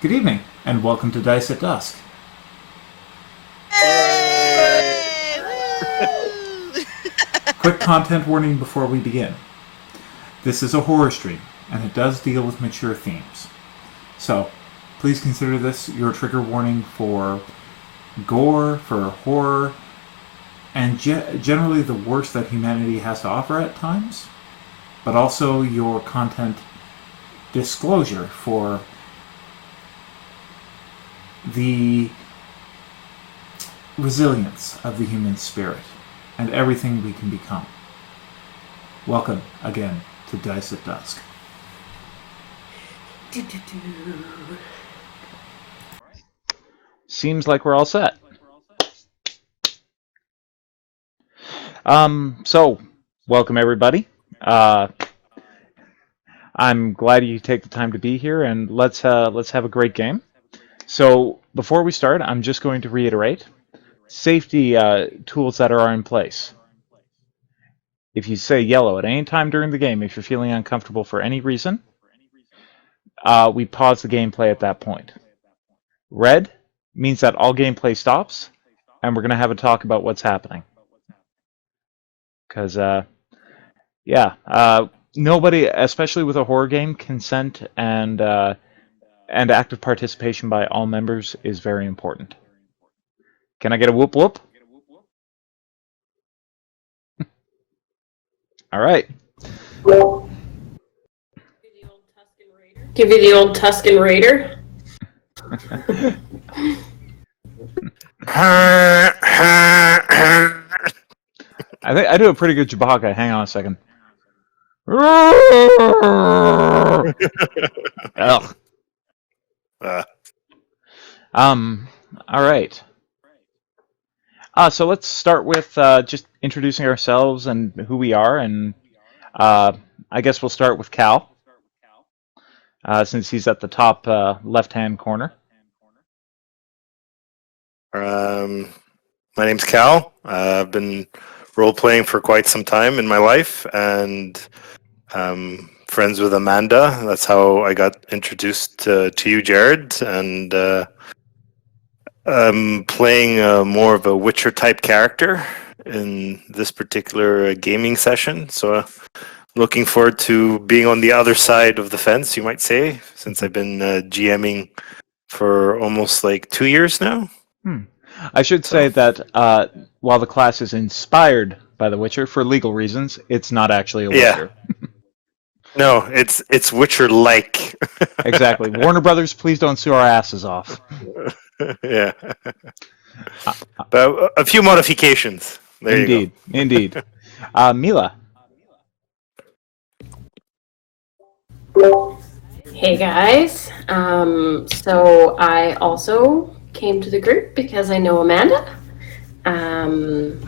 Good evening, and welcome to Dice at Dusk. Yay! Woo! Quick content warning before we begin. This is a horror stream, and it does deal with mature themes. So, please consider this your trigger warning for gore, for horror, and generally the worst that humanity has to offer at times, but also your content disclosure for the resilience of the human spirit and everything we can become. Welcome again to Dice at Dusk. Seems like we're all set. So welcome everybody. I'm glad you take the time to be here, and let's have a great game. So before we start, I'm just going to reiterate safety tools that are in place. If you say yellow at any time during the game, if you're feeling uncomfortable for any reason, we pause the gameplay at that point. Red means that all gameplay stops, and we're going to have a talk about what's happening. Because, nobody, especially with a horror game, consent and active participation by all members is very important. Can I get a whoop whoop? All right. Give you the old Tuscan Raider. I think I do a pretty good Chewbacca. Hang on a second. Ugh. All right. So let's start with just introducing ourselves and who we are, and I guess we'll start with Cal, since he's at the top left-hand corner. My name's Cal. I've been role-playing for quite some time in my life, and friends with Amanda. That's how I got introduced to you, Jared, and I'm playing more of a Witcher-type character in this particular gaming session, so looking forward to being on the other side of the fence, you might say, since I've been GMing for almost like 2 years now. I should say that while the class is inspired by The Witcher for legal reasons, it's not actually a Witcher. No, it's Witcher-like. Exactly. Warner Brothers, please don't sue our asses off. Yeah. But a few modifications. There Indeed. you go. Indeed. Mila. Hey guys. So I also came to the group because I know Amanda. I'm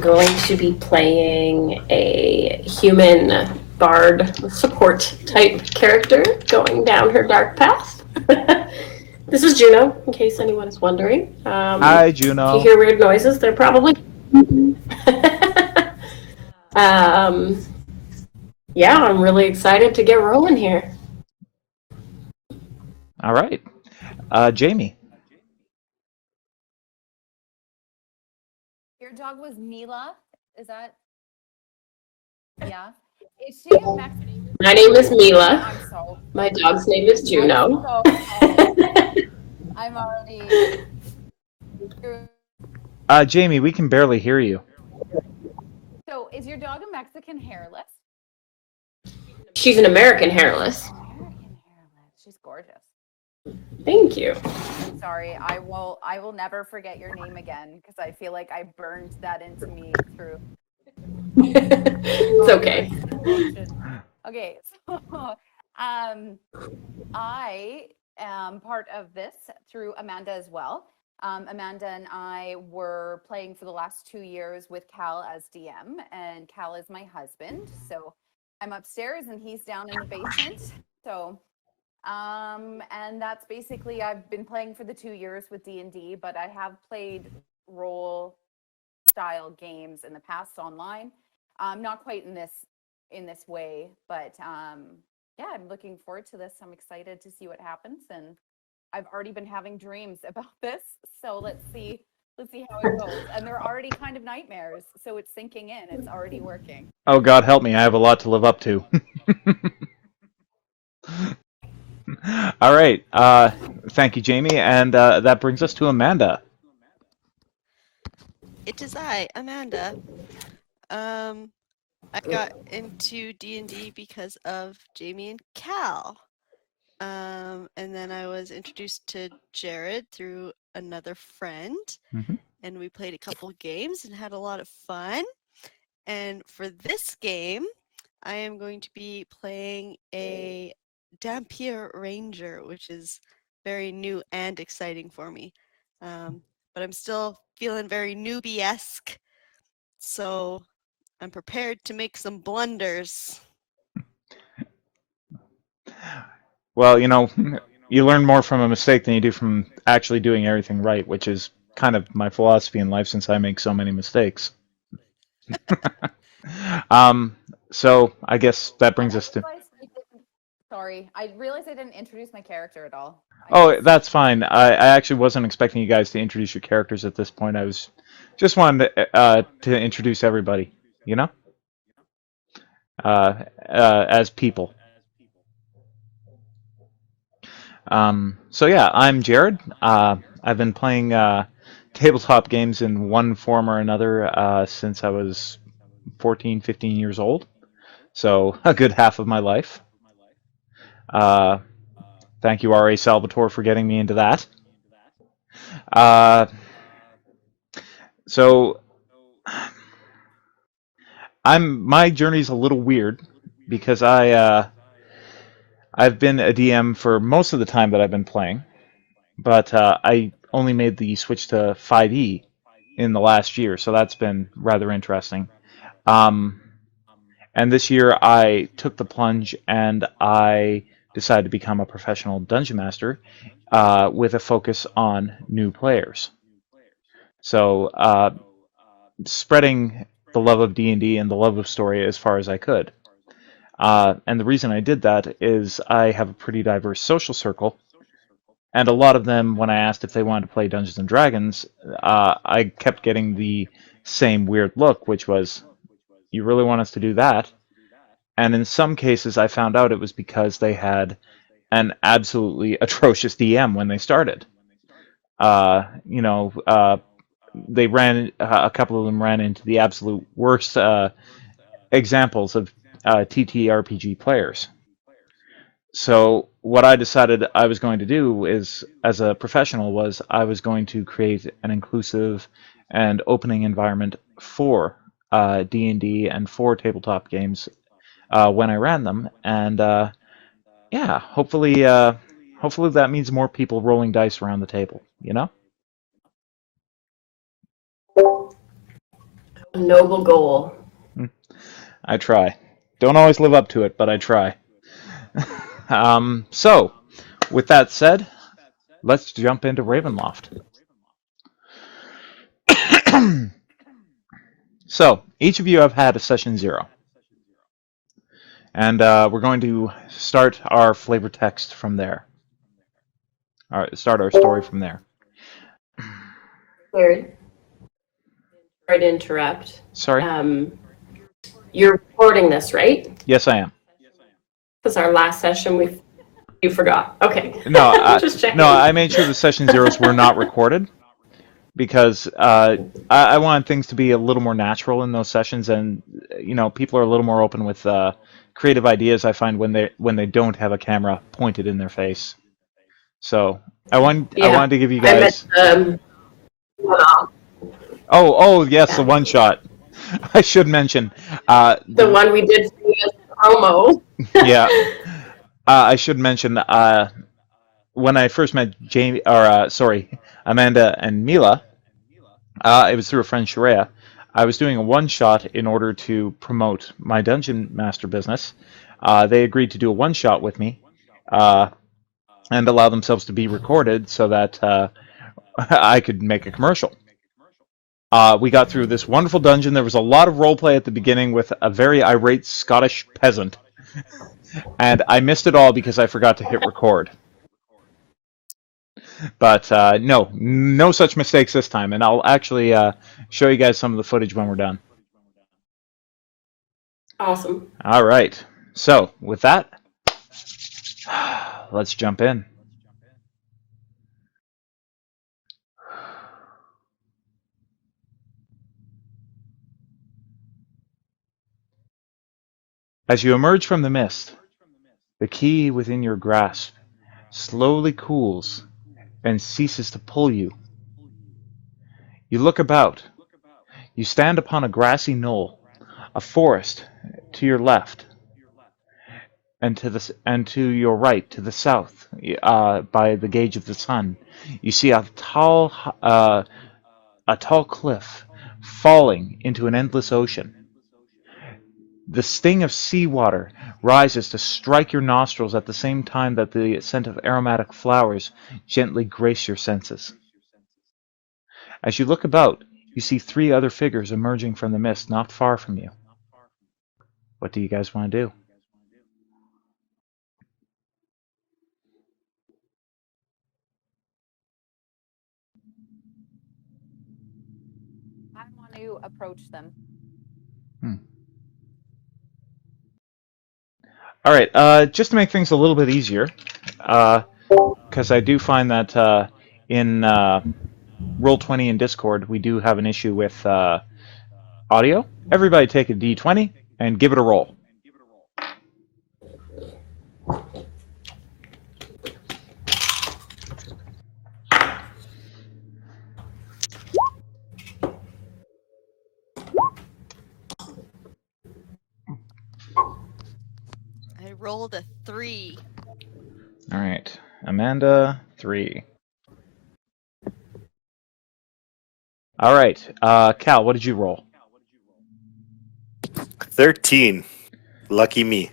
going to be playing a human bard support type character going down her dark path. This is Juno, in case anyone is wondering. Hi, Juno. If you hear weird noises, they're probably... Yeah, I'm really excited to get rolling here. All right. Jamie. Your dog was Mila? Is that? Yeah. Is she a Mexican? My name is Mila. I'm so. My dog's name is Juno. I'm already. Jamie, we can barely hear you. So, is your dog a Mexican hairless? She's an American hairless. American hairless. She's gorgeous. Thank you. Sorry, I will never forget your name again because I feel like I burned that into me through. It's okay. Okay, so I am part of this through Amanda as well. Amanda and I were playing for the last 2 years with Cal as DM, and Cal is my husband. So I'm upstairs and he's down in the basement. So and that's basically, I've been playing for the 2 years with D&D, but I have played role style games in the past online. Not quite in this way, but yeah, I'm looking forward to this. I'm excited to see what happens, and I've already been having dreams about this, so let's see how it goes. And they're already kind of nightmares, so it's sinking in. It's already working. Oh, God help me, I have a lot to live up to. All right. Thank you, Jamie. And that brings us to Amanda. It is I, Amanda. I got into D&D because of Jamie and Cal. And then I was introduced to Jared through another friend. Mm-hmm. And we played a couple games and had a lot of fun. And for this game, I am going to be playing a Dampier Ranger, which is very new and exciting for me. But I'm still feeling very newbie-esque, so I'm prepared to make some blunders. Well, you learn more from a mistake than you do from actually doing everything right, which is kind of my philosophy in life since I make so many mistakes. So I guess that brings us to... Sorry, I realized I didn't introduce my character at all. Oh, that's fine. I actually wasn't expecting you guys to introduce your characters at this point. I was just wanted to introduce everybody, as people. So yeah, I'm Jared. I've been playing tabletop games in one form or another since I was 14, 15 years old. So a good half of my life. Thank you, R.A. Salvatore, for getting me into that. So my journey's a little weird because I've been a DM for most of the time that I've been playing, but I only made the switch to 5e in the last year, so that's been rather interesting. And this year I took the plunge and I decided to become a professional dungeon master with a focus on new players. So spreading the love of D&D and the love of story as far as I could. And the reason I did that is I have a pretty diverse social circle, and a lot of them, when I asked if they wanted to play Dungeons and Dragons, I kept getting the same weird look, which was, you really want us to do that? And in some cases, I found out it was because they had an absolutely atrocious DM when they started. They ran, a couple of them ran into the absolute worst examples of TTRPG players. So what I decided I was going to do is, as a professional, was I was going to create an inclusive and opening environment for D&D and for tabletop games when I ran them, and yeah, hopefully that means more people rolling dice around the table. A noble goal. I try. Don't always live up to it, but I try. So, with that said, let's jump into Ravenloft. So, each of you have had a session 0. And we're going to start our flavor text from there. Start our story from there. Sorry to interrupt. Sorry? You're recording this, right? Yes, I am. Because our last session you forgot. Okay. No, Just checking. no, I made sure the session 0s were not recorded because I wanted things to be a little more natural in those sessions, and people are a little more open with creative ideas. I find when they don't have a camera pointed in their face. So I wanted to give you guys. Oh yes, the one shot. I should mention the one we did for you as promo. Yeah. I should mention when I first met Amanda and Mila, it was through a friend, Sharia. I was doing a one-shot in order to promote my Dungeon Master business. They agreed to do a one-shot with me and allow themselves to be recorded so that I could make a commercial. We got through this wonderful dungeon. There was a lot of roleplay at the beginning with a very irate Scottish peasant. And I missed it all because I forgot to hit record. But no such mistakes this time. And I'll actually show you guys some of the footage when we're done. Awesome. All right. So with that, let's jump in. As you emerge from the mist, the key within your grasp slowly cools and ceases to pull you. You look about. You stand upon a grassy knoll, a forest to your left, and to your right, to the south, by the gauge of the sun. You see a tall cliff falling into an endless ocean. The sting of seawater rises to strike your nostrils at the same time that the scent of aromatic flowers gently grace your senses. As you look about, you see three other figures emerging from the mist not far from you. What do you guys want to do? I want to approach them. All right, just to make things a little bit easier, because I do find that in Roll20 in Discord, we do have an issue with audio. Everybody take a D20 and give it a roll. I rolled a 3. All right, Amanda, 3. All right, Cal, what did you roll? 13. Lucky me.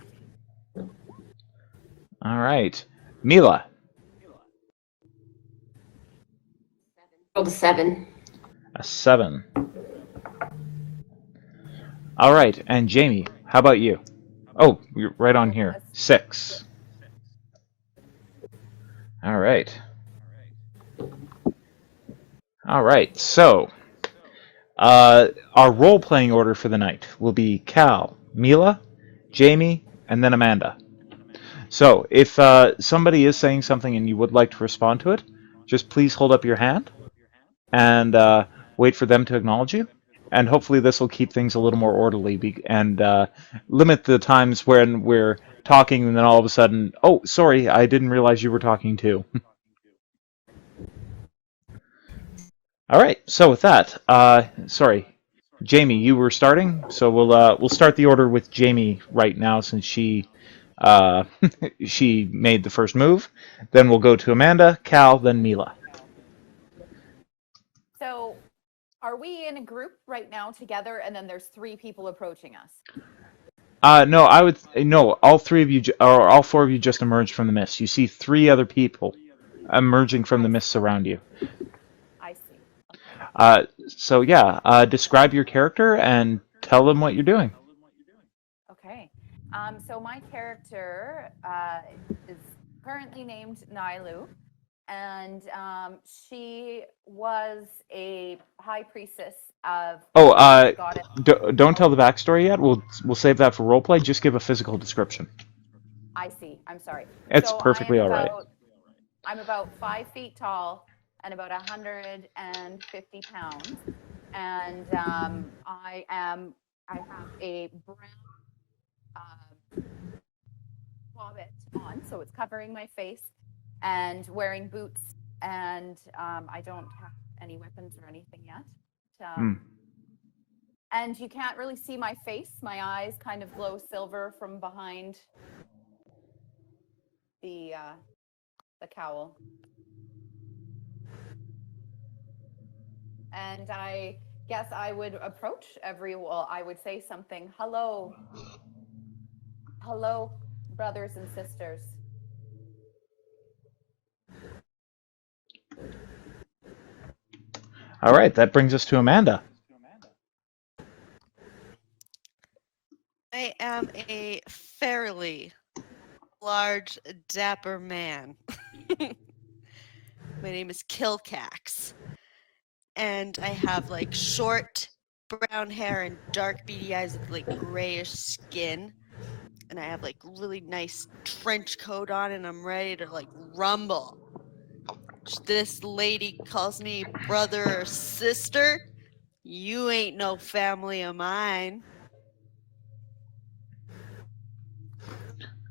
All right, Mila. Rolled a 7. A 7. All right, and Jamie, how about you? Oh, you're right on here. 6. All right. All right, so our role-playing order for the night will be Cal, Mila, Jamie, and then Amanda. So if somebody is saying something and you would like to respond to it, just please hold up your hand and wait for them to acknowledge you. And hopefully this will keep things a little more orderly and limit the times when we're talking and then all of a sudden, oh, sorry, I didn't realize you were talking too. All right, so with that, sorry, Jamie, you were starting, so we'll start the order with Jamie right now since she she made the first move. Then we'll go to Amanda, Cal, then Mila. So, are we in a group right now together, and then there's 3 people approaching us? No, I would no. All three of you, or all four of you, just emerged from the mist. You see 3 other people emerging from the mists around you. I see. Okay. So yeah, describe your character and tell them what you're doing. Okay. So my character is currently named Nailu, and she was a high priestess of the goddess. Don't tell the backstory yet. We'll save that for roleplay. Just give a physical description. I see. I'm sorry. It's So perfectly all right. I'm about 5 feet tall and about 150 pounds, and I have a brown hobbit on, so it's covering my face, and wearing boots, and I don't have any weapons or anything yet. And you can't really see my face. My eyes kind of glow silver from behind the cowl. And I guess I would approach I would say something. Hello, brothers and sisters. All right, that brings us to Amanda. I am a fairly large, dapper man My name is Kilcax. And I have like short brown hair and dark beady eyes with like grayish skin. And I have like really nice trench coat on and I'm ready to like rumble. This lady calls me brother or sister. You ain't no family of mine.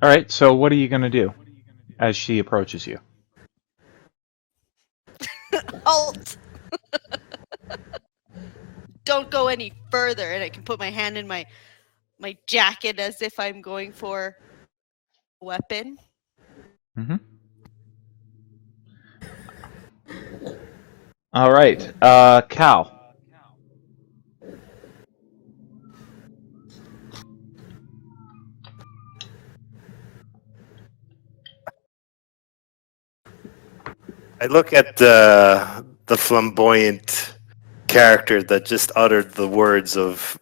All right. So what are you gonna do as she approaches you? Halt! Don't go any further. And I can put my hand in my jacket as if I'm going for a weapon. Mm-hmm. All right. Cal. I look at the flamboyant character that just uttered the words of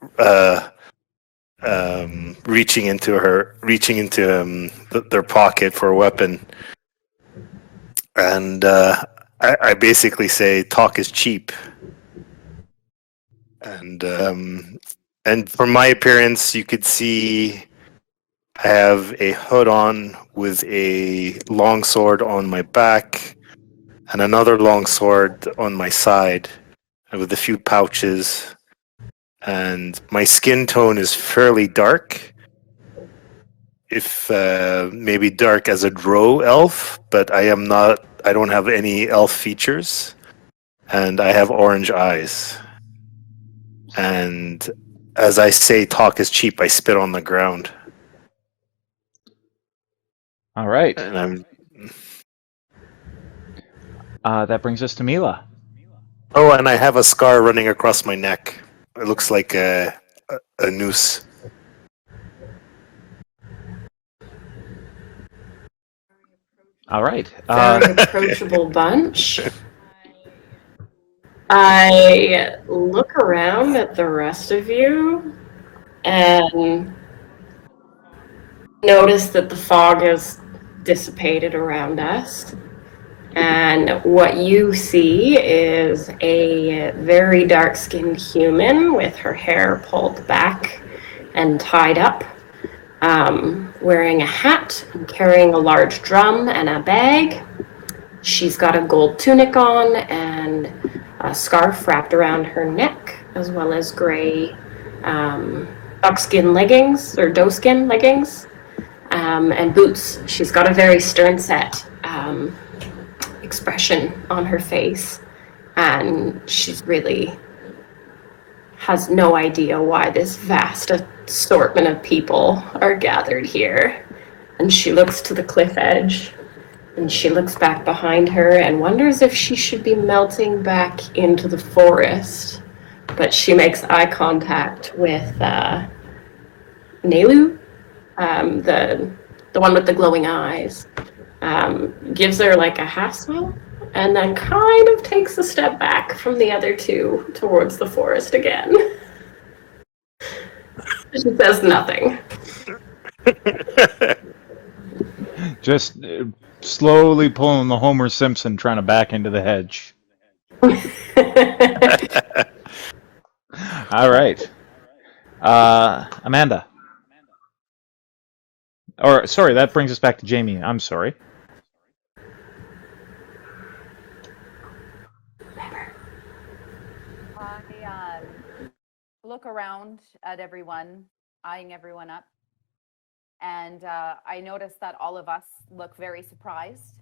reaching into their pocket for a weapon, and I basically say, "Talk is cheap." And from my appearance, you could see I have a hood on with a long sword on my back and another long sword on my side, and with a few pouches. And my skin tone is fairly dark, if maybe dark as a drow elf, but I am not. I don't have any elf features, and I have orange eyes. And as I say, "Talk is cheap," I spit on the ground, All right. and I'm. That brings us to Mila. Oh, and I have a scar running across my neck. It looks like a noose. All right. Very approachable bunch. I look around at the rest of you and notice that the fog is dissipated around us. And what you see is a very dark-skinned human with her hair pulled back and tied up, wearing a hat and carrying a large drum and a bag. She's got a gold tunic on and a scarf wrapped around her neck, as well as gray buckskin leggings or doeskin leggings, and boots. She's got a very stern set expression on her face, and she's really has no idea why this vast assortment of people are gathered here. And she looks to the cliff edge, and she looks back behind her and wonders if she should be melting back into the forest. But she makes eye contact with Nelu, the one with the glowing eyes, gives her like a half smile, and then kind of takes a step back from the other two towards the forest again. She says nothing. Just slowly pulling the Homer Simpson, trying to back into the hedge. All right. Amanda. Or, sorry, that brings us back to Jamie. I'm sorry. I look around at everyone, eyeing everyone up, and I notice that all of us look very surprised,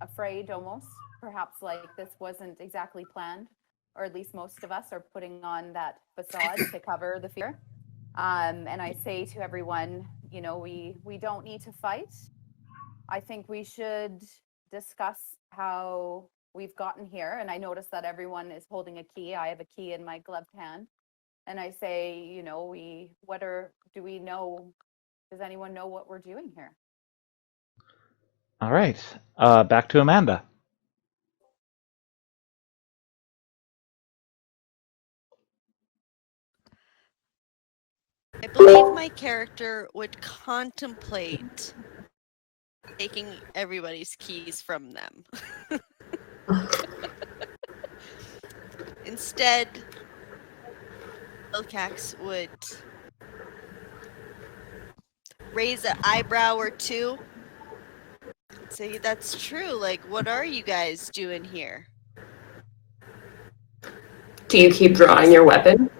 afraid almost, perhaps like this wasn't exactly planned, or at least most of us are putting on that facade to cover the fear. And I say to everyone, you know, we don't need to fight. I think we should discuss how we've gotten here. And I notice that everyone is holding a key. I have a key in my gloved hand. And I say, you know, do we know, does anyone know what we're doing here? All right. Back to Amanda. I believe my character would contemplate taking everybody's keys from them. Instead, Wilcax would raise an eyebrow or two. Say, that's true. Like, what are you guys doing here? Do you keep drawing your weapon?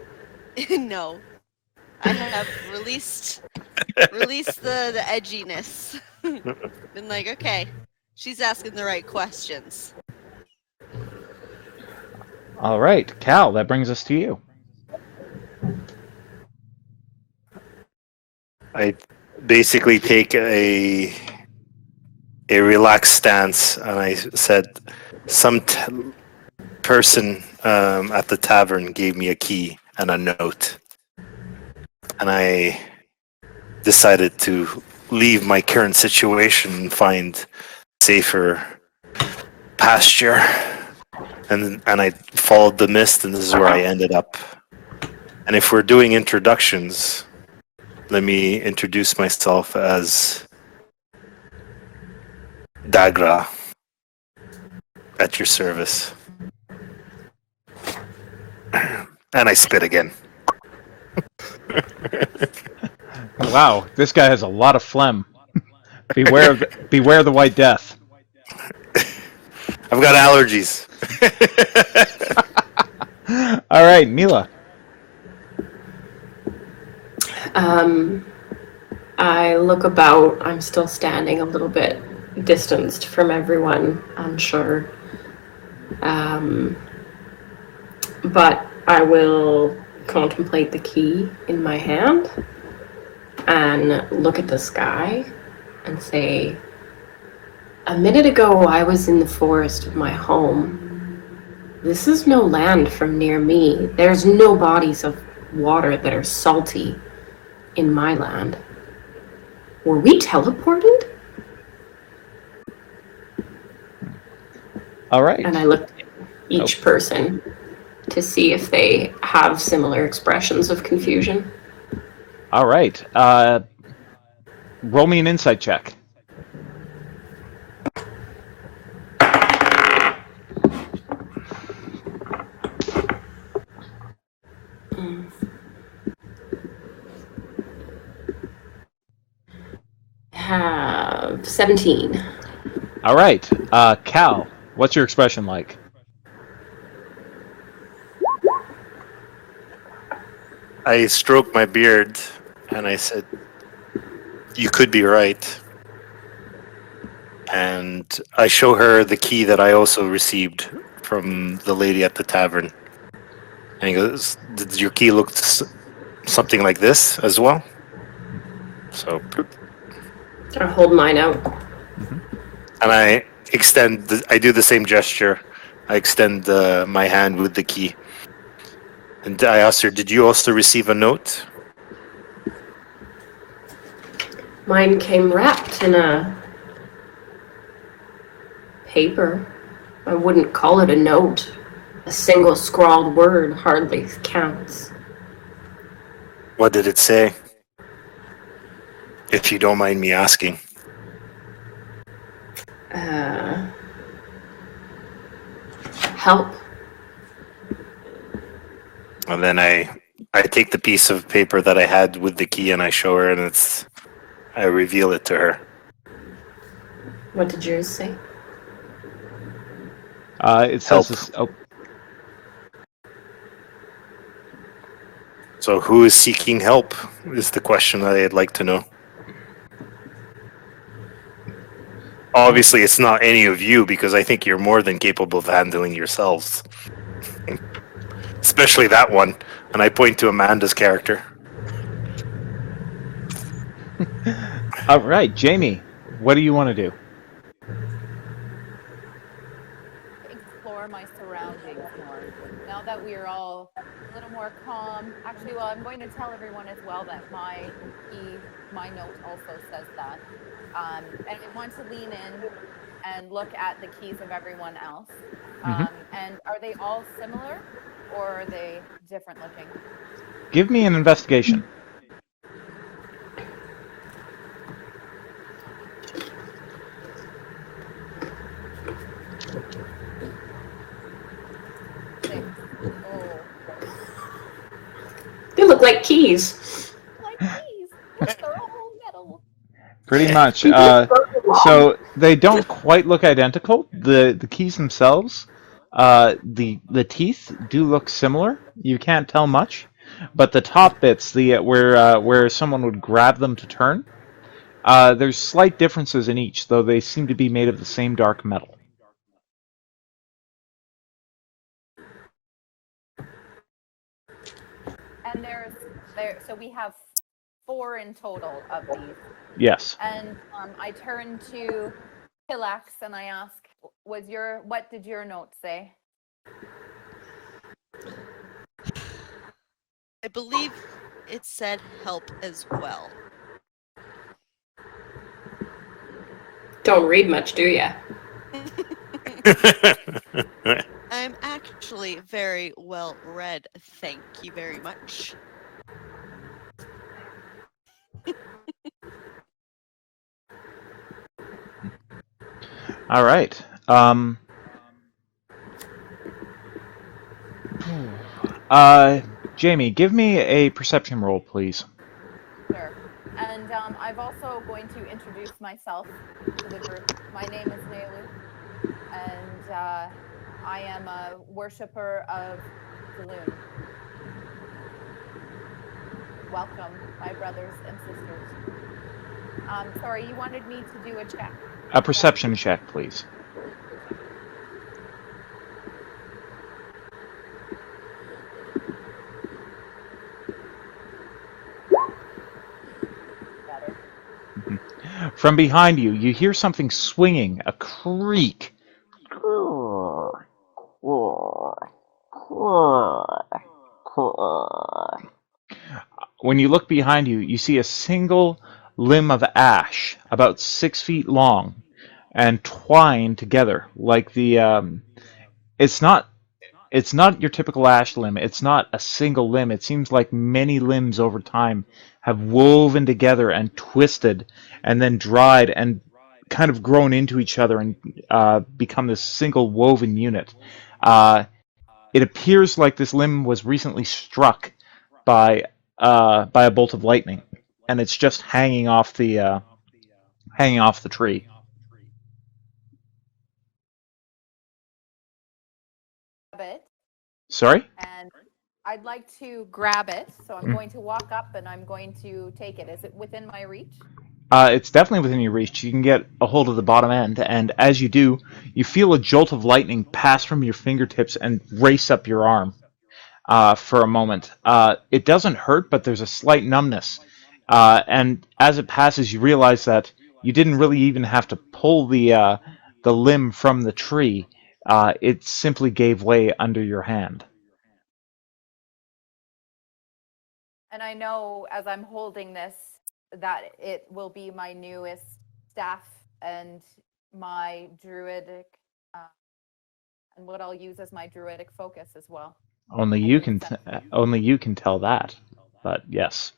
No. I have released the edginess. Been like, okay, she's asking the right questions. All right, Cal, that brings us to you. I basically take a relaxed stance, and I said, some person at the tavern gave me a key and a note, and I decided to leave my current situation and find safer pasture. And I followed the mist, and this is where I ended up. And if we're doing introductions, let me introduce myself as Dagra, at your service. And I spit again. Wow, this guy has a lot of phlegm. Beware the White Death. I've got allergies. All right, Mila. I look about. I'm still standing a little bit distanced from everyone, unsure. But I will contemplate the key in my hand and look at the sky and say, a minute ago I was in the forest of my home. This is no land from near me. There's no bodies of water that are salty in my land. Were we teleported? All right. And I looked at each person to see if they have similar expressions of confusion. All right. Roll me an insight check. Have 17. All right. Cal, what's your expression like? I stroked my beard and I said, you could be right. And I show her the key that I also received from the lady at the tavern. And he goes, did your key look something like this as well? So, I hold mine out. and I I do the same gesture. I extend my hand with the key. And I asked her, did you also receive a note? Mine came wrapped in a paper. I wouldn't call it a note. A single scrawled word hardly counts. What did it say? If you don't mind me asking. Help. And then I take the piece of paper that I had with the key and I show her, and I reveal it to her. What did yours say? It says this, So who is seeking help is the question that I'd like to know. Obviously, it's not any of you, because I think you're more than capable of handling yourselves. Especially that one. And I point to Amanda's character. all right, Jamie, what do you want to do? Explore my surroundings more. Now that we are all a little more calm. Actually, well, I'm going to tell everyone as well that my note also says that. And I want to lean in and look at the keys of everyone else. And are they all similar, or are they different looking? Give me an investigation. 6. Oh, They look like keys. like keys. Yes, they're all metal. Pretty much. People are so So they don't quite look identical. The keys themselves, the teeth do look similar. You can't tell much, but the top bits, the where someone would grab them to turn, there's slight differences in each, though they seem to be made of the same dark metal. And so we have 4 in total of these. Yes. And I turn to Pilax and I ask, what did your note say? I believe it said help as well. Don't read much, do ya? I'm actually very well read. Thank you very much. All right. Jamie, give me a perception roll, please. Sure. And I'm also going to introduce myself to the group. My name is Nelu, and I am a worshiper of Saloon. Welcome, my brothers and sisters. Sorry, you wanted me to do a check. A perception check, please. Better. From behind you, you hear something swinging, a creak. When you look behind you, you see a single limb of ash, about 6 feet long, and twined together like the. It's not. It's not your typical ash limb. It's not a single limb. It seems like many limbs over time have woven together and twisted, and then dried and kind of grown into each other and become this single woven unit. It appears like this limb was recently struck by a bolt of lightning, and it's just hanging off the tree. It, Sorry? and I'd like to grab it. So I'm going to walk up and I'm going to take it. Is it within my reach? It's definitely within your reach. You can get a hold of the bottom end, and as you do, you feel a jolt of lightning pass from your fingertips and race up your arm for a moment. It doesn't hurt, but there's a slight numbness. And as it passes, you realize that you didn't really even have to pull the limb from the tree. It simply gave way under your hand. And I know as I'm holding this that it will be my newest staff and my druidic, and what I'll use as my druidic focus as well. Only you can tell that. But yes.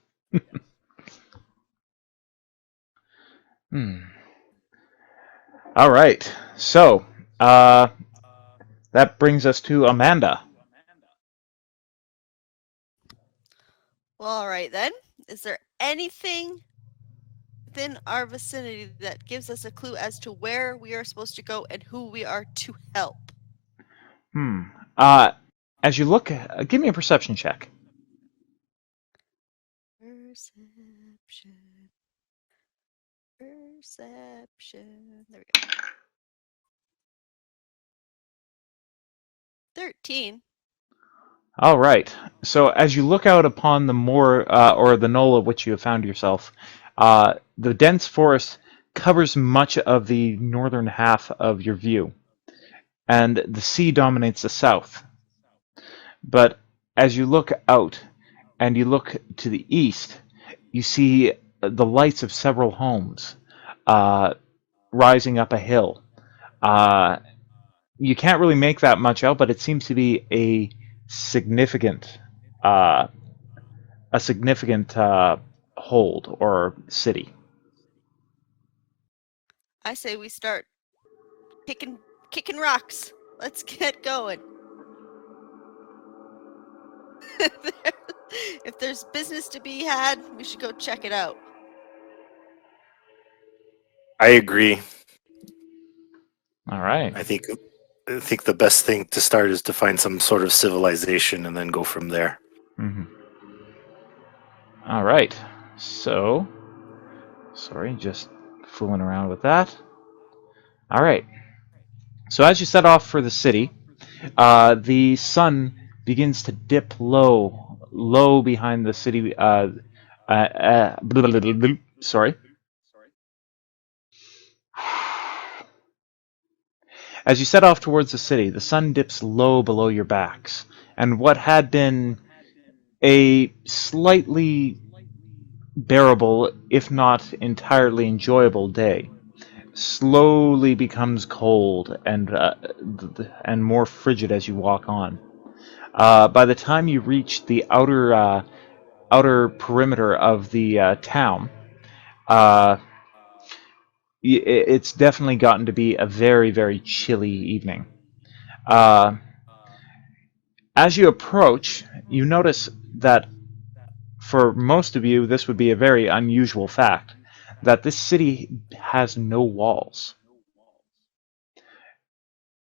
All right. So that brings us to Amanda. Well, all right then. Is there anything within our vicinity that gives us a clue as to where we are supposed to go and who we are to help? As you look, give me a perception check. Perception. There we go. 13. All right. So as you look out upon the moor or the knoll of which you have found yourself, the dense forest covers much of the northern half of your view, and the sea dominates the south. But as you look out and you look to the east, you see the lights of several homes rising up a hill. You can't really make that much out, but it seems to be a significant hold or city. I say we start kicking rocks. Let's get going. If there's business to be had, we should go check it out. I agree. All right. I think the best thing to start is to find some sort of civilization and then go from there. Mm-hmm. All right. So, sorry, just fooling around with that. All right. So as you set off for the city, the sun begins to dip low behind the city. Sorry. As you set off towards the city, the sun dips low below your backs, and what had been a slightly bearable, if not entirely enjoyable day, slowly becomes cold and more frigid as you walk on. By the time you reach the outer perimeter of the town, it's definitely gotten to be a very, very chilly evening. As you approach, you notice that for most of you, this would be a very unusual fact, that this city has no walls.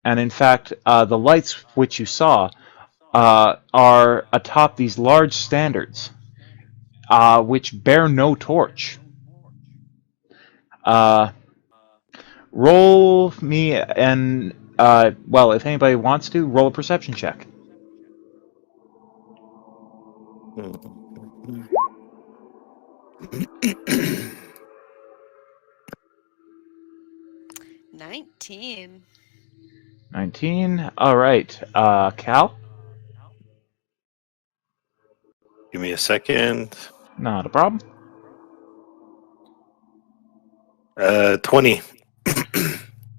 And in fact, the lights which you saw are atop these large standards, which bear no torch. Roll me and, well, if anybody wants to, roll a perception check. 19. 19. All right. Cal? Give me a second. Not a problem. 20.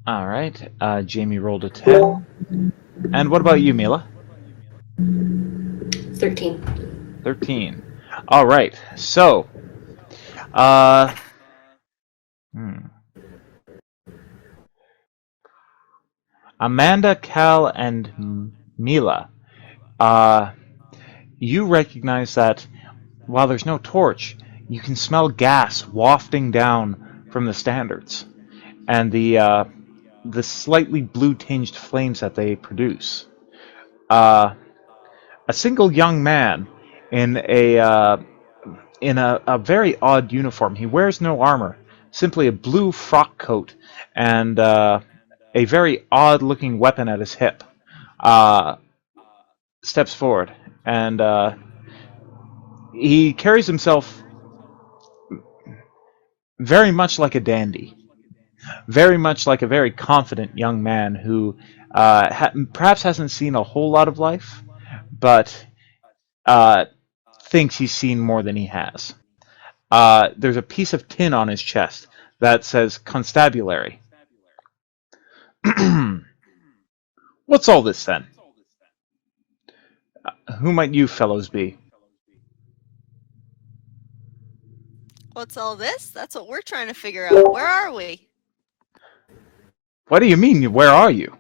All right. Jamie rolled a 10. And what about you, Mila? 13. 13. All right. So, Amanda, Cal, and Mila, you recognize that while there's no torch, you can smell gas wafting down from the standards, and the slightly blue-tinged flames that they produce. A single young man in a very odd uniform. He wears no armor, simply a blue frock coat and a very odd-looking weapon at his hip. Steps forward, and he carries himself very much like a dandy, very much like a very confident young man who perhaps hasn't seen a whole lot of life, but thinks he's seen more than he has. There's a piece of tin on his chest that says constabulary. What's all this then? Who might you fellows be? What's all this? That's what we're trying to figure out. Where are we? What do you mean, where are you?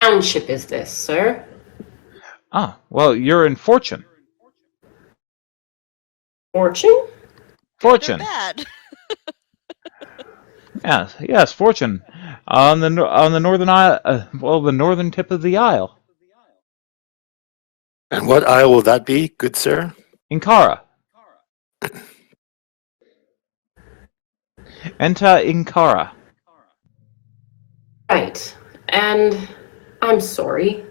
Township is this, sir? Ah, well, you're in Fortune. Fortune? Fortune. Bad. Yes, Fortune. On the northern isle, well, the northern tip of the isle. And what isle will that be, good sir? Inkara. Enter Inkara. Right. And I'm sorry.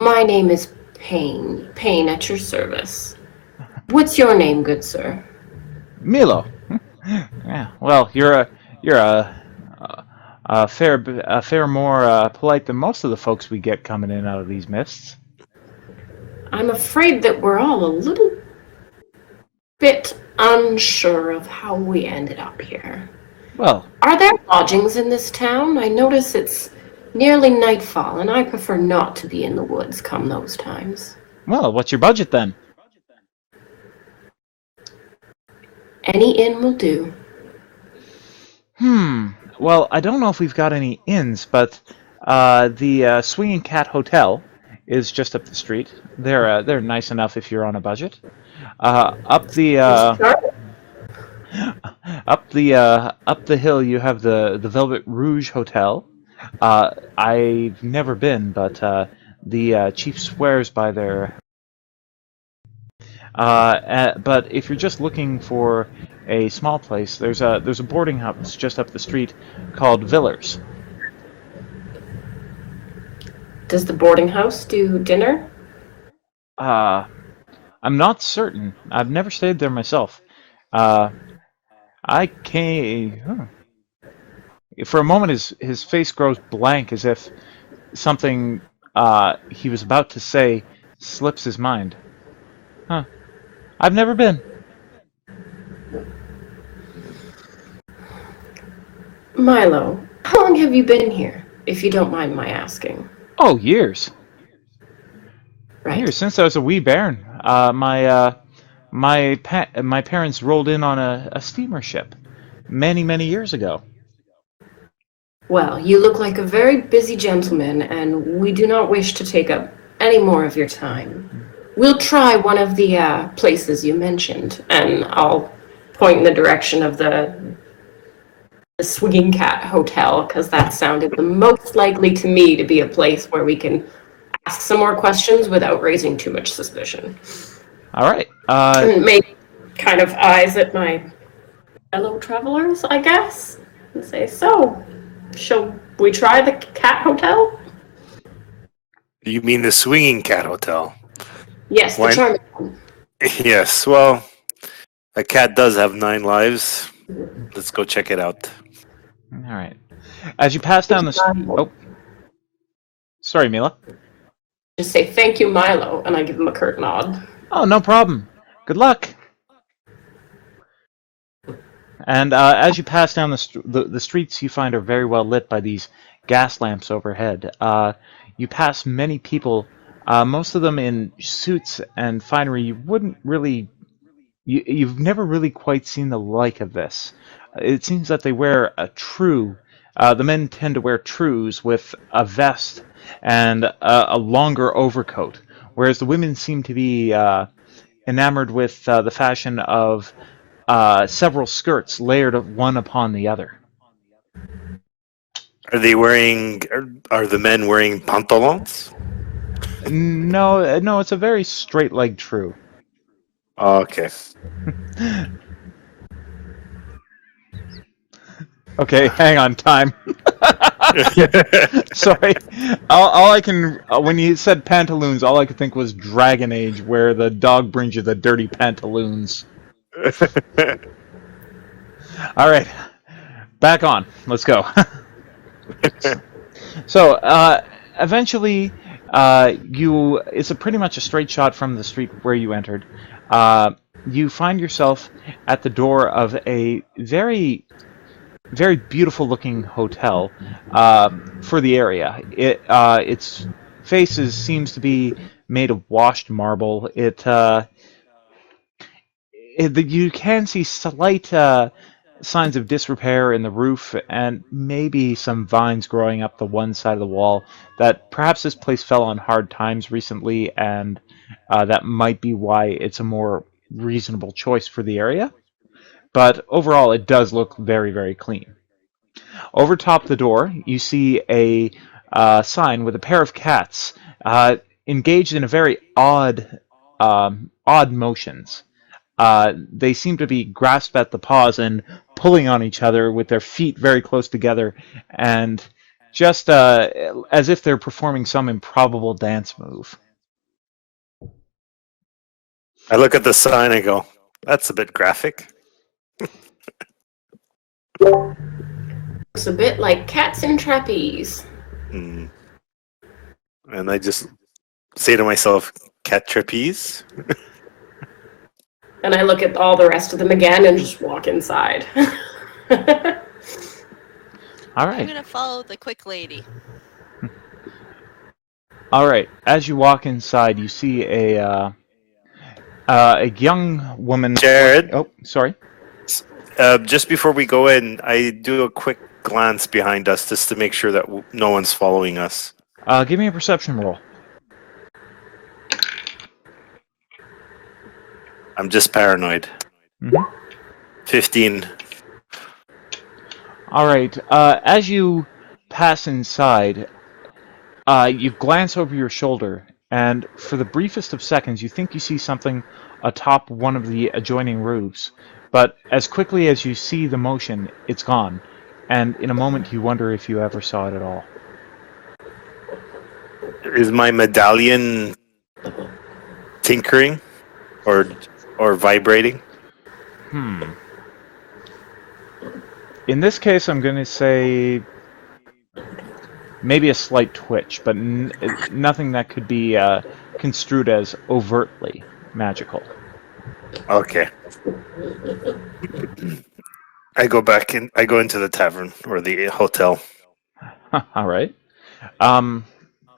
My name is Payne. Payne at your service. What's your name, good sir? Milo. Yeah. Well, you're a fair more polite than most of the folks we get coming in out of these mists. I'm afraid that we're all a little bit unsure of how we ended up here. Well, Are there lodgings in this town? I notice it's nearly nightfall, and I prefer not to be in the woods come those times. what's your budget then? Any inn will do. Well, I don't know if we've got any inns, but the Swinging Cat Hotel is just up the street. They're nice enough if you're on a budget. Up the up the hill, you have the Velvet Rouge Hotel. I've never been, but the chief swears by their. But if you're just looking for a small place, there's a boarding house just up the street called Villers. Does the boarding house do dinner? I'm not certain. I've never stayed there myself. Uh, I can't. For a moment, his face grows blank, as if something he was about to say slips his mind. Huh. I've never been. Milo, how long have you been here, if you don't mind my asking? Oh, years. Right. Years since I was a wee bairn. My parents rolled in on a steamer ship many years ago. Well, you look like a very busy gentleman, and we do not wish to take up any more of your time. We'll try one of the places you mentioned, and I'll point in the direction of the Swinging Cat Hotel, because that sounded the most likely to me to be a place where we can ask some more questions without raising too much suspicion. All right. And maybe kind of eyes at my fellow travelers, I guess, and say, so, shall we try the cat hotel? You mean the Swinging Cat Hotel? Yes, Why- the charming one. Yes, well, a cat does have 9 lives. Let's go check it out. All right. As you pass down the street. Oh, sorry, Mila. Just say, thank you, Milo, and I give him a curt nod. Oh, no problem. Good luck. And as you pass down the streets, you find are very well lit by these gas lamps overhead. You pass many people, most of them in suits and finery. You wouldn't really, you've never really quite seen the like of this. It seems that they wear a true. The men tend to wear trews with a vest and a longer overcoat, whereas the women seem to be enamored with the fashion of several skirts layered one upon the other. Are they wearing? Are the men wearing pantalons? No, it's a very straight-legged true. Oh, okay. Okay, hang on, time. Sorry. All I can, when you said pantaloons, all I could think was Dragon Age, where the dog brings you the dirty pantaloons. All right, back on. Let's go. So, eventually, it's pretty much a straight shot from the street where you entered. You find yourself at the door of a very beautiful looking hotel for the area. Its faces seems to be made of washed marble. You can see slight signs of disrepair in the roof and maybe some vines growing up the one side of the wall. That perhaps this place fell on hard times recently, and that might be why it's a more reasonable choice for the area. But overall, it does look very clean. Over top the door, you see a sign with a pair of cats engaged in a very odd motions. They seem to be grasped at the paws and pulling on each other with their feet very close together, and just as if they're performing some improbable dance move. I look at the sign and go, "That's a bit graphic." Looks a bit like cats in trapeze. And I just say to myself, "Cat trapeze." And I look at all the rest of them again and just walk inside. All I'm right. gonna follow the quick lady. All right. As you walk inside, you see a young woman. Jared? Oh, sorry. Just before we go in, I do a quick glance behind us just to make sure that no one's following us. Give me a perception roll. I'm just paranoid. Mm-hmm. 15. All right. As you pass inside, you glance over your shoulder, and for the briefest of seconds, you think you see something atop one of the adjoining roofs. But as quickly as you see the motion, it's gone, and in a moment you wonder if you ever saw it at all. Is my medallion tinkering or vibrating? In this case, I'm going to say maybe a slight twitch, but nothing that could be construed as overtly magical. Okay. I go back in. I go into the tavern or the hotel. All right.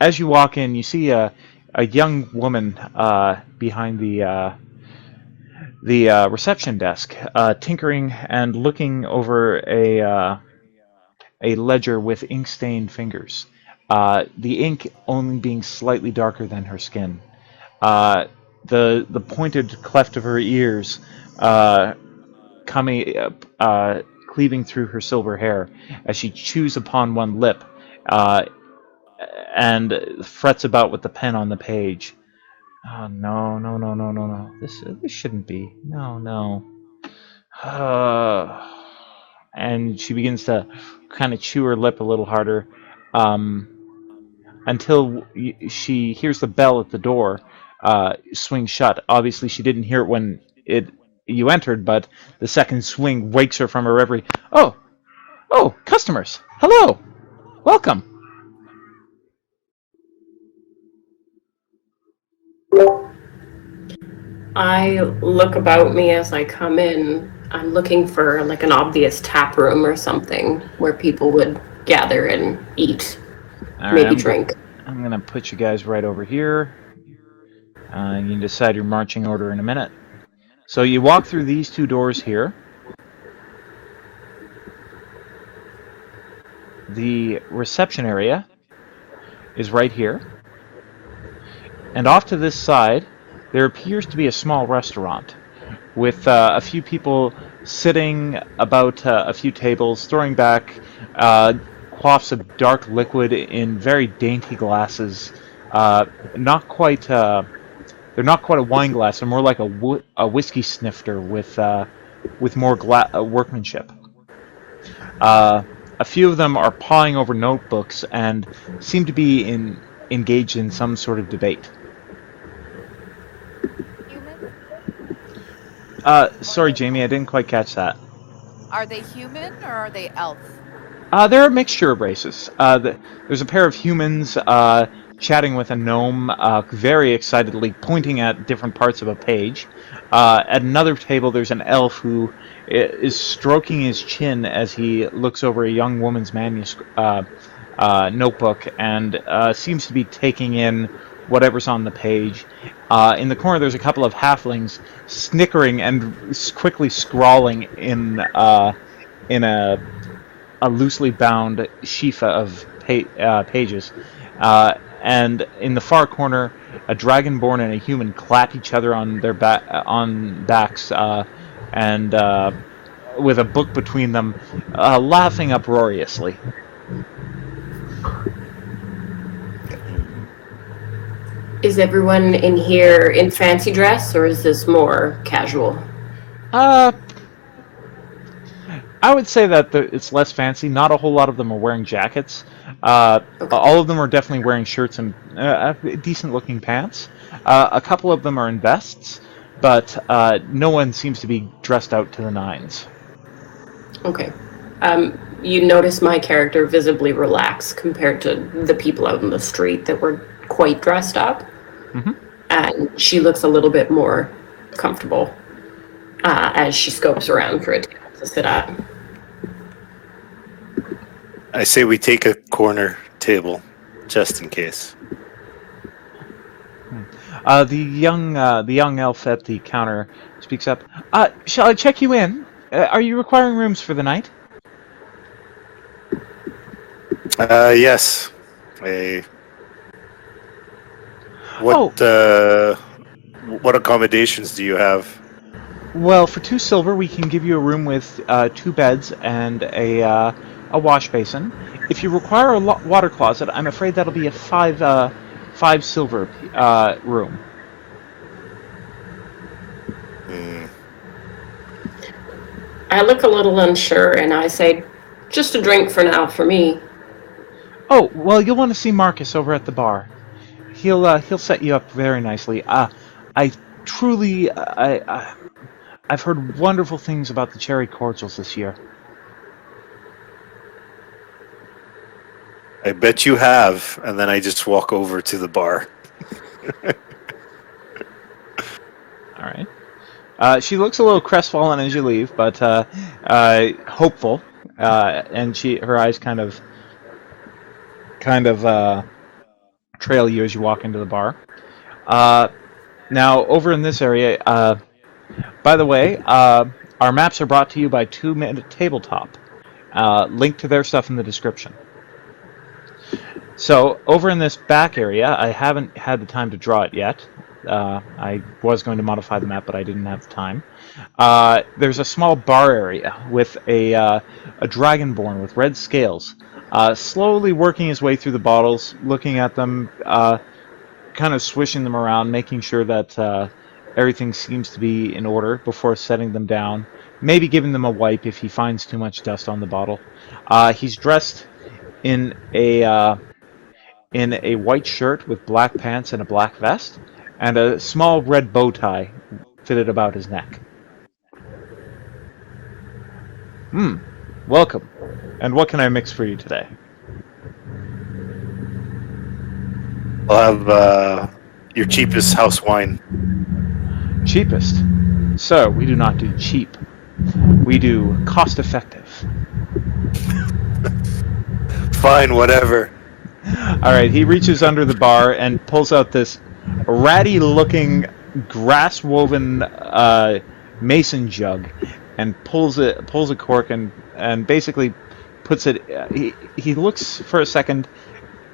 As you walk in, you see a young woman behind the reception desk, tinkering and looking over a ledger with ink-stained fingers. The ink only being slightly darker than her skin. The pointed cleft of her ears coming cleaving through her silver hair as she chews upon one lip and frets about with the pen on the page. Oh, no. This shouldn't be. No. And she begins to kind of chew her lip a little harder until she hears the bell at the door swing shut. Obviously, she didn't hear it when you entered, but the second swing wakes her from her reverie. Oh, customers! Hello! Welcome! I look about me as I come in. I'm looking for like an obvious tap room or something where people would gather and eat, All right, maybe drink. I'm going to put you guys right over here. You can decide your marching order in a minute. So you walk through these two doors here. The reception area is right here. And off to this side, there appears to be a small restaurant with a few people sitting about a few tables, throwing back quaffs of dark liquid in very dainty glasses. Not quite. They're not quite a wine glass. They're more like a whiskey snifter with more workmanship. A few of them are pawing over notebooks and seem to be engaged in some sort of debate. Human? Sorry, Jamie, I didn't quite catch that. Are they human or are they elf? They're a mixture of races. There's a pair of humans chatting with a gnome, very excitedly pointing at different parts of a page. At another table, there's an elf who is stroking his chin as he looks over a young woman's notebook and seems to be taking in whatever's on the page. In the corner, there's a couple of halflings snickering and quickly scrawling in a loosely bound sheaf of pages. And in the far corner, a dragonborn and a human clap each other on their backs, and with a book between them, laughing uproariously. Is everyone in here in fancy dress, or is this more casual? I would say that it's less fancy. Not a whole lot of them are wearing jackets. All of them are definitely wearing shirts and decent-looking pants. A couple of them are in vests, but no one seems to be dressed out to the nines. Okay. You notice my character visibly relax compared to the people out in the street that were quite dressed up. Mm-hmm. And she looks a little bit more comfortable as she scopes around for a table to sit at. I say we take a corner table, just in case. The young elf at the counter speaks up. Shall I check you in? Are you requiring rooms for the night? Yes. What accommodations do you have? Well, for 2 silver, we can give you a room with 2 beds and a wash basin. If you require a water closet, I'm afraid that'll be a 5 silver room. Hmm. I look a little unsure and I say, just a drink for now for me. Oh, well, you'll want to see Marcus over at the bar. He'll set you up very nicely. I truly I've heard wonderful things about the cherry cordials this year. I bet you have. And then I just walk over to the bar. All right. She looks a little crestfallen as you leave, but hopeful, and her eyes kind of trail you as you walk into the bar. Now, over in this area, by the way, our maps are brought to you by 2-Minute Tabletop. Link to their stuff in the description. So, over in this back area, I haven't had the time to draw it yet. I was going to modify the map, but I didn't have the time. There's a small bar area with a dragonborn with red scales, slowly working his way through the bottles, looking at them, kind of swishing them around, making sure that everything seems to be in order before setting them down. Maybe giving them a wipe if he finds too much dust on the bottle. He's dressed in a white shirt with black pants and a black vest, and a small red bow tie fitted about his neck. Welcome. And what can I mix for you today? I'll have your cheapest house wine. Cheapest? Sir, we do not do cheap. We do cost-effective. Fine, whatever. All right, he reaches under the bar and pulls out this ratty-looking, grass-woven mason jug, and pulls a cork and basically puts it. He looks for a second,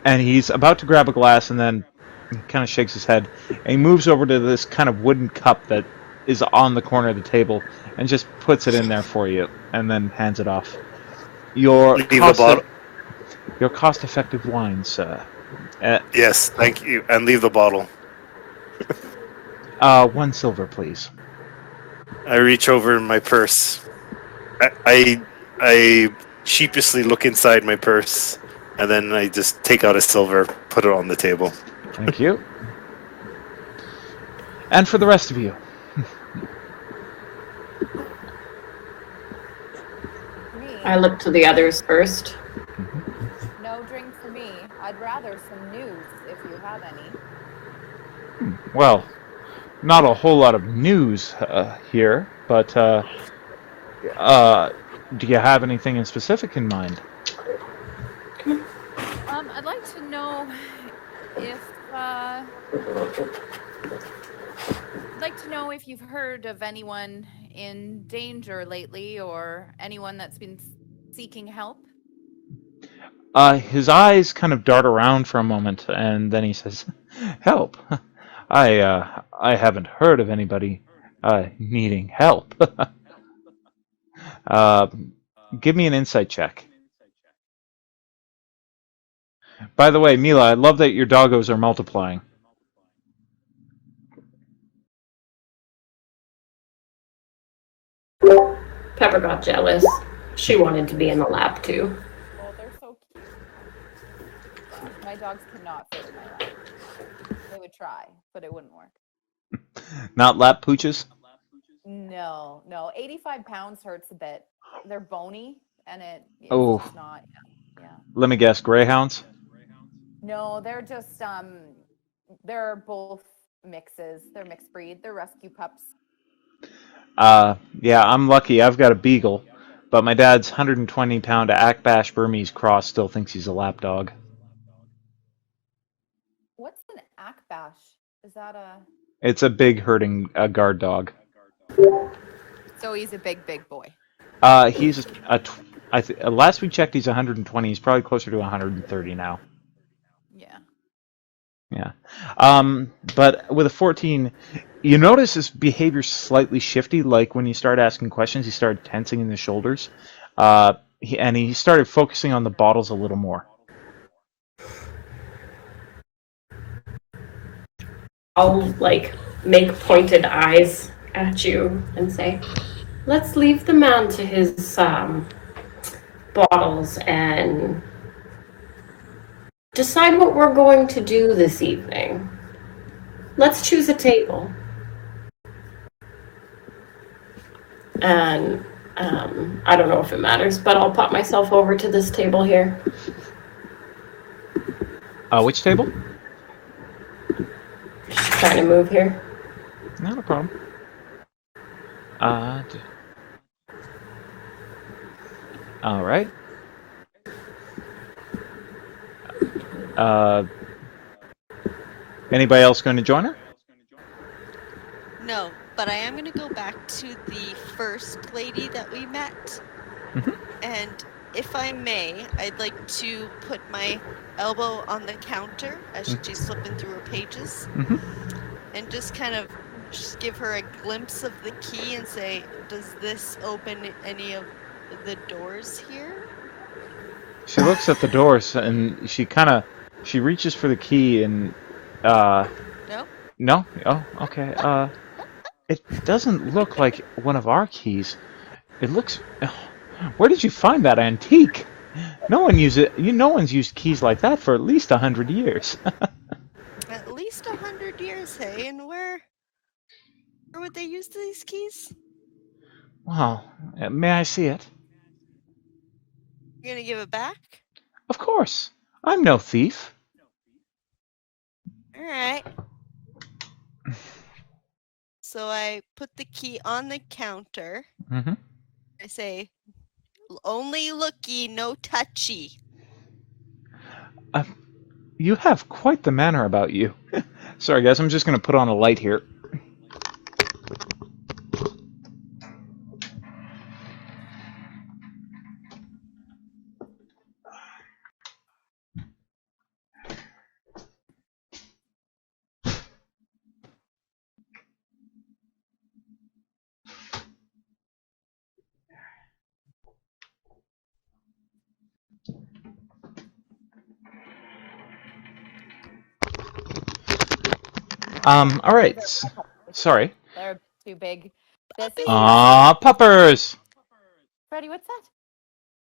and he's about to grab a glass, and then he kind of shakes his head, and he moves over to this kind of wooden cup that is on the corner of the table, and just puts it in there for you, and then hands it off. Your cost-effective wine, sir. Yes, thank you. And leave the bottle. 1 silver, please. I reach over in my purse. I sheepishly look inside my purse, and then I just take out a silver, put it on the table. Thank you. And for the rest of you. Me, I look to the others first. no drink for me. I'd rather some news if you have any. Well, not a whole lot of news here, but do you have anything in specific in mind? I'd like to know if you've heard of anyone in danger lately, or anyone that's been seeking help. His eyes kind of dart around for a moment, and then he says, "Help! I haven't heard of anybody needing help." Give me an insight check. By the way, Mila, I love that your doggos are multiplying. Pepper got jealous. She wanted to be in the lab too. Oh, they're so cute. My dogs cannot fit in my lap. They would try, but it wouldn't work. Not lap pooches? No. 85 pounds hurts a bit. They're bony, and it's Oh. just not. Yeah. Let me guess, greyhounds? No, they're just they're both mixes. They're mixed breed. They're rescue pups. Yeah, I'm lucky. I've got a beagle, but my dad's 120-pound Akbash Burmese cross still thinks he's a lap dog. What's an Akbash? Is that a? It's a big herding guard dog. So he's a big boy. He's last we checked, he's 120. He's probably closer to 130 now. Yeah. Yeah. But with a 14, you notice his behavior's slightly shifty. Like when you start asking questions, he started tensing in the shoulders. He started focusing on the bottles a little more. I'll like make pointed eyes at you and say, "Let's leave the man to his bottles and decide what we're going to do this evening. Let's choose a table." And I don't know if it matters, but I'll pop myself over to this table here. Which table? Just trying to move here. Not a problem. All right. Anybody else going to join her? No, but I am going to go back to the first lady that we met. Mhm. And if I may, I'd like to put my elbow on the counter as she's flipping through her pages Mhm. and just kind of just give her a glimpse of the key and say, does this open any of the doors here? She looks at the doors and she reaches for the key and No? no? Oh, okay. It doesn't look like one of our keys. It looks. Where did you find that antique? No one no one's used keys like that for at least 100 years. At least 100 years, hey? And where would they use these keys? Wow. May I see it? You're gonna give it back? Of course. I'm no thief. Alright. So I put the key on the counter. Mm-hmm. I say, only looky, no touchy. You have quite the manner about you. Sorry, guys. I'm just going to put on a light here. All right. Sorry. They're too big. This is Puppers. Freddie, what's that?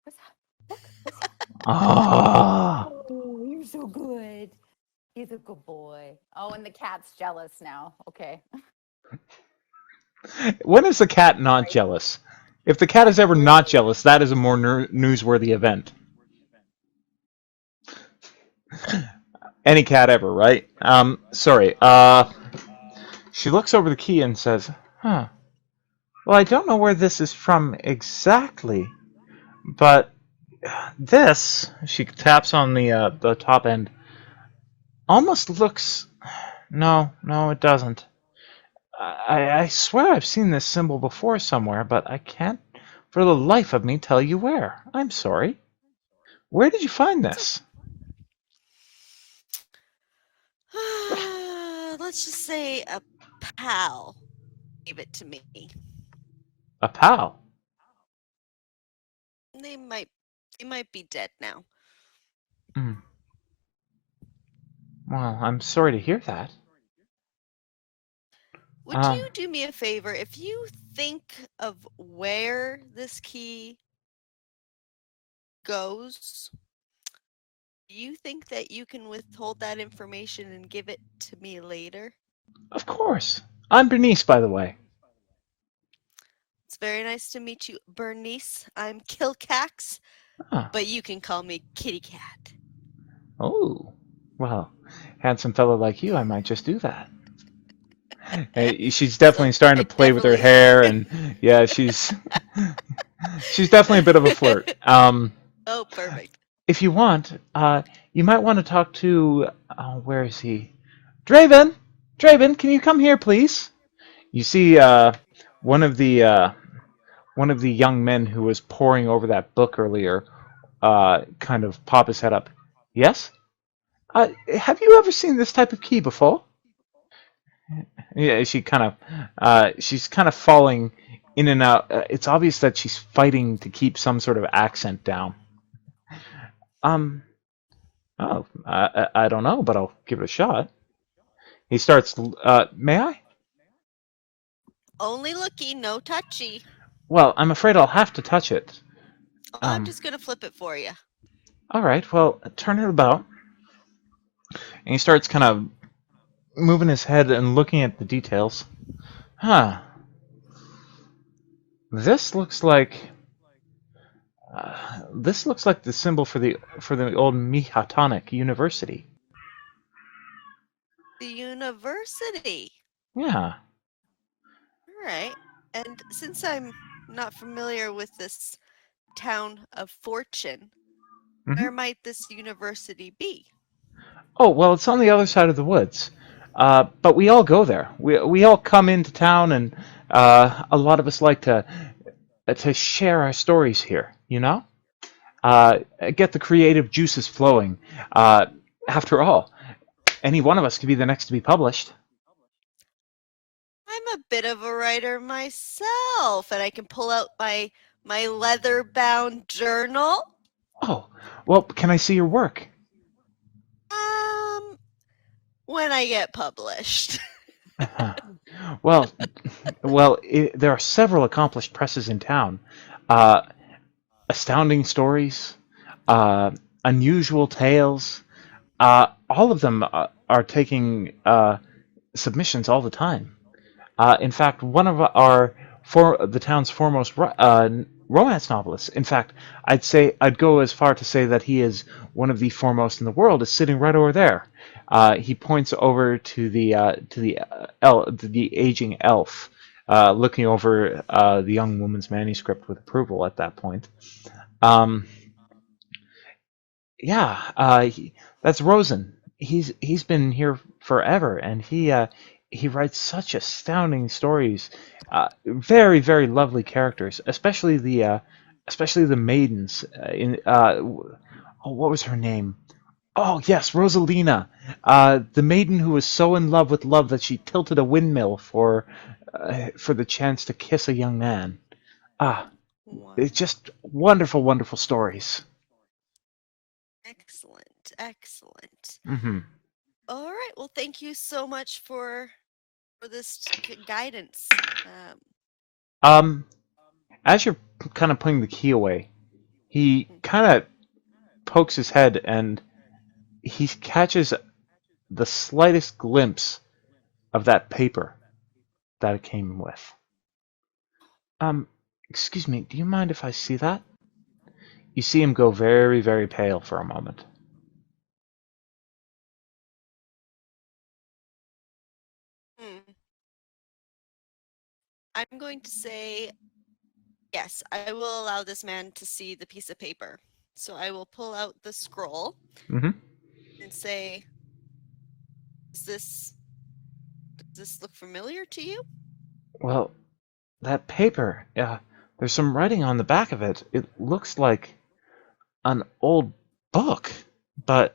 What's that? Look. Oh, you're so good. He's a good boy. Oh, and the cat's jealous now. Okay. When is the cat not jealous? If the cat is ever not jealous, that is a more newsworthy event. Any cat ever, right? Sorry. She looks over the key and says, "Huh. Well, I don't know where this is from exactly, but this," she taps on the top end, "almost looks. No, it doesn't. I swear I've seen this symbol before somewhere, but I can't for the life of me tell you where. I'm sorry. Where did you find this?" Let's just say a pal gave it to me. A pal. They might be dead now. Well, I'm sorry to hear that. Would you do me a favor? If you think of where this key goes, do you think that you can withhold that information and give it to me later? Of course. I'm Bernice, by the way. It's very nice to meet you, Bernice. I'm Kilcax, but you can call me Kitty Cat. Oh, well, handsome fellow like you, I might just do that. She's definitely starting to play with her hair, and yeah, she's definitely a bit of a flirt. Oh, perfect. If you want, you might want to talk to. Where is he? Draven, can you come here, please? You see, one of the one of the young men who was poring over that book earlier kind of pop his head up. Yes? Have you ever seen this type of key before? Yeah, she's kind of falling in and out. It's obvious that she's fighting to keep some sort of accent down. Um, I don't know, but I'll give it a shot. He starts, may I? Only looky, no touchy. Well, I'm afraid I'll have to touch it. I'm just gonna flip it for you. All right, well, turn it about. And he starts kind of moving his head and looking at the details. Huh. This looks like the symbol for the old Mihatonic University. The university. Yeah. All right. And since I'm not familiar with this town of Fortune, where might this university be? Oh, well, it's on the other side of the woods. But we all go there. We all come into town, and a lot of us like to share our stories here. You know, get the creative juices flowing. After all, any one of us could be the next to be published. I'm a bit of a writer myself, and I can pull out my leather-bound journal. Oh, well, can I see your work? When I get published. Well, there are several accomplished presses in town. Astounding stories, unusual tales. All of them are taking submissions all the time. In fact, one of the town's foremost romance novelists. In fact, I'd go as far to say that he is one of the foremost in the world. Is sitting right over there. He points over to the aging elf, looking over the young woman's manuscript with approval at that point. That's Rosen. He's been here forever, and he writes such astounding stories. Very very lovely characters, especially the maidens. What was her name? Oh yes, Rosalina, the maiden who was so in love with love that she tilted a windmill for the chance to kiss a young man. It's just wonderful, wonderful stories. Excellent. Mm-hmm. All right. Well, thank you so much for this guidance. As you're kind of putting the key away, he kind of pokes his head and he catches the slightest glimpse of that paper that it came with. Excuse me, do you mind if I see that? You see him go very, very pale for a moment. I'm going to say, yes, I will allow this man to see the piece of paper. So I will pull out the scroll and say, does this look familiar to you? Well, that paper, there's some writing on the back of it. It looks like an old book, but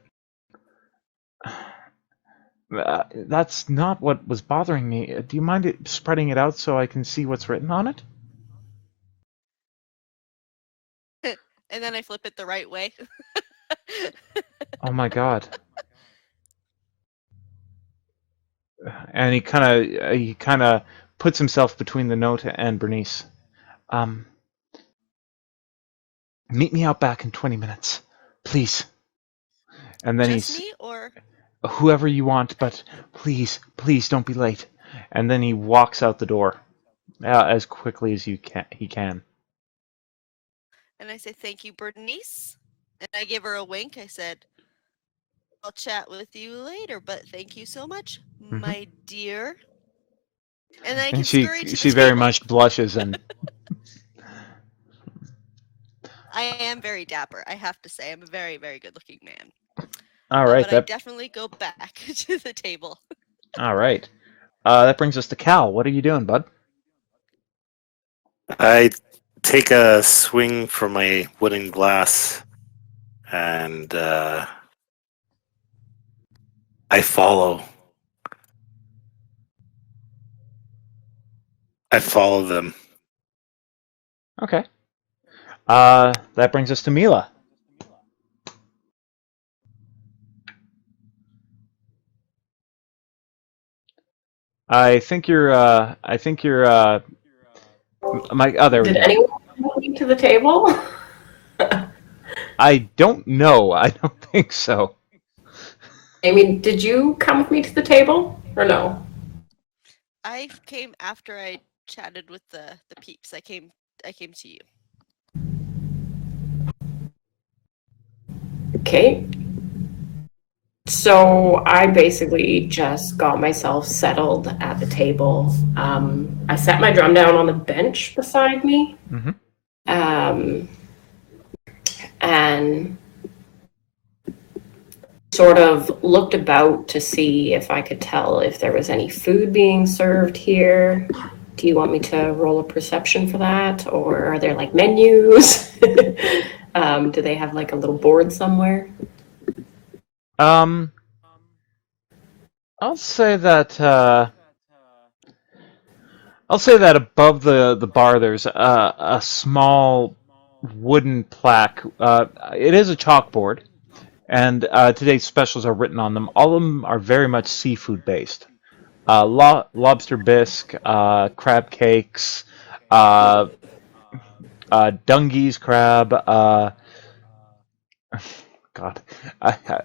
that's not what was bothering me. Do you mind spreading it out so I can see what's written on it? And then I flip it the right way. Oh my god. And he kind of puts himself between the note and Bernice. Meet me out back in 20 minutes, please. And then Just me or whoever you want, but please don't be late. And then he walks out the door as quickly as he can. And I say, thank you, Bernice. And I give her a wink. I said, I'll chat with you later, but thank you so much, my dear. And then I can scurry to the she table. very much blushes and I am very dapper, I have to say. I'm a very, very good looking man. all right. But I definitely go back to the table. All right. That brings us to Cal. What are you doing, bud? I take a swing for my wooden glass, and I follow. I follow them. Okay. That brings us to Mila. I think you're. Oh, there we Did go. anyone come me to the table? I don't know. I don't think so. I mean, did you come with me to the table or no? I came after I chatted with the peeps. I came to you. Okay. So I basically just got myself settled at the table. I set my drum down on the bench beside me. Mm-hmm. And sort of looked about to see if I could tell if there was any food being served here. Do you want me to roll a perception for that? Or are there like menus? Do they have like a little board somewhere? I'll say that. I'll say that above the bar, there's a small wooden plaque. It is a chalkboard, and today's specials are written on them. All of them are very much seafood based. Lobster bisque, crab cakes, Dungeness crab. God,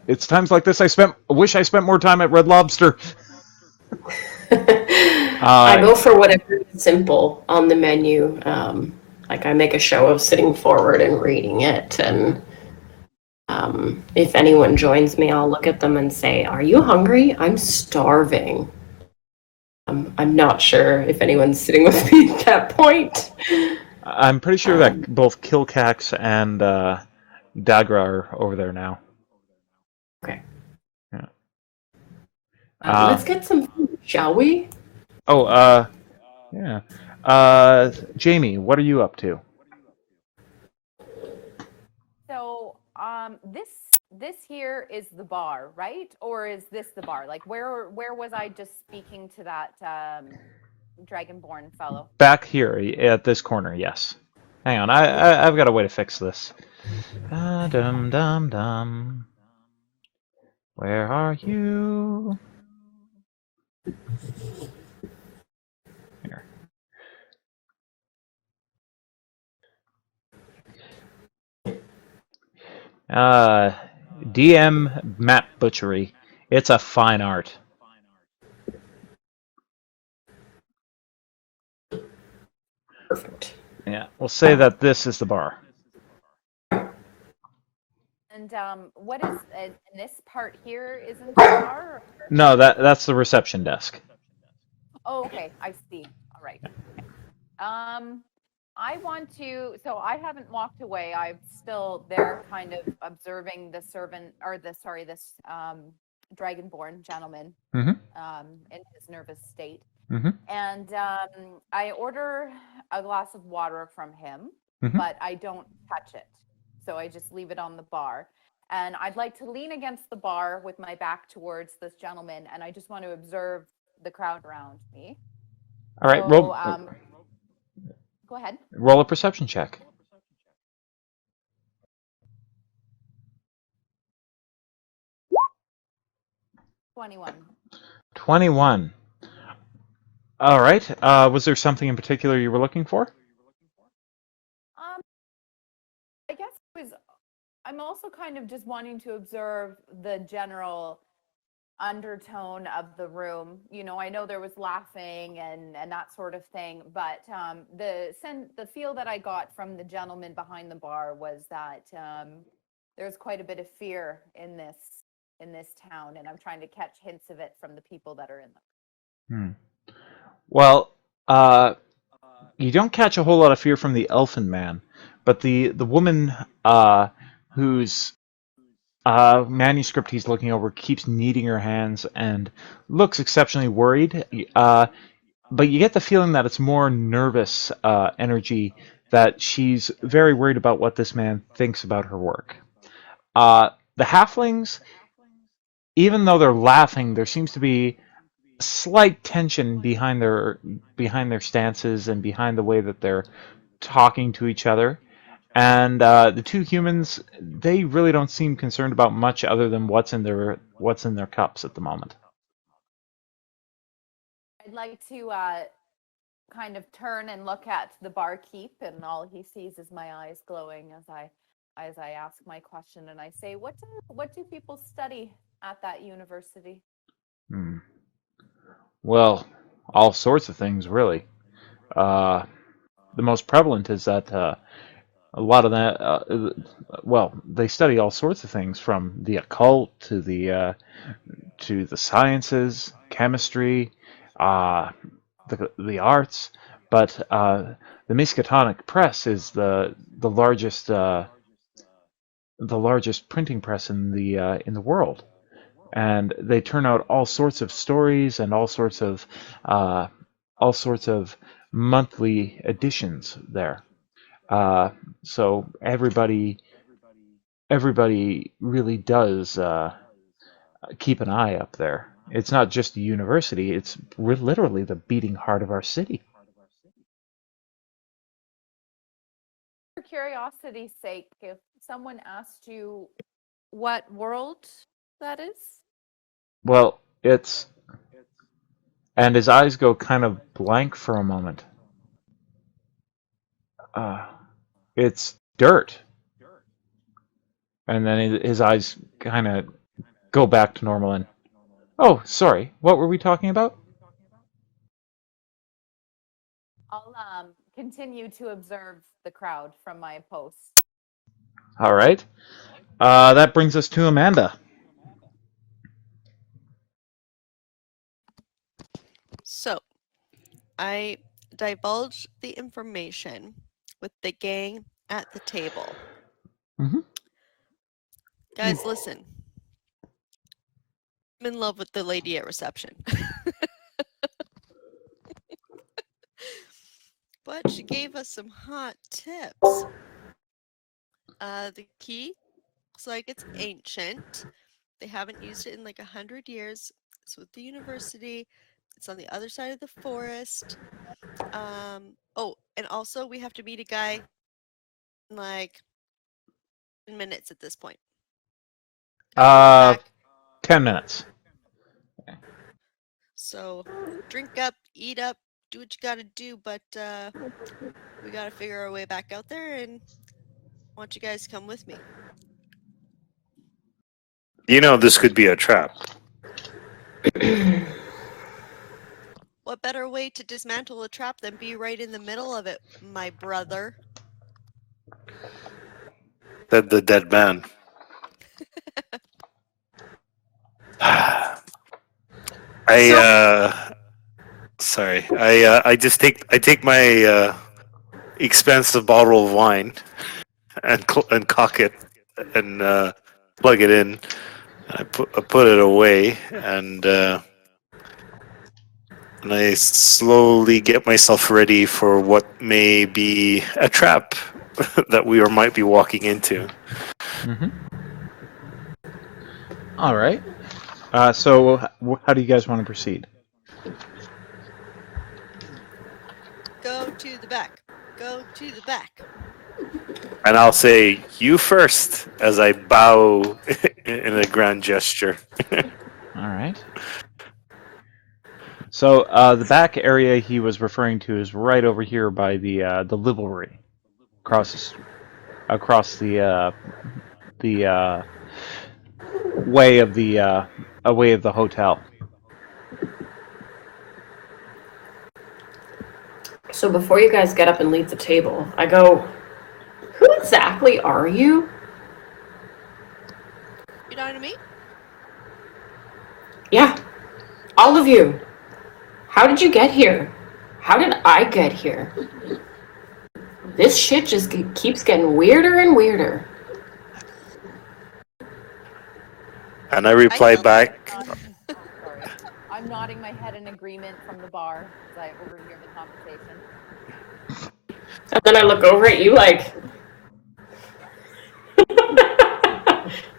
it's times like this I wish I spent more time at Red Lobster. I go for whatever is simple on the menu. Like I make a show of sitting forward and reading it, and if anyone joins me, I'll look at them and say, "Are you hungry? I'm starving." I'm not sure if anyone's sitting with me at that point. I'm pretty sure that both Kilcax and Dagra are over there now. Okay. Yeah. Let's get some food, shall we? Oh, yeah. Jamie, what are you up to? So, this here is the bar, right? Or is this the bar? Like, where was I just speaking to that dragonborn fellow? Back here at this corner, yes. Hang on, I've got a way to fix this. Dum dum dum. Where are you? Here. DM map butchery. It's a fine art. Perfect. Yeah, we'll say that this is the bar. And what is and this part here isn't the bar? No, that's the reception desk. Oh, okay, I see. All right. I want to. So I haven't walked away. I'm still there, kind of observing the servant, or this dragonborn gentleman, Mm-hmm. in his nervous state. Mm-hmm. And I order a glass of water from him, Mhm. but I don't touch it. So I just leave it on the bar. And I'd like to lean against the bar with my back towards this gentleman, and I just want to observe the crowd around me. All right, So, go ahead. roll a perception check. 21. 21. All right. Was there something in particular you were looking for? I guess it was. I'm also kind of just wanting to observe the general undertone of the room. You know, I know there was laughing and that sort of thing, but the feel that I got from the gentleman behind the bar was that there's quite a bit of fear in this town, and I'm trying to catch hints of it from the people that are in them. Well, you don't catch a whole lot of fear from the elfin man, but the woman whose manuscript he's looking over keeps kneading her hands and looks exceptionally worried. But you get the feeling that it's more nervous energy that she's very worried about what this man thinks about her work. The halflings, even though they're laughing, there seems to be slight tension behind their stances and behind the way that they're talking to each other. And the two humans, they really don't seem concerned about much other than what's in their cups at the moment. I'd like to kind of turn and look at the barkeep, and all he sees is my eyes glowing as I ask my question, and I say, what do people study at that university? Well, all sorts of things, really. The most prevalent is that a lot of that, well, they study all sorts of things from the occult to the sciences, chemistry, the arts, but the Miskatonic press is the largest printing press in the world, and they turn out all sorts of stories and all sorts of monthly editions there. So everybody really does keep an eye up there. It's not just a university; it's literally the beating heart of our city. For curiosity's sake, if someone asked you what world that is? Well, and his eyes go kind of blank for a moment. It's dirt. And then his eyes kind of go back to normal and, oh, sorry, what were we talking about? I'll continue to observe the crowd from my post. All right. That brings us to Amanda. So, I divulge the information with the gang at the table. Mm-hmm. Guys, listen. I'm in love with the lady at reception. But she gave us some hot tips. The key looks like it's ancient. They haven't used it in like 100 years. It's with the university. It's on the other side of the forest. Oh, and also we have to meet a guy in like 10 minutes at this point. I'll be back. 10 minutes. So drink up, eat up, do what you gotta do, but we gotta figure our way back out there, and I want you guys to come with me. You know, this could be a trap. What better way to dismantle a trap than be right in the middle of it, my brother? Said the dead man. Sorry. I take my expensive bottle of wine and cock it and plug it in. I put it away and I slowly get myself ready for what may be a trap that we might be walking into. Mm-hmm. All right. So how do you guys want to proceed? Go to the back. Go to the back. And I'll say, you first, as I bow in a grand gesture. All right. So the back area he was referring to is right over here by the livery, across the way of the hotel. So before you guys get up and leave the table, I go, who exactly are you? You talking to me? Yeah, all of you. How did you get here? How did I get here? This shit just keeps getting weirder and weirder. And I reply back. Sorry. I'm nodding my head in agreement from the bar as I overhear the conversation. And then I look over at you like,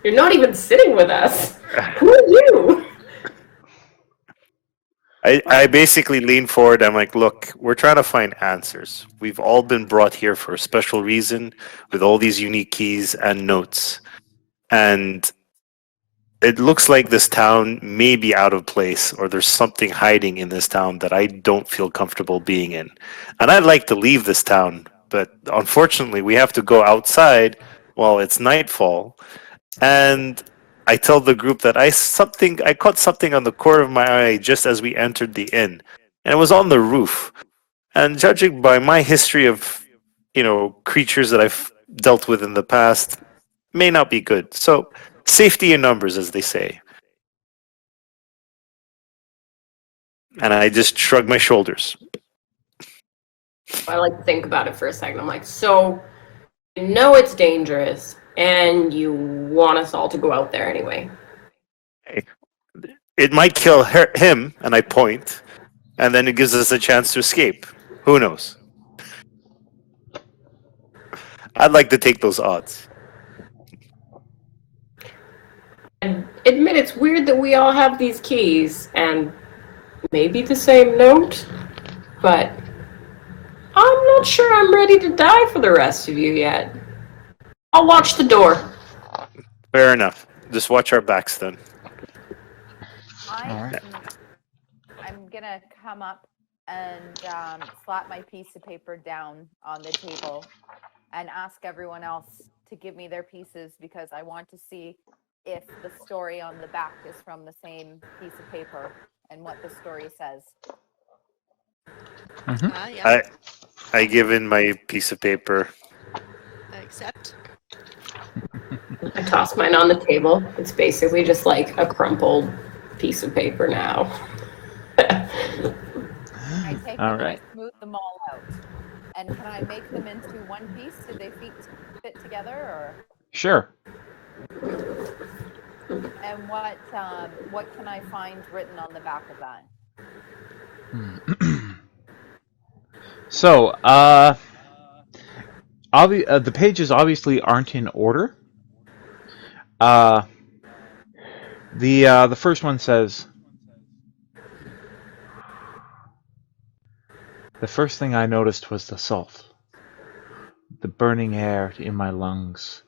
you're not even sitting with us. Who are you? I basically lean forward. I'm like, look, we're trying to find answers. We've all been brought here for a special reason with all these unique keys and notes. And it looks like this town may be out of place, or there's something hiding in this town that I don't feel comfortable being in. And I'd like to leave this town, but unfortunately, we have to go outside while it's nightfall. And I tell the group that I caught something on the corner of my eye just as we entered the inn, and it was on the roof. And judging by my history of, creatures that I've dealt with in the past, may not be good. So, safety in numbers, as they say. And I just shrug my shoulders. I like to think about it for a second. I'm like, so you know it's dangerous, and you want us all to go out there anyway. It might kill him, and I point, and then it gives us a chance to escape. Who knows? I'd like to take those odds. And admit it's weird that we all have these keys and maybe the same note, but I'm not sure I'm ready to die for the rest of you yet. I'll watch the door. Fair enough. Just watch our backs then. Alright. I'm gonna come up and slap my piece of paper down on the table and ask everyone else to give me their pieces, because I want to see if the story on the back is from the same piece of paper and what the story says. Yeah, I give in my piece of paper. I accept. I toss mine on the table. It's basically just like a crumpled piece of paper now. I take All them and I right. smooth them all out. And can I make them into one piece? Do they fit together, or? Sure. And what can I find written on the back of that? So, the pages obviously aren't in order. The first one says, "The first thing I noticed was the salt, the burning air in my lungs.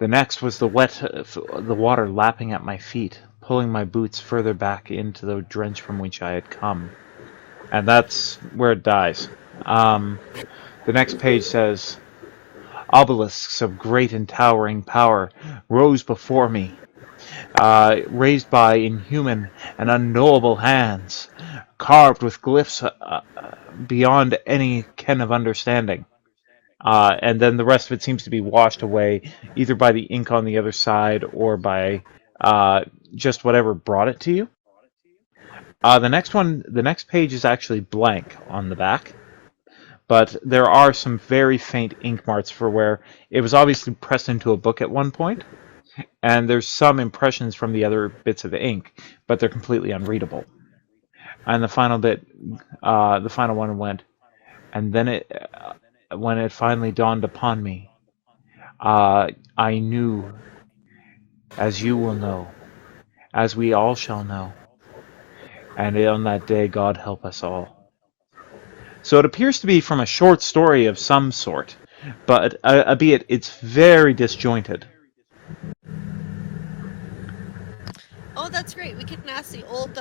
The next was the water lapping at my feet, pulling my boots further back into the drench from which I had come." And that's where it dies. The next page says, "Obelisks of great and towering power rose before me, raised by inhuman and unknowable hands, carved with glyphs beyond any ken of understanding." And then the rest of it seems to be washed away, either by the ink on the other side or by just whatever brought it to you. The next page is actually blank on the back, but there are some very faint ink marks for where it was obviously pressed into a book at one point, and there's some impressions from the other bits of the ink, but they're completely unreadable. And the final one went, "And then when it finally dawned upon me, I knew, as you will know, as we all shall know, and on that day God help us all." So it appears to be from a short story of some sort, but albeit it's very disjointed. Oh, that's great. We can ask the old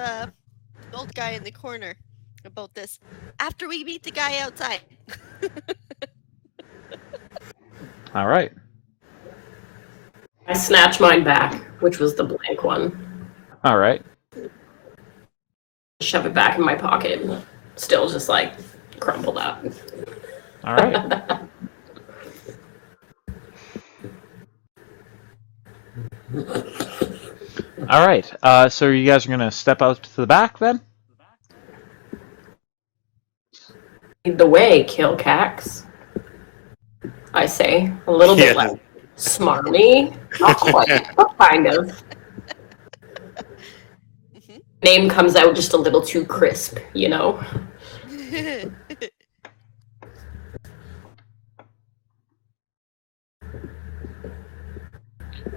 guy in the corner about this after we meet the guy outside. All right. I snatch mine back, which was the blank one. All right. Shove it back in my pocket. Still just like crumpled up. All right. All right. So you guys are going to step out to the back then? Lead the way, Kilcax. I say, a little bit like smarmy. Not quite, but kind of. Name comes out just a little too crisp, you know?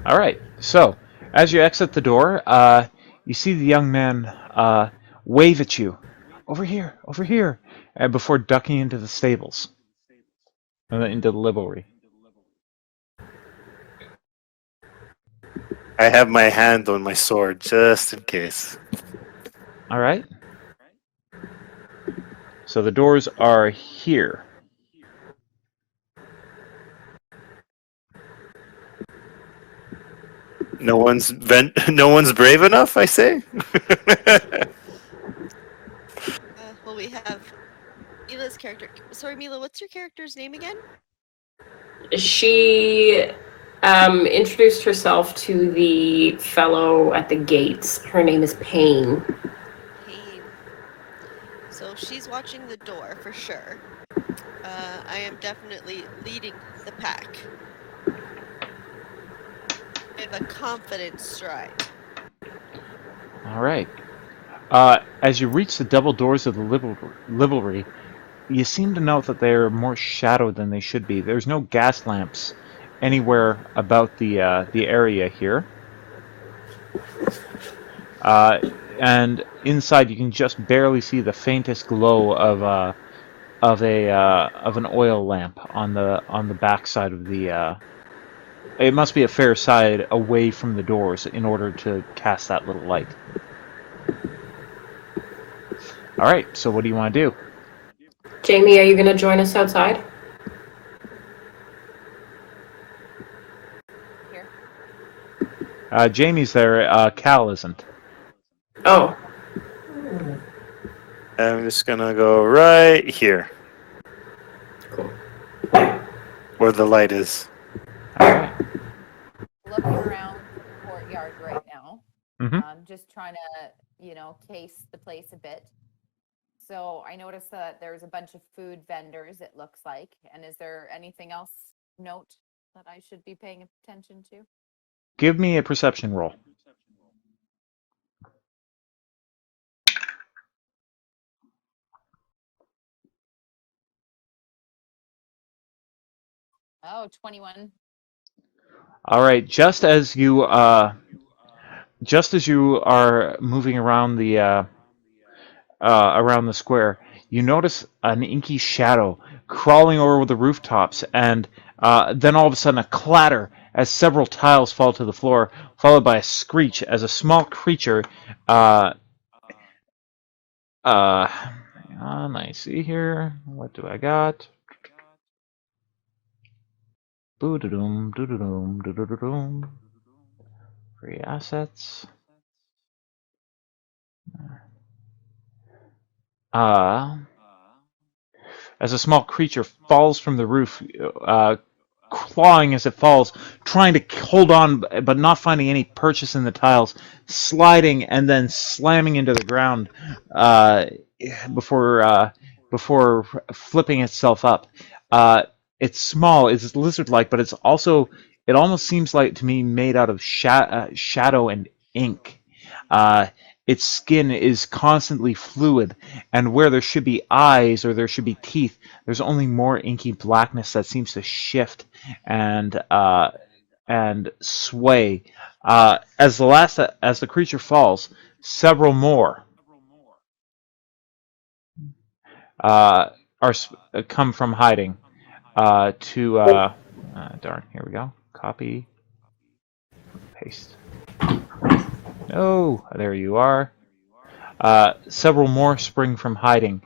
All right. So, as you exit the door, you see the young man wave at you, over here, before ducking into the stables, into the livery. I have my hand on my sword just in case. All right. So the doors are here. No one's brave enough, I say. Well, we have Mila's character. Sorry, Mila, what's your character's name again? She introduced herself to the fellow at the gates. Her name is Payne. Pain. So she's watching the door for sure. I am definitely leading the pack. With a confident stride. All right. As you reach the double doors of the livery, you seem to note that they're more shadowed than they should be. There's no gas lamps anywhere about the area here. And inside, you can just barely see the faintest glow of an oil lamp on the back side of the. It must be a fair side away from the doors in order to cast that little light. All right, so what do you want to do? Jamie, are you going to join us outside? Here. Jamie's there. Cal isn't. Oh, I'm just gonna go right here. cool. Where the light is. All right. Looking around the courtyard right now. Mm-hmm. Just trying to, case the place a bit. So I noticed that there's a bunch of food vendors, it looks like. And is there anything else note that I should be paying attention to? Give me a perception roll. Oh, 21. All right. Just as you are moving around the square, you notice an inky shadow crawling over the rooftops, and then all of a sudden a clatter as several tiles fall to the floor, followed by a screech as a small creature. Hang on, I see here. What do I got? Boo-da-doom, doo-da-doom, doo-da-da-doom. Free assets. As a small creature falls from the roof, clawing as it falls, trying to hold on, but not finding any purchase in the tiles, sliding and then slamming into the ground before flipping itself up. It's small, it's lizard-like, but it almost seems like to me made out of shadow and ink. Its skin is constantly fluid, and where there should be eyes or there should be teeth, there's only more inky blackness that seems to shift and sway. As the creature falls, several more come from hiding. Darn, here we go. Copy, paste. No, there you are. Several more spring from hiding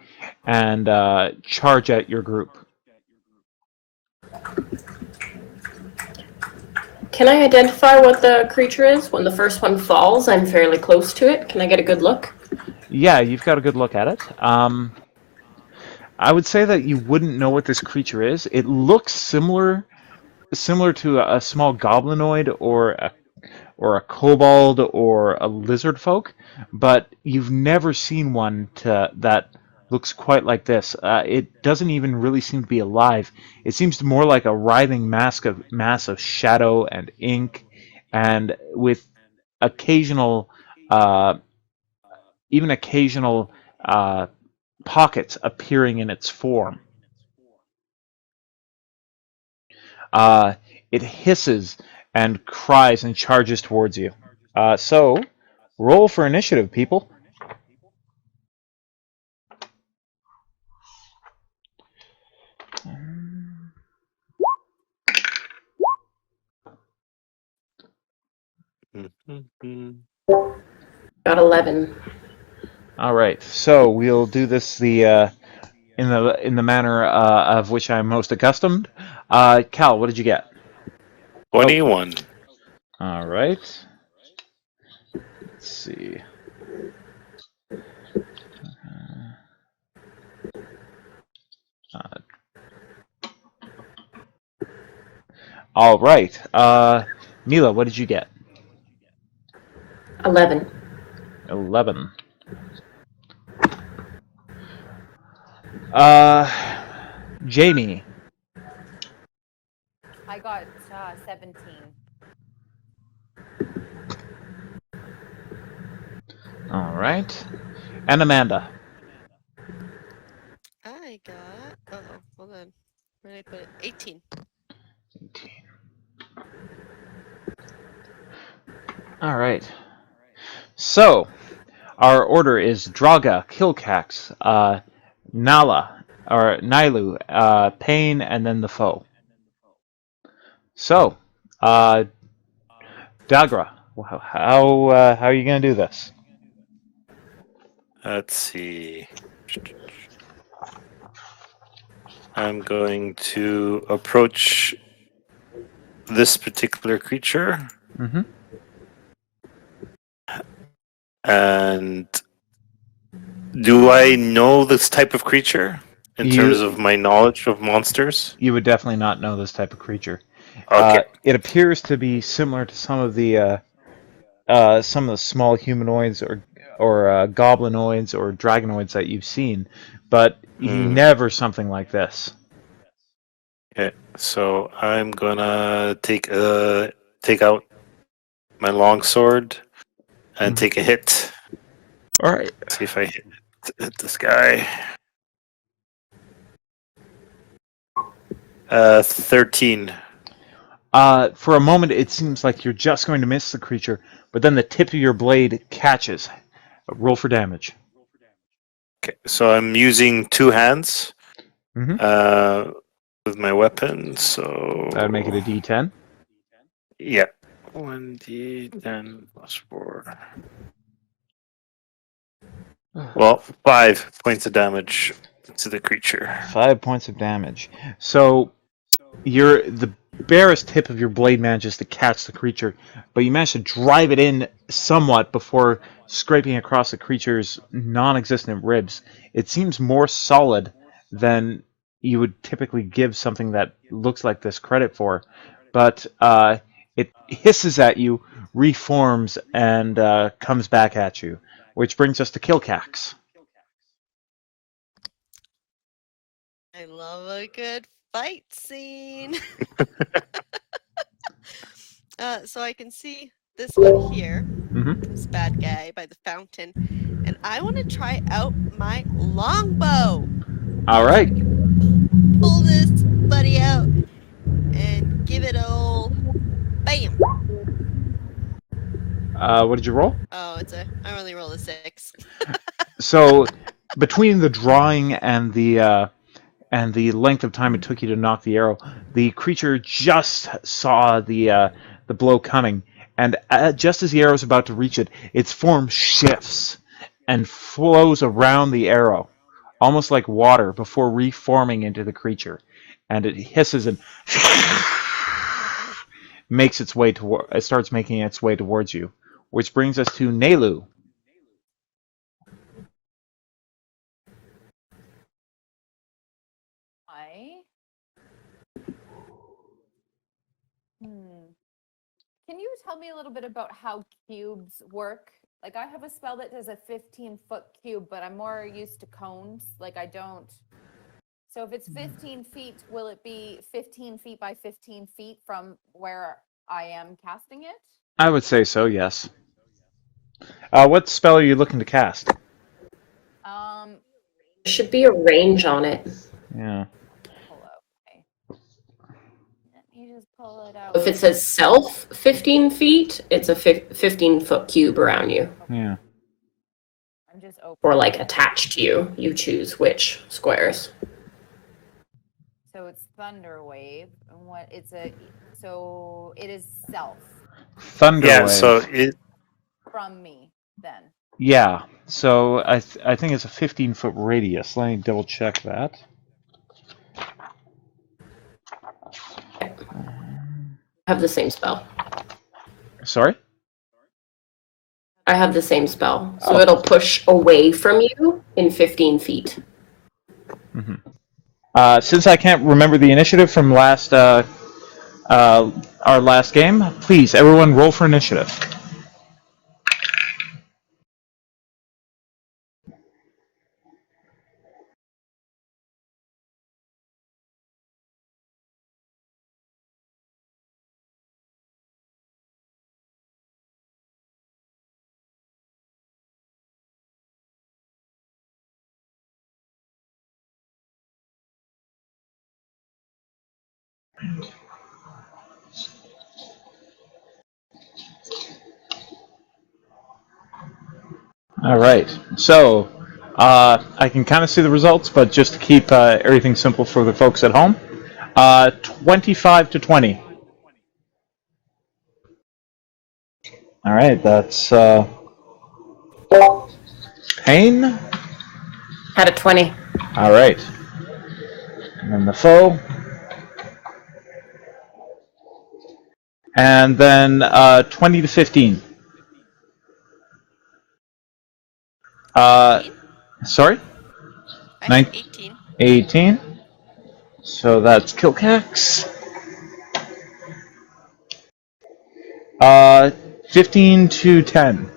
and charge at your group. Can I identify what the creature is? When the first one falls, I'm fairly close to it. Can I get a good look? Yeah, you've got a good look at it. I would say that you wouldn't know what this creature is. It looks similar to a small goblinoid or a kobold or a lizard folk, but you've never seen one that looks quite like this. It doesn't even really seem to be alive. It seems more like a writhing mass of shadow and ink, and with occasional, even occasional pockets appearing in its form. It hisses and cries and charges towards you. So, roll for initiative, people. Got 11. All right, so we'll do this in the manner of which I'm most accustomed. Cal, what did you get? 21. All right. Let's see. All right. Mila, what did you get? 11. 11. Jamie. I got 17. All right. And Amanda. I got. Hold on. Where did I put it? 18. 18. All right. So, our order is Draga, Kilcax, Nala, or Nilu, Pain, and then the foe. So, Dagra, how are you going to do this? Let's see. I'm going to approach this particular creature. Mm-hmm. And do I know this type of creature in terms of my knowledge of monsters? You would definitely not know this type of creature. Okay. It appears to be similar to some of the small humanoids or goblinoids or dragonoids that you've seen, but never something like this. Okay, so I'm gonna take out my longsword and take a hit. All right. See if I hit this guy. 13. For a moment, it seems like you're just going to miss the creature, but then the tip of your blade catches. Roll for damage. Okay, so I'm using two hands Mm-hmm. with my weapon, so... That would make it a D10. Yeah. 1d10 plus 4. Well, 5 points of damage to the creature. 5 points of damage. So, the barest tip of your blade manages to catch the creature, but you manage to drive it in somewhat before scraping across the creature's non-existent ribs. It seems more solid than you would typically give something that looks like this credit for, but it hisses at you, reforms, and comes back at you, which brings us to Kilcax. I love a good fight scene. So I can see this one here, this bad guy by the fountain, and I want to try out my longbow. All right. Pull this buddy out and give it a old bam. What did you roll? Oh, I only rolled a 6. So, between the drawing and the length of time it took you to knock the arrow, the creature just saw the blow coming, and just as the arrow is about to reach it, its form shifts and flows around the arrow, almost like water, before reforming into the creature, and it hisses and it starts making its way towards you, which brings us to Nelu. Can you tell me a little bit about how cubes work? Like, I have a spell that does a 15-foot cube, but I'm more used to cones. Like, I don't. So if it's 15 feet, will it be 15 feet by 15 feet from where I am casting it? I would say so, yes. What spell are you looking to cast? Should be a range on it. Yeah. Okay. Let me just pull it out. If it says self 15 feet, it's a 15-foot cube around you. Yeah. I'm just open. Or like attached to you. You choose which squares. So it's thunder wave, and what it's a. So it is self Thunder Yeah, wave. so it from me then. Yeah. So I think it's a 15-foot radius. Let me double check that. I have the same spell. Sorry? I have the same spell. So Oh. it'll push away from you in 15 feet. Since I can't remember the initiative from last our last game, please everyone roll for initiative. All right. So I can kind of see the results, but just to keep everything simple for the folks at home, 25 to 20. All right. That's Pain. Had a 20. All right. And then the foe. And then 20 to 15. Sorry? I had 18. 18. So that's Kilcax. 15 to 10.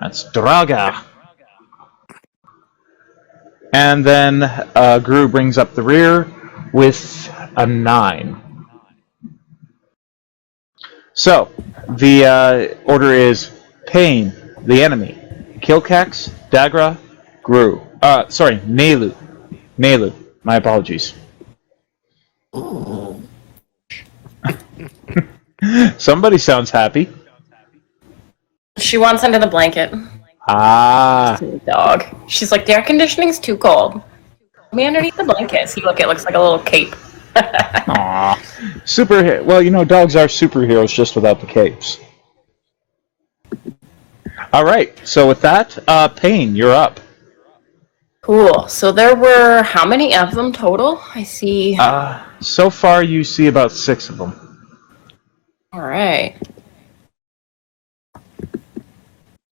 That's Draga. And then Gru brings up the rear with a 9. So, the order is Pain, the enemy, Kilcax, Dagra, Gru. Sorry, Nelu. Nelu. My apologies. Somebody sounds happy. She wants under the blanket. Ah. Dog. She's like, the air conditioning's too cold. Put me underneath the blanket. See, look, it looks like a little cape. Aw. Well, you know, dogs are superheroes just without the capes. All right. So with that, Pain, you're up. Cool. So there were how many of them total? I see. So far, you see about 6 of them. All right.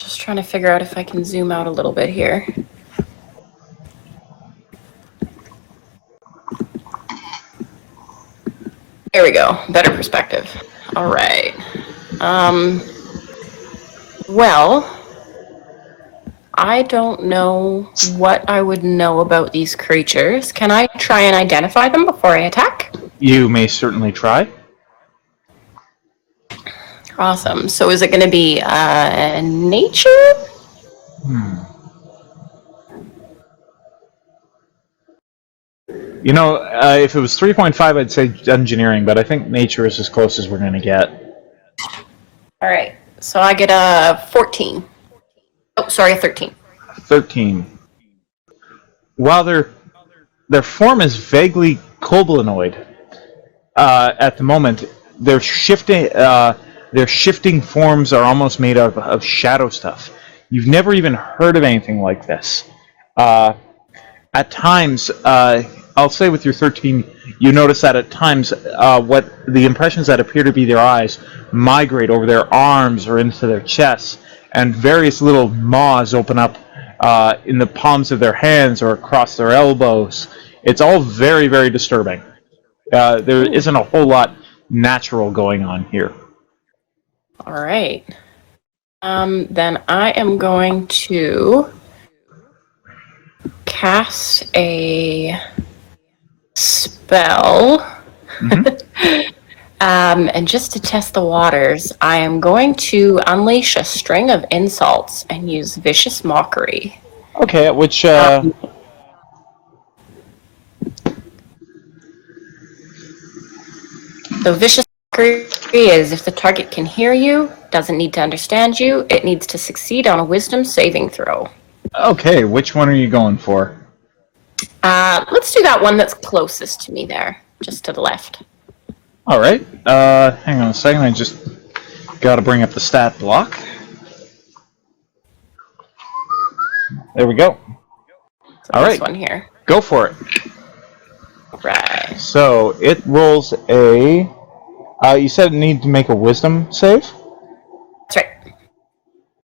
Just trying to figure out if I can zoom out a little bit here. There we go. Better perspective. All right. Well, I don't know what I would know about these creatures. Can I try and identify them before I attack? You may certainly try. Awesome. So is it going to be nature? You know, if it was 3.5, I'd say engineering, but I think nature is as close as we're going to get. All right. So I get a 14. Oh, sorry, a 13. 13. While their form is vaguely kobolinoid at the moment, their shifting forms are almost made of shadow stuff. You've never even heard of anything like this. At times, I'll say with your 13, you notice that at times what the impressions that appear to be their eyes migrate over their arms or into their chests, and various little maws open up in the palms of their hands or across their elbows. It's all very, very disturbing. There isn't a whole lot natural going on here. All right. Then I am going to cast a spell. And just to test the waters, I am going to unleash a string of insults and use vicious mockery. Okay, which... So vicious mockery is if the target can hear you, doesn't need to understand you, it needs to succeed on a wisdom saving throw. Okay, which one are you going for? Let's do that one that's closest to me there, just to the left. All right. Hang on a second. I just got to bring up the stat block. There we go. So All this right. one here. Go for it. Right. So it rolls a. You said it needed to make a wisdom save? That's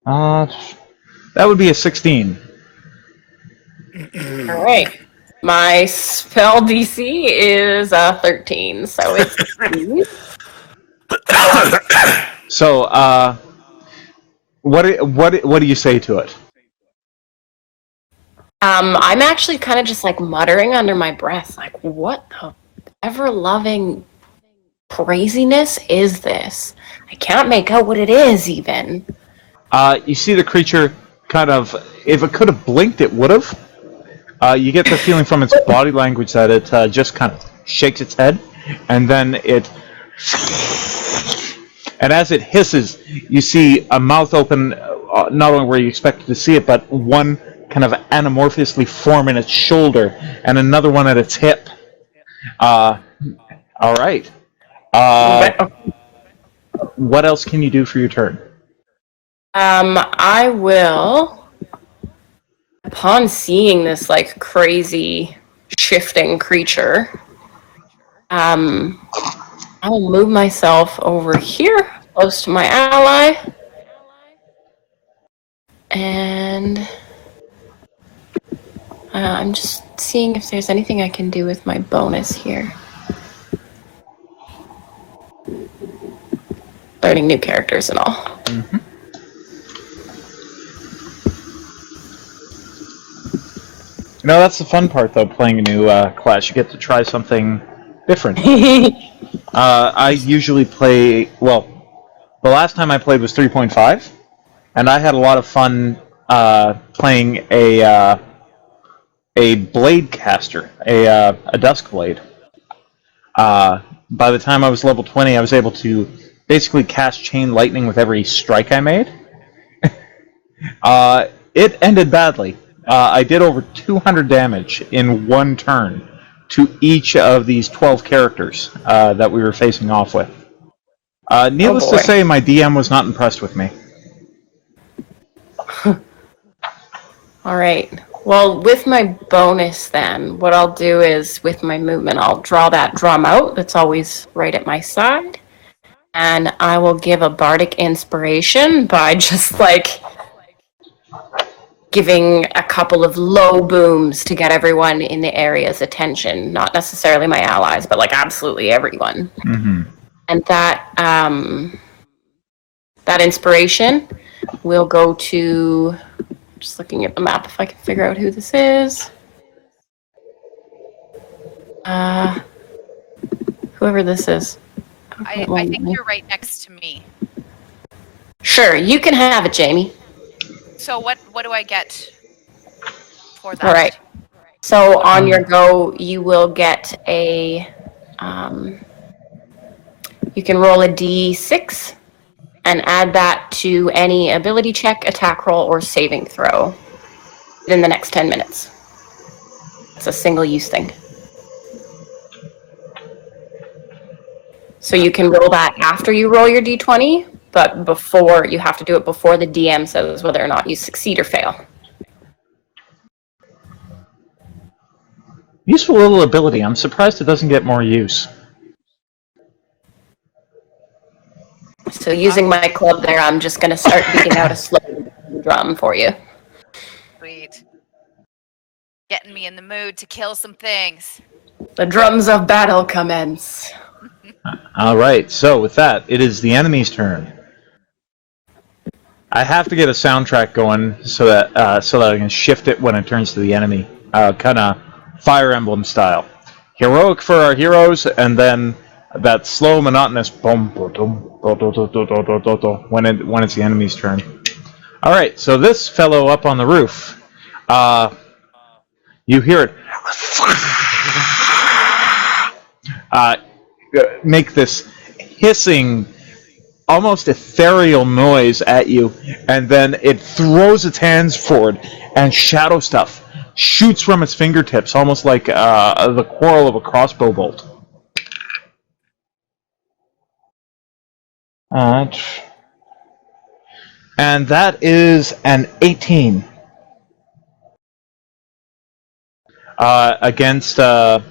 right. That would be a 16. All right. My spell DC is 13, so it's. So, what do you say to it? I'm actually kind of just like muttering under my breath, like, what the ever-loving craziness is this? I can't make out what it is, even. You see the creature kind of, if it could have blinked, it would have. You get the feeling from its body language that it just kind of shakes its head, and then it... And as it hisses, you see a mouth open, not only where you expected to see it, but one kind of anamorphously form in its shoulder, and another one at its hip. All right. What else can you do for your turn? I will, upon seeing this like crazy shifting creature, I will move myself over here, close to my ally, and I'm just seeing if there's anything I can do with my bonus here. Learning new characters and all. Mm-hmm. You know, that's the fun part, though, playing a new class. You get to try something different. I usually play... Well, the last time I played was 3.5, and I had a lot of fun playing a blade caster, a dusk blade. By the time I was level 20, I was able to basically cast chain lightning with every strike I made. It ended badly. I did over 200 damage in one turn to each of these 12 characters that we were facing off with. Needless to say, my DM was not impressed with me. All right. Well, with my bonus then, what I'll do is, with my movement, I'll draw that drum out that's always right at my side, and I will give a bardic inspiration by just, like, giving a couple of low booms to get everyone in the area's attention. Not necessarily my allies, but, like, absolutely everyone. Mm-hmm. And that inspiration will go to... Just looking at the map if I can figure out who this is. Whoever this is. I think you're right next to me. Sure, you can have it, Jamie. So what do I get for that? All right. So on your go, you will get a... you can roll a d6 and add that to any ability check, attack roll, or saving throw within the next 10 minutes. It's a single-use thing. So you can roll that after you roll your d20, but before, you have to do it before the DM says whether or not you succeed or fail. Useful little ability. I'm surprised it doesn't get more use. So using my club there, I'm just going to start beating out a slow drum for you. Sweet. Getting me in the mood to kill some things. The drums of battle commence. All right, so with that, it is the enemy's turn. I have to get a soundtrack going so that I can shift it when it turns to the enemy, kind of Fire Emblem style. Heroic for our heroes, and then that slow, monotonous boom, when it's the enemy's turn. All right, so this fellow up on the roof, you hear it. make this hissing, almost ethereal noise at you, and then it throws its hands forward, and shadow stuff shoots from its fingertips, almost like the quarrel of a crossbow bolt. And that is an 18 against Nelu.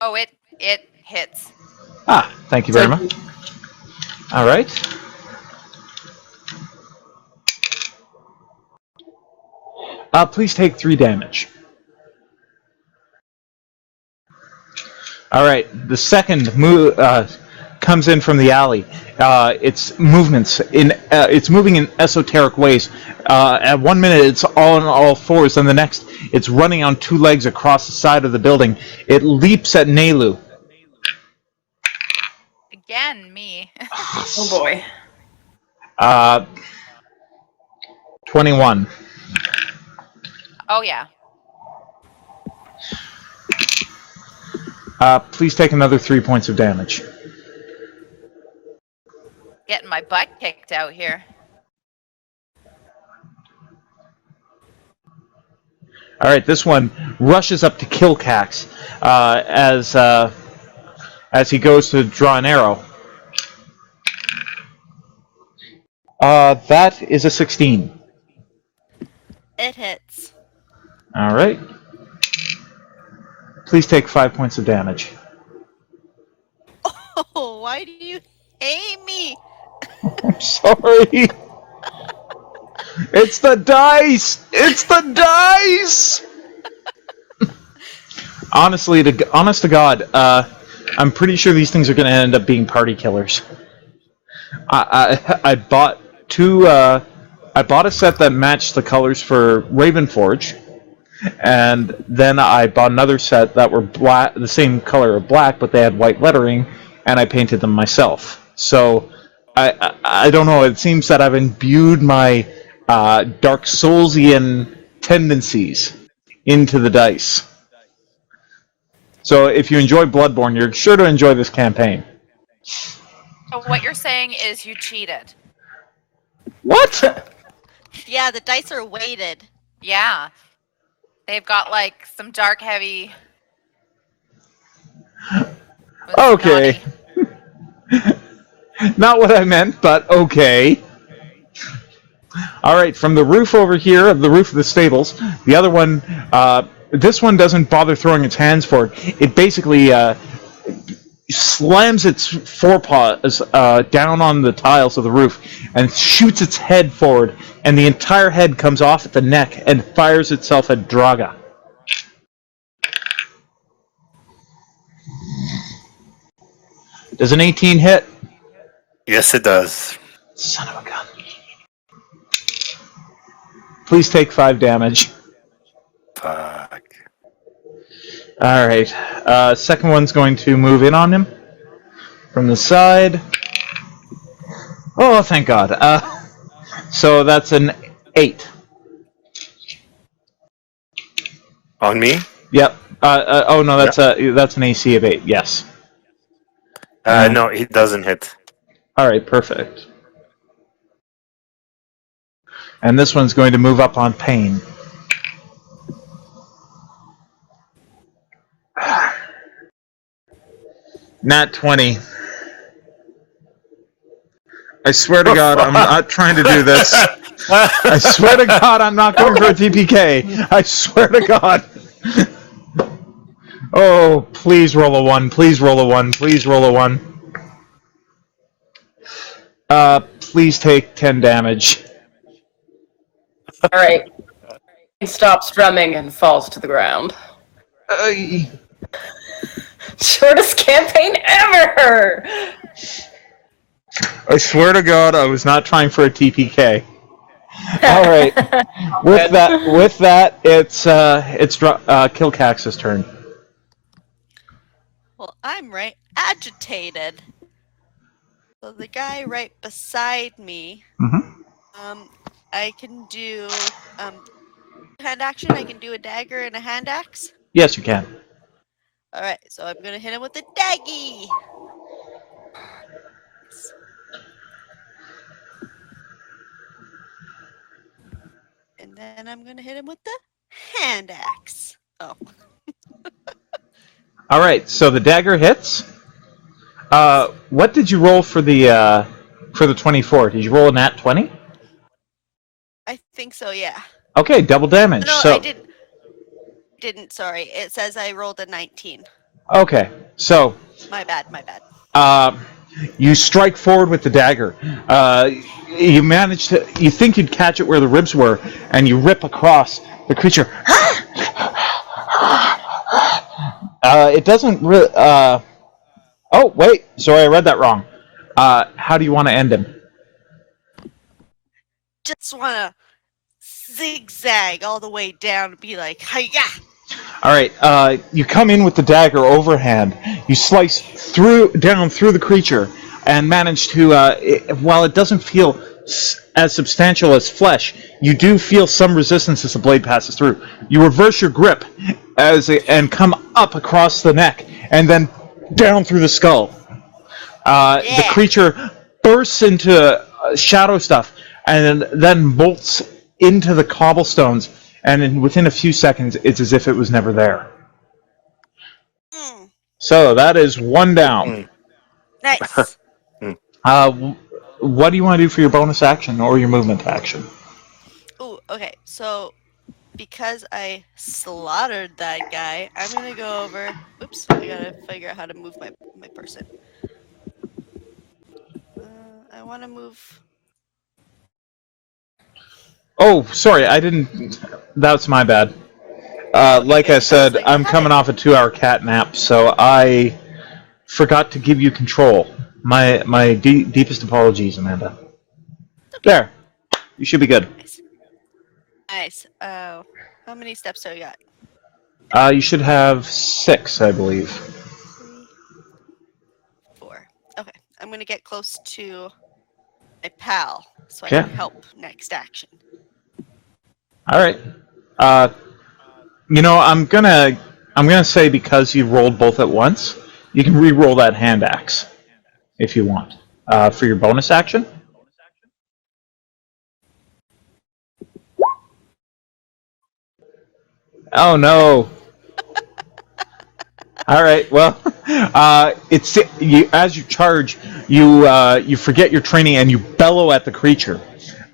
Oh, it hits. Ah, thank you very much. All right. Please take 3 damage. All right. The second move comes in from the alley. Its movements it's moving in esoteric ways. At 1 minute, it's all on all fours, and the next, it's running on 2 legs across the side of the building. It leaps at Nelu. Again, me. Oh boy. 21. Oh yeah. Please take another 3 points of damage. Getting my butt kicked out here. All right, this one rushes up to kill Cax as he goes to draw an arrow. That is a 16. It hits. All right. Please take 5 points of damage. Oh, why do you hate me? I'm sorry. It's the dice. It's the dice. Honest to God, I'm pretty sure these things are going to end up being party killers. I bought two. I bought a set that matched the colors for Ravenforge, and then I bought another set that were black, the same color of black, but they had white lettering, and I painted them myself. So I don't know. It seems that I've imbued my Dark Soulsian tendencies into the dice. So if you enjoy Bloodborne, you're sure to enjoy this campaign. So what you're saying is you cheated. What? Yeah, the dice are weighted. Yeah. They've got like some dark heavy. Okay. Not what I meant, but okay. All right, from the roof over here, the roof of the stables, the other one, this one doesn't bother throwing its hands forward. It basically slams its forepaws down on the tiles of the roof and shoots its head forward, and the entire head comes off at the neck and fires itself at Draga. Does an 18 hit? Yes, it does. Son of a gun. Please take 5 damage. Fuck. All right. Second one's going to move in on him from the side. Oh, thank God. So that's an 8. On me? Yep. Oh no, that's an AC of 8. Yes. No, it doesn't hit. All right. Perfect. And this one's going to move up on Pain. Nat 20. I swear to God, I'm not trying to do this. I swear to God, I'm not going for a TPK. I swear to God. Oh, please roll a 1. Please roll a 1. Please roll a 1. Please take 10 damage. All right. He stops drumming and falls to the ground. Shortest campaign ever! I swear to God, I was not trying for a TPK. All right. With that, it's Kilcax's turn. Well, I'm right agitated. So the guy right beside me, Mm-hmm. I can do hand action, I can do a dagger and a hand axe. Yes, you can. All right, so I'm gonna hit him with the daggy. And then I'm gonna hit him with the hand axe. Oh, All right, so the dagger hits. What did you roll for the 24? Did you roll a nat 20? I think so. Yeah. Okay, double damage. No, so I didn't. Didn't. Sorry. It says I rolled a 19. okay, so My bad. My bad. you strike forward with the dagger. You manage to. You think you'd catch it where the ribs were, and you rip across the creature. It doesn't really. Oh wait, sorry, I read that wrong. How do you want to end him? Just wanna zigzag all the way down and be like, hiya! All right, you come in with the dagger overhand. You slice down through the creature, and manage to. While it doesn't feel as substantial as flesh, you do feel some resistance as the blade passes through. You reverse your grip and come up across the neck, and then down through the skull. The creature bursts into shadow stuff, and then bolts into the cobblestones. And within a few seconds, it's as if it was never there. Mm, So that is one down. nice. What do you want to do for your bonus action or your movement action? Ooh, okay. So, because I slaughtered that guy, I'm gonna go over. Oops, I gotta figure out how to move my person. I want to move. Oh, sorry, I didn't. That's my bad. Like I said, I'm coming off a 2-hour cat nap, so I forgot to give you control. My deepest apologies, Amanda. There, you should be good. Nice. How many steps do I got? You should have 6, I believe. 3, 4. Okay, I'm gonna get close to my pal so I Okay. can help next action. All right. I'm gonna say because you rolled both at once, you can re-roll that hand axe if you want for your bonus action. Oh no. All right. Well, it's you as you charge, you forget your training and you bellow at the creature.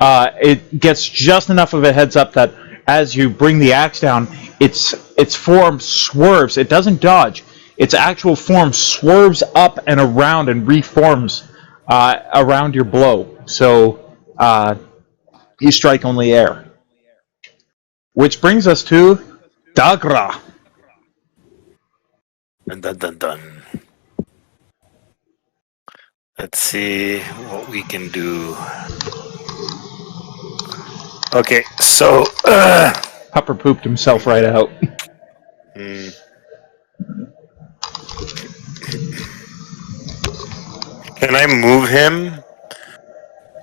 It gets just enough of a heads up that as you bring the axe down, its form swerves. It doesn't dodge. Its actual form swerves up and around and reforms around your blow. So you strike only air. Which brings us to Dagra. Dun, dun, dun, dun. Let's see what we can do. Okay, so Pupper pooped himself right out. Can I move him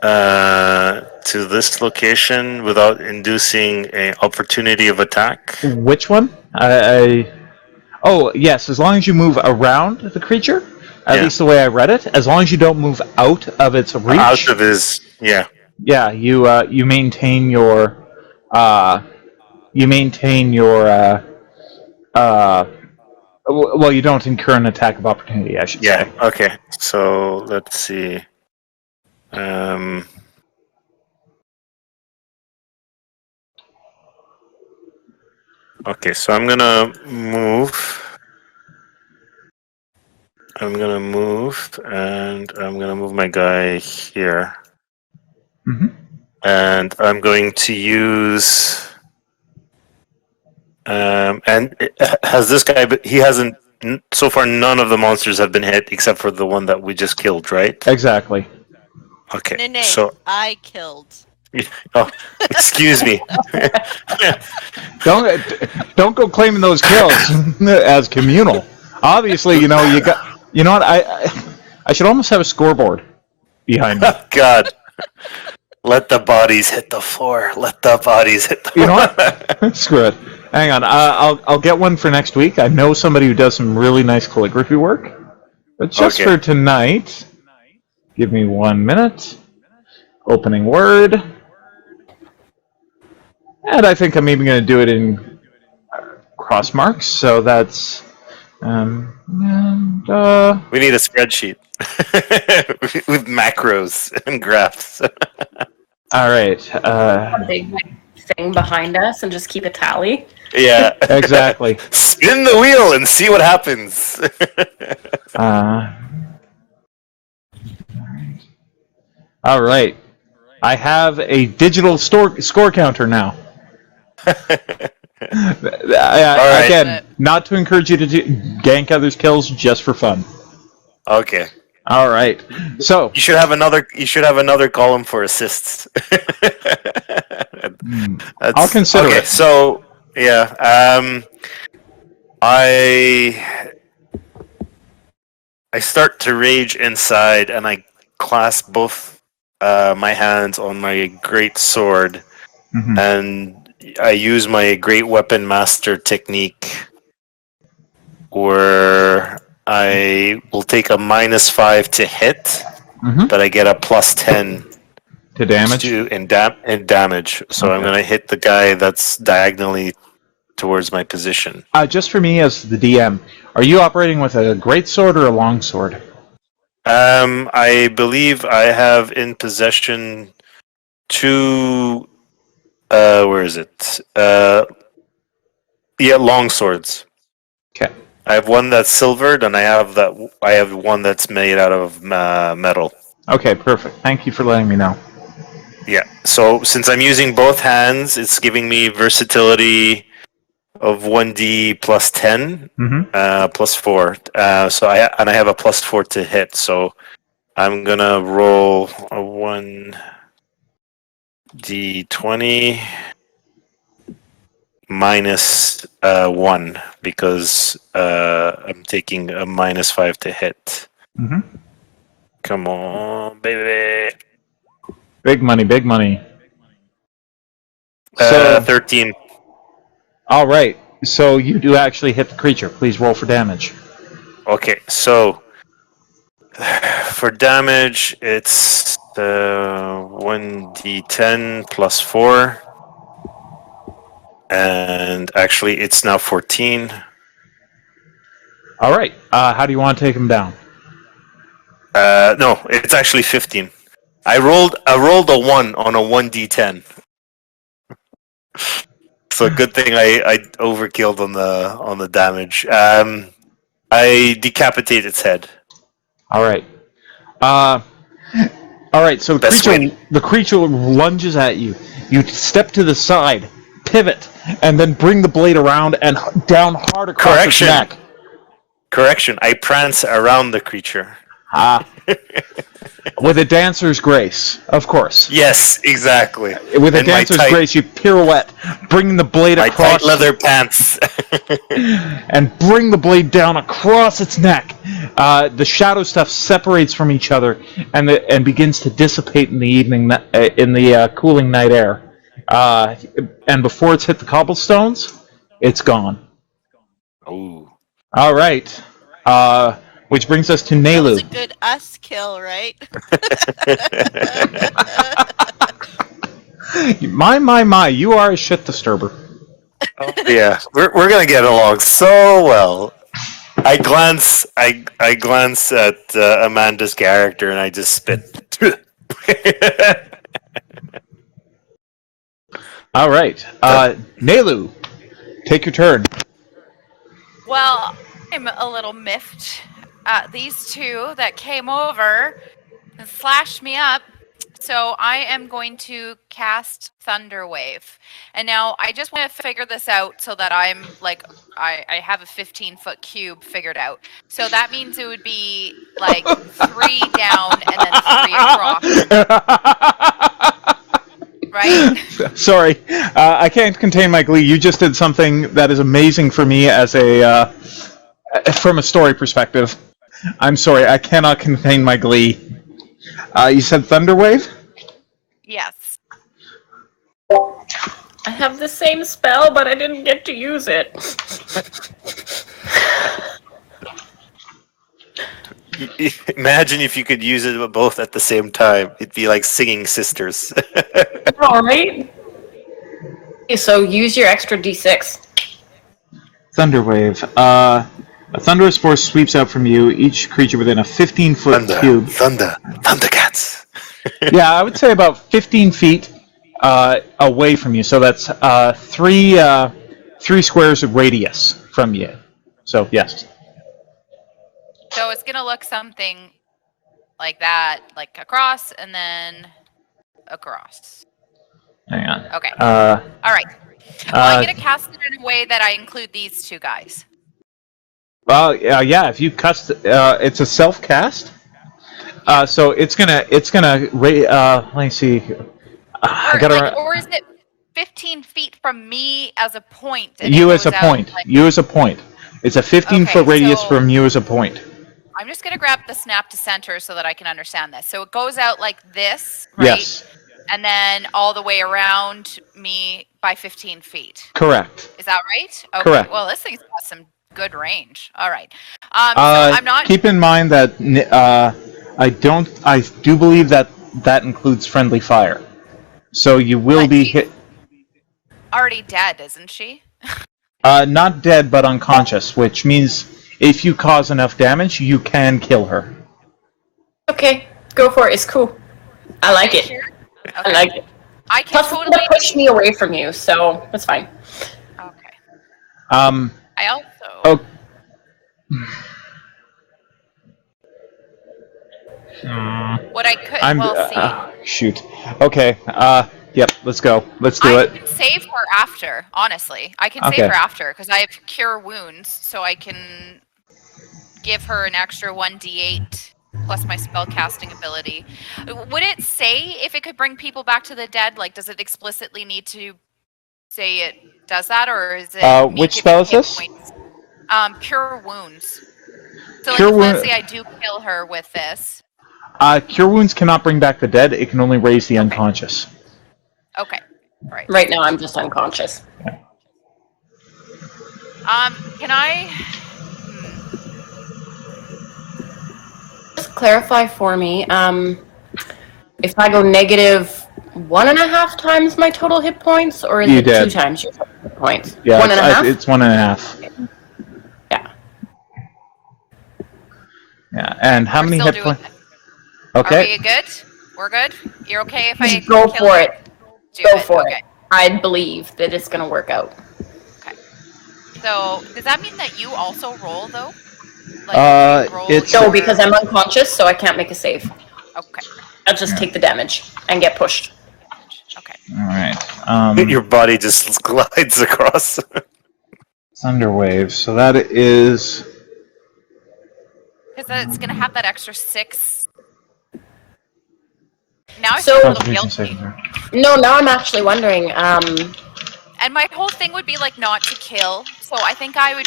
to this location without inducing an opportunity of attack? Which one? Oh, yes, as long as you move around the creature, at least the way I read it, as long as you don't move out of its reach. Out of his, yeah. Yeah, you maintain your well, you don't incur an attack of opportunity, I should say. Okay. So let's see. Okay, so I'm gonna move. And I'm gonna move my guy here. Mm-hmm. And I'm going to use. Has this guy? He hasn't. So far, none of the monsters have been hit except for the one that we just killed, right? Exactly. Okay. Nay, So. I killed. Oh, excuse me. Don't go claiming those kills as communal. Obviously, you got. You know what? I should almost have a scoreboard behind me. God. Let the bodies hit the floor. Let the bodies hit the floor. You know what? Screw it. Hang on. I'll get one for next week. I know somebody who does some really nice calligraphy work. But just Okay. for tonight, give me 1 minute. Opening Word. And I think I'm even going to do it in cross marks. So that's... We need a spreadsheet with macros and graphs. all right. A big thing behind us and just keep a tally. Yeah. Exactly. Spin the wheel and see what happens. All right. I have a digital score counter now. Again, not to encourage you to gank others' kills, just for fun. Okay. All right. So you should have another column for assists. I'll consider it. So yeah, I start to rage inside, and I clasp both my hands on my great sword, and I use my great weapon master technique, where I will take a -5 to hit, but I get a +10 to damage. In damage. So I'm going to hit the guy that's diagonally towards my position. Just for me as the DM, are you operating with a great sword or a long sword? I believe I have in possession 2. Where is it? Long swords. Okay. I have one that's silvered, and I have one that's made out of metal. Okay, perfect. Thank you for letting me know. Yeah. So since I'm using both hands, it's giving me versatility of 1d +10, +4. So I have a +4 to hit. So I'm gonna roll a 1d20 -1 because I'm taking a -5 to hit. Come on, baby. Big money, big money. 13. All right. So you do actually hit the creature. Please roll for damage. Okay, so for damage, it's 1d10 +4. And actually, it's now 14. All right. How do you want to take him down? No, it's actually 15. I rolled a 1 on a 1d10. So good thing I overkilled on the damage. I decapitate its head. All right. All right. So the creature lunges at you. You step to the side, pivot, and then bring the blade around and down hard across its neck. Correction. I prance around the creature. With a dancer's grace, of course. Yes, exactly. With a dancer's grace, you pirouette, bring the blade across. My tight leather pants. And bring the blade down across its neck. The shadow stuff separates from each other and begins to dissipate in the evening, in the cooling night air. And before it's hit the cobblestones, it's gone. Ooh. All right. Which brings us to Nelu. That was a good us kill, right? My, you are a shit disturber. Oh, yeah, we're gonna get along so well. I glance at Amanda's character and I just spit. All right, Nelu, take your turn. Well, I'm a little miffed at these two that came over and slashed me up. So I am going to cast Thunderwave. And now I just want to figure this out so that I'm like, I have a 15-foot cube figured out. So that means it would be like 3 down and then 3 across. Right? Sorry, I can't contain my glee. You just did something that is amazing for me as from a story perspective. I'm sorry, I cannot contain my glee. You said Thunderwave? Yes. I have the same spell, but I didn't get to use it. Imagine if you could use it both at the same time. It'd be like singing sisters. All right. Okay, so use your extra d6. Thunderwave. A thunderous force sweeps out from you. Each creature within a 15-foot cube. Thundercats. Yeah, I would say about 15 feet away from you. So that's three squares of radius from you. So yes. So it's gonna look something like that, like across and then across. Hang on. Okay. All right. Well, I'm gonna cast it in a way that I include these two guys. Well, yeah. If you cast, it's a self cast. So it's gonna. Let me see. Or is it 15 feet from me as a point? And You it as a goes out, point. like- You as a point. It's a 15-foot Okay, radius so- from you as a point. I'm just gonna grab the snap to center so that I can understand this. So it goes out like this, right? Yes. And then all the way around me by 15 feet. Correct. Is that right? Okay. Correct. Well, this thing's got some good range. All right. So I'm not. Keep in mind that I do believe that includes friendly fire. So you will But be she's hit. already dead, isn't she? Not dead, but unconscious, which means if you cause enough damage, you can kill her. Okay, go for it. It's cool. I like it. Sure? I Okay. like it. I can Plus, it's totally. gonna push me away from you, so that's fine. Okay. Oh. I also. What I could. See. Shoot. Okay. Yep. Let's go. Let's do I it. can save her after. Honestly, I can Okay. save her after because I have cure wounds, so I can give her an extra 1d8 plus my spell casting ability. Would it say if it could bring people back to the dead? Like, does it explicitly need to say it does that, or is it? me Which giving spell is hit this? points? Cure wounds. So, Cure like, if, let's wound- say I do kill her with this. Cure wounds cannot bring back the dead. It can only raise the unconscious. Okay. Right. Right now, I'm just unconscious. Can I? Just clarify for me. If I go negative 1.5 times my total hit points, or is You it did. 2 times your total hit points? Yeah, 1.5. it's 1.5. Yeah. Yeah. And how We're many still hit doing points? it. Okay. Are we good? We're good? You're okay if I Just go kill for you? it. Do Go it. for Okay. it. I believe that it's gonna work out. So, does that mean that you also roll, though? Like, you roll it's- No, your- because I'm unconscious, so I can't make a save. Okay. I'll just take the damage and get pushed. Okay. All right. Your body just glides across. Thunderwave. So that is. Because it's going to have that extra 6. Now I So- feel a little Constitution guilty. saving throw. No, now I'm actually wondering. And my whole thing would be, like, not to kill. So I think I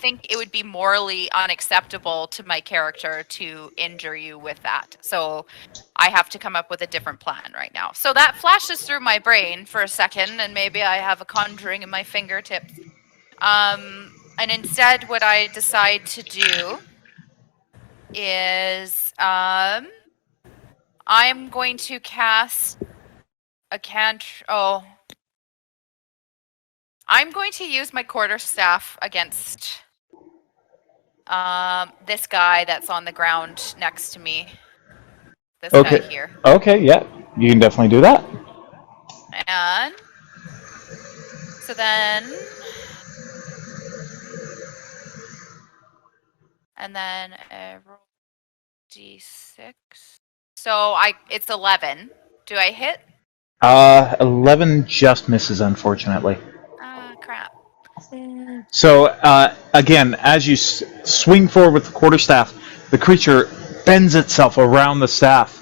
think it would be morally unacceptable to my character to injure you with that. So I have to come up with a different plan right now. So that flashes through my brain for a second, and maybe I have a conjuring in my fingertips. And instead, what I decide to do is I'm going to cast a I'm going to use my quarterstaff against this guy that's on the ground next to me. This Okay. guy here. Okay. Yeah. You can definitely do that. And so then roll d6. So it's 11. Do I hit? 11 just misses, unfortunately. Crap. So, again, as you swing forward with the quarterstaff, the creature bends itself around the staff.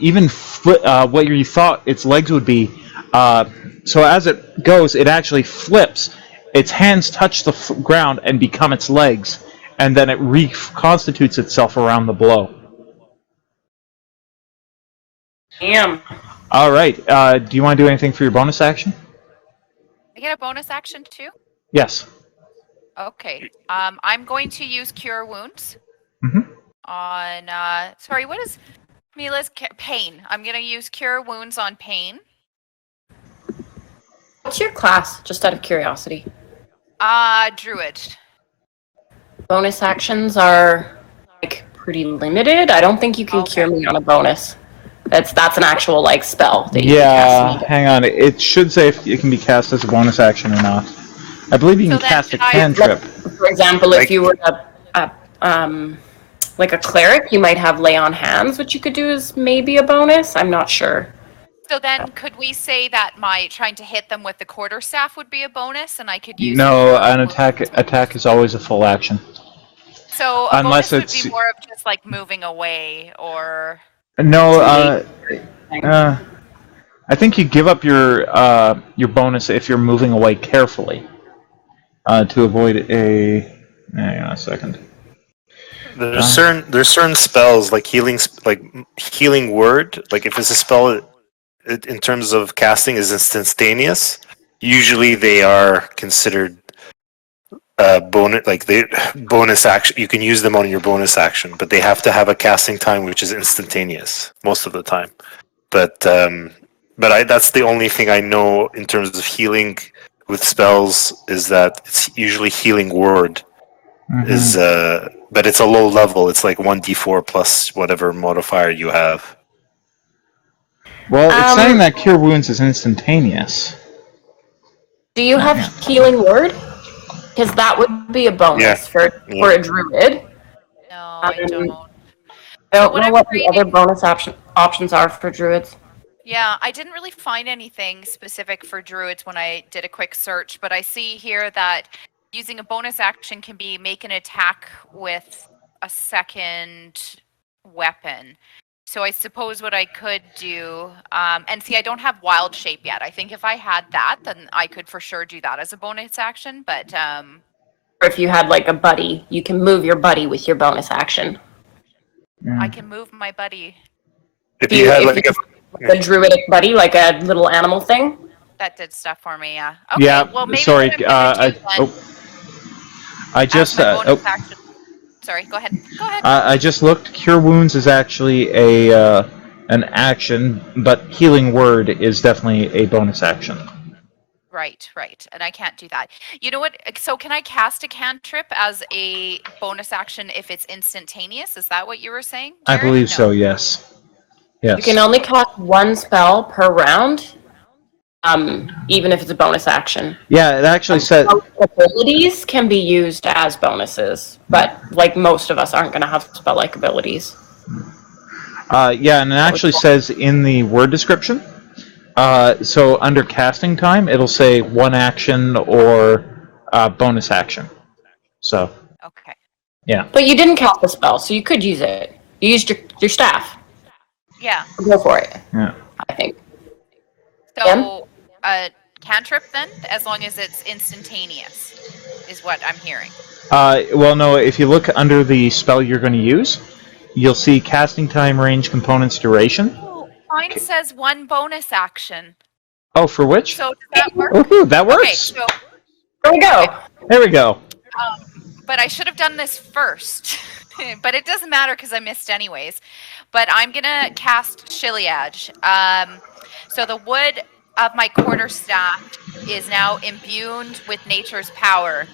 Even what you thought its legs would be. So as it goes, it actually flips. Its hands touch the ground and become its legs, and then it reconstitutes itself around the blow. Damn. All right. Do you want to do anything for your bonus action? I get a bonus action too? Yes. Okay. I'm going to use Cure Wounds Mhm. on. Sorry, what is Mila's pain? I'm going to use Cure Wounds on pain. What's your class, just out of curiosity? Druid. Bonus actions are like pretty limited. I don't think you can cure me on a bonus. That's an actual like spell that you can cast. Hang on. It should say if it can be cast as a bonus action or not. I believe you So can then cast a should I- cantrip. For example, if you were like a cleric, you might have lay on hands, which you could do as maybe a bonus. I'm not sure. So then, could we say that my trying to hit them with the quarterstaff would be a bonus, and I could use? No, Cure an Wounds? attack is always a full action. So a Unless bonus it's- would be more of just like moving away, or No, I think you give up your bonus if you're moving away carefully to avoid a. Hang on a second. There's certain spells like healing word. Like if it's a spell, in terms of casting, is instantaneous. Usually they are considered bonus action. You can use them on your bonus action, but they have to have a casting time which is instantaneous most of the time. But that's the only thing I know in terms of healing with spells is that it's usually healing word. Is but it's a low level. It's like 1d4 plus whatever modifier you have. Well, it's saying that cure wounds is instantaneous. Do you have healing word? Because that would be a bonus for a druid. no, I don't. I don't what know I'm what the reading- other bonus options are for druids. Yeah, I didn't really find anything specific for druids when I did a quick search, but I see here that using a bonus action can be make an attack with a second weapon. So I suppose what I could do, and see, I don't have wild shape yet. I think if I had that, then I could for sure do that as a bonus action. But Or if you had like a buddy, you can move your buddy with your bonus action. I can move my buddy. If you had a druidic buddy, like a little animal thing. That did stuff for me, yeah. Okay, Yeah. well, maybe Sorry. what I'm gonna do then, I as just. my bonus action. Sorry, go ahead. Go ahead. I just looked. Cure wounds is actually an action, but healing word is definitely a bonus action. Right. And I can't do that. You know what? So can I cast a cantrip as a bonus action if it's instantaneous? Is that what you were saying, Jared? I believe No. so. Yes. Yes. You can only cast one spell per round, even if it's a bonus action. Yeah, it actually said. Abilities can be used as bonuses, but like most of us aren't going to have spell-like abilities. Yeah, and it actually says in the word description. So under casting time, it'll say one action or bonus action. So. Okay. Yeah. But you didn't cast the spell, so you could use it. You used your staff. Yeah. Go for it. Yeah. I think. So cantrip then, as long as it's instantaneous, is what I'm hearing. Well, no. If you look under the spell you're going to use, you'll see casting time, range, components, duration. Oh, mine says one bonus action. Oh, for which? So does that work? Ooh, that works. Okay, so There we go. There we go. but I should have done this first. But it doesn't matter because I missed anyways. But I'm gonna cast Shiliage. So the wood of my quarterstaff is now imbued with nature's power.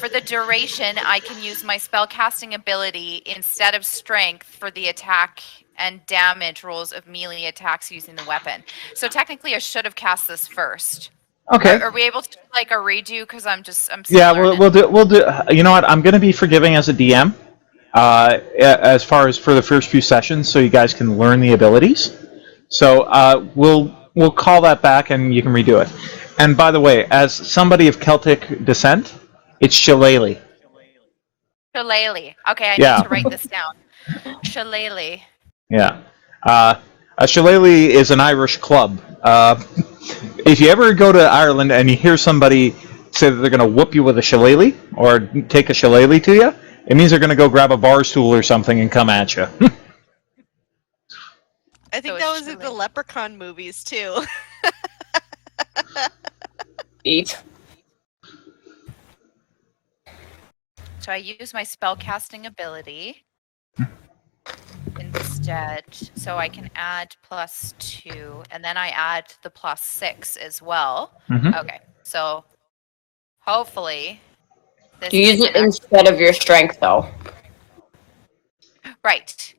For the duration, I can use my spellcasting ability instead of strength for the attack and damage rolls of melee attacks using the weapon. So technically, I should have cast this first. Okay. Are we able to do like a redo? Because I'm still Yeah, learning. we'll do. You know what? I'm going to be forgiving as a DM, as far as for the first few sessions, so you guys can learn the abilities. So we'll call that back, and you can redo it. And by the way, as somebody of Celtic descent, it's Shillelagh. Shillelagh. Okay, I Yeah. need to write this down. Shillelagh. Yeah. A Shillelagh is an Irish club. If you ever go to Ireland and you hear somebody say that they're going to whoop you with a shillelagh or take a shillelagh to you, it means they're going to go grab a bar stool or something and come at you. I think So that it's was in the really- Leprechaun movies too. Eat. So I use my spell casting ability instead, so I can add +2, and then I add the +6 as well. Mhm. Okay, so hopefully this You use is it instead of your strength, though. right.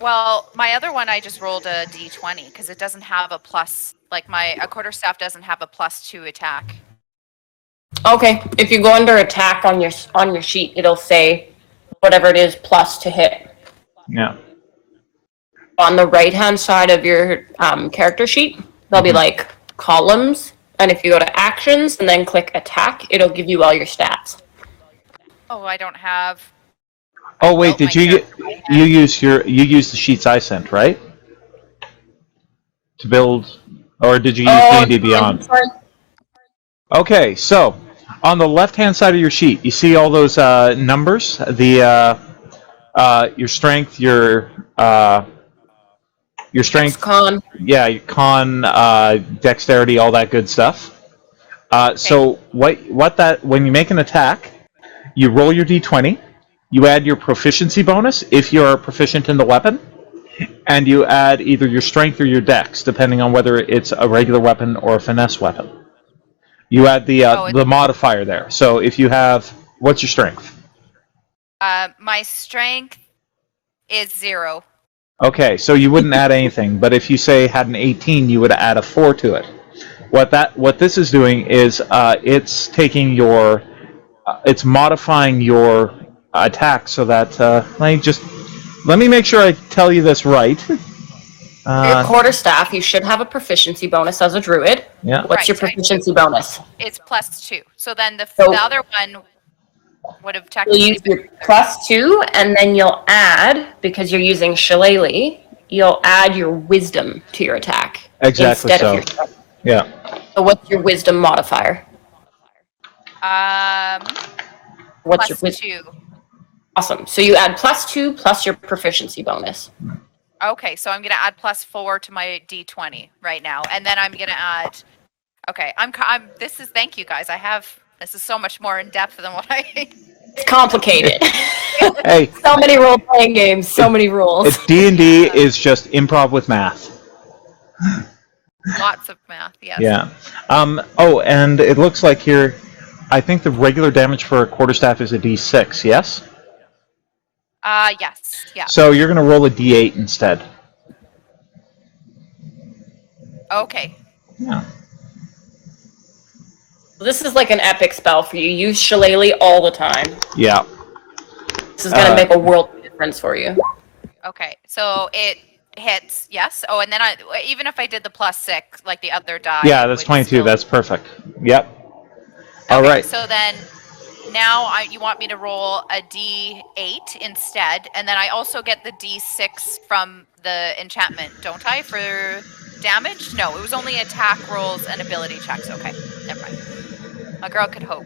Well, my other one I just rolled a d20 because it doesn't have a plus. Like a quarterstaff doesn't have a +2 attack. Okay, if you go under attack on your sheet, it'll say whatever it is plus to hit. Yeah. On the right-hand side of your character sheet, there'll be like columns, and if you go to actions and then click attack, it'll give you all your stats. Oh, I don't have. Oh wait, built did my you character by you hand. use the sheets I sent, right? To build, or did you use Oh, D&D Beyond? sorry. Okay, so on the left-hand side of your sheet, you see all those numbers. The your strength, your strength, Con. yeah, your con, dexterity, all that good stuff. So when you make an attack, you roll your d20, you add your proficiency bonus if you're proficient in the weapon, and you add either your strength or your dex, depending on whether it's a regular weapon or a finesse weapon. You add the modifier there. So if you have, what's your strength? My strength is 0. Okay, so you wouldn't add anything, but if you say had an 18, you would add a 4 to it. What this is doing is it's taking your it's modifying your attack so that let me make sure I tell you this right. Your quarterstaff, you should have a proficiency bonus as a druid. Yeah. What's your Right, I proficiency bonus? It's +2. So then the So- other one would have You'll technically use been your +2, and then you'll add, because you're using shillelagh, you'll add your wisdom to your attack. Exactly instead so. of your strength. Yeah. So what's your wisdom modifier? What's your wisdom? +2. Awesome. So you add +2 plus your proficiency bonus. Okay, so I'm gonna add +4 to my d20 right now, and then I'm gonna add. Okay, I'm. This is. Thank you guys. This is so much more in depth than what I. It's complicated. Hey, So many role-playing games, so many rules. it's D&D is just improv with math. Lots of math. Yes. Yeah. Oh, and it looks like here, I think the regular damage for a quarterstaff is a D6. Yes. Yes. Yeah. So you're going to roll a D8 instead. Okay. Yeah. This is like an epic spell for you. Use shillelagh all the time. Yeah. This is going to make a world of difference for you. Okay. So it hits. Yes. Oh, and then even if I did the +6, like the other die. Yeah, it that's would 22. still- That's perfect. Yep. All Okay, right. So then, now you want me to roll a D8 instead, and then I also get the D6 from the enchantment, don't I, for damage? No, it was only attack rolls and ability checks. Okay, never mind. A girl could hope.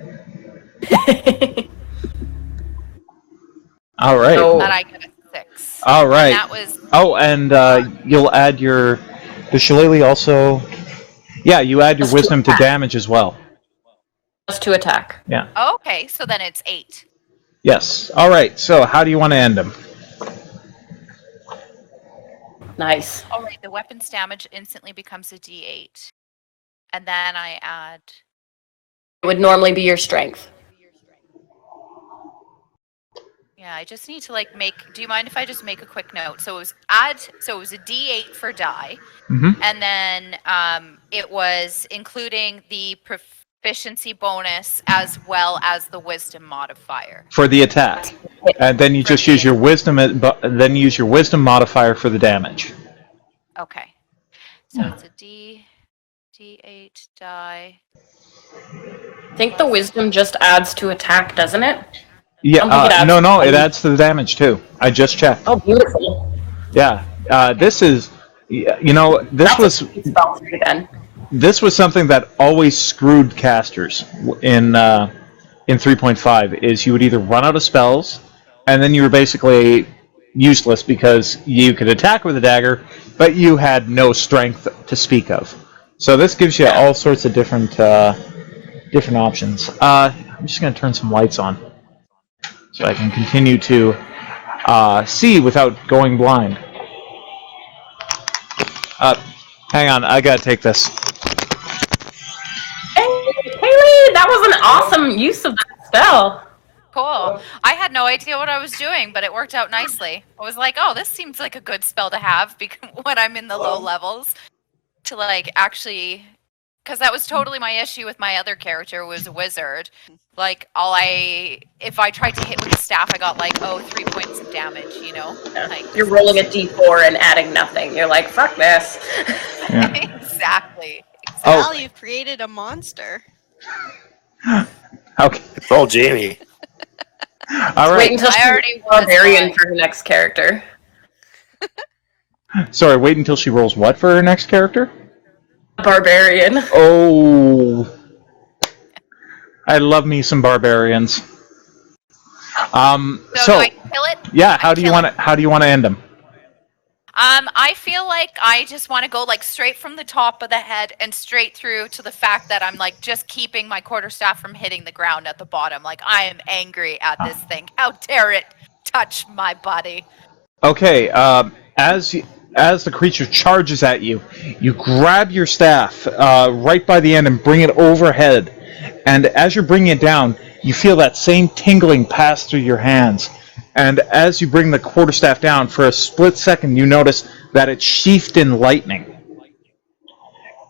All right. So- And I get a 6. All right. And that was Oh, and you'll add the shillelagh also. Yeah, you add your Plus wisdom to attack. damage as well. Plus 2 attack. Yeah. okay. So then it's 8. Yes. All right. So how do you want to end them? Nice. All right. The weapon's damage instantly becomes a D8, and then I add. It would normally be your strength. Yeah, I just need to make. Do you mind if I just make a quick note? So it was a D8 for die, Mhm. and then it was including the proficiency bonus as well as the wisdom modifier. For the attack, and then you just use your wisdom. Then use your wisdom modifier for the damage. Okay, so it's a D8 die. I think the wisdom just adds to attack, doesn't it? Yeah. I don't think it adds No. It to- adds to the damage too. I just checked. Oh, beautiful. Yeah. This is. This That's was. a sweet spell for you then. This was something that always screwed casters in 3.5. Is you would either run out of spells, and then you were basically useless because you could attack with a dagger, but you had no strength to speak of. So this gives you all sorts of different options. I'm just going to turn some lights on so I can continue to see without going blind. Hang on, I gotta take this. Hey, Haley, that was an awesome use of that spell. Cool. I had no idea what I was doing, but it worked out nicely. I was like, oh, this seems like a good spell to have because when I'm in the low levels to like actually, because that was totally my issue with my other character was a wizard. Like if I tried to hit with the staff, I got like 3 points of damage. You know, like, You're rolling a d4 and adding nothing. You're like, fuck this. Yeah. exactly. Al, you've created a monster. Okay. It's all Jamie. All right. Wait until I she's already barbarian was for her next character. Sorry, wait until she rolls what for her next character? Barbarian. Oh. I love me some barbarians. So do I kill it? Yeah, how do you want to end them? I feel like I just want to go like straight from the top of the head and straight through to the fact that I'm like just keeping my quarterstaff from hitting the ground at the bottom. Like I am angry at this thing. How dare it touch my body? Okay, as the creature charges at you, you grab your staff right by the end and bring it overhead. And as you're bringing it down, you feel that same tingling pass through your hands. And as you bring the quarterstaff down, for a split second, you notice that it's sheathed in lightning.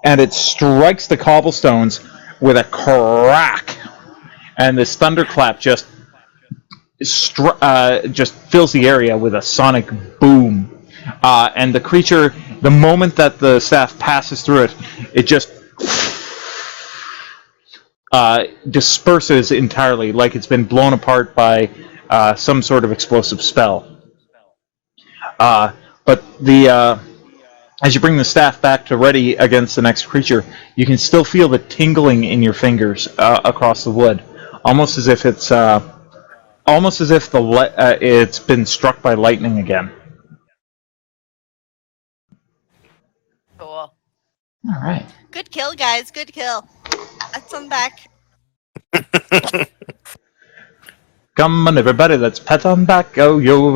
And it strikes the cobblestones with a crack. And this thunderclap just fills the area with a sonic boom. And the creature, the moment that the staff passes through it, it just disperses entirely, like it's been blown apart by some sort of explosive spell. But as you bring the staff back to ready against the next creature, you can still feel the tingling in your fingers across the wood, almost as if it's it's been struck by lightning again. Cool. All right. Good kill, guys. Good kill. That's on back. Come on, everybody, let's pat on back. Oh, yo.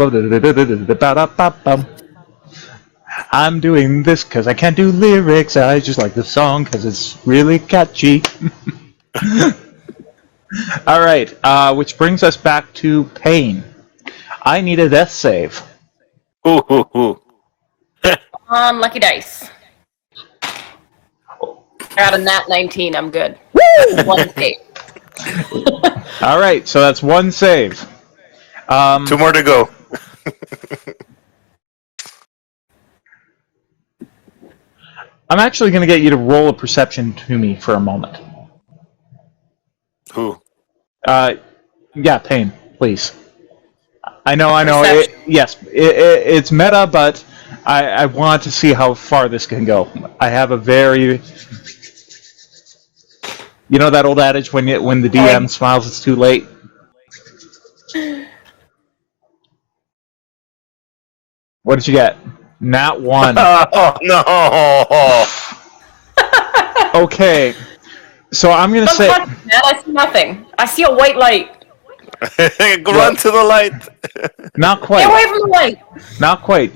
I'm doing this because I can't do lyrics. I just like the song because it's really catchy. All right, which brings us back to Pain. I need a death save. Ooh. On Lucky Dice. I got a nat 19. I'm good. One save. All right, so that's one save. 2 more to go. I'm actually going to get you to roll a perception to me for a moment. Who? Yeah, Pain, please. I know. Perception. It's meta, but I want to see how far this can go. I have a very... You know that old adage, when the DM smiles, it's too late? What did you get? Nat 1. Oh, no! Okay. So I'm going to say... I see nothing. I see a white light. Run to the light! Not quite. Get away from the light. Not quite.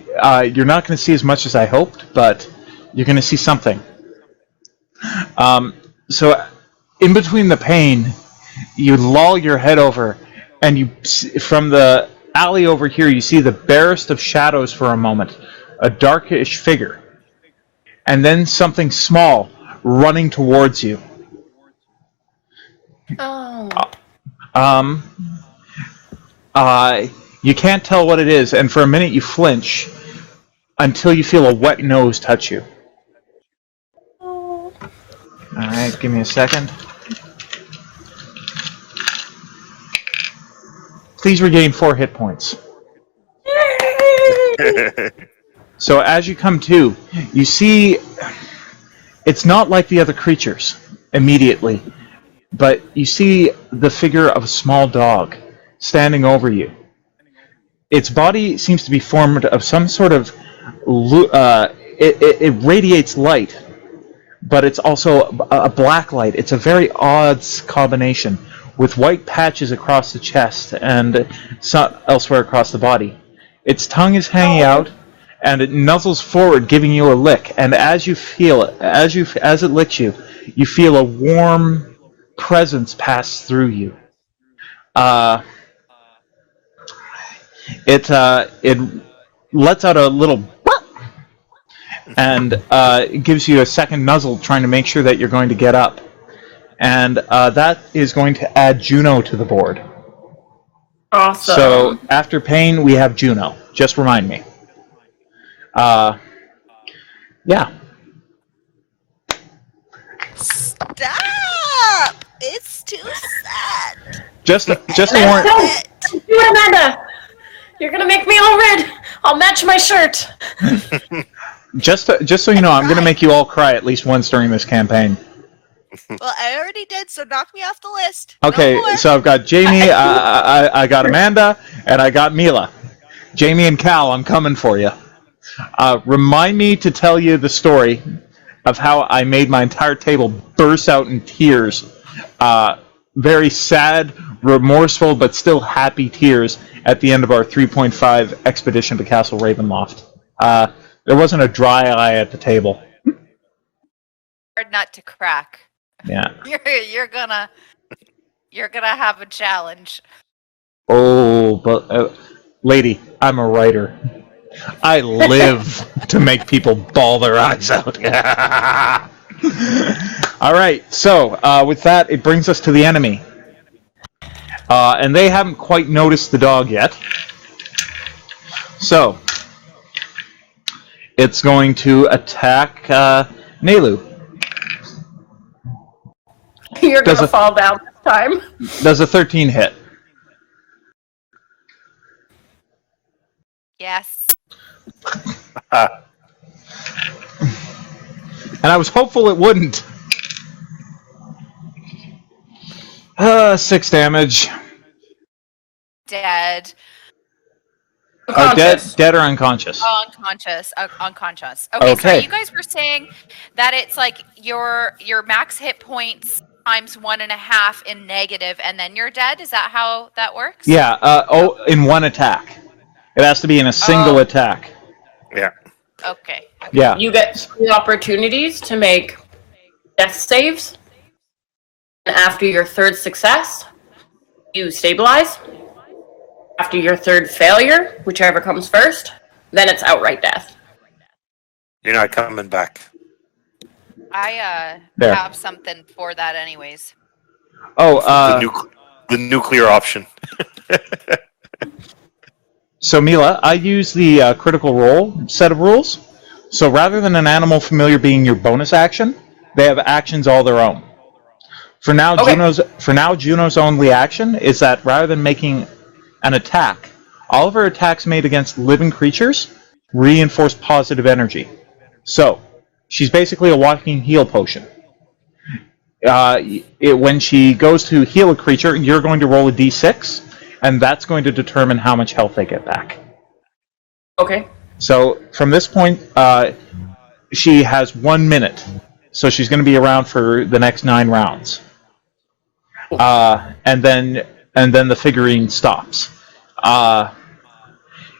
You're not going to see as much as I hoped, but you're going to see something. So in between the pain, you loll your head over, and from the alley over here, you see the barest of shadows for a moment, a darkish figure, and then something small running towards you. You can't tell what it is, and for a minute you flinch until you feel a wet nose touch you. Alright, give me a second. Please regain 4 hit points. So as you come to, you see it's not like the other creatures immediately, but you see the figure of a small dog standing over you. its body seems to be formed of some sort of it radiates light, but it's also a black light. It's a very odd combination, with white patches across the chest and elsewhere across the body. Its tongue is hanging out, and it nuzzles forward, giving you a lick. And as you feel it, as it licks you, you feel a warm presence pass through you. It lets out a little and it gives you a second nuzzle, trying to make sure that you're going to get up. And that is going to add Juno to the board. Awesome. So after Pain, we have Juno. Just remind me. Yeah. Stop! It's too sad. Just a warrant. Don't do it, Amanda. You're gonna make me all red. I'll match my shirt. Just so you know, I'm going to make you all cry at least once during this campaign. Well, I already did, so knock me off the list. Okay, No more. so I've got Jamie, I got Amanda, and I got Mila. Jamie and Cal, I'm coming for you. Remind me to tell you the story of how I made my entire table burst out in tears. Very sad, remorseful, but still happy tears at the end of our 3.5 expedition to Castle Ravenloft. There wasn't a dry eye at the table. Hard nut to crack. Yeah. You're gonna have a challenge. Oh, but lady, I'm a writer. I live to make people bawl their eyes out. All right, so with that, it brings us to the enemy. And they haven't quite noticed the dog yet. So, it's going to attack Nelu. You're gonna fall down this time. Does a 13 hit? Yes. And I was hopeful it wouldn't. 6 damage. Dead. Oh, dead or unconscious? Unconscious. Unconscious. Okay, so Okay. you guys were saying that it's like your max hit points times 1.5 in negative, and then you're dead. Is that how that works? Yeah. In one attack. It has to be in a single attack. Yeah. Okay. Yeah. You get 3 opportunities to make death saves. And after your 3rd success, you stabilize. After your 3rd failure, whichever comes first, then it's outright death. You're not coming back. I There. have something for that, anyways. Oh, The nuclear option. so Mila, I use the critical role set of rules. So rather than an animal familiar being your bonus action, they have actions all their own. For now, Okay. Juno's only action is that rather than making an attack, all of her attacks made against living creatures reinforce positive energy. So she's basically a walking heal potion. When she goes to heal a creature, you're going to roll a d6, and that's going to determine how much health they get back. Okay. So from this point, she has 1 minute. So she's going to be around for the next 9 rounds. And then the figurine stops.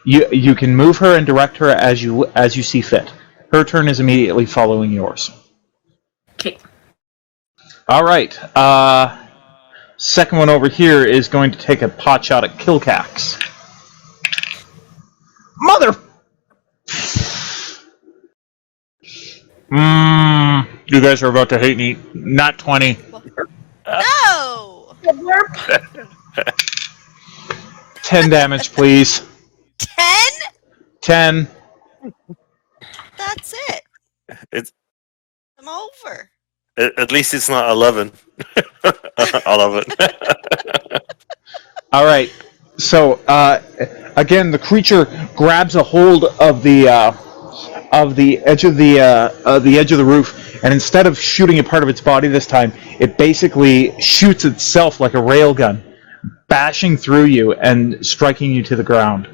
You can move her and direct her as you see fit. Her turn is immediately following yours. Okay. All right. Second one over here is going to take a pot shot at Kilcax. Mother. You guys are about to hate me. Not 20. No! 10 damage, please. 10? 10. That's it. It's I'm over. at least it's not 11. All of it. All right. So again, the creature grabs a hold of the edge of the roof, and instead of shooting a part of its body this time, it basically shoots itself like a railgun, bashing through you and striking you to the ground.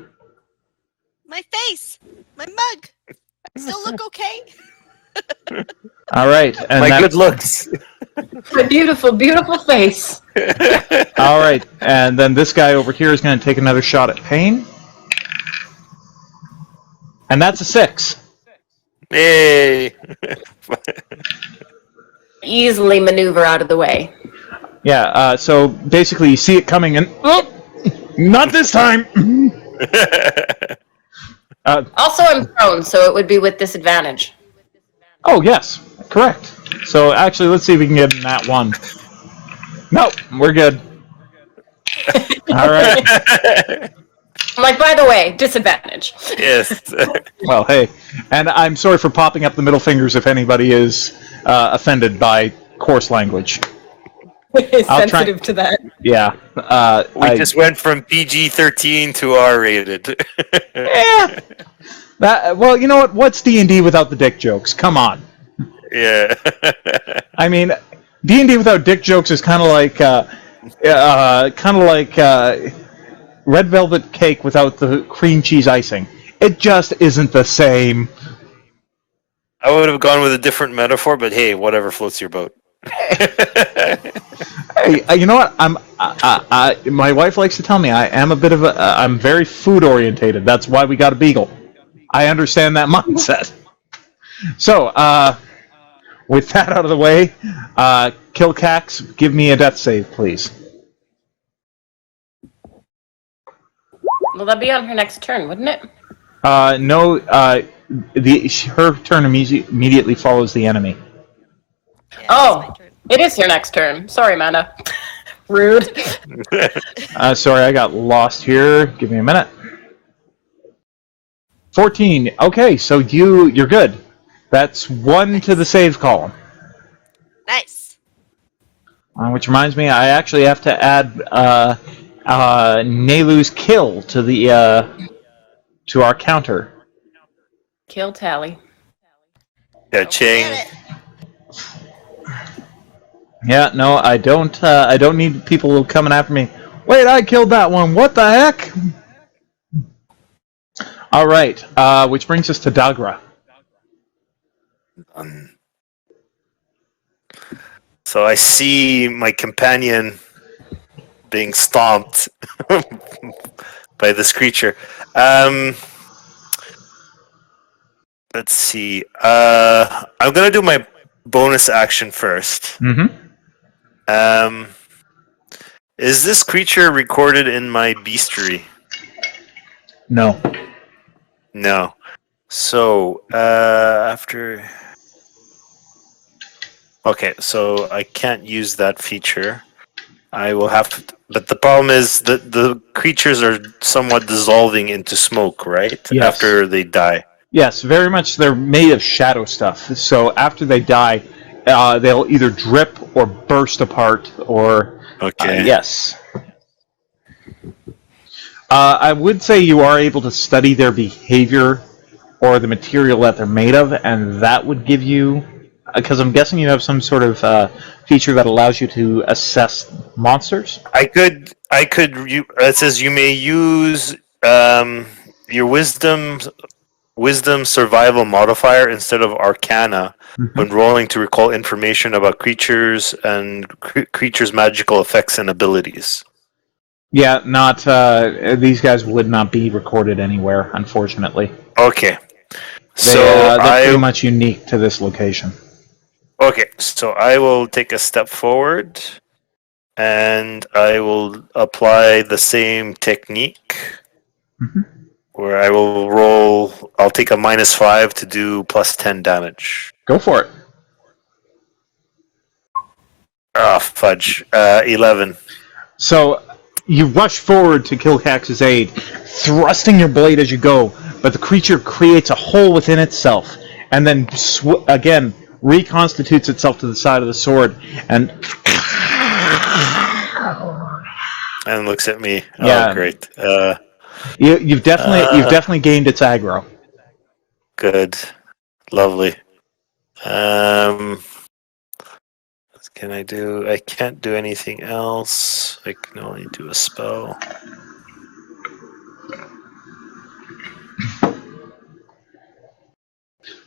My face! My mug! Still look okay? All right, and My that- good looks. A beautiful, beautiful face. All right, and then this guy over here is going to take another shot at Pain, and that's a 6. Yay! Easily maneuver out of the way. Yeah. So basically, you see it coming, and not this time. Also, I'm prone, so it would be with disadvantage. Oh yes, correct. So actually, let's see if we can get in that one. No, we're good. All right. I'm like, by the way, disadvantage. Yes. Well, hey, and I'm sorry for popping up the middle fingers if anybody is offended by coarse language. I'll try- Sensitive to that. Yeah. We just went from PG-13 to R-rated. Yeah. Well, you know what? What's D&D without the dick jokes? Come on. Yeah. I mean, D&D without dick jokes is kind of like red velvet cake without the cream cheese icing. It just isn't the same. I would have gone with a different metaphor, but hey, whatever floats your boat. Hey, you know what? My wife likes to tell me I am a bit of I'm very food orientated. That's why we got a beagle. I understand that mindset. So, with that out of the way, Kilcax, give me a death save, please. Well, that'd be on her next turn, wouldn't it? No, her turn immediately follows the enemy. Yeah, Oh. it's my turn. It is your next turn. Sorry, Amanda. Rude. Sorry, I got lost here. Give me a minute. 14. Okay, so you're good. That's 1 to the save column. Nice. Which reminds me, I actually have to add Nelu's kill to the to our counter. Kill tally. Yeah, Get Chang. it. Yeah, no, I don't need people coming after me. Wait, I killed that one. What the heck? All right, which brings us to Dagra. So I see my companion being stomped by this creature. Let's see. I'm gonna do my bonus action first. Mm-hmm. Is this creature recorded in my bestiary? No. No. So after. Okay, so I can't use that feature. I will have to, but the problem is that the creatures are somewhat dissolving into smoke, right? Yes. After they die. Yes, very much. They're made of shadow stuff. So after they die, they'll either drip or burst apart, or Okay. yes. I would say you are able to study their behavior or the material that they're made of, and that would give you, because I'm guessing you have some sort of feature that allows you to assess monsters. It says you may use your wisdom survival modifier instead of arcana when rolling to recall information about creatures and creatures' magical effects and abilities. Yeah, not these guys would not be recorded anywhere, unfortunately. Okay. They're pretty much unique to this location. Okay, so I will take a step forward and I will apply the same technique where I will roll. I'll take a -5 to do +10 damage. Go for it. Ah, fudge. 11. So you rush forward to Kilcax's aid, thrusting your blade as you go, but the creature creates a hole within itself and then again reconstitutes itself to the side of the sword and looks at me. Yeah. Oh, great. You've definitely gained its aggro. Good. Lovely. What can I do? I can't do anything else. I can only do a spell.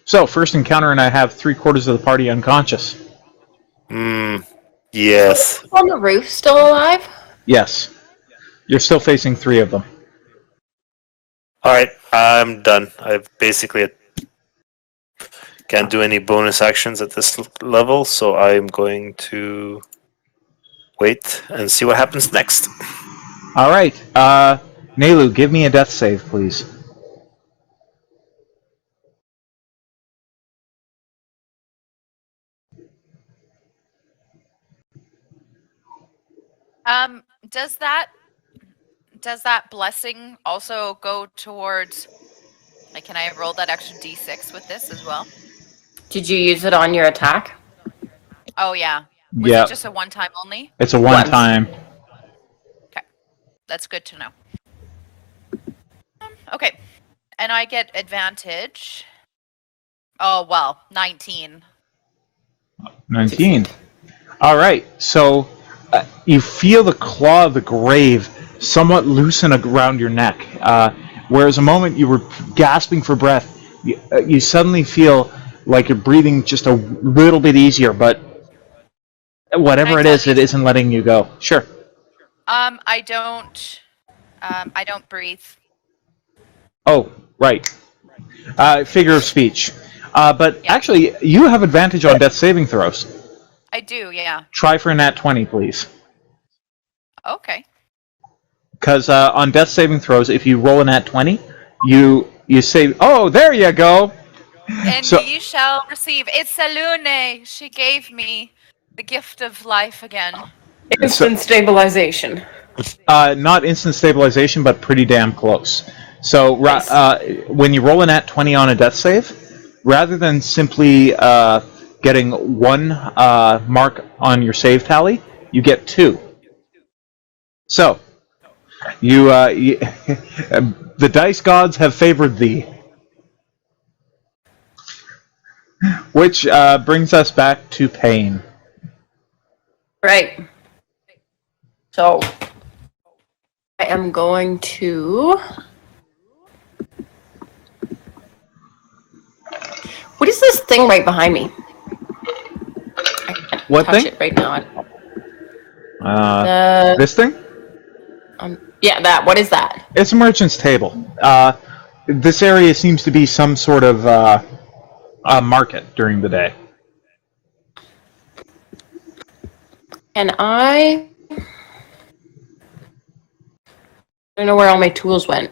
So, first encounter, and I have 3/4 of the party unconscious. Yes. On the roof, still alive? Yes. You're still facing 3 of them. All right, I'm done. I basically can't do any bonus actions at this level, so I'm going to wait and see what happens next. All right. Nelu, give me a death save, please. Does that blessing also go towards? Like, can I roll that extra d6 with this as well? Did you use it on your attack? Oh yeah. Was Yeah. it just a one-time only? It's a one-time. Okay, that's good to know. Okay, and I get advantage. Oh well, 19. 19. All right. So you feel the claw of the grave somewhat loosen around your neck. Whereas a moment you were gasping for breath, you suddenly feel like you're breathing just a little bit easier, but whatever it is, it isn't letting you go. Sure. I don't breathe. Oh, right. Figure of speech. But actually, you have advantage on death saving throws. I do, yeah. Try for a nat 20, please. Okay. Because on death saving throws, if you roll a nat 20, you say, "Oh, there you go." And So- ye shall receive. It's Salune. She gave me the gift of life again. Instant stabilization. Not instant stabilization, but pretty damn close. So when you roll a nat 20 on a death save, rather than simply getting 1 mark on your save tally, you get 2. So, the dice gods have favored thee. Which brings us back to pain. Right. So, I am going to... What is this thing right behind me? I can't What touch thing? it right now. This thing? Yeah, that. What is that? It's a merchant's table. This area seems to be some sort of market during the day. And I don't know where all my tools went.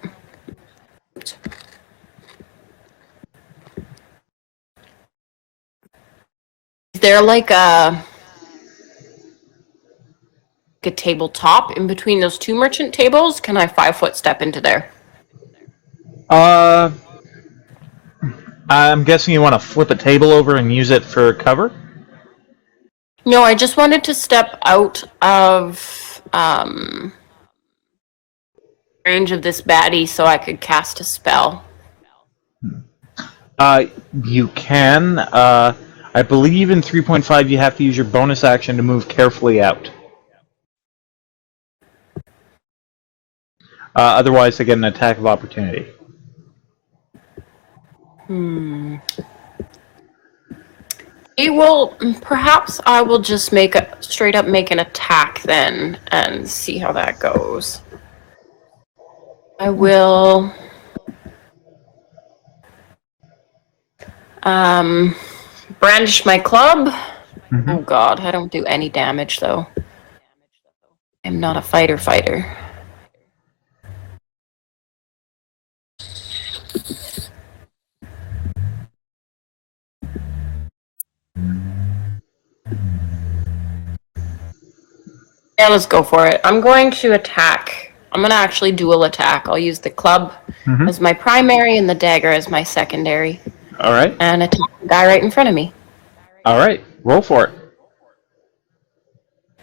Is there like a tabletop in between those 2 merchant tables? Can I 5-foot step into there? I'm guessing you want to flip a table over and use it for cover? No, I just wanted to step out of range of this baddie so I could cast a spell. You can. I believe in 3.5 you have to use your bonus action to move carefully out. Otherwise, they get an attack of opportunity. Perhaps I will just straight up make an attack then and see how that goes. I will brandish my club. Mm-hmm. Oh god, I don't do any damage though. I'm not a fighter. Yeah, let's go for it. I'm going to attack. I'm going to actually dual attack. I'll use the club as my primary and the dagger as my secondary. All right. And attack the guy right in front of me. All right. Roll for it.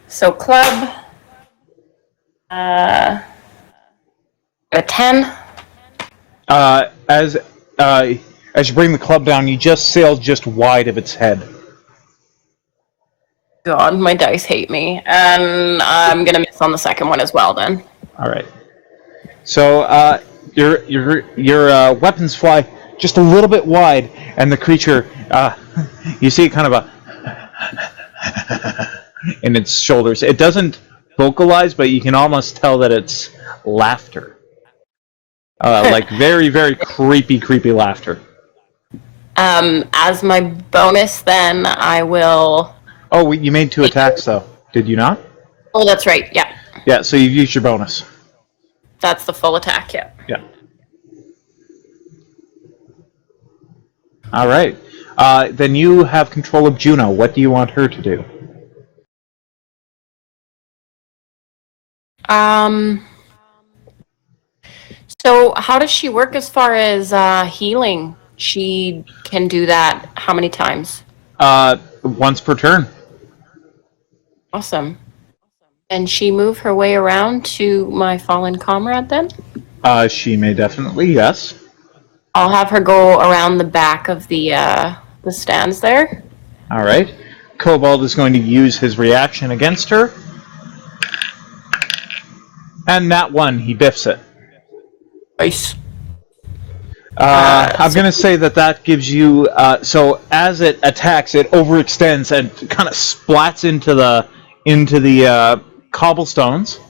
So club. A 10. As you bring the club down, you just sail just wide of its head. God, my dice hate me. And I'm going to miss on the second one as well then. All right. So your weapons fly just a little bit wide, and the creature, you see kind of a in its shoulders. It doesn't vocalize, but you can almost tell that it's laughter. Like very, very creepy laughter. As my bonus, then I will. Oh, you made 2 attacks, though. Did you not? Oh, that's right. Yeah, Yeah, so you've used your bonus. that's the full attack. Yeah. Yeah. All right. Then you have control of Juno. What do you want her to do? So how does she work as far as healing? She can do that how many times? Once per turn. Awesome. And she move her way around to my fallen comrade then? She may definitely, yes. I'll have her go around the back of the stands there. All right. Kobold is going to use his reaction against her. And that one, he biffs it. Nice. I'm going to say that gives you... so as it attacks, it overextends and kind of splats into the cobblestones.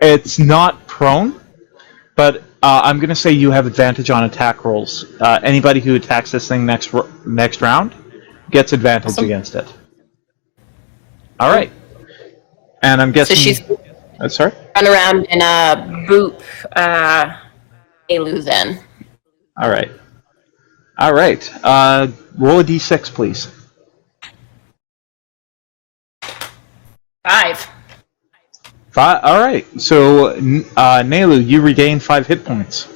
It's not prone, but I'm going to say you have advantage on attack rolls. Anybody who attacks this thing next round gets advantage against it. All right. And I'm guessing... So she's sorry? run around in a boot Elu then. All right. All right. Roll a d6, please. 5. 5. All right. So, Nelu, you regain 5 hit points.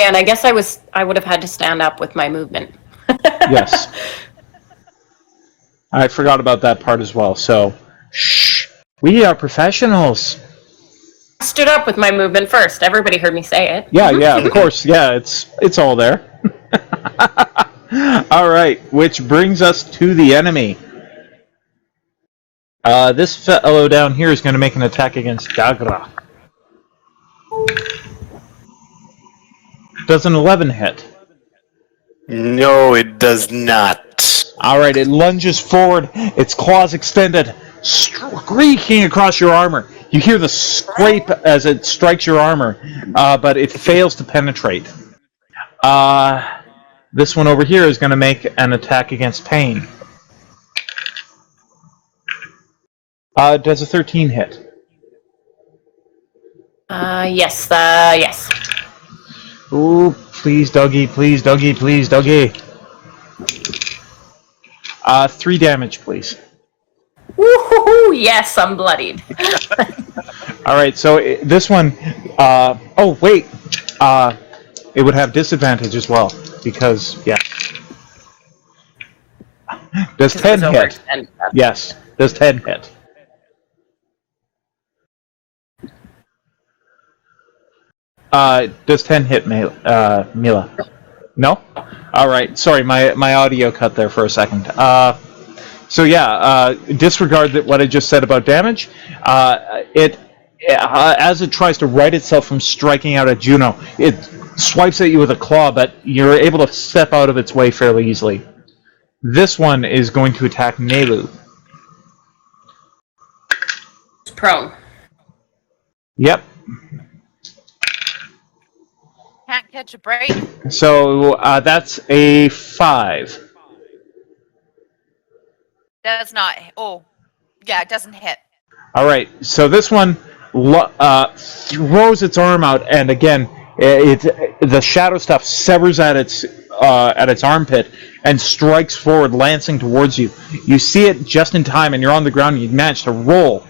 And I guess I would have had to stand up with my movement. Yes. I forgot about that part as well. So, shh. We are professionals. I stood up with my movement first. Everybody heard me say it. Yeah, of course. Yeah, it's all there. All right, which brings us to the enemy. This fellow down here is going to make an attack against Gagra. Does an 11 hit? No, it does not. All right, it lunges forward, its claws extended, streaking across your armor. You hear the scrape as it strikes your armor, but it fails to penetrate. This one over here is going to make an attack against Pain. Does a 13 hit? Yes. Yes. Ooh, please, Dougie, please, Dougie, please, Dougie. 3 damage, please. Woohoo! Yes, I'm bloodied. All right, so this one... oh, wait. It would have disadvantage as well, because, yeah. Does 10 hit? Yes. Does 10 hit? Does 10 hit, Mila? No? Alright, sorry, my audio cut there for a second. So yeah, disregard what I just said about damage. As it tries to right itself from striking out at Juno, it swipes at you with a claw, but you're able to step out of its way fairly easily. This one is going to attack Nelu. It's prone. Yep. Can't catch a break. So that's a 5. Does not. Oh, yeah, it doesn't hit. All right. So this one throws its arm out, and again, the shadow stuff severs at its armpit and strikes forward, lancing towards you. You see it just in time, and you're on the ground. And you manage to roll,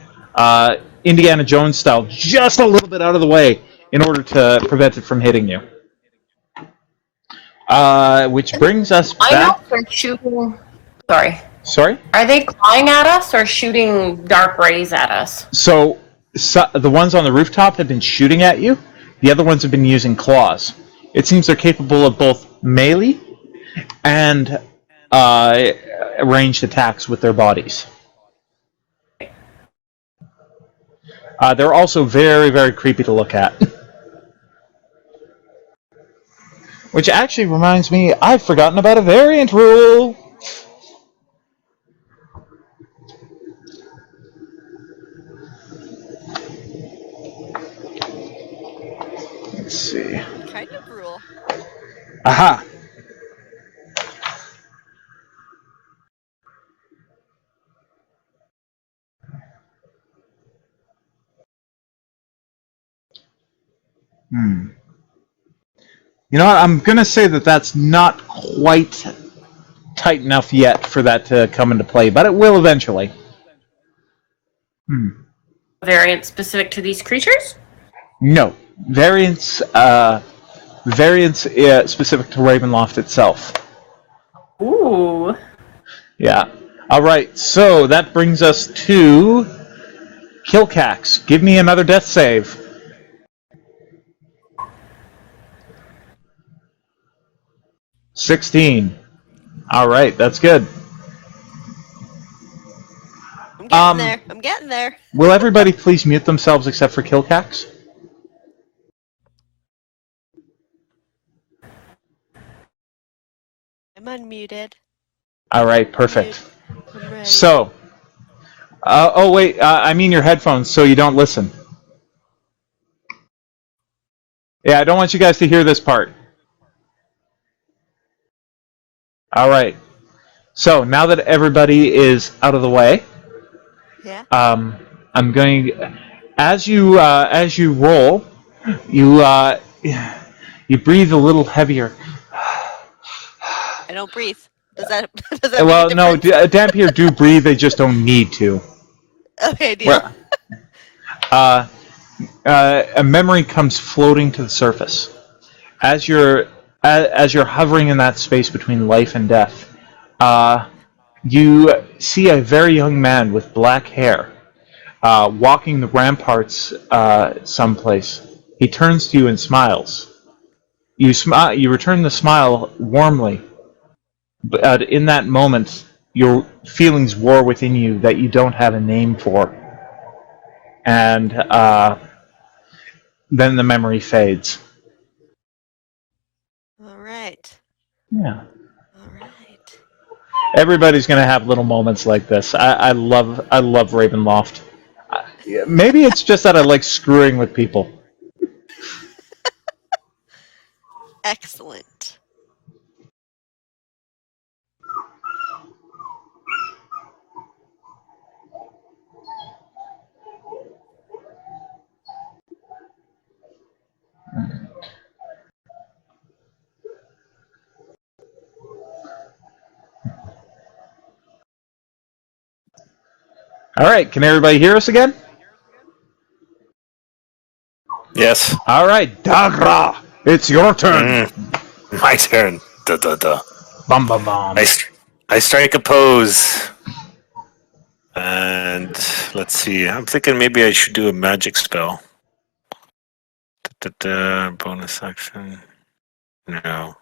Indiana Jones style, just a little bit out of the way in order to prevent it from hitting you. Which brings us back. I know they're shooting. Sorry? Are they clawing at us or shooting dark rays at us? So the ones on the rooftop have been shooting at you. The other ones have been using claws. It seems they're capable of both melee and ranged attacks with their bodies. They're also very, very creepy to look at. Which actually reminds me, I've forgotten about a variant rule. Let's see. What kind of rule? Aha! You know what? I'm going to say that that's not quite tight enough yet for that to come into play, but it will eventually. Variant specific to these creatures? No. Variants specific to Ravenloft itself. Ooh. Yeah. All right, so that brings us to Kilcax. Give me another death save. 16. All right, that's good. I'm getting there. Will everybody please mute themselves except for Kilcax? I'm unmuted. All right, perfect. I'm ready. So, I mean your headphones so you don't listen. Yeah, I don't want you guys to hear this part. All right. So, now that everybody is out of the way, Yeah. I'm going, as you roll, you breathe a little heavier. I don't breathe. Does that make Well, a no, difference? Dampier do breathe, they just don't need to. Okay, deal. A memory comes floating to the surface. As you're hovering in that space between life and death, you see a very young man with black hair walking the ramparts someplace. He turns to you and smiles. You smile. You return the smile warmly, but in that moment, your feelings war within you that you don't have a name for, and then the memory fades. All right. Yeah. All right. Everybody's gonna have little moments like this. I love Ravenloft. Maybe it's just that I like screwing with people. Excellent. All right, can everybody hear us again? Yes. All right, Dagra, it's your turn. My turn. Duh, duh, duh. Bum bum bum. I strike a pose. And let's see. I'm thinking maybe I should do a magic spell. Bonus action. No.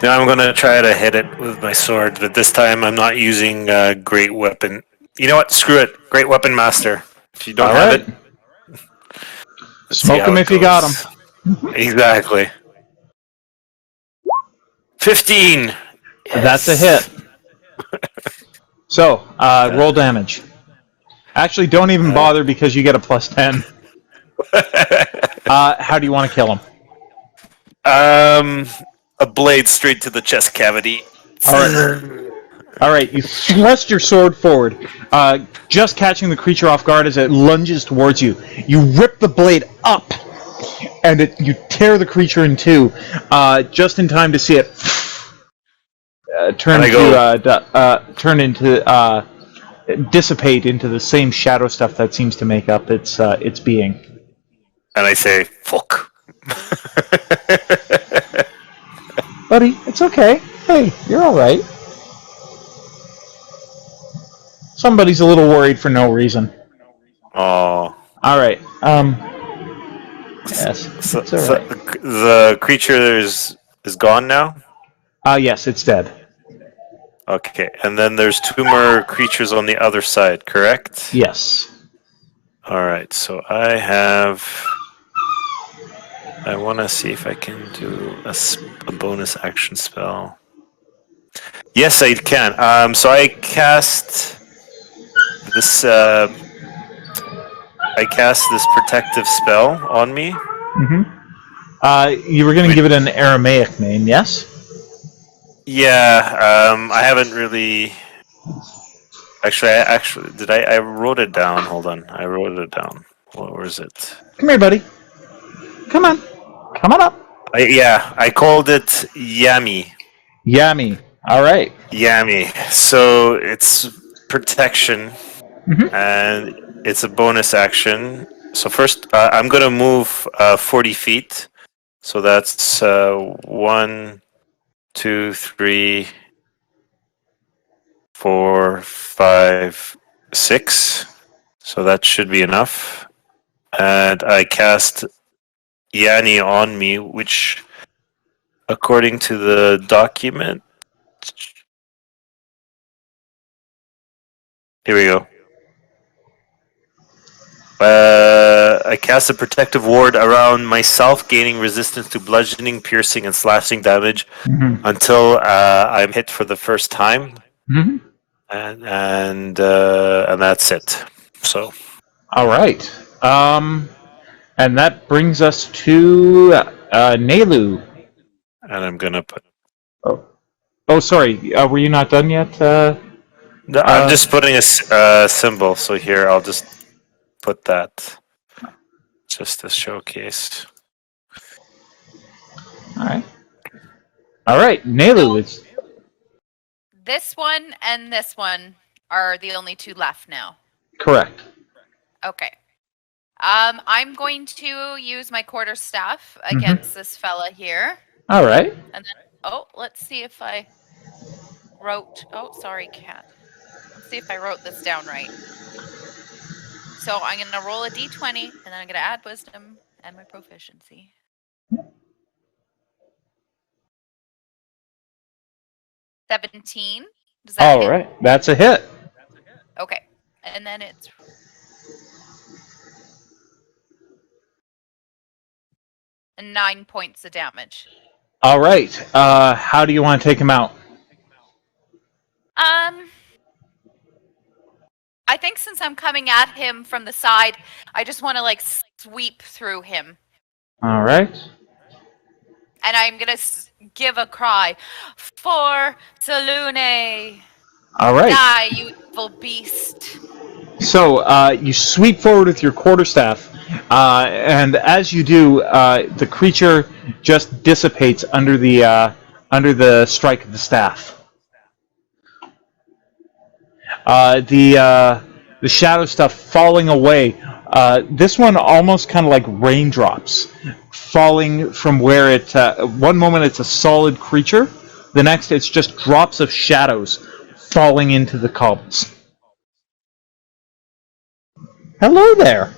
Then I'm going to try to hit it with my sword, but this time I'm not using Great Weapon. You know what? Screw it. Great Weapon Master. If you don't All have right. it, let's Smoke see how him it if you got him. goes. Exactly. 15. That's a hit. So, roll damage. Actually, don't even bother because you get a plus 10. How do you want to kill him? A blade straight to the chest cavity. All right, you thrust your sword forward, just catching the creature off guard as it lunges towards you. You rip the blade up, and you tear the creature in two, just in time to see it dissipate into the same shadow stuff that seems to make up its being. And I say, fuck. Buddy, it's okay. Hey, you're all right. Somebody's a little worried for no reason. Oh. All right. Yes. So it's all right. the creature is gone now? Yes, it's dead. Okay, and then there's 2 more creatures on the other side, correct? Yes. All right, so I want to see if I can do a bonus action spell. Yes, I can. So I cast this. I cast this protective spell on me. You were going to give it an Aramaic name, yes? Yeah, I haven't really. Actually, did I? I wrote it down. Hold on, I wrote it down. Where is it? Come here, buddy. Come on. Come on up. I called it Yami. Yummy. All right. Yami. So it's protection, Mhm. and it's a bonus action. So first, I'm gonna move 40 feet. So that's 1, 2, 3, 4, 5, 6. So that should be enough. And I cast Yanni on me, which, according to the document, here we go. I cast a protective ward around myself, gaining resistance to bludgeoning, piercing, and slashing damage until I'm hit for the first time, Mhm. and that's it. So, All right. And that brings us to Nelu. and I'm gonna put. Oh, sorry. Were you not done yet? No, I'm just putting a symbol. So here, I'll just put that just to showcase. All right. All right, Nelu. It's This one and this one are the only 2 left now. correct. Okay. I'm going to use my quarterstaff against this fella here. All right. And then, let's see if I wrote. Oh, sorry, cat. Let's see if I wrote this down right. So I'm going to roll a d20, and then I'm going to add wisdom and my proficiency. 17. Does that All hit? right. That's a hit. Okay. And then it's 9 points of damage. All right. How do you want to take him out? I think since I'm coming at him from the side, I just want to sweep through him. All right. And I'm going to give a cry. For Salune! All right. Die, you evil beast! So you sweep forward with your quarterstaff, and as you do, the creature just dissipates under the strike of the staff. The shadow stuff falling away. This one almost kind of like raindrops falling from where it. One moment it's a solid creature, the next it's just drops of shadows falling into the cobbles. Hello there.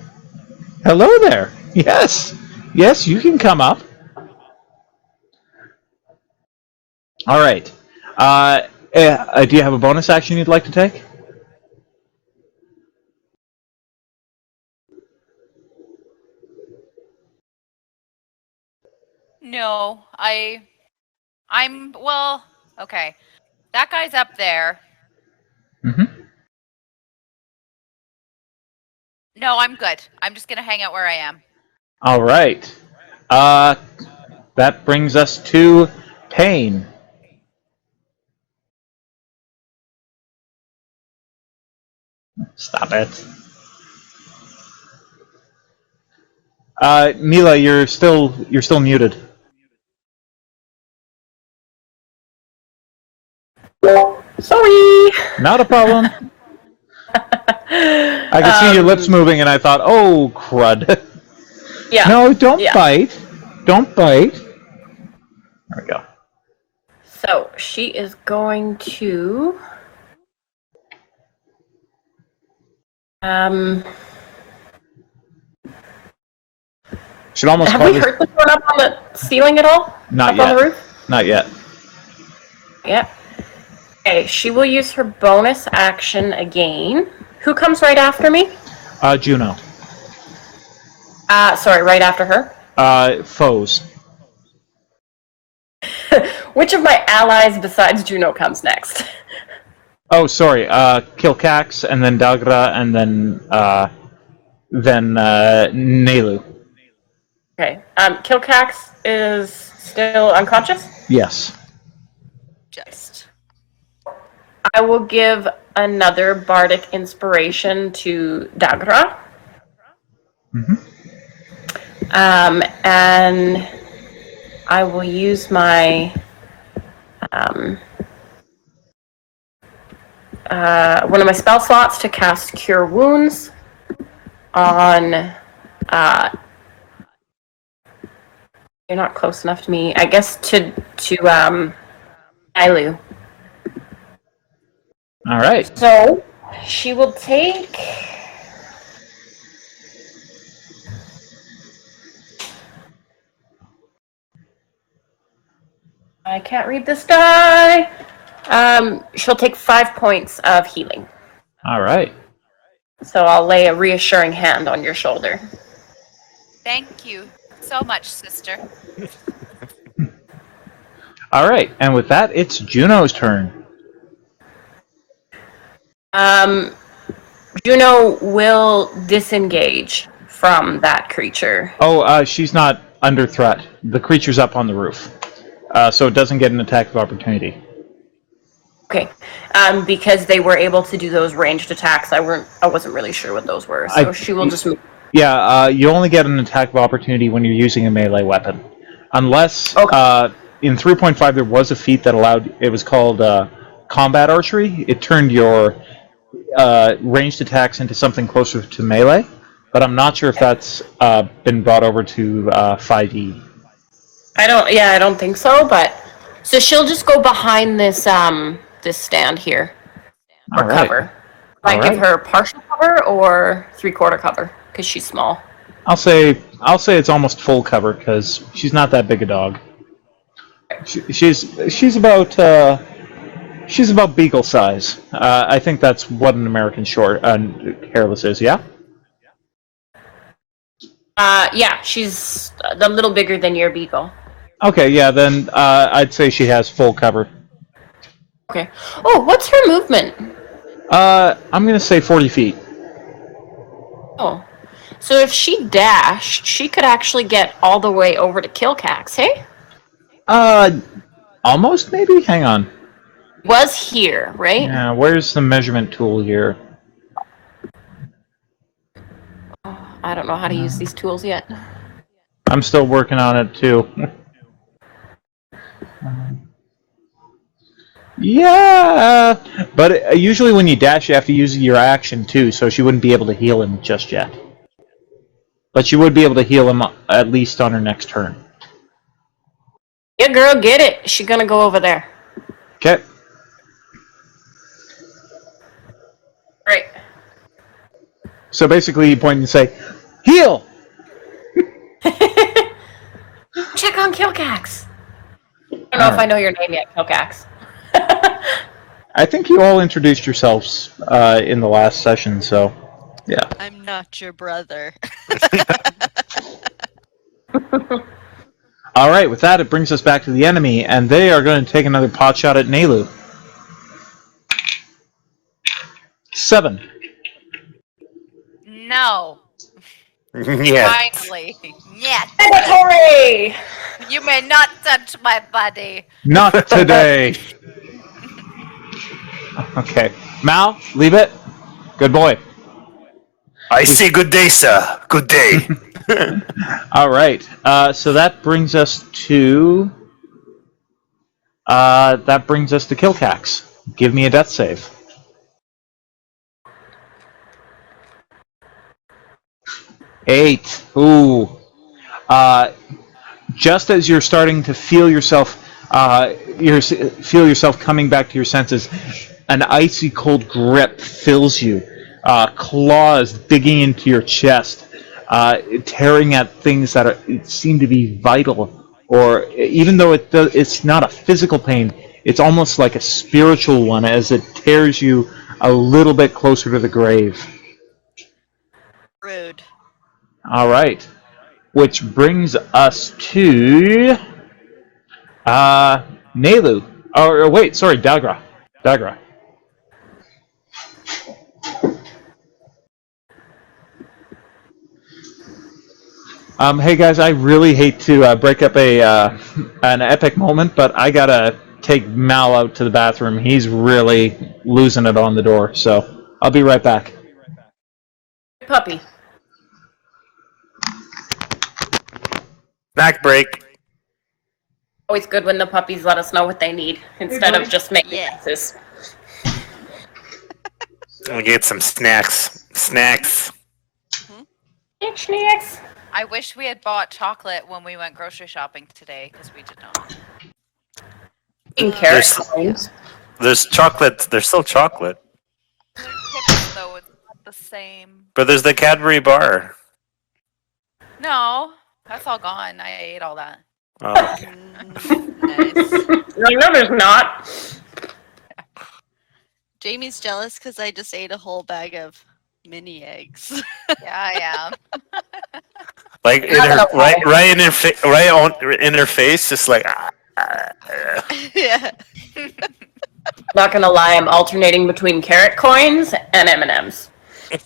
Hello there. Yes. Yes, you can come up. All right. Do you have a bonus action you'd like to take? No, well, okay. That guy's up there. Mm-hmm. No, I'm good. I'm just going to hang out where I am. All right. That brings us to Pain. Stop it. Mila, you're still muted. Sorry. Not a problem. I could see your lips moving, and I thought, "Oh, crud!" Yeah. No, don't bite. Don't bite. There we go. So she is going to. Should almost Have call we this... heard this one up on the ceiling at all? Not up yet. on the roof? Not yet. Yep. Okay, she will use her bonus action again. Who comes right after me? Juno. Sorry, right after her. Foes. Which of my allies besides Juno comes next? Oh, sorry. Kilcax, and then Dagra, and then Nelu. Okay. Kilcax is still unconscious? Yes. Just. I will give another bardic inspiration to Dagra. Mm-hmm. And I will use my one of my spell slots to cast Cure Wounds on. You're not close enough to me. I guess to Ailu. All right. So she will take. I can't read this die. She'll take 5 points of healing. All right. So I'll lay a reassuring hand on your shoulder. Thank you so much, sister. All right. And with that, it's Juno's turn. Juno will disengage from that creature. Oh, she's not under threat. The creature's up on the roof. So it doesn't get an attack of opportunity. Okay. Because they were able to do those ranged attacks, I wasn't really sure what those were. So she will just move. Yeah, you only get an attack of opportunity when you're using a melee weapon. Unless, in 3.5 there was a feat that allowed, it was called combat archery. It turned your ranged attacks into something closer to melee. But I'm not sure if that's been brought over to 5e. I don't think so, but so she'll just go behind this this stand here for All right. cover. I give her partial cover or 3/4 cover because she's small. I'll say it's almost full cover because she's not that big a dog. She's about beagle size. I think that's what an American short hairless is. Yeah. Yeah, she's a little bigger than your beagle. Okay, yeah, then I'd say she has full cover. Okay. Oh, what's her movement? I'm gonna say 40 feet. Oh. So if she dashed, she could actually get all the way over to Kilcax, hey? Almost maybe? Hang on. Was here, right? Yeah, where's the measurement tool here? I don't know how to use these tools yet. I'm still working on it too. Yeah, but usually when you dash, you have to use your action too, so she wouldn't be able to heal him just yet. But she would be able to heal him at least on her next turn. Yeah, girl, get it. She's gonna go over there. Okay. Right. So basically, you point and say, "Heal!" Check on Kilcax. I don't know if I know your name yet, Kilcax. I think you all introduced yourselves in the last session, so yeah. I'm not your brother. All right, with that, it brings us back to the enemy, and they are going to take another pot shot at Nelu. 7. No. Yeah. Finally. Yes. Hooray! You may not touch my body. Not today. Okay. Mal, leave it. Good boy. I say good day, sir. Good day. All right. So that brings us to Kilcax. Give me a death save. 8. Ooh. Just as you're starting to feel yourself coming back to your senses, an icy cold grip fills you. Claws digging into your chest, tearing at things that seem to be vital, or even though it's not a physical pain, It's almost like a spiritual one as it tears you a little bit closer to the grave. Rude. All right. Which brings us to Nelu. Or wait, sorry, Dagra. Dagra. Hey guys, I really hate to break up an epic moment, but I gotta take Mal out to the bathroom. He's really losing it on the door, so I'll be right back. Puppy. Snack break. Always good when the puppies let us know what they need instead of just making Yeah. messes. I'll get some snacks. Snacks. Snacks. I wish we had bought chocolate when we went grocery shopping today, because we did not. Eating carrot There's- cones. There's chocolate. There's still chocolate. They're chips, though. It's not the same. But there's the Cadbury bar. No, that's all gone. I ate all that. Oh, okay. Nice. No, there's not. Jamie's jealous because I just ate a whole bag of mini eggs. Yeah, I am. Like in her, right in her in her face, just like. Yeah. Not gonna lie, I'm alternating between carrot coins and M&Ms.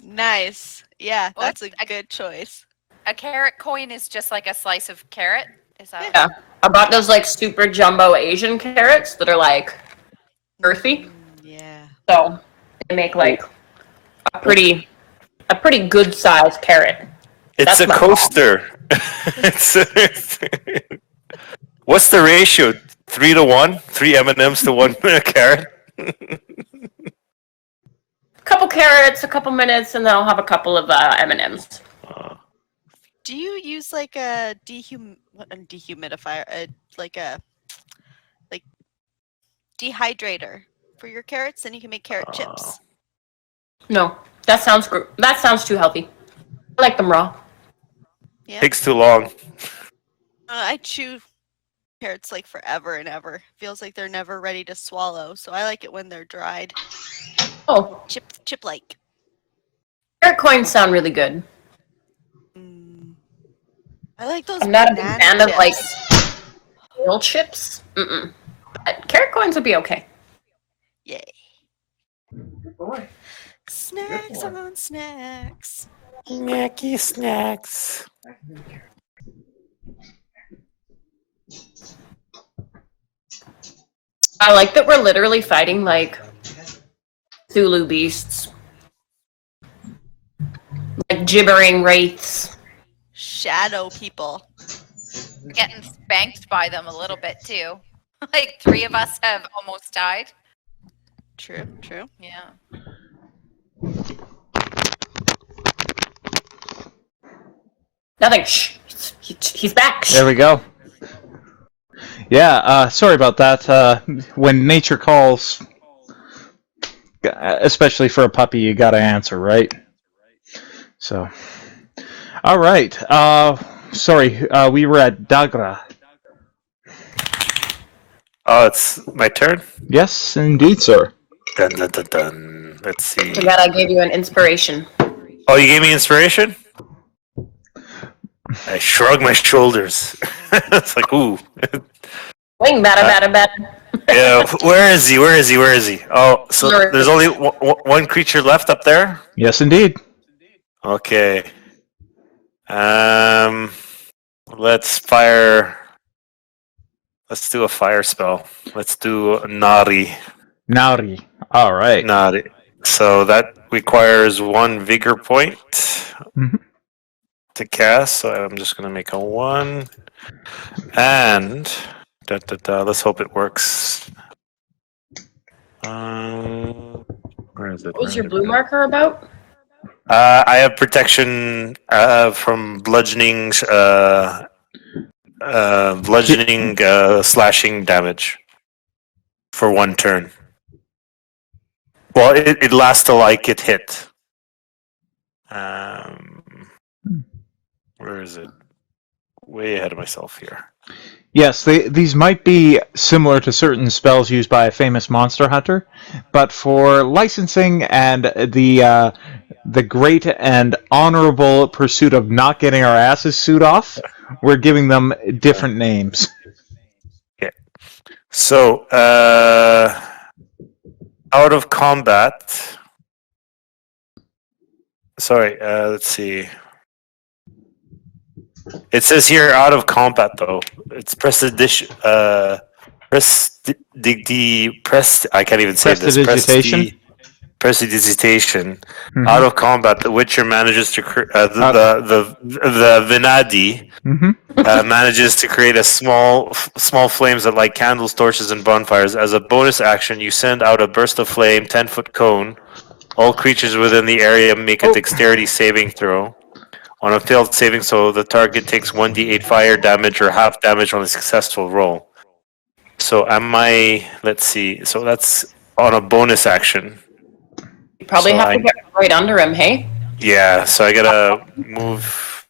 Nice. Yeah, Well, that's a good choice. A carrot coin is just like a slice of carrot. Is that? Yeah, I bought those like super jumbo Asian carrots that are like earthy. Yeah. So they make like a pretty good sized carrot. It's That's a my coaster. What's the ratio? 3-1? 3 M&Ms to 1 carrot? Couple carrots, a couple minutes, and then I'll have a couple of M&Ms. Do you use like a dehumidifier, like dehydrator for your carrots? Then you can make carrot chips. No, that sounds too healthy. I like them raw. Yeah. Takes too long. I chew carrots like forever and ever. Feels like they're never ready to swallow. So I like it when they're dried. Oh, Chip like. carrot coins sound really good. I like those. I'm not a big banana fan of like chips. kale chips. But carrot coins would be okay. Yay. Good boy. Snacks on snacks. Snacky snacks. I like that we're literally fighting like Zulu beasts. Like gibbering wraiths. Shadow people. Getting spanked by them a little bit too. Like 3 of us have almost died. True. Yeah. Nothing. Shh. He's back. Shh. There we go. Yeah, sorry about that. When nature calls, especially for a puppy, you gotta answer, right? So, all right. Sorry, we were at Dagra. Oh, it's my turn? Yes, indeed, sir. Dun, dun, dun, dun. Let's see. Forgot I gave you an inspiration. Oh, you gave me inspiration? I shrug my shoulders. It's like, ooh. Wing batter. Yeah, where is he? Oh, so there's only one creature left up there? Yes, indeed. Okay. Let's fire. Let's do a fire spell. Let's do Nari. Nauri. All right. Nari. So that requires 1 vigor point Mhm. to cast. So I'm just going to make a 1. And let's hope it works. Where is it? What was your blue marker about? I have protection from bludgeoning, slashing damage for 1 turn. Well, it lasts till I get hit. Where is it? Way ahead of myself here. Yes, these might be similar to certain spells used by a famous monster hunter, but for licensing and the great and honorable pursuit of not getting our asses sued off, we're giving them different names. Okay. So, out of combat. Sorry, let's see. It says here out of combat though. It's prestidigitation. I can't even say this. Prestidigitation? Prestidigitation. Mhm. Out of combat, the Witcher manages to the Vinadi manages to create a small flames that light candles, torches, and bonfires. As a bonus action, you send out a burst of flame, 10-foot cone. All creatures within the area make a dexterity saving throw. On a failed saving throw, the target takes 1d8 fire damage or half damage on a successful roll. So let's see. So that's on a bonus action. You probably So have to get right under him, hey? Yeah, so I gotta move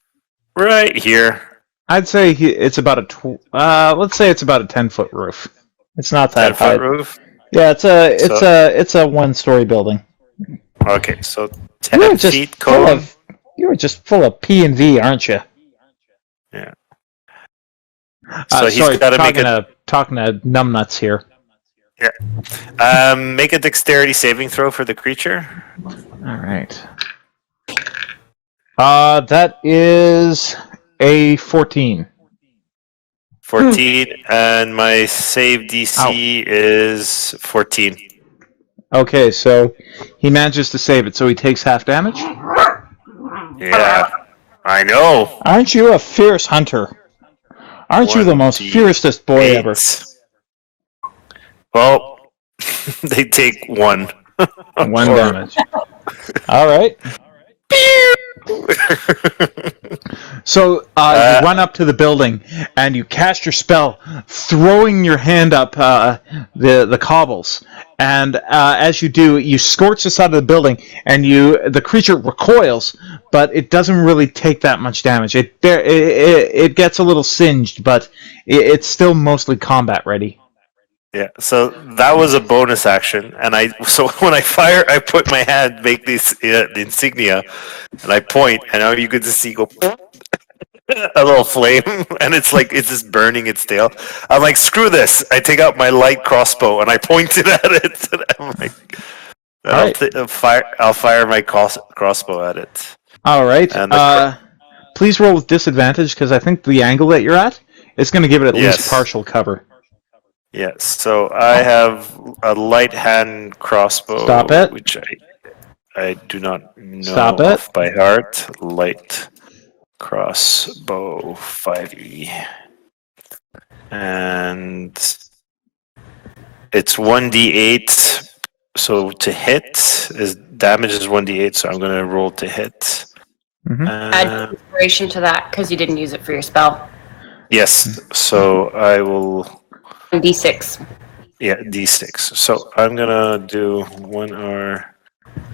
right here. I'd say it's about let's say it's about a 10-foot roof. It's not that high. 10-foot roof? Yeah, it's a one-story building. Okay, so 10 feet cone. You're just full of P and V, aren't you? Yeah. So he's sorry, got to make talking to numbnuts here. Yeah. Make a dexterity saving throw for the creature. All right. That is a 14. 14, and my save DC is 14. Okay, so he manages to save it, so he takes half damage. Yeah, I know. Aren't you a fierce hunter? Aren't you the most fiercest boy ever? Well, they take 1. 1 damage. All right. So you run up to the building and you cast your spell, throwing your hand up the cobbles. And as you do, you scorch the side of the building, and the creature recoils, but it doesn't really take that much damage. It gets a little singed, but it's still mostly combat ready. Yeah, so that was a bonus action, and so when I fire, I put my hand, make this the insignia, and I point, and now you can just see go a little flame, and it's just burning its tail. I'm like, screw this! I take out my light crossbow and I point it at it. And I'm like, I'll fire my crossbow at it. All right. And please roll with disadvantage because I think the angle that you're at is going to give it at least partial cover. Yes, so I have a light hand crossbow. Stop it. Which I do not know Stop it. off by heart. Light crossbow 5e. And it's 1d8. So to hit damage is 1d8, so I'm going to roll to hit. Mm-hmm. Add inspiration to that because you didn't use it for your spell. Yes, so I will... D6. Yeah, D6. So I'm gonna do 1R.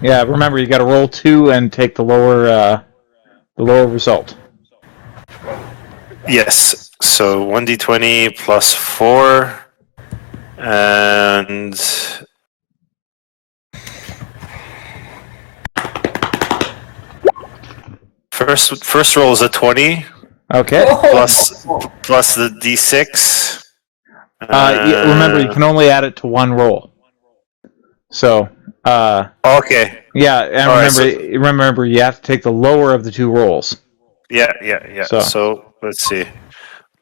Yeah, remember you got to roll 2 and take the lower result. Yes. So 1d20 plus 4, and first roll is a 20. Okay. Plus the D6. Remember, you can only add it to one roll. So, okay. Yeah, and remember, you have to take the lower of the 2 rolls. Yeah. So let's see.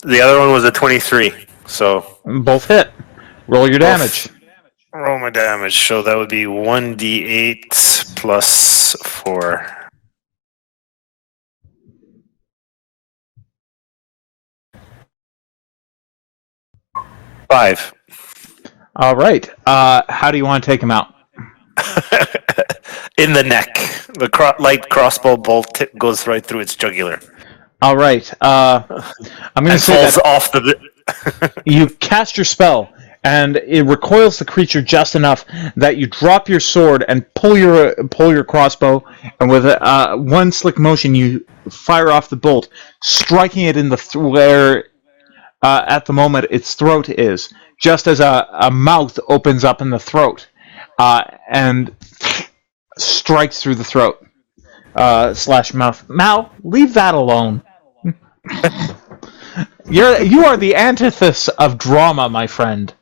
The other one was a 23. So both hit. Roll your damage. Roll my damage. So that would be 1d8 plus 4. Five. All right. How do you want to take him out? In the neck. The light crossbow bolt goes right through its jugular. All right. I'm going to say falls that off the. you cast your spell, and it recoils the creature just enough that you drop your sword and pull your crossbow, and with one slick motion, you fire off the bolt, striking it in the where at the moment its throat is, just as a mouth opens up in the throat and strikes through the throat slash mouth. Mal, leave that alone. You are the antithesis of drama, my friend.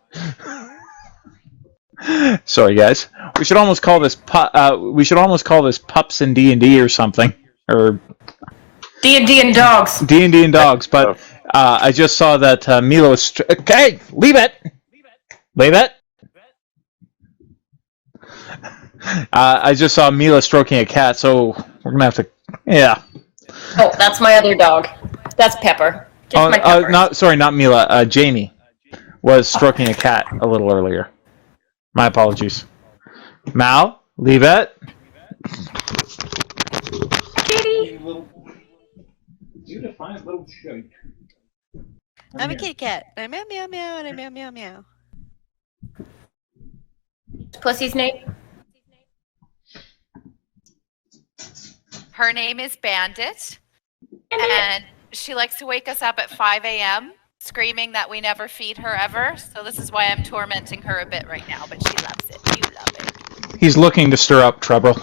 Sorry, guys. We should almost call this pups in D&D or something, or D&D and dogs. D&D and dogs. But I just saw that Milo is. Okay, leave it. Leave it. I just saw Mila stroking a cat, so we're gonna have to. Yeah. Oh, that's my other dog. That's Pepper. Just my Pepper. Not Mila. Jamie was stroking a cat a little earlier. My apologies. Mal, leave it. Kitty. You defiant little shit. I'm a kitty cat. I meow meow meow and I meow meow meow. Pussy's name? Her name is Bandit, and she likes to wake us up at 5 a.m. screaming that we never feed her ever. So this is why I'm tormenting her a bit right now, but she loves it. You love it. He's looking to stir up trouble.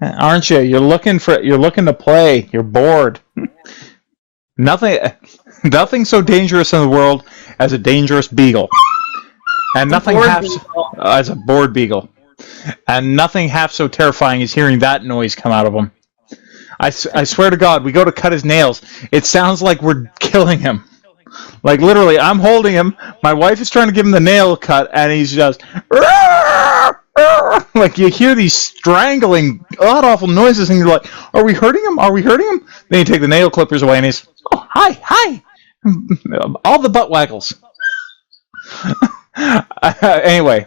Aren't you? You're looking to play. You're bored. Nothing so dangerous in the world as a dangerous beagle. And nothing half as a bored beagle. And nothing half so terrifying as hearing that noise come out of him. I swear to God, we go to cut his nails. It sounds like we're killing him. Like, literally, I'm holding him. My wife is trying to give him the nail cut, and he's just... Like, you hear these strangling, god-awful noises, and you're like, are we hurting him? Are we hurting him? Then you take the nail clippers away, and he's... Oh, hi! All the butt waggles. Anyway...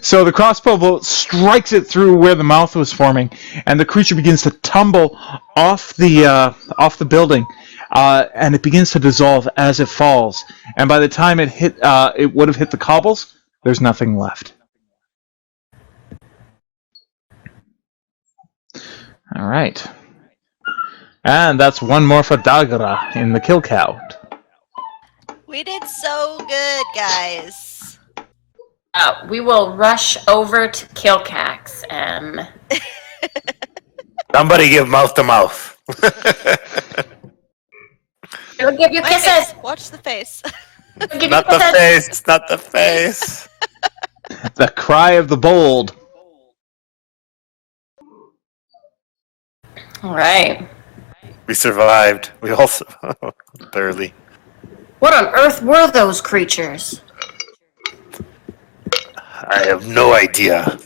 So the crossbow bolt strikes it through where the mouth was forming, and the creature begins to tumble off the building, and it begins to dissolve as it falls. And by the time it would have hit the cobbles, there's nothing left. All right, and that's one more for Dagra in the kill count. We did so good, guys. We will rush over to Kilcax and... Somebody give mouth to mouth. We'll give you My kisses. face. Watch the face. We'll give you Not the kisses. face. Not the face. The cry of the bold. All right. We survived. We all barely. What on earth were those creatures? I have no idea.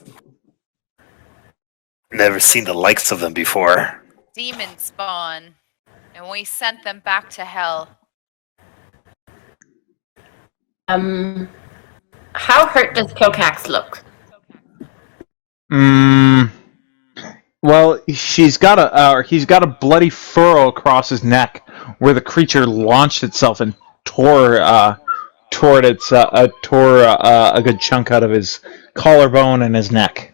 Never seen the likes of them before. Demon spawn, and we sent them back to hell. How hurt does Kilcax look? Well, he's got a bloody furrow across his neck where the creature launched itself and tore a good chunk out of his collarbone and his neck.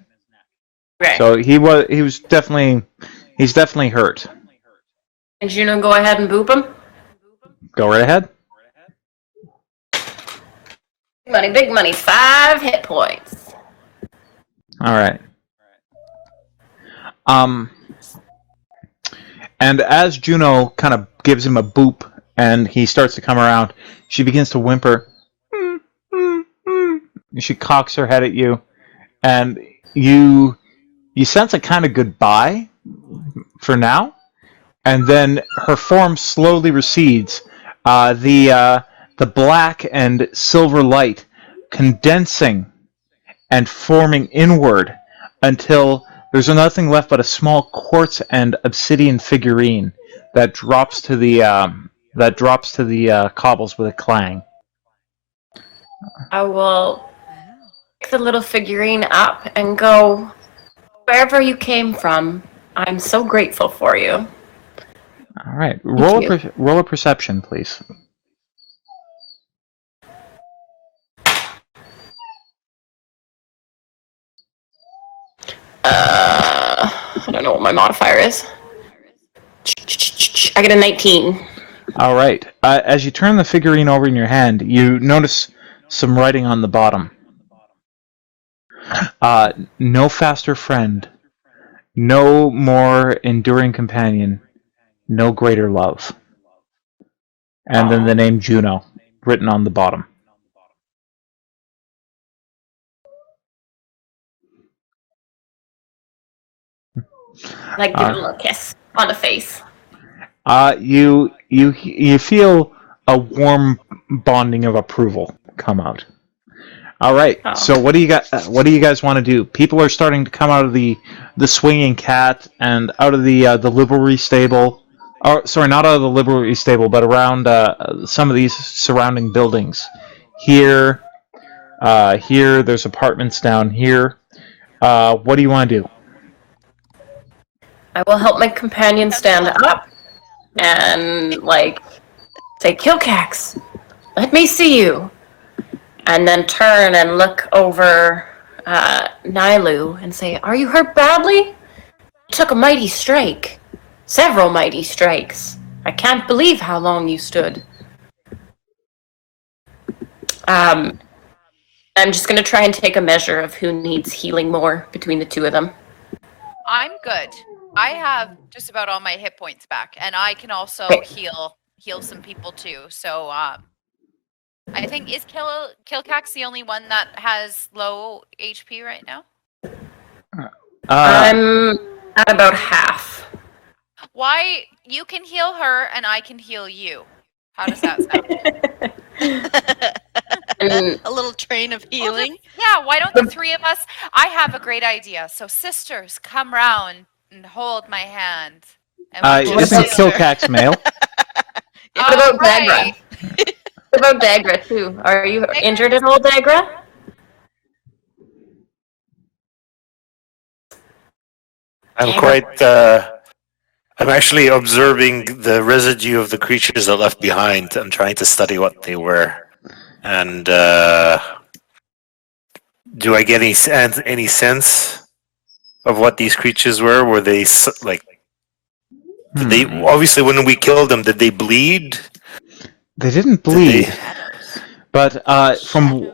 Right. So he's definitely hurt. And Juno, go ahead and boop him. Go right ahead. Big money, 5 hit points. All right. And as Juno kind of gives him a boop and he starts to come around, she begins to whimper. She cocks her head at you, and you sense a kind of goodbye for now, and then her form slowly recedes. The black and silver light condensing and forming inward until there's nothing left but a small quartz and obsidian figurine that drops to the cobbles with a clang. I will pick the little figurine up and go, wherever you came from, I'm so grateful for you. All right. Roll a perception, please. I don't know what my modifier is. I get a 19. All right. As you turn the figurine over in your hand, you notice some writing on the bottom. No faster friend, no more enduring companion, no greater love. And then the name Juno written on the bottom. Like, give it a little kiss on the face. You feel a warm bonding of approval come out. All right. Oh. So what do you got? What do you guys want to do? People are starting to come out of the swinging cat and out of the livery stable. Or sorry, not out of the livery stable, but around some of these surrounding buildings. Here, there's apartments down here. What do you want to do? I will help my companion stand up and, like, say, Kilcax, let me see you. And then turn and look over Nilu and say, are you hurt badly? You took a mighty strike. Several mighty strikes. I can't believe how long you stood. I'm just going to try and take a measure of who needs healing more between the two of them. I'm good. I have just about all my hit points back, and I can also heal some people too. So I think is Kilcax the only one that has low HP right now? I'm at about half. Why you can heal her and I can heal you? How does that sound? A little train of healing. Yeah, why don't the three of us? I have a great idea. So sisters, come round and hold my hand. And we'll Isn't sister. Kilcax male? What about Right. Dagra? What about Dagra too? Are you injured at all, Dagra? I'm actually observing the residue of the creatures that left behind. I'm trying to study what they were. And do I get any sense of what these creatures were? Were they like? Did they obviously when we killed them? Did they bleed? They didn't bleed, but from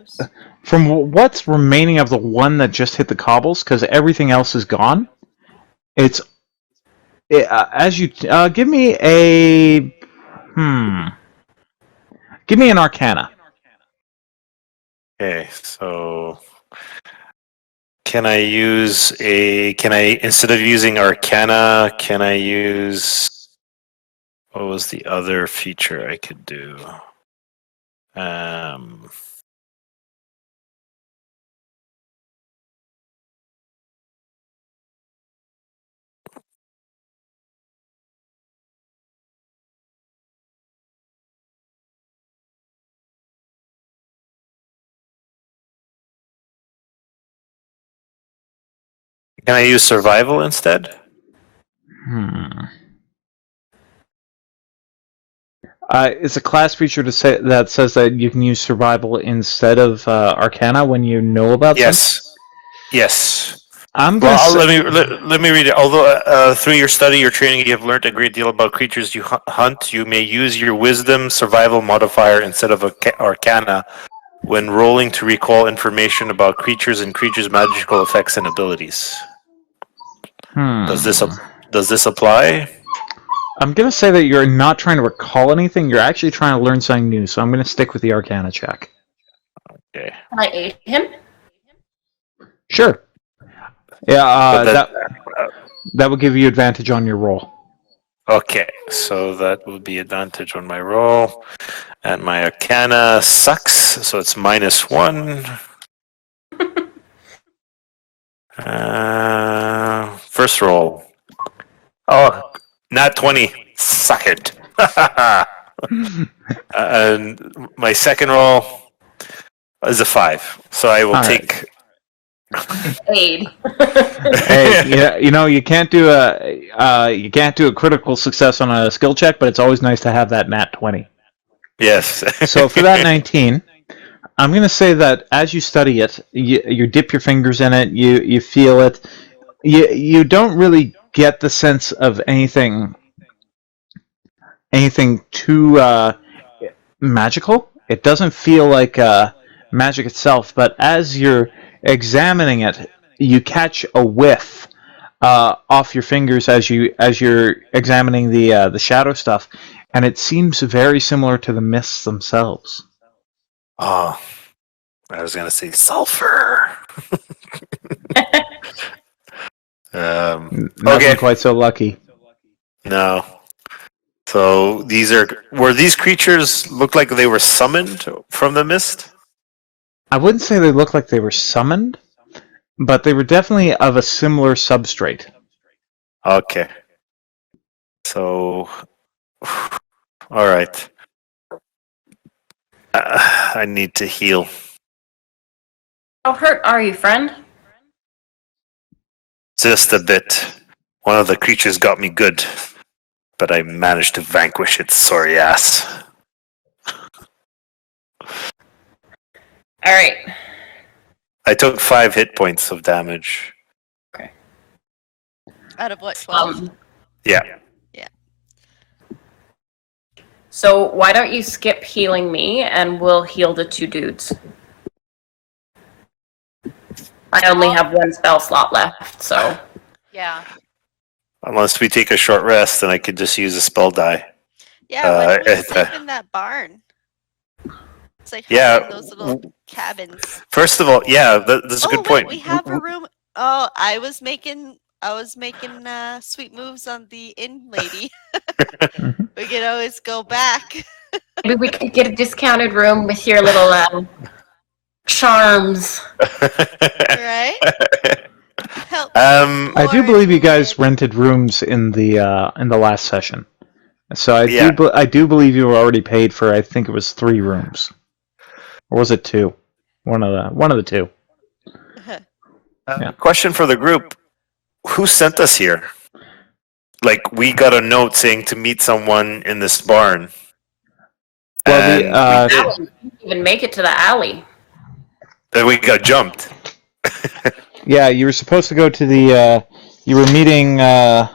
what's remaining of the one that just hit the cobbles, because everything else is gone. As you give me an Arcana. Okay, so can I instead of using Arcana, can I use, what was the other feature I could do? Can I use survival instead? It's a class feature that says that you can use survival instead of Arcana when you know about something? Yes. Let me read it. Although through your study or training you have learned a great deal about creatures you hunt, you may use your wisdom survival modifier instead of Arcana when rolling to recall information about creatures and creatures' magical effects and abilities. Does this apply? I'm going to say that you're not trying to recall anything. You're actually trying to learn something new. So I'm going to stick with the Arcana check. Okay. Can I aid him? Sure. Yeah, that will give you advantage on your roll. Okay, so that will be advantage on my roll. And my Arcana sucks, so it's -1. First roll. Oh, not 20. Suck it. And my second roll is a 5. So I will take. Aid. Hey, yeah, you can't do a critical success on a skill check, but it's always nice to have that nat 20. Yes. So for that 19, I'm going to say that as you study it, you dip your fingers in it, you feel it. You don't really get the sense of anything anything too magical. It doesn't feel like magic itself, but as you're examining it, you catch a whiff off your fingers as you're examining the shadow stuff, and it seems very similar to the mists themselves. Oh, I was gonna say sulfur. Nothing Okay. quite so lucky. No. So were these creatures look like they were summoned from the mist? I wouldn't say they looked like they were summoned, but they were definitely of a similar substrate. Okay. So, all right. I need to heal. How hurt are you, friend? Just a bit. One of the creatures got me good, but I managed to vanquish its sorry ass. All right. I took 5 hit points of damage. Out of what, 12? Yeah. So why don't you skip healing me, and we'll heal the 2 dudes. I only have 1 spell slot left, so. Yeah. Unless we take a short rest, then I could just use a spell die. Yeah, why don't we it, sleep in that barn? It's like Yeah. hiding those little cabins. First of all, yeah, that's a good wait, point. we have a room. Oh, I was making sweet moves on the inn lady. We could always go back. Maybe we could get a discounted room with your little charms. Right? Help. I do believe you guys rented rooms in the last session, so I do believe you were already paid for. I think it was 3 rooms, or was it 2? One of the 2. Yeah. Question for the group: who sent us here? Like, we got a note saying to meet someone in this barn. Well, We didn't even make it to the alley. Then we got jumped. yeah, you were supposed to go to the. You were meeting. Draven,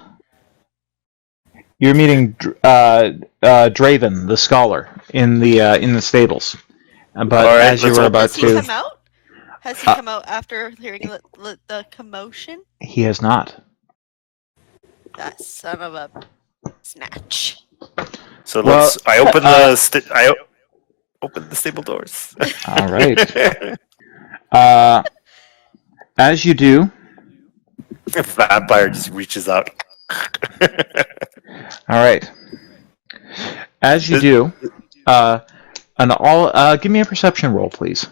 the scholar, in the stables. But All right, as you were about Has he to, come out? Has he come out after hearing the commotion? he has not. That son of a snatch. So Well, I open open the stable doors. All right. As you do. Vampire just reaches out. All right. As you do, give me a perception roll, please.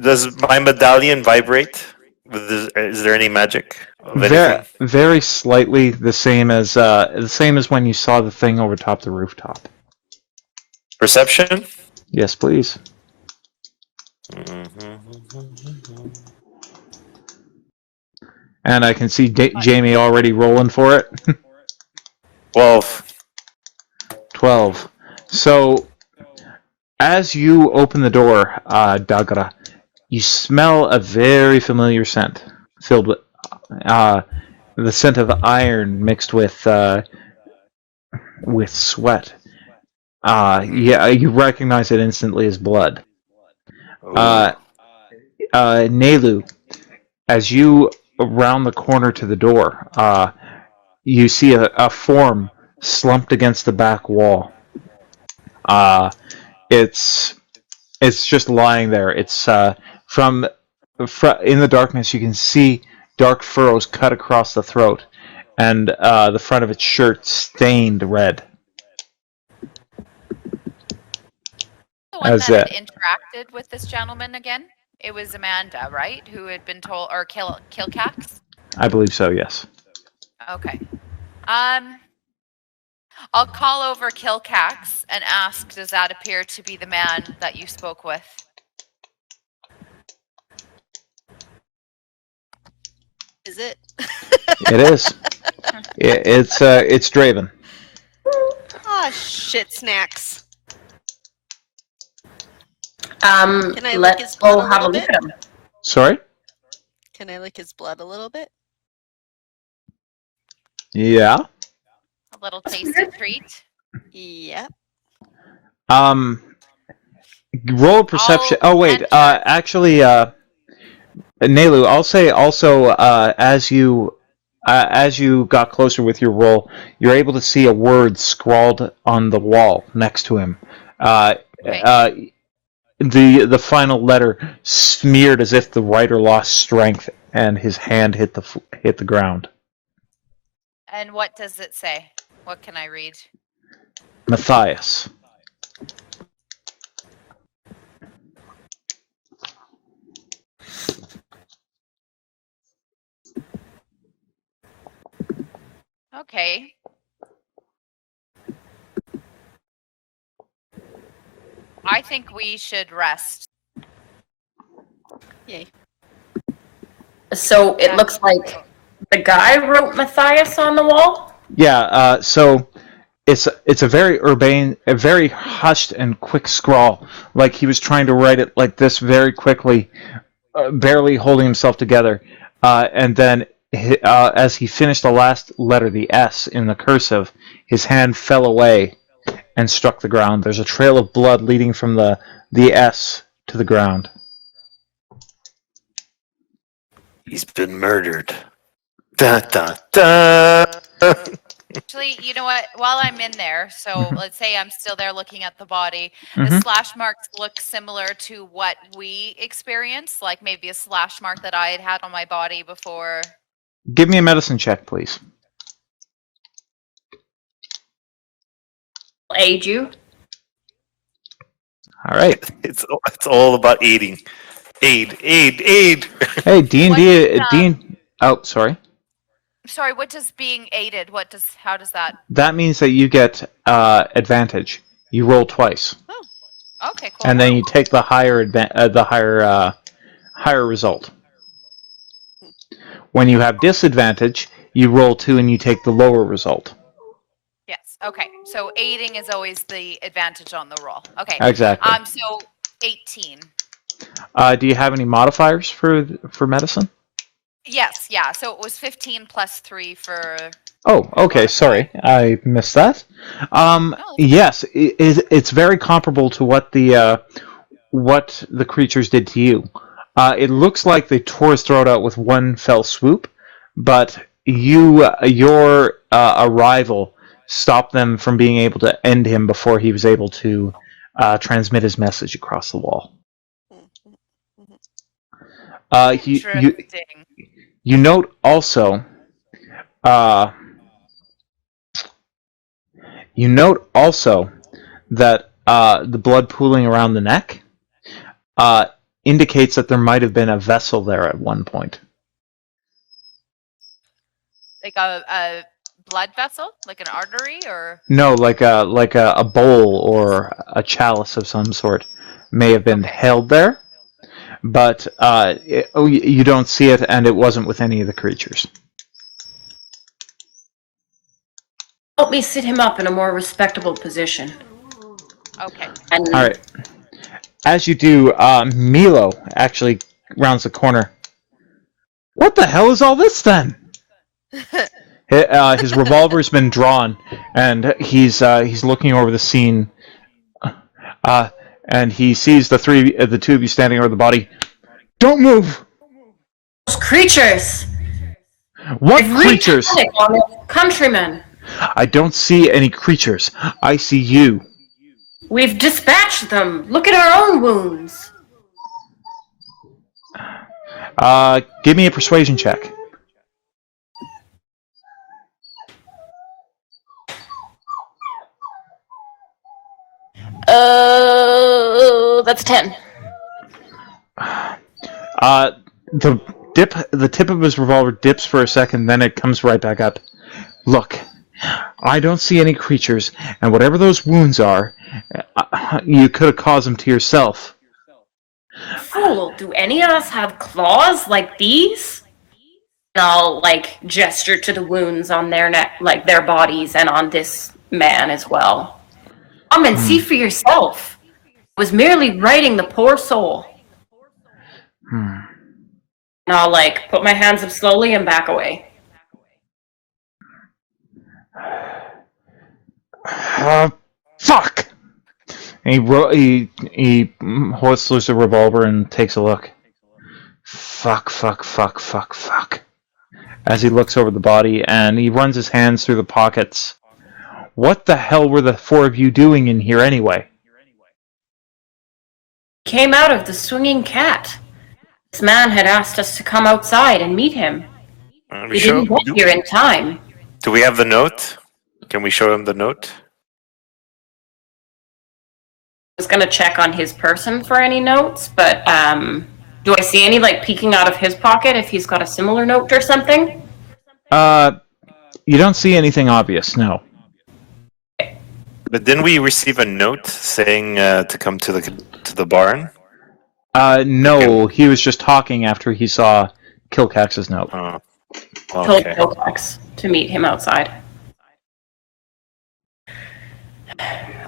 Does my medallion vibrate? Is there any magic of anything? Very slightly the same as when you saw the thing over top the rooftop. Perception? Yes, please. And I can see Jamie already rolling for it. 12. 12. So, as you open the door, Dagra, you smell a very familiar scent, filled with the scent of iron mixed with sweat. Yeah, you recognize it instantly as blood. Nelu, as you round the corner to the door, you see a form slumped against the back wall. It's just lying there. It's from in the darkness you can see dark furrows cut across the throat, and the front of its shirt stained red. The one that had interacted with this gentleman again? It was Amanda, right? Who had been told, or Kilcax? I believe so, yes. Okay. I'll call over Kilcax and ask, does that appear to be the man that you spoke with? Is it? It is. It's Draven. Ah, shit snacks. Can I lick his let's blood go a have a little look bit? at him. Sorry? Can I lick his blood a little bit? Yeah. A little tasty treat. Yep. Roll perception. I'll Oh wait, enter. actually, Nelu, I'll say also as you got closer with your roll, you're able to see a word scrawled on the wall next to him. Okay. The final letter smeared as if the writer lost strength and his hand hit the ground. And what does it say? What can I read? Matthias. Okay. I think we should rest. Yay. So it looks like the guy wrote Matthias on the wall? Yeah, so it's a very urbane, a very hushed and quick scrawl, like he was trying to write it like this very quickly, barely holding himself together, and then as he finished the last letter, the S in the cursive, his hand fell away and struck the ground. There's a trail of blood leading from the S to the ground. He's been murdered. Da da da. Actually, you know what? While I'm in there, so let's say I'm still there looking at the body, the Mhm. slash marks look similar to what we experienced, like maybe a slash mark that I had on my body before. Give me a medicine check, please. I'll aid you. All right. It's all about aiding. Aid. Hey, D&D, What is, D. Oh, sorry. Sorry, what does being aided? How does that? That means that you get advantage. You roll twice, Okay, cool. and then you take the higher higher result. When you have disadvantage, you roll 2 and you take the lower result. Yes. Okay. So aiding is always the advantage on the roll. Okay. Exactly. So 18. Do you have any modifiers for medicine? Yes. Yeah. So it was 15 plus 3 for. Oh, okay. Sorry, I missed that. Yes, it's very comparable to what the creatures did to you. It looks like they tore his throat out with one fell swoop, but your arrival stopped them from being able to end him before he was able to transmit his message across the wall. Interesting. You note also. You note also that the blood pooling around the neck indicates that there might have been a vessel there at one point. Like a blood vessel, like an artery, or No, like a bowl or a chalice of some sort may have been held there, but you don't see it, and it wasn't with any of the creatures. Help me sit him up in a more respectable position. okay. And All right. As you do, Milo actually rounds the corner. What the hell is all this then? His revolver's been drawn, and he's looking over the scene, and he sees the two of you standing over the body. Don't move! those creatures! What They've creatures? wreaked havoc on their countrymen. I don't see any creatures. I see you. We've dispatched them. Look at our own wounds. Give me a persuasion check. That's 10. The tip of his revolver dips for a second, then it comes right back up. Look, I don't see any creatures, and whatever those wounds are, you could have caused them to yourself. Fool, do any of us have claws like these? And I'll, gesture to the wounds on their neck, their bodies, and on this man as well. Come and see for yourself. I was merely writing the poor soul. And I'll, put my hands up slowly and back away. Fuck! And he hoists loose a revolver and takes a look. Fuck. As he looks over the body and he runs his hands through the pockets. What the hell were the four of you doing in here anyway? Came out of the swinging cat. This man had asked us to come outside and meet him. We didn't get here in time. Do we have the note? Can we show him the note? I was gonna check on his person for any notes, but do I see any peeking out of his pocket if he's got a similar note or something? You don't see anything obvious, no. But didn't we receive a note saying to come to the barn? No, he was just talking after he saw Kilcax's note. Oh, Told okay. Kilcax to meet him outside.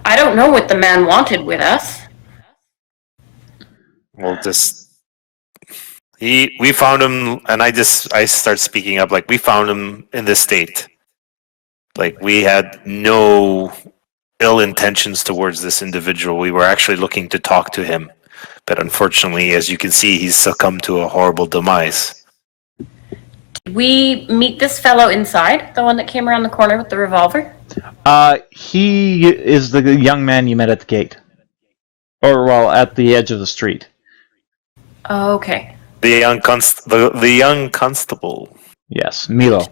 I don't know what the man wanted with us. Well, we found him, and I start speaking up. We found him in this state. We had no ill intentions towards this individual. We were actually looking to talk to him, but unfortunately, as you can see, he's succumbed to a horrible demise. Did we meet this fellow inside, the one that came around the corner with the revolver? He is the young man you met at the gate. At the edge of the street. Oh, okay. The young constable. Yes, Milo.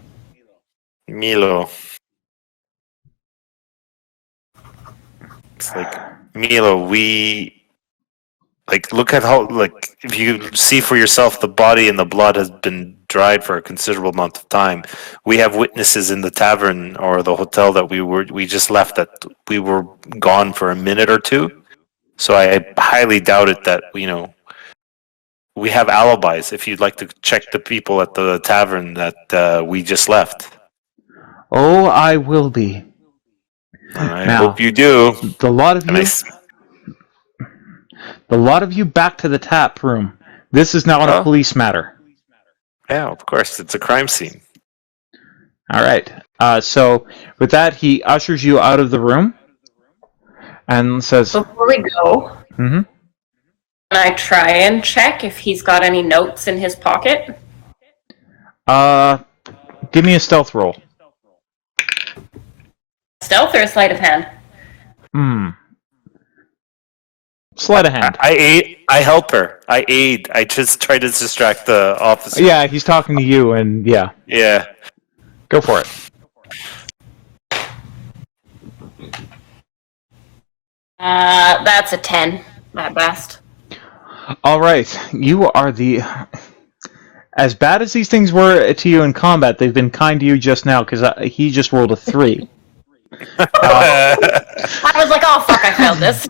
It's Milo, we look at how if you see for yourself, the body and the blood has been dried for a considerable amount of time. We have witnesses in the tavern or the hotel that we just left that we were gone for a minute or two. So I highly doubt it that we have alibis. If you'd like to check the people at the tavern that we just left. Oh, I will be. I Now, hope you do. The lot of you back to the tap room. This is now a police matter. Yeah, of course. It's a crime scene. All right. So with that, he ushers you out of the room and says, Before we go, mm-hmm. can I try and check if he's got any notes in his pocket? Give me a stealth roll. Stealth or a sleight of hand? Sleight of hand. I help her. I aid. I just try to distract the officer. Yeah, he's talking to you, and yeah. Yeah. Go for it. That's a 10 at best. All right. You are the... As bad as these things were to you in combat, they've been kind to you just now, because he just rolled a 3. I was like, oh fuck, I failed this.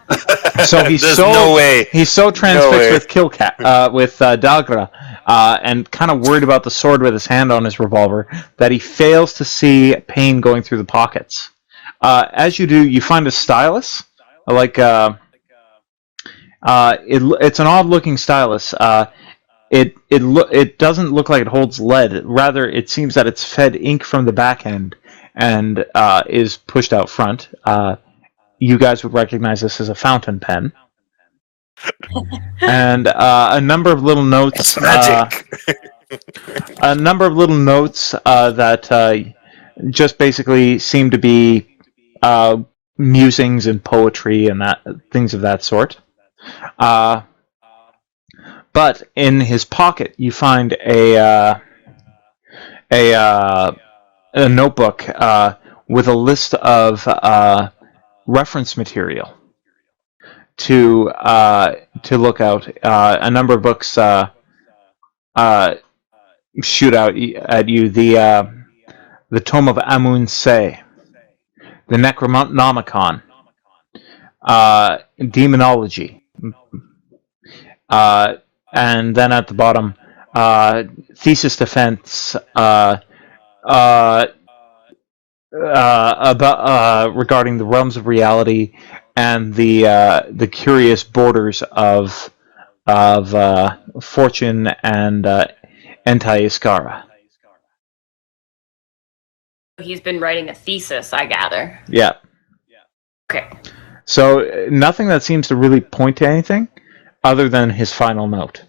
So he's no way. He's so transfixed with Dagra, and kind of worried about the sword with his hand on his revolver that he fails to see pain going through the pockets. As you do, you find a stylus, it's an odd-looking stylus. It doesn't look like it holds lead. Rather, it seems that it's fed ink from the back end and is pushed out front. You guys would recognize this as a fountain pen. And a number of little notes. It's magic. A number of little notes that just basically seem to be musings and poetry and things of that sort. But in his pocket, you find a notebook with a list of reference material to look out. A number of books shoot out at you. The Tome of Amun-Se, the Necronomicon, Demonology, and then at the bottom, thesis defense about regarding the realms of reality and the curious borders of fortune and Enta-Iskara. He's been writing a thesis, I gather. Yeah. Okay. So nothing that seems to really point to anything other than his final note.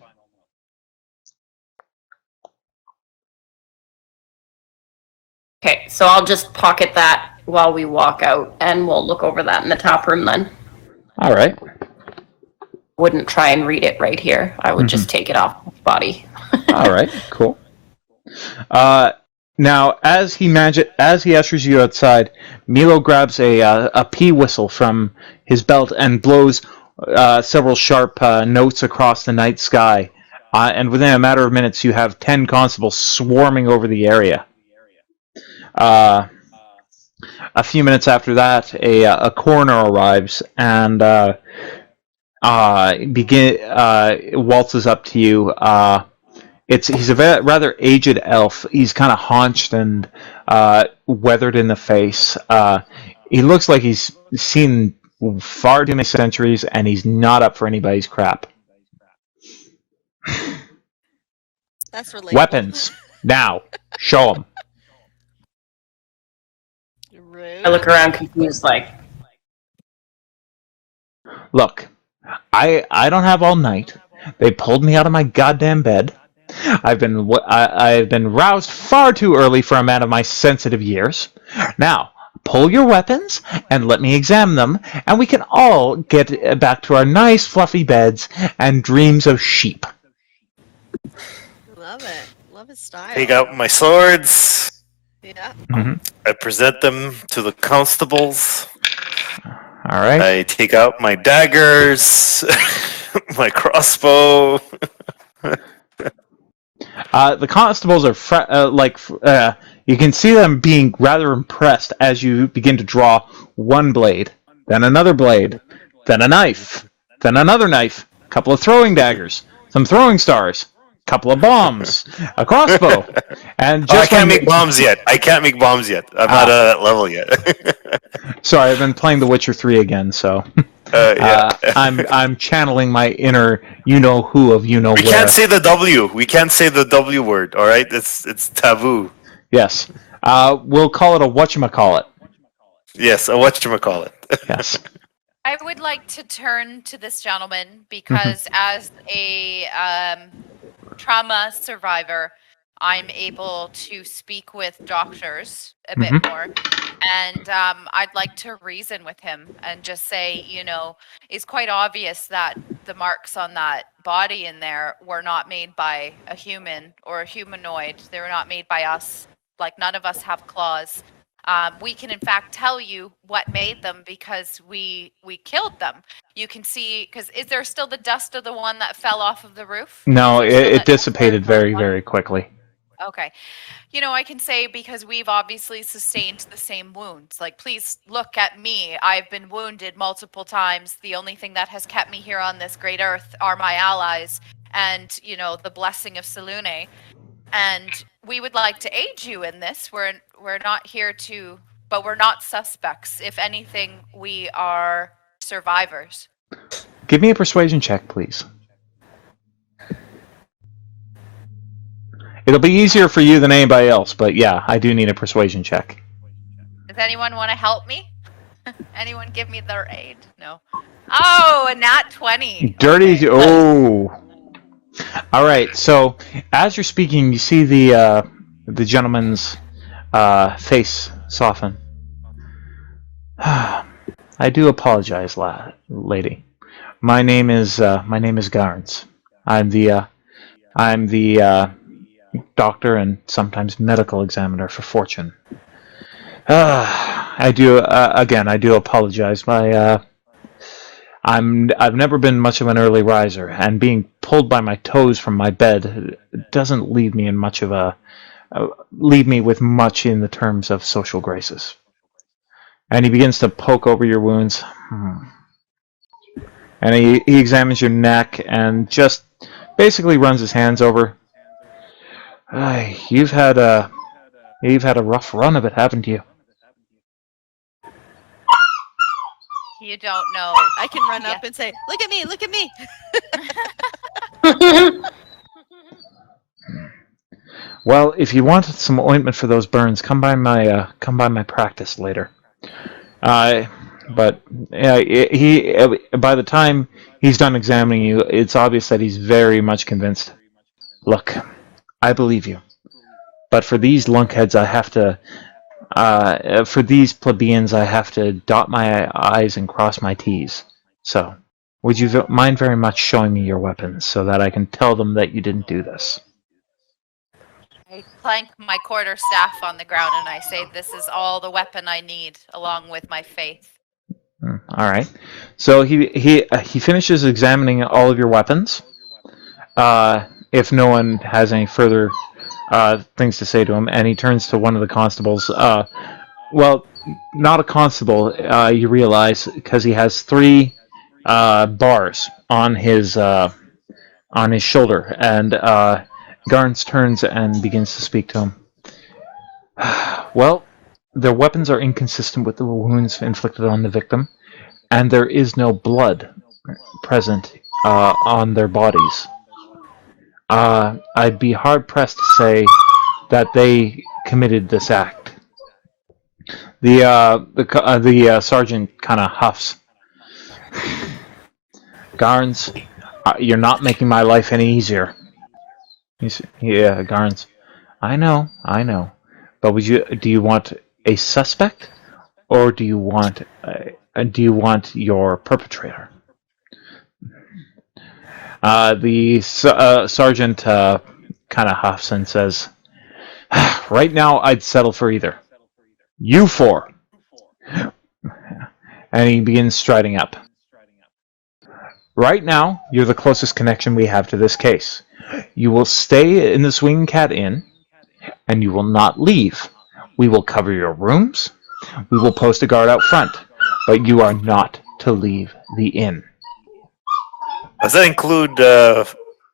Okay, so I'll just pocket that while we walk out, and we'll look over that in the tap room then. All right. Wouldn't try and read it right here. I would just take it off my body. All right. Cool. Now, as he ushers you outside, Milo grabs a pea whistle from his belt and blows several sharp notes across the night sky. And within a matter of minutes, you have 10 constables swarming over the area. A few minutes after that, a coroner arrives and waltzes up to you. He's a rather aged elf. He's kind of haunched and weathered in the face. He looks like he's seen far too many centuries, and he's not up for anybody's crap. That's relatable. Weapons now. Show them. Rude. I look around confused, like, Look, I don't have all night. They pulled me out of my goddamn bed. I've been roused far too early for a man of my sensitive years. Now, pull your weapons and let me examine them, and we can all get back to our nice fluffy beds and dreams of sheep. Love it. Love his style. Take out my swords. Yeah. Mm-hmm. I present them to the constables. All right. I take out my daggers, my crossbow. The constables are you can see them being rather impressed as you begin to draw one blade, then another blade, then a knife, then another knife, a couple of throwing daggers, some throwing stars, a couple of bombs, a crossbow, and I can't make bombs yet. I'm not at that level yet. Sorry, I've been playing The Witcher 3 again, so Yeah. I'm channeling my inner you-know-who of you-know-where. We can't say the W. We can't say the W word. All right, it's taboo. Yes. We'll call it a whatchamacallit. Yes, whatchamacallit. Yes. I would like to turn to this gentleman because as a trauma survivor, I'm able to speak with doctors a bit more. And I'd like to reason with him and just say, it's quite obvious that the marks on that body in there were not made by a human or a humanoid. They were not made by us. Like, none of us have claws. We can, in fact, tell you what made them because we killed them. You can see, because is there still the dust of the one that fell off of the roof? No, it dissipated very, very quickly. Okay. I can say because we've obviously sustained the same wounds. Like, please look at me. I've been wounded multiple times. The only thing that has kept me here on this great earth are my allies and, the blessing of Selune. And we would like to aid you in this. We're not here to, but we're not suspects. If anything, we are survivors. Give me a persuasion check, please. It'll be easier for you than anybody else, but yeah, I do need a persuasion check. Does anyone want to help me? Anyone give me their aid? No. Oh, a nat 20. Dirty. Okay. Oh. All right. So as you're speaking, you see the gentleman's face soften. I do apologize, lady. My name is Garns. I'm the doctor and sometimes medical examiner for Fortune. I do apologize. I've never been much of an early riser, and being pulled by my toes from my bed doesn't leave me with much in the terms of social graces. And he begins to poke over your wounds, and he examines your neck and just basically runs his hands over. You've had a rough run of it, haven't you? You don't know. I can run up and say, "Look at me! Look at me!" Well, if you want some ointment for those burns, come by my practice later. But by the time he's done examining you, it's obvious that he's very much convinced. Look, I believe you. But for these lunkheads, I have to... for these plebeians, I have to dot my I's and cross my T's. So, would you mind very much showing me your weapons so that I can tell them that you didn't do this? I clank my quarterstaff on the ground and I say, "This is all the weapon I need, along with my faith." All right. So he finishes examining all of your weapons. If no one has any further things to say to him, and he turns to one of the constables. Well, not a constable. You realize because he has 3 bars on his shoulder, and Garns turns and begins to speak to him. Well, their weapons are inconsistent with the wounds inflicted on the victim, and there is no blood present on their bodies. I'd be hard-pressed to say that they committed this act. The sergeant kind of huffs. Garns, you're not making my life any easier. Yeah, Garns. I know. But do you want a suspect, or do you want your perpetrator? The sergeant kind of huffs and says, "Right now, I'd settle for either. You 4." And he begins striding up. Right now, you're the closest connection we have to this case. You will stay in the Swinging Cat Inn, and you will not leave. We will cover your rooms. We will post a guard out front, but you are not to leave the inn. Does that include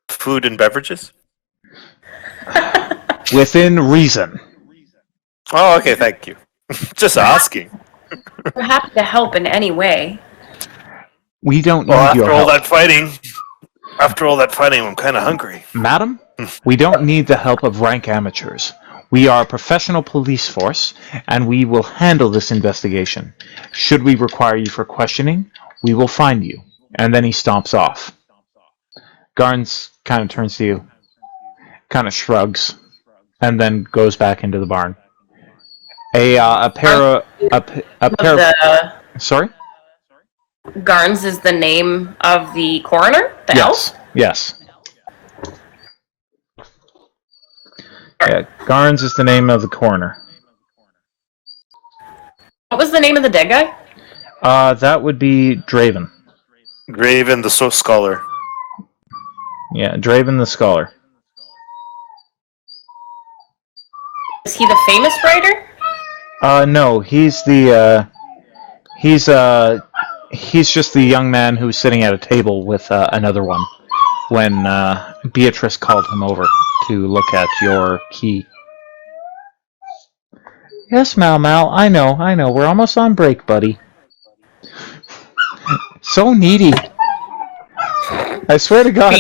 food and beverages? Within reason. Oh, okay, thank you. Just asking. We're happy to help in any way. We don't Well, need your help. After all that fighting, I'm kind of hungry. Madam, we don't need the help of rank amateurs. We are a professional police force, and we will handle this investigation. Should we require you for questioning, we will find you. And then he stomps off. Garns kind of turns to you, kind of shrugs, and then goes back into the barn. A pair of... Sorry? Garns is the name of the coroner? The elf? Yes. Yeah, Garns is the name of the coroner. What was the name of the dead guy? That would be Draven. Draven the Scholar. Yeah, Draven the Scholar. Is he the famous writer? No, he's just the young man who's sitting at a table with another one when Beatrice called him over to look at your key. Yes, Mal, I know. We're almost on break, buddy. So needy. I swear to God,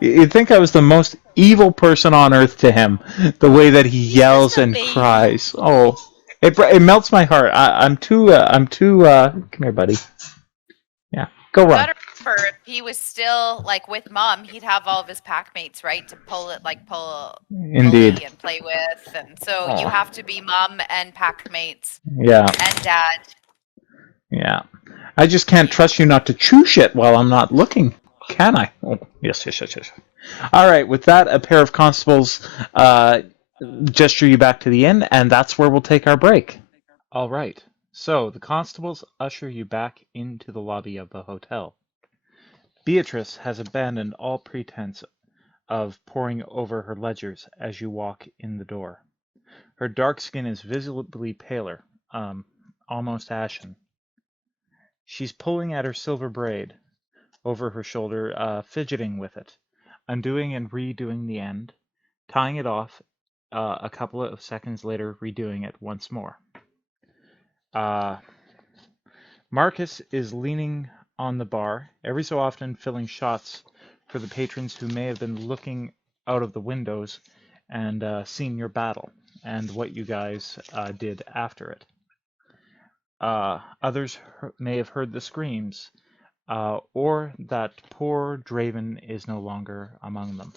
you'd think I was the most evil person on earth to him. The way that he yells and cries. Oh, it melts my heart. I'm too. Come here, buddy. Yeah, go run. If he was still like with Mom, he'd have all of his pack mates, right, to pull Indeed. and play with, and so you have to be Mom and pack mates. Yeah. And Dad. Yeah. I just can't trust you not to chew shit while I'm not looking, can I? Oh, yes. All right, with that, a pair of constables gesture you back to the inn, and that's where we'll take our break. All right. So the constables usher you back into the lobby of the hotel. Beatrice has abandoned all pretense of poring over her ledgers as you walk in the door. Her dark skin is visibly paler, almost ashen. She's pulling at her silver braid over her shoulder, fidgeting with it, undoing and redoing the end, tying it off, a couple of seconds later redoing it once more. Marcus is leaning on the bar, every so often filling shots for the patrons who may have been looking out of the windows and seen your battle and what you guys did after it. Others may have heard the screams, or that poor Draven is no longer among them.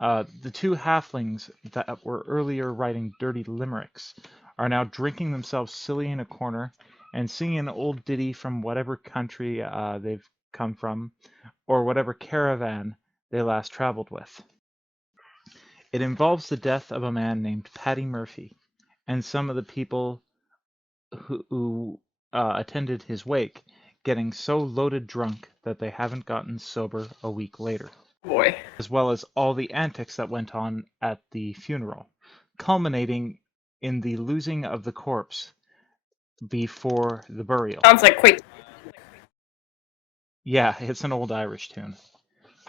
The two halflings that were earlier writing dirty limericks are now drinking themselves silly in a corner and singing an old ditty from whatever country they've come from, or whatever caravan they last traveled with. It involves the death of a man named Paddy Murphy, and some of the people who attended his wake getting so loaded drunk that they haven't gotten sober a week later, Boy. as well as all the antics that went on at the funeral, culminating in the losing of the corpse before the burial. Sounds like quite. Yeah, it's an old Irish tune.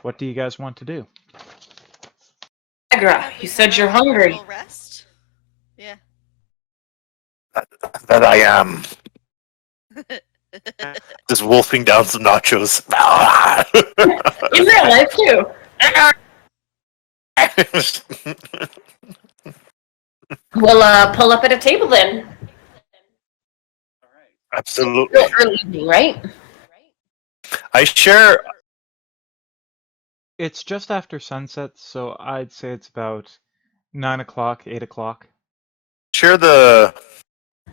What do you guys want to do? Agra, you said you're hungry. Little rest. Yeah. That I am. Just wolfing down some nachos. In real life too. We'll pull up at a table then. Absolutely. Still early evening, right? I share. It's just after sunset, so I'd say it's about 9 o'clock, 8 o'clock.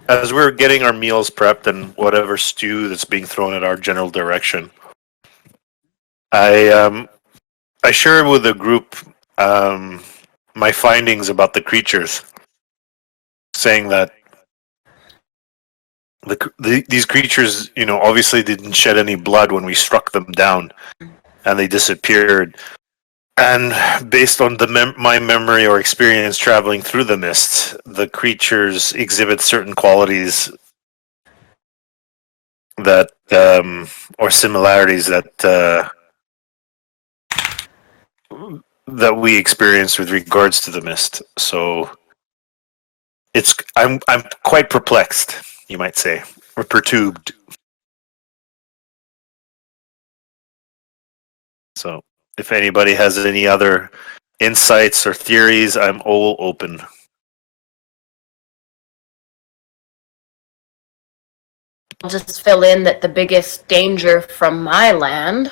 As we're getting our meals prepped and whatever stew that's being thrown at our general direction, I share with the group my findings about the creatures, saying that these creatures, obviously didn't shed any blood when we struck them down, and they disappeared. And based on my memory or experience traveling through the mist, the creatures exhibit certain qualities that, or similarities that we experience with regards to the mist. So I'm quite perplexed, you might say, or perturbed. So if anybody has any other insights or theories, I'm all open. I'll just fill in that the biggest danger from my land,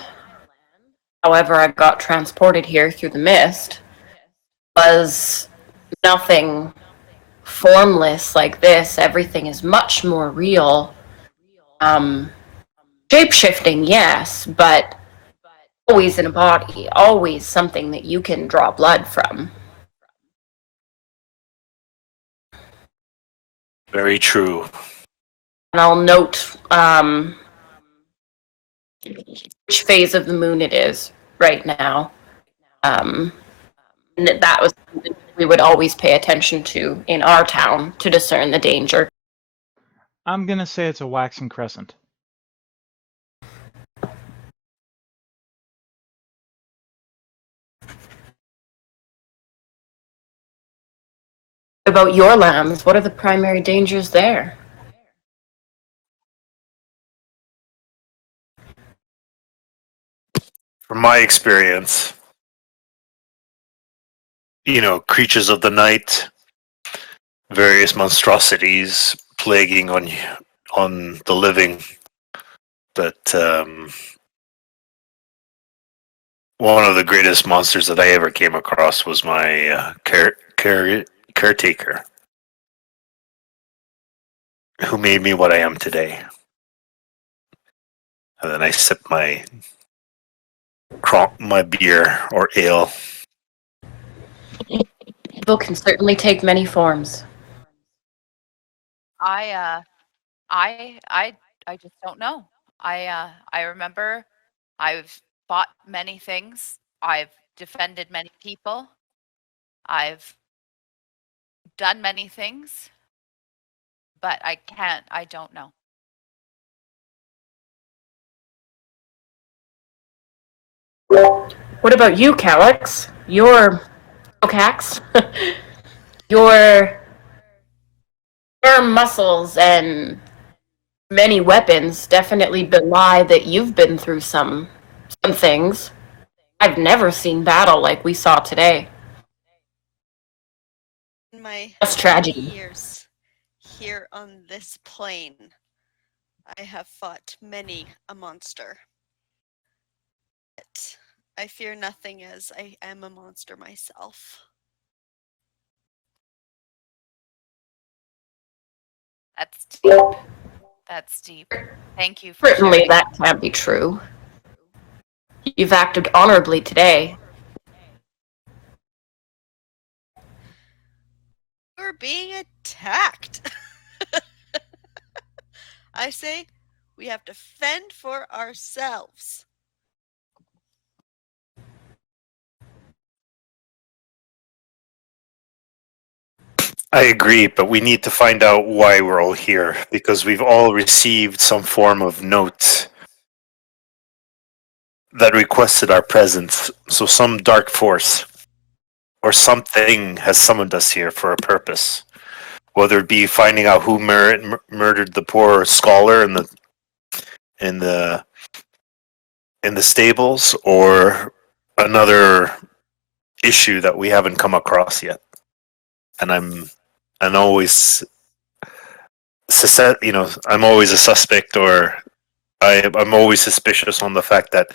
however I got transported here through the mist, was nothing formless like this. Everything is much more real. Shape-shifting, yes, but always in a body, always something that you can draw blood from. Very true. And I'll note which phase of the moon it is right now. And that was something we would always pay attention to in our town to discern the danger. I'm gonna say it's a waxing crescent. About your lands, what are the primary dangers there? From my experience, creatures of the night, various monstrosities plaguing on the living. But one of the greatest monsters that I ever came across was my caretaker, who made me what I am today. And then I sipped my beer or ale. Evil can certainly take many forms. I just don't know. I remember I've fought many things. I've defended many people. I've done many things, but I don't know. What about you, Calyx? Your Cax? Your firm muscles and many weapons definitely belie that you've been through some things. I've never seen battle like we saw today. In my That's tragedy. years here on this plane, I have fought many a monster. But I fear nothing as I am a monster myself. That's deep. That's deep. Thank you for Certainly sharing. that can't be true. You've acted honorably today. We're being attacked. I say we have to fend for ourselves. I agree, but we need to find out why we're all here, because we've all received some form of note that requested our presence. So some dark force or something has summoned us here for a purpose. Whether it be finding out who murdered the poor scholar in the stables, or another issue that we haven't come across yet. And I'm always I'm always a suspect, or I'm always suspicious on the fact that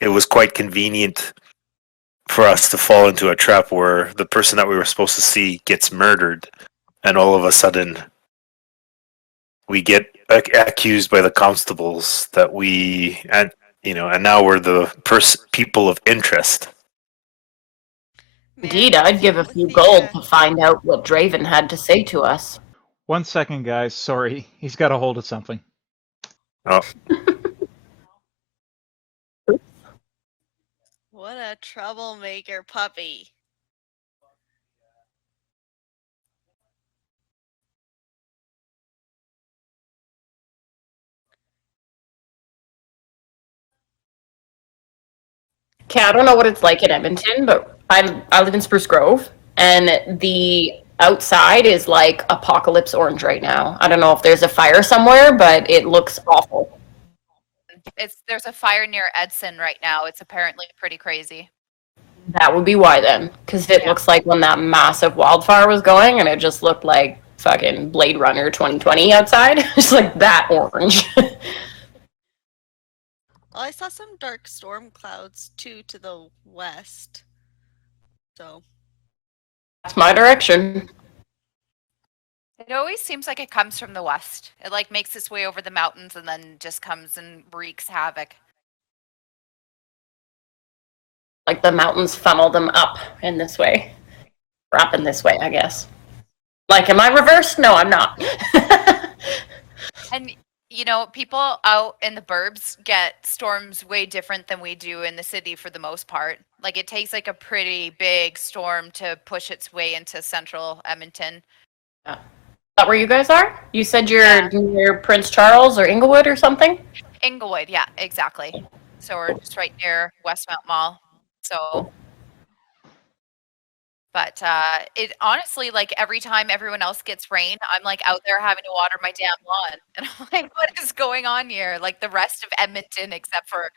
it was quite convenient for us to fall into a trap where the person that we were supposed to see gets murdered, and all of a sudden we get accused by the constables that and now we're the people of interest. Indeed, I'd give a few gold to find out what Draven had to say to us. 1 second, guys. Sorry, he's got a hold of something. Oh, What a troublemaker puppy. Okay, I don't know what it's like in Edmonton, but I live in Spruce Grove, and the outside is like apocalypse orange right now. I don't know if there's a fire somewhere, but it looks awful. There's a fire near Edson right now. It's apparently pretty crazy. That would be why then, because it looks like when that massive wildfire was going, and it just looked like fucking Blade Runner 2020 outside. It's like that orange. Well, I saw some dark storm clouds too to the west. So That's my direction. It always seems like it comes from the west. It like makes its way over the mountains and then just comes and wreaks havoc. Like the mountains funnel them up in this way. Or up in this way, I guess. Like, am I reversed? No, I'm not. And people out in the burbs get storms way different than we do in the city for the most part. Like it takes like a pretty big storm to push its way into central Edmonton. Yeah. Is that where you guys are? You said you're near Prince Charles or Inglewood or something? Inglewood, yeah, exactly. So we're just right near Westmount Mall. So, but it honestly, like every time everyone else gets rain, I'm like out there having to water my damn lawn, and I'm like, what is going on here? Like the rest of Edmonton, except for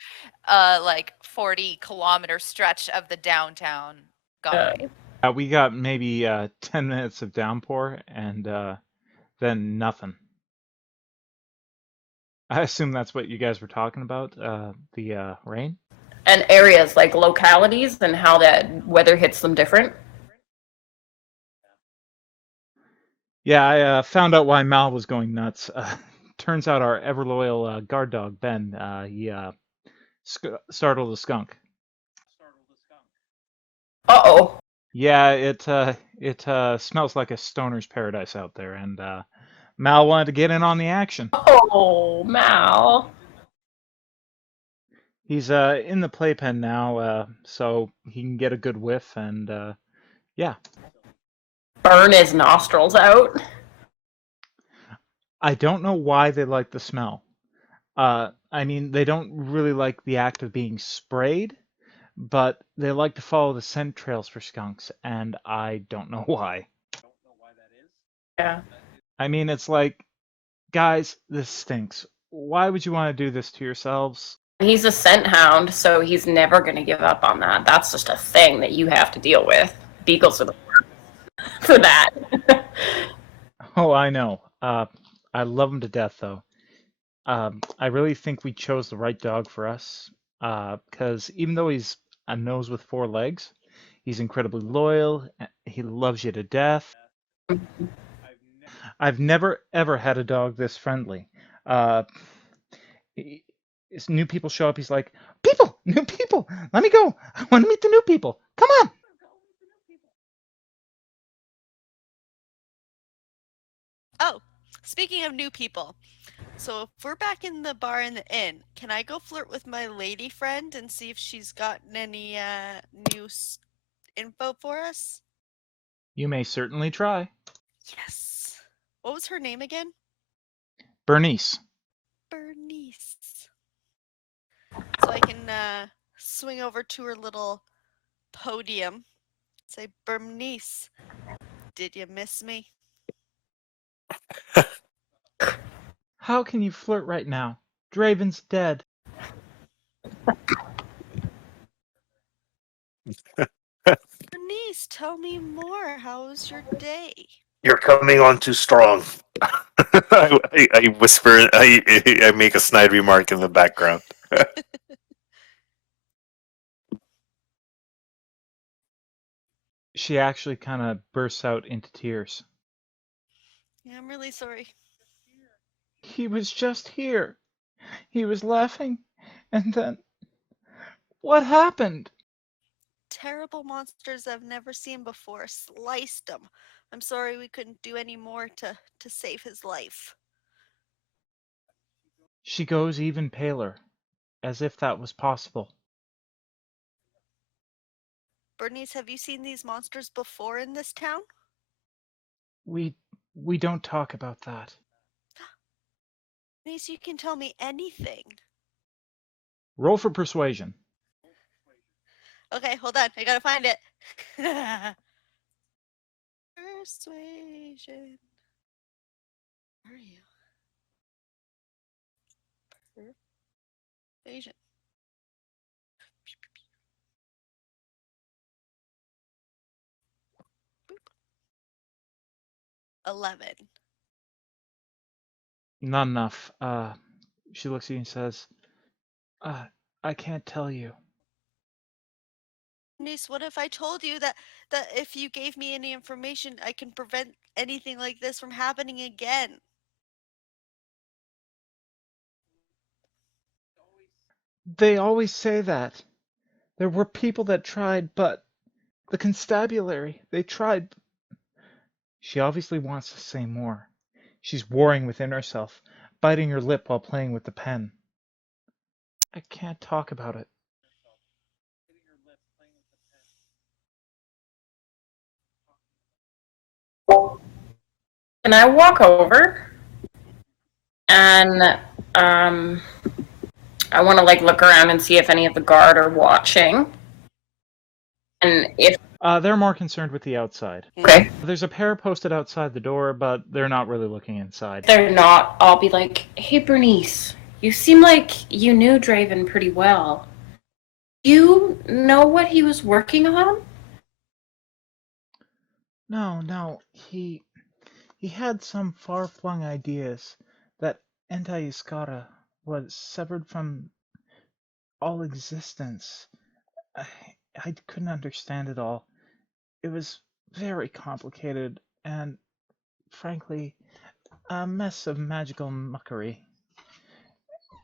like 40-kilometer stretch of the downtown. God. We got maybe 10 minutes of downpour, and then nothing. I assume that's what you guys were talking about, the rain? And areas, like localities, and how that weather hits them different. Yeah, I found out why Mal was going nuts. Turns out our ever loyal guard dog Ben, he startled a skunk. Uh-oh. Yeah, it smells like a stoner's paradise out there, and Mal wanted to get in on the action. Oh, Mal. He's in the playpen now, so he can get a good whiff, and yeah. Burn his nostrils out. I don't know why they like the smell. I mean, they don't really like the act of being sprayed, but they like to follow the scent trails for skunks, and I don't know why. Yeah. I mean, it's like, guys, this stinks. Why would you want to do this to yourselves? He's a scent hound, so he's never going to give up on that. That's just a thing that you have to deal with. Beagles are the worst for that. Oh, I know. I love him to death, though. I really think we chose the right dog for us, because even though he's a nose with four legs, he's incredibly loyal. He loves you to death. I've never ever had a dog this friendly. Uh, as new people show up, he's like, "People, new people, let me go. I want to meet the new people. Come on." Oh, speaking of new people, so if we're back in the bar in the inn, can I go flirt with my lady friend and see if she's gotten any new info for us? You may certainly try. Yes. What was her name again? Bernice. Bernice. So I can swing over to her little podium, say, Bernice, did you miss me? How can you flirt right now? Draven's dead. Bernice, tell me more. How was your day? You're coming on too strong. I whisper. I make a snide remark in the background. She actually kind of bursts out into tears. Yeah, I'm really sorry. He was just here. He was laughing. And then... what happened? Terrible monsters I've never seen before sliced him. I'm sorry we couldn't do any more to save his life. She goes even paler, as if that was possible. Bernice, have you seen these monsters before in this town? We don't talk about that. Bernice, you can tell me anything. Roll for persuasion. Okay, hold on. I gotta find it. Persuasion. Where are you? Persuasion. Boop. 11. Not enough. She looks at you and says, I can't tell you. Bernice, what if I told you that if you gave me any information, I can prevent anything like this from happening again? They always say that. There were people that tried, but the constabulary, they tried. She obviously wants to say more. She's warring within herself, biting her lip while playing with the pen. I can't talk about it. Can I walk over and I want to like look around and see if any of the guard are watching, and if They're more concerned with the outside. okay, There's a pair posted outside the door, but they're not really looking inside. they're not, I'll be like, "Hey Bernice, you seem like you knew Draven pretty well. You know what he was working on?" No, he had some far-flung ideas that anti-Iskara was severed from all existence. I couldn't understand it all. It was very complicated and, frankly, a mess of magical muckery.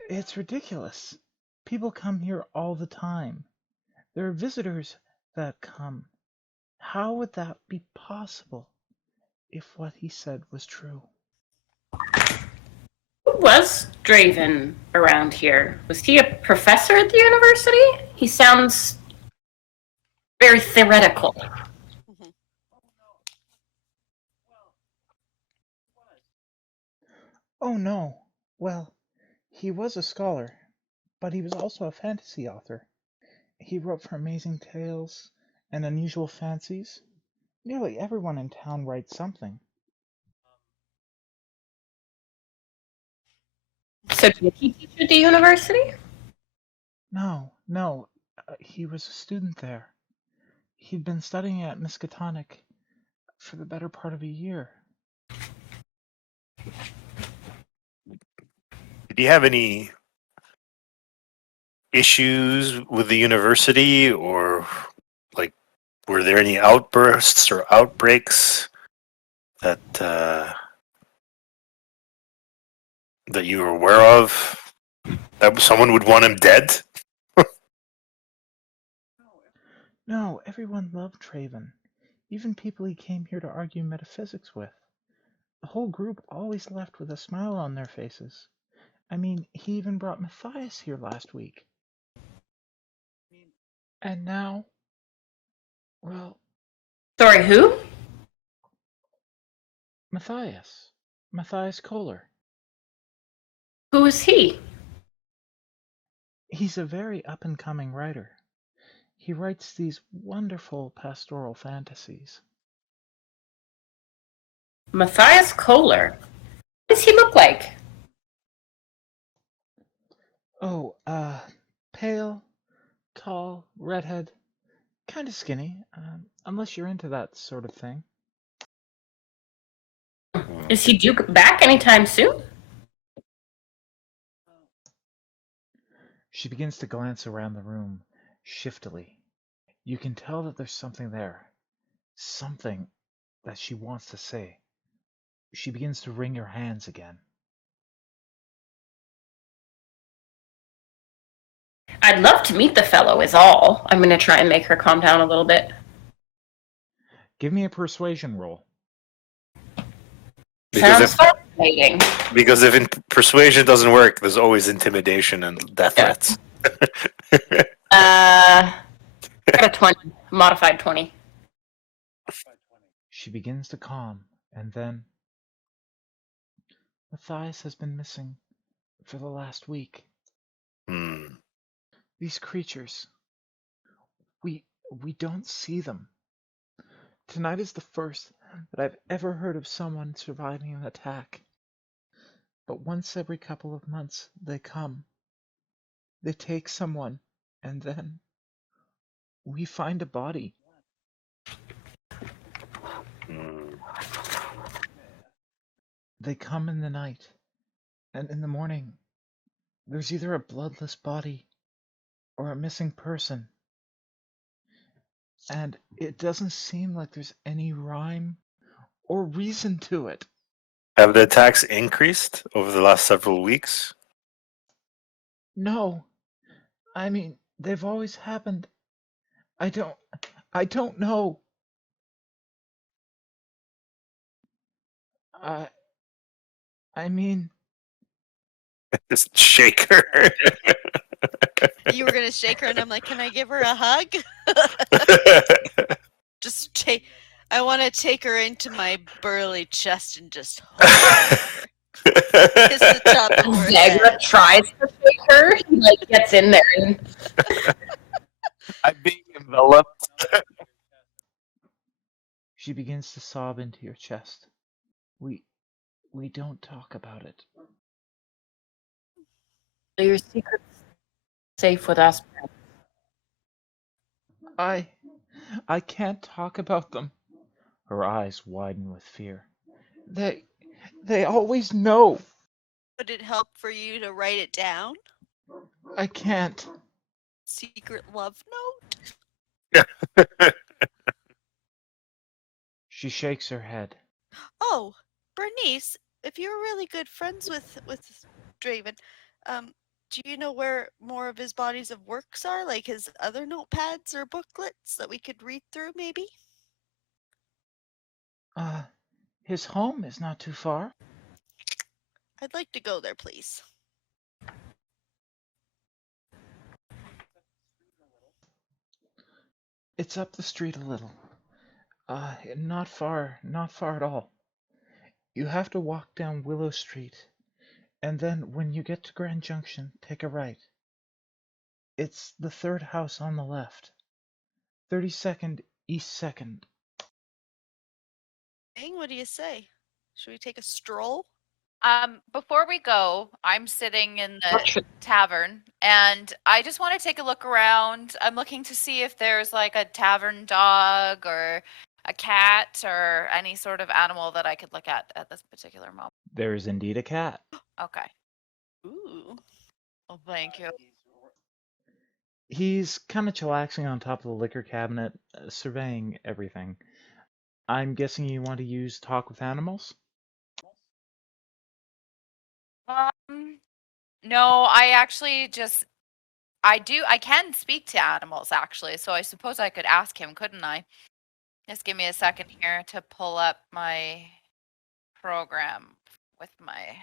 It's ridiculous. People come here all the time. There are visitors that come. How would that be possible if what he said was true? Who was Draven around here? Was he a professor at the university? He sounds very theoretical. Mhm. Oh no. Well, he was a scholar, but he was also a fantasy author. He wrote for Amazing Tales and Unusual Fancies. Nearly everyone in town writes something. So did he teach at the university? No, he was a student there. He'd been studying at Miskatonic for the better part of a year. Do you have any issues with the university, or like were there any outbursts or outbreaks that that you were aware of that someone would want him dead? No, everyone loved Traven. Even people he came here to argue metaphysics with. The whole group always left with a smile on their faces. I mean, he even brought Matthias here last week. And now, well, Sorry, who? Matthias Kohler. Who is he? He's a very up-and-coming writer. He writes these wonderful pastoral fantasies. Matthias Kohler. What does he look like? Oh, pale, tall, redhead, kind of skinny, unless you're into that sort of thing. Is he due back anytime soon? She begins to glance around the room, shiftily. You can tell that there's something there. Something that she wants to say. She begins to wring her hands again. I'd love to meet the fellow is all. I'm going to try and make her calm down a little bit. Give me a persuasion roll. Sounds fascinating. Because if persuasion doesn't work, there's always intimidation and death threats. I got a 20, modified 20. She begins to calm, and then... Matthias has been missing for the last week. These creatures, we don't see them. Tonight is the first that I've ever heard of someone surviving an attack. But once every couple of months, they come. They take someone, and then we find a body. They come in the night, and in the morning, there's either a bloodless body or a missing person. And it doesn't seem like there's any rhyme or reason to it. Have the attacks increased over the last several weeks? No. I mean, they've always happened. I don't know. I mean... Just shake her. You were gonna shake her, and I'm like, can I give her a hug? Just take. I want to take her into my burly chest and just hold her. Kiss the top of her head. Zagra tries to shake her. He gets in there and I'm being enveloped. She begins to sob into your chest. We don't talk about it. your secret's safe with us. I can't talk about them. Her eyes widen with fear. They always know. Would it help for you to write it down? I can't. Secret love note? She shakes her head. Oh, Bernice, if you're really good friends with Draven, do you know where more of his bodies of works are? Like his other notepads or booklets that we could read through, maybe? His home is not too far. I'd like to go there, please. It's up the street a little. Not far at all. You have to walk down Willow Street, and then when you get to Grand Junction, take a right. It's the third house on the left. 32nd East 2nd. What do you say? Should we take a stroll? Before we go, I'm sitting in the tavern, and I just want to take a look around. I'm looking to see if there's like a tavern dog or a cat or any sort of animal that I could look at this particular moment. There is indeed a cat. Okay. Ooh. Well, thank you. He's kind of chillaxing on top of the liquor cabinet, surveying everything. I'm guessing you want to use Talk with Animals? No, I actually just I can speak to animals actually, so I suppose I could ask him, couldn't I? Just give me a second here to pull up my program with my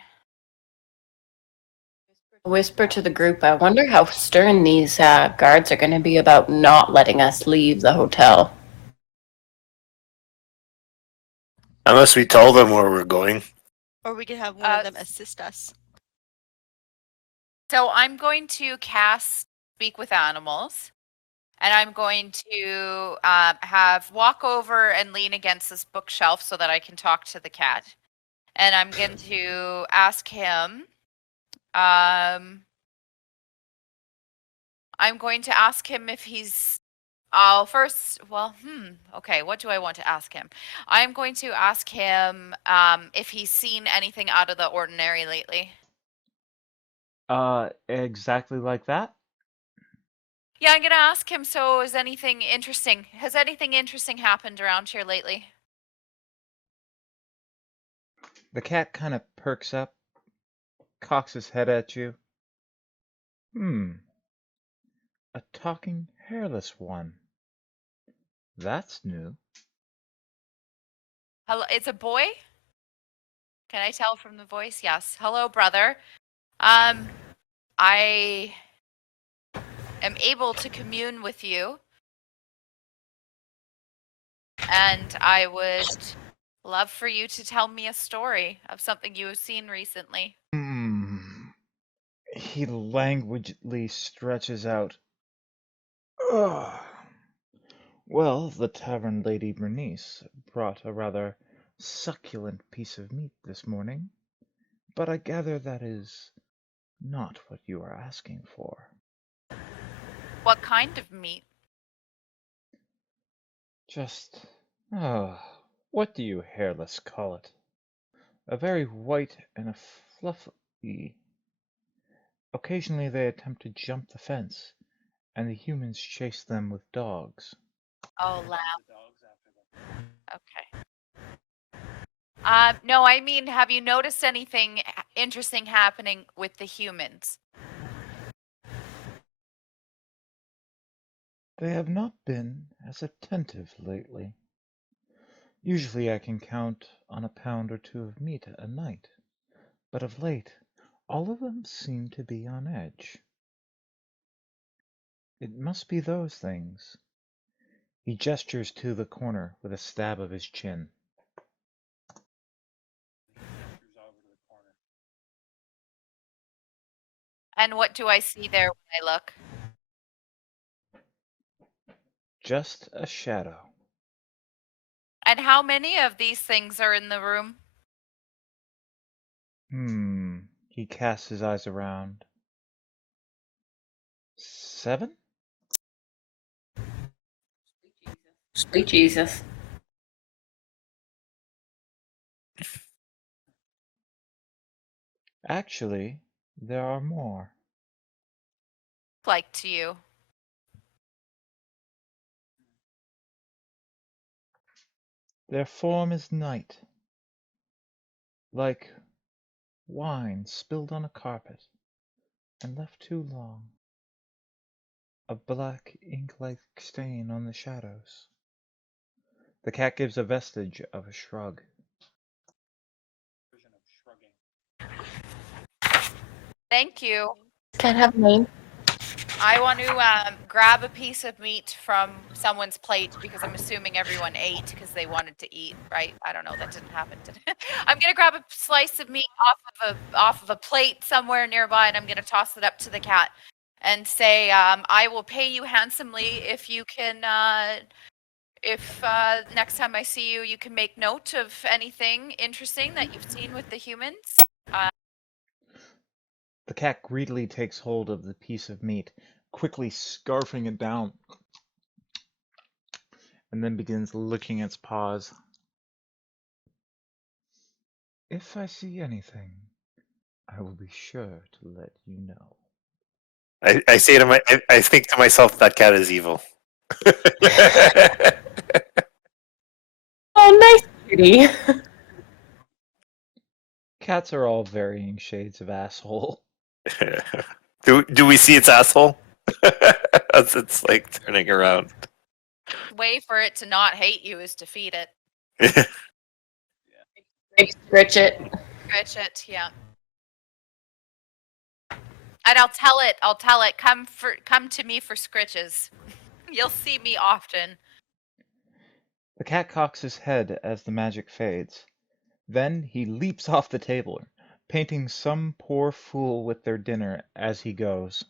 Whisper to the group, I wonder how stern these guards are going to be about not letting us leave the hotel. Unless we tell them where we're going. Or we could have one of them assist us. So I'm going to cast Speak with Animals, and I'm going to have walk over and lean against this bookshelf so that I can talk to the cat. And I'm going to ask him. I'm going to ask him if he's. First, well, okay, what do I want to ask him? I'm going to ask him if he's seen anything out of the ordinary lately. Exactly like that? Yeah, I'm gonna ask him. So, has anything interesting happened around here lately? The cat kind of perks up, cocks his head at you. A talking hairless one. That's new. Hello, it's a boy. Can I tell from the voice? Yes. Hello, brother. I am able to commune with you, and I would love for you to tell me a story of something you have seen recently. He languidly stretches out. Ugh. Well, the tavern lady Bernice brought a rather succulent piece of meat this morning, but I gather that is not what you are asking for. What kind of meat? Just, what do you hairless call it? A very white and a fluffy. Occasionally they attempt to jump the fence, and the humans chase them with dogs. Oh, lamb. Okay. No, I mean, have you noticed anything interesting happening with the humans? They have not been as attentive lately. Usually I can count on a pound or two of meat a night, but of late all of them seem to be on edge. It must be those things. He gestures to the corner with a stab of his chin. And what do I see there when I look? Just a shadow. And how many of these things are in the room? He casts his eyes around. 7? Sweet Jesus. Actually, there are more. Like to you? Their form is night, like wine spilled on a carpet and left too long. A black ink-like stain on the shadows. The cat gives a vestige of a shrug. Thank you. Can't have a name. I want to grab a piece of meat from someone's plate because I'm assuming everyone ate because they wanted to eat, right? I don't know. That didn't happen. I'm gonna grab a slice of meat off of a plate somewhere nearby, and I'm gonna toss it up to the cat and say, "I will pay you handsomely if you can. If next time I see you, you can make note of anything interesting that you've seen with the humans." The cat greedily takes hold of the piece of meat, quickly scarfing it down, and then begins licking its paws. If I see anything, I will be sure to let you know. I say to I think to myself that cat is evil. Oh, nice kitty. Cats are all varying shades of asshole. Do we see its asshole? As it's like turning around. Way for it to not hate you is to feed it. Scritch it. Scratch it, yeah. And I'll tell it, come to me for scritches. You'll see me often. The cat cocks his head as the magic fades. Then he leaps off the table, painting some poor fool with their dinner as he goes.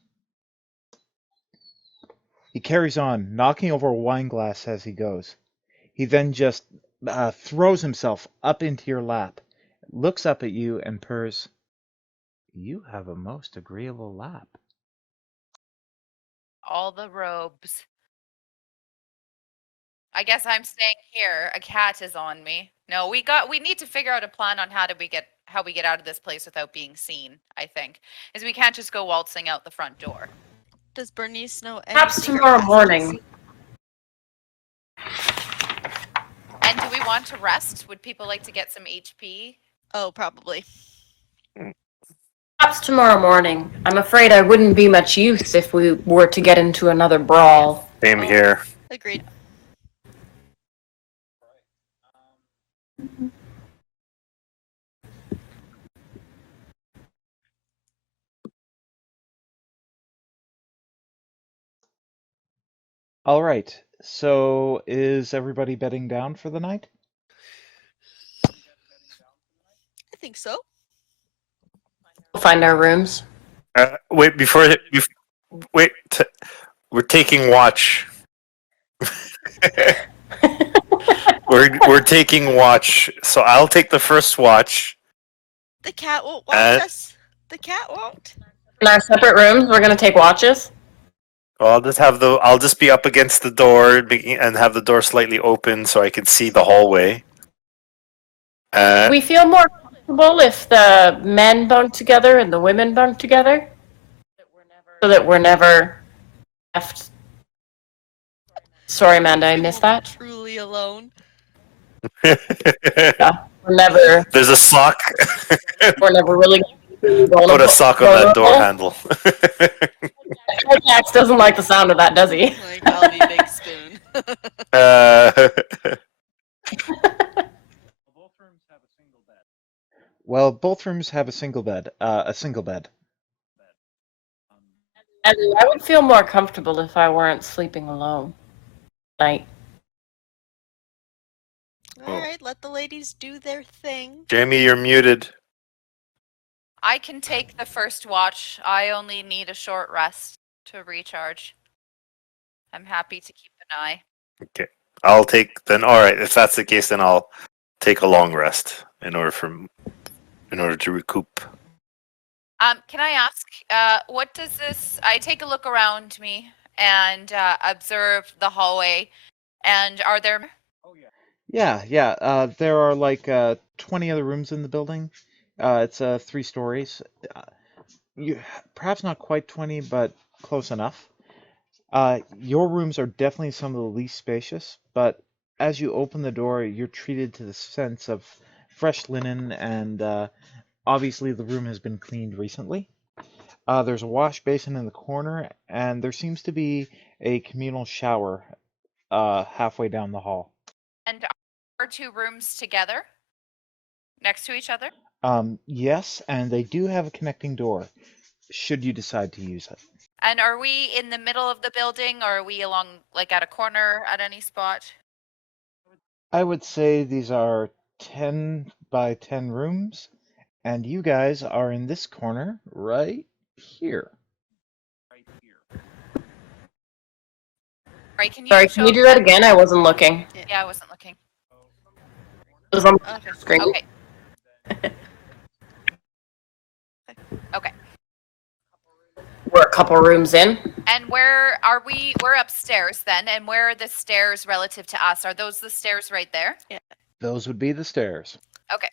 He carries on, knocking over a wine glass as he goes. He then just throws himself up into your lap, looks up at you, and purrs, "You have a most agreeable lap." All the robes. I guess I'm staying here. A cat is on me. No, we need to figure out a plan on how we get out of this place without being seen, I think. Is we can't just go waltzing out the front door. Does Bernice know any Perhaps secret tomorrow passages? morning. And do we want to rest? Would people like to get some HP? Oh, probably. Perhaps tomorrow morning. I'm afraid I wouldn't be much use if we were to get into another brawl. Same here. Agreed. All right, so is everybody bedding down for the night? I think so. We'll find our rooms. Wait, we're taking watch. we're taking watch. So I'll take the first watch. The cat won't watch us. The cat won't. In our separate rooms, we're gonna take watches. I'll just be up against the door and have the door slightly open so I can see the hallway. We feel more comfortable if the men bunk together and the women bunk together, so that we're never left. Sorry, Amanda, I missed that. Truly alone. Yeah, we're never. There's a sock. We're never really. Put a sock on that door handle. Jax doesn't like the sound of that, does he? Like, I'll be Big Spoon. Well, both rooms have a single bed. And I would feel more comfortable if I weren't sleeping alone. Night. Alright, let the ladies do their thing. Jamie, you're muted. I can take the first watch. I only need a short rest to recharge. I'm happy to keep an eye. Okay. I'll take then. All right. If that's the case, then I'll take a long rest in order to recoup. Can I ask, what does this? I take a look around me and observe the hallway. And are there? Yeah. There are like 20 other rooms in the building. It's 3 stories. Perhaps not quite 20, but close enough. Your rooms are definitely some of the least spacious, but as you open the door, you're treated to the sense of fresh linen, and obviously the room has been cleaned recently. There's a wash basin in the corner, and there seems to be a communal shower halfway down the hall. And are 2 rooms together, next to each other? Yes, and they do have a connecting door, should you decide to use it. And are we in the middle of the building, or are we along, like, at a corner at any spot? I would say these are 10 by 10 rooms, and you guys are in this corner right here. Right, can you Sorry, can you do that again? I wasn't looking. Yeah, I wasn't looking. It was on the Okay. screen. Okay. Okay. We're a couple rooms in. And where are we? We're upstairs then, and where are the stairs relative to us? Are those the stairs right there? Yeah. Those would be the stairs. Okay.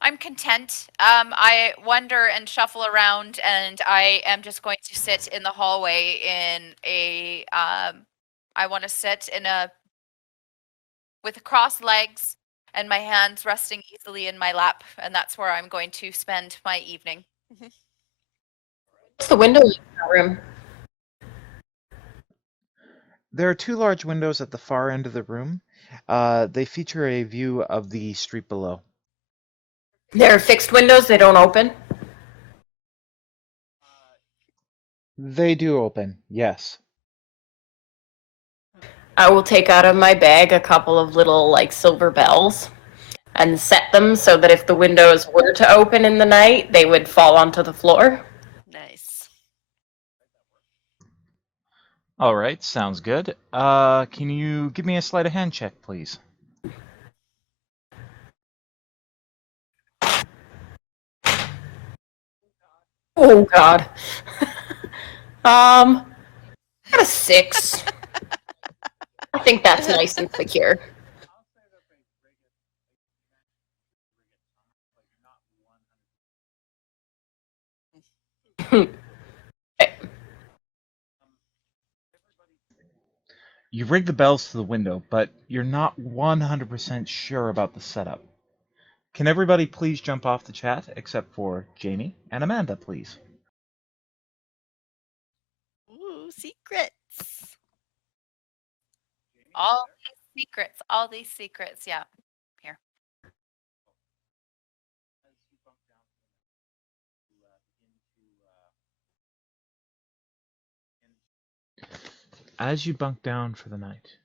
I'm content. I wander and shuffle around, and I am just going to sit in the hallway in a. I want to sit in a with crossed legs and my hands resting easily in my lap, and that's where I'm going to spend my evening. What's the window in that room? There are two large windows at the far end of the room. They feature a view of the street below. There are fixed windows, they don't open. They do open, yes. I will take out of my bag a couple of little like silver bells and set them so that if the windows were to open in the night, they would fall onto the floor. Nice. All right, sounds good. Can you give me a sleight of hand check, please? Oh God. Got a 6. I think that's nice and secure. You rig the bells to the window, but you're not 100% sure about the setup. Can everybody please jump off the chat, except for Jamie and Amanda, please? Ooh, secrets. All these secrets, yeah. Here. As you bunk down for the night,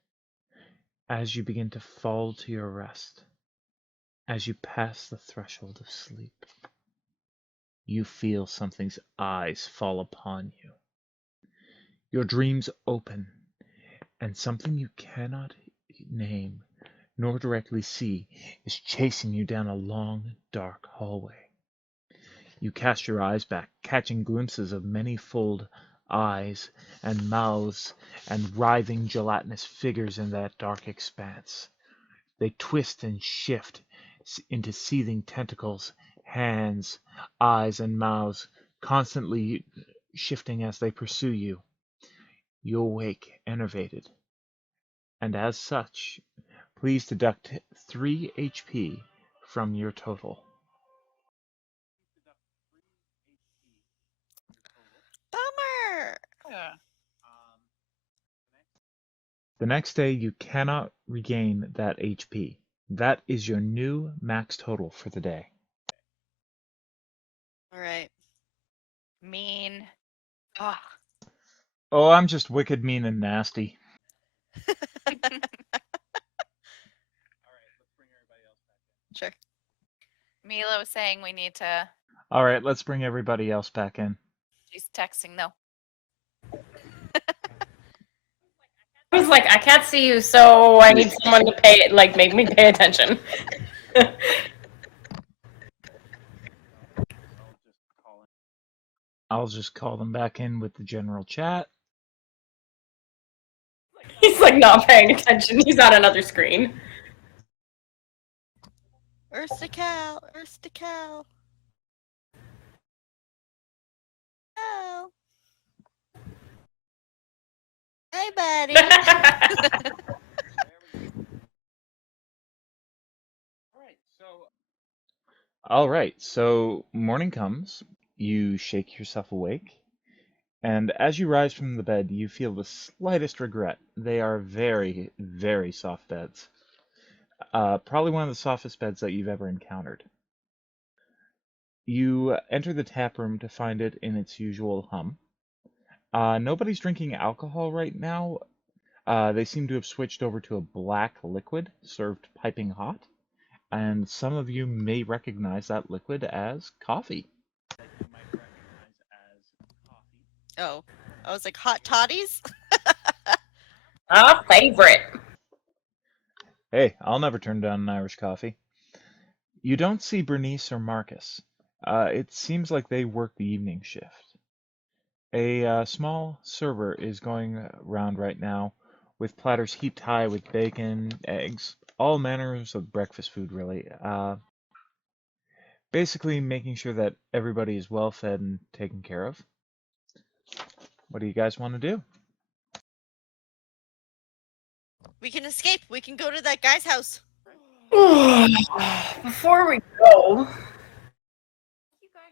as you begin to fall to your rest, as you pass the threshold of sleep, you feel something's eyes fall upon you. Your dreams open, and something you cannot name nor directly see is chasing you down a long, dark hallway. You cast your eyes back, catching glimpses of many-fold eyes and mouths and writhing gelatinous figures in that dark expanse. They twist and shift into seething tentacles, hands, eyes, and mouths, constantly shifting as they pursue you. You awake, enervated, and as such, please deduct 3 HP from your total. Bummer. Yeah. The next day, you cannot regain that HP. That is your new max total for the day. All right. Mean. Ugh. Oh, I'm just wicked, mean, and nasty. Sure. Milo saying we need to. All right, let's bring everybody else back in. She's texting though. I was like, I can't see you, so I need someone to make me pay attention. I'll just call them back in with the general chat. He's like not paying attention. He's on another screen. Urstical. Urstical. Oh. Hey, buddy. All right, so morning comes. You shake yourself awake, and as you rise from the bed, you feel the slightest regret. They are very, very soft beds. Probably one of the softest beds that you've ever encountered. You enter the tap room to find it in its usual hum. Nobody's drinking alcohol right now. They seem to have switched over to a black liquid served piping hot, and some of you may recognize that liquid as coffee. Oh, I was like hot toddies. Our favorite. Hey, I'll never turn down an Irish coffee. You don't see Bernice or Marcus. It seems like they work the evening shift. A small server is going around right now with platters heaped high with bacon, eggs, all manners of breakfast food, really. Basically, making sure that everybody is well fed and taken care of. What do you guys want to do? We can escape. We can go to that guy's house. Before we go,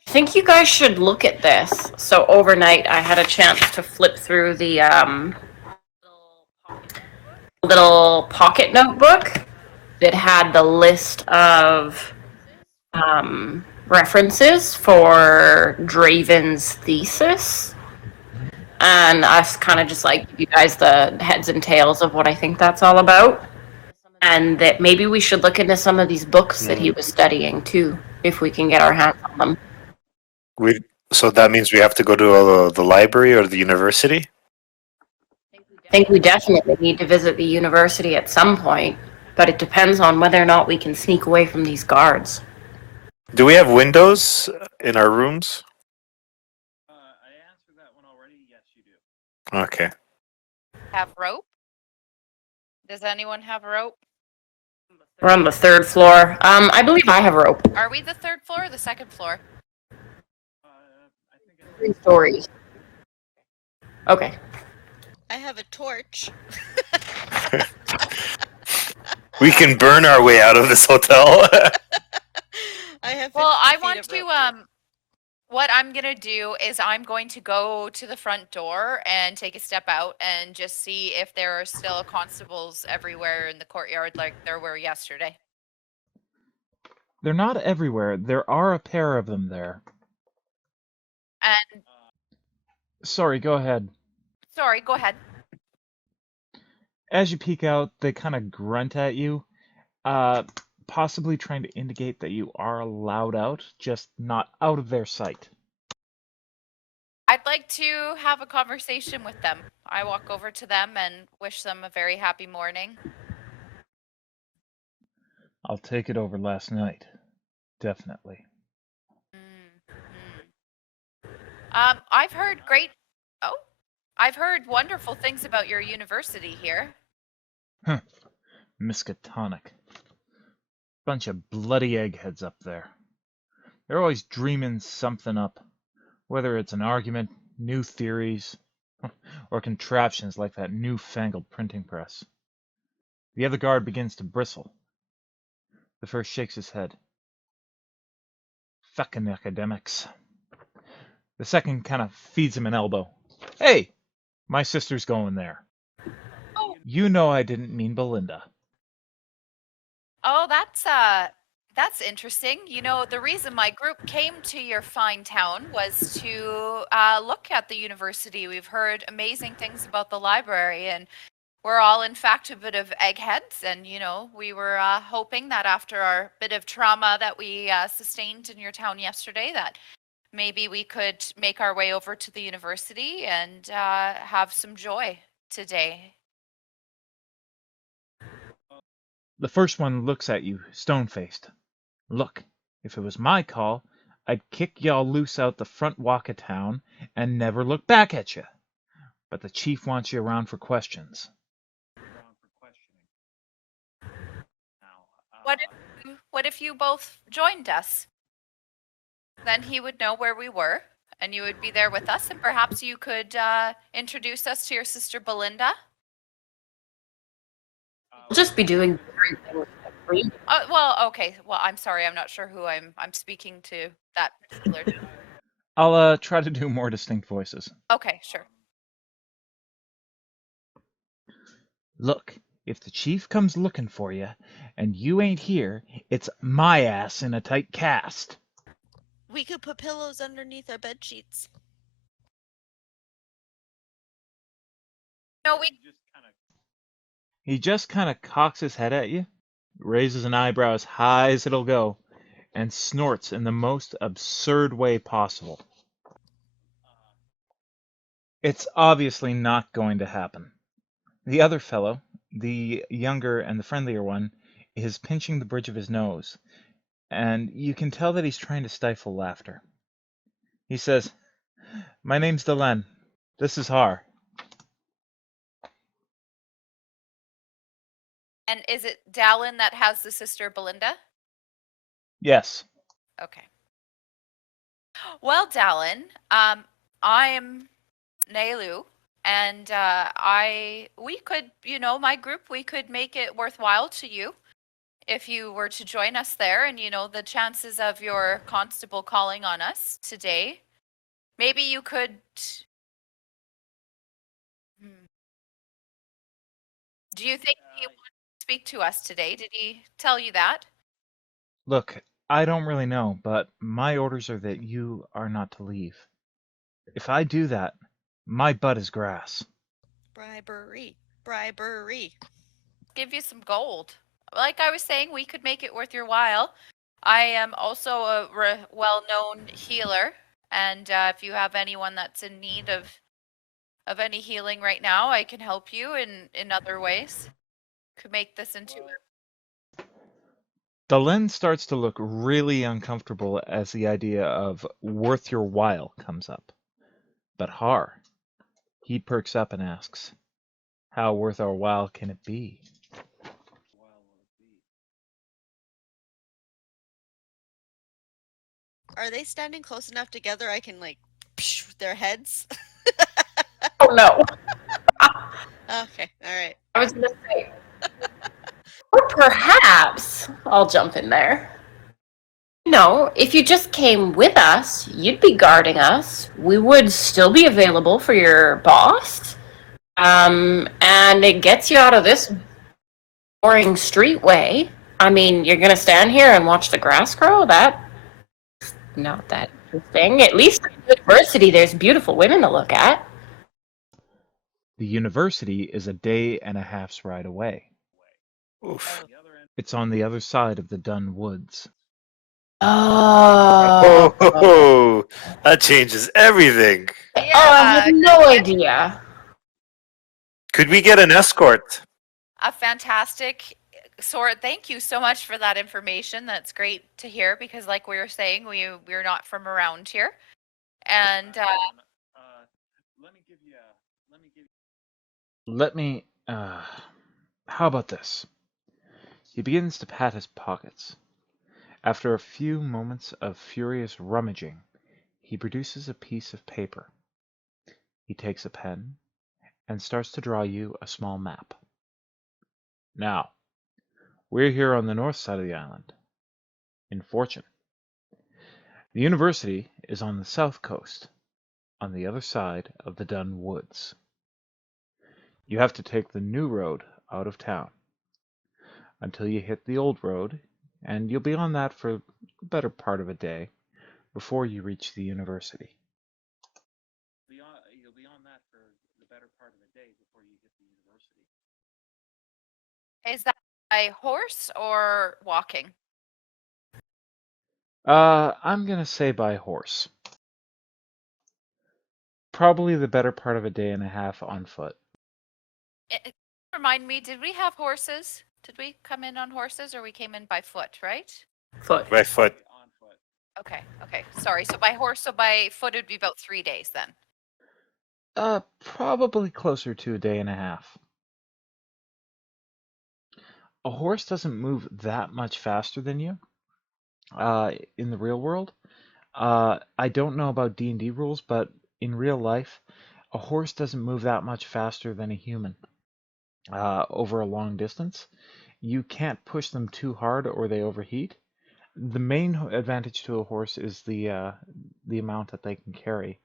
I think you guys should look at this. So overnight, I had a chance to flip through the little pocket notebook that had the list of references for Draven's thesis. And I kind of just like give you guys the heads and tails of what I think that's all about. And that maybe we should look into some of these books that he was studying too, if we can get our hands on them. So that means we have to go to the library or the university? I think we definitely need to visit the university at some point, but it depends on whether or not we can sneak away from these guards. Do we have windows in our rooms? I answered that one already. Yes, you do. Okay. Have rope? Does anyone have rope? We're on the 3rd floor. I believe I have rope. Are we the 3rd floor or the 2nd floor? I think 3 stories. Okay. I have a torch. We can burn our way out of this hotel. I have. Well, 50 I feet want of to rope, too. what I'm gonna do is I'm going to go to the front door and take a step out and just see if there are still constables everywhere in the courtyard like there were yesterday. they're not everywhere. There are a pair of them there. And Sorry, go ahead. sorry, go ahead. As you peek out, they kind of grunt at you, possibly trying to indicate that you are allowed out, just not out of their sight. I'd like to have a conversation with them. I walk over to them and wish them a very happy morning. I'll take it over last night. Definitely. I've heard wonderful things about your university here. Miskatonic. Bunch of bloody eggheads up there. They're always dreaming something up, whether it's an argument, new theories, or contraptions like that newfangled printing press. The other guard begins to bristle. The first shakes his head. Fucking academics. The second kind of feeds him an elbow. Hey, my sister's going there. Oh. You know I didn't mean Belinda. Oh, that's interesting. You know, the reason my group came to your fine town was to look at the university. We've heard amazing things about the library, and we're all, in fact, a bit of eggheads. And, you know, we were hoping that after our bit of trauma that we sustained in your town yesterday, that maybe we could make our way over to the university and have some joy today. The first one looks at you, stone-faced. Look, if it was my call, I'd kick y'all loose out the front walk of town and never look back at you. But the chief wants you around for questions. What if you both joined us? Then he would know where we were, and you would be there with us, and perhaps you could introduce us to your sister Belinda. We'll just be doing everything for free. Well, okay. Well, I'm sorry. I'm not sure who I'm speaking to that particular. I'll try to do more distinct voices. Okay, sure. Look, if the chief comes looking for you, and you ain't here, it's my ass in a tight cast. We could put pillows underneath our bed sheets. No, we. He just kind of cocks his head at you, raises an eyebrow as high as it'll go, and snorts in the most absurd way possible. It's obviously not going to happen. The other fellow, the younger and the friendlier one, is pinching the bridge of his nose, and you can tell that he's trying to stifle laughter. He says, "My name's Delenn. This is Har." And is it Dallin that has the sister Belinda? Yes. Okay. Well, Dallin, I'm Nailu, and we could, my group, we could make it worthwhile to you if you were to join us there, and the chances of your constable calling on us today, maybe you could. Hmm. Do you think he wanted to speak to us today? Did he tell you that? Look, I don't really know, but my orders are that you are not to leave. If I do that, my butt is grass. Bribery. Bribery. Give you some gold. Like I was saying, we could make it worth your while. I am also a well-known healer, and if you have anyone that's in need of any healing right now, I can help you in other ways. Could make this into The lens starts to look really uncomfortable as the idea of worth your while comes up. But Har, he perks up and asks, how worth our while can it be? Are they standing close enough together I can, like, psh their heads? Oh no. Okay, alright. I was gonna say. Or perhaps I'll jump in there. No, if you just came with us, you'd be guarding us. We would still be available for your boss. And it gets you out of this boring streetway. I mean, you're gonna stand here and watch the grass grow? That's not that interesting. At least at the university, there's beautiful women to look at. The university is a day and a half's ride away. Oof. It's on the other side of the Dun Woods. Oh. Oh, that changes everything. Oh, I had no idea. Could we get an escort? a fantastic sort. Thank you so much for that information. That's great to hear because, like we were saying, we're not from around here, and How about this? He begins to pat his pockets. After a few moments of furious rummaging, he produces a piece of paper. He takes a pen and starts to draw you a small map. Now, we're here on the north side of the island, in Fortune. The university is on the south coast, on the other side of the Dun Woods. You have to take the new road out of town until you hit the old road, and you'll be on that for the better part of a day before you reach the university. You'll be on that for the better part of a day before you hit the university. is that by horse or walking? I'm gonna say by horse. Probably the better part of a day and a half on foot. Remind me, did we have horses? Did we come in on horses or we came in by foot, right? Foot. By foot. Okay, sorry. So by horse, so by foot, it'd be about 3 days then. Probably closer to a day and a half. A horse doesn't move that much faster than you in the real world. I don't know about D&D rules, but in real life, a horse doesn't move that much faster than a human over a long distance. You can't push them too hard or they overheat. The main advantage to a horse is the amount that they can carry.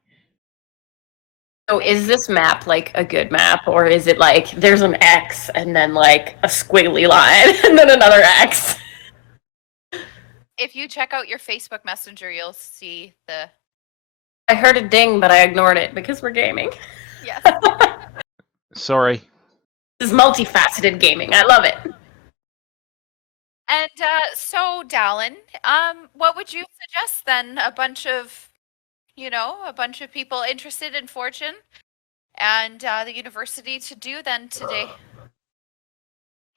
So is this map like a good map, or is it like there's an X and then like a squiggly line and then another X? If you check out your Facebook Messenger, you'll see the. I heard a ding, but I ignored it because we're gaming. Yes. Sorry. This is multifaceted gaming. I love it. And so, Dallin, what would you suggest then? A bunch of people interested in Fortune and the university to do then today.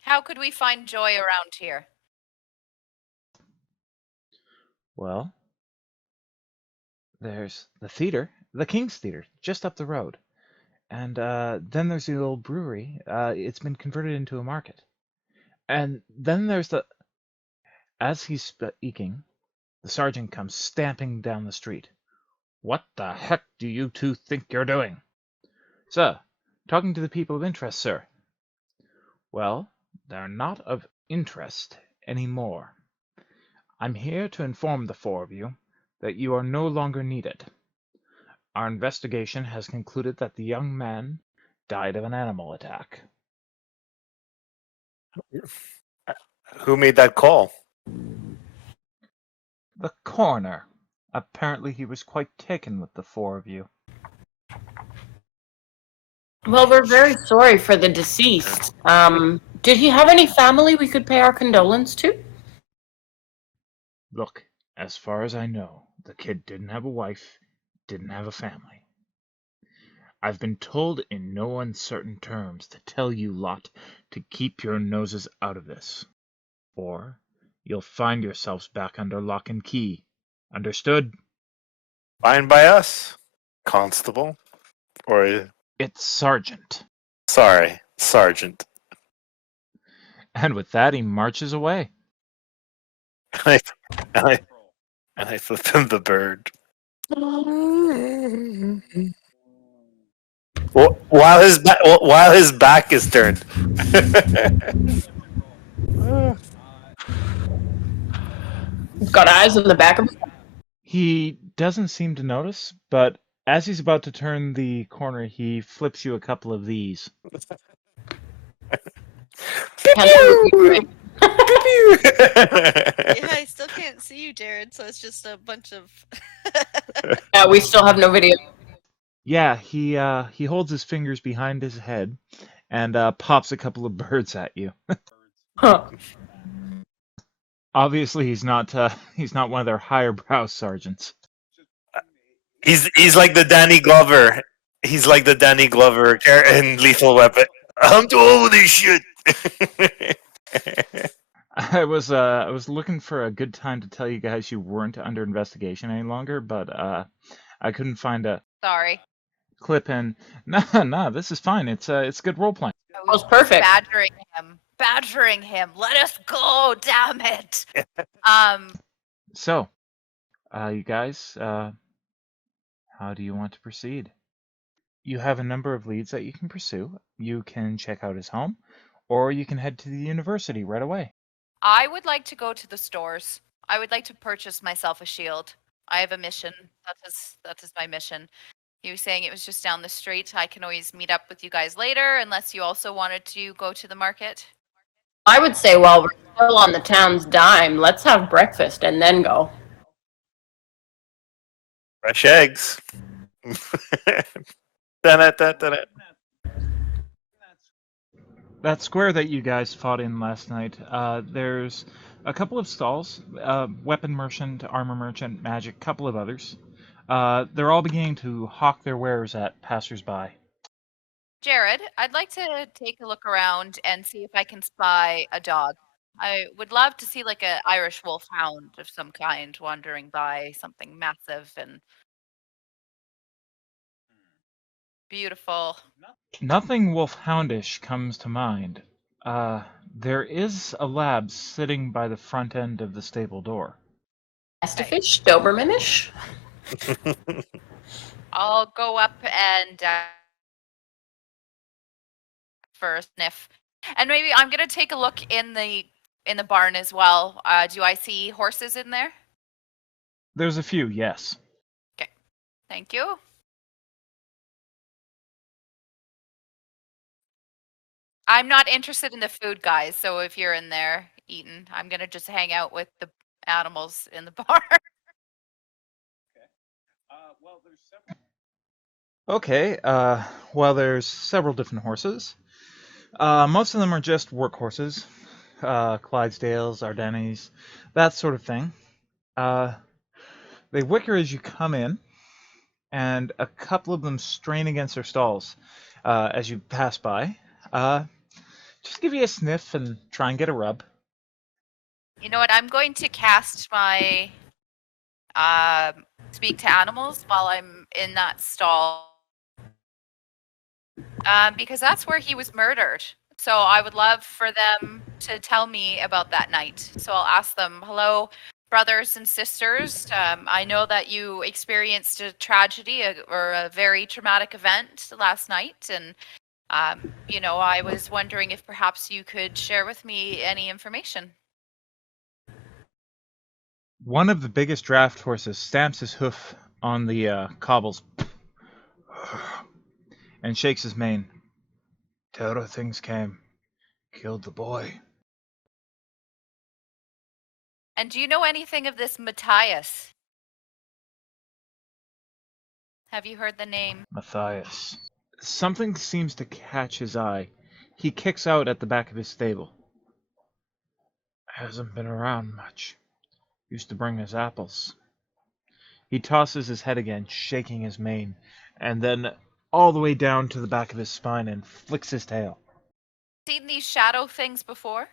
How could we find joy around here? Well, there's the theater, the King's Theater, just up the road. And then there's the old brewery. It's been converted into a market. And then there's the... As he's speaking, the sergeant comes stamping down the street. What the heck do you two think you're doing? Sir, talking to the people of interest, sir. Well, they're not of interest anymore. I'm here to inform the four of you that you are no longer needed. Our investigation has concluded that the young man died of an animal attack. Who made that call? The coroner. Apparently he was quite taken with the four of you. Well, we're very sorry for the deceased. Did he have any family we could pay our condolence to? Look, as far as I know, the kid didn't have a wife, didn't have a family. I've been told in no uncertain terms to tell you lot to keep your noses out of this, or you'll find yourselves back under lock and key. Understood? Fine by us, Constable. Or, It's Sergeant. sorry, Sergeant. And with that, he marches away. And I flip him the bird. While his back is turned. He's got eyes in the back of his head. He doesn't seem to notice, but as he's about to turn the corner, he flips you a couple of these. Yeah, I still can't see you, Jared, so it's just a bunch of... Yeah, we still have no video. Yeah, he holds his fingers behind his head and pops a couple of birds at you. Huh. Obviously, he's not one of their higher brow sergeants. He's like the Danny Glover. He's like the Danny Glover in Lethal Weapon. I'm too old for this shit. I was looking for a good time to tell you guys you weren't under investigation any longer, but I couldn't find a Sorry. clip. And no, this is fine. It's good role playing. That was perfect. Badgering him. Let us go, damn it. So, you guys, how do you want to proceed? You have a number of leads that you can pursue. You can check out his home, or you can head to the university right away. I would like to go to the stores. I would like to purchase myself a shield. I have a mission. That is my mission. You were saying it was just down the street. I can always meet up with you guys later, unless you also wanted to go to the market. I would say while we're still on the town's dime, let's have breakfast and then go. Fresh eggs. Da-da-da-da-da. That square that you guys fought in last night, there's a couple of stalls, weapon merchant, armor merchant, magic, couple of others. They're all beginning to hawk their wares at passersby. Jared, I'd like to take a look around and see if I can spy a dog. I would love to see like an Irish wolfhound of some kind wandering by, something massive and beautiful. Nothing wolfhoundish comes to mind. There is a lab sitting by the front end of the stable door. Mastifish? Dobermanish? I'll go up and for a sniff, and maybe I'm gonna take a look in the barn as well. Do I see horses in there? There's a few, yes. Okay, thank you. I'm not interested in the food, guys. So if you're in there eating, I'm gonna just hang out with the animals in the barn. Okay, well, there's several different horses. Most of them are just work horses. Clydesdales, Ardennes, that sort of thing. They whicker as you come in, and a couple of them strain against their stalls as you pass by. Just give you a sniff and try and get a rub. You know what? I'm going to cast my speak to animals while I'm in that stall. Because that's where he was murdered. So I would love for them to tell me about that night. So I'll ask them, hello, brothers and sisters. I know that you experienced a tragedy or a very traumatic event last night, and I was wondering if perhaps you could share with me any information. One of the biggest draft horses stamps his hoof on the cobbles and shakes his mane. Terrible things came. Killed the boy. And do you know anything of this Matthias? Have you heard the name? Matthias. Something seems to catch his eye. He kicks out at the back of his stable. Hasn't been around much. Used to bring us apples. He tosses his head again, shaking his mane, and then all the way down to the back of his spine and flicks his tail. Seen these shadow things before?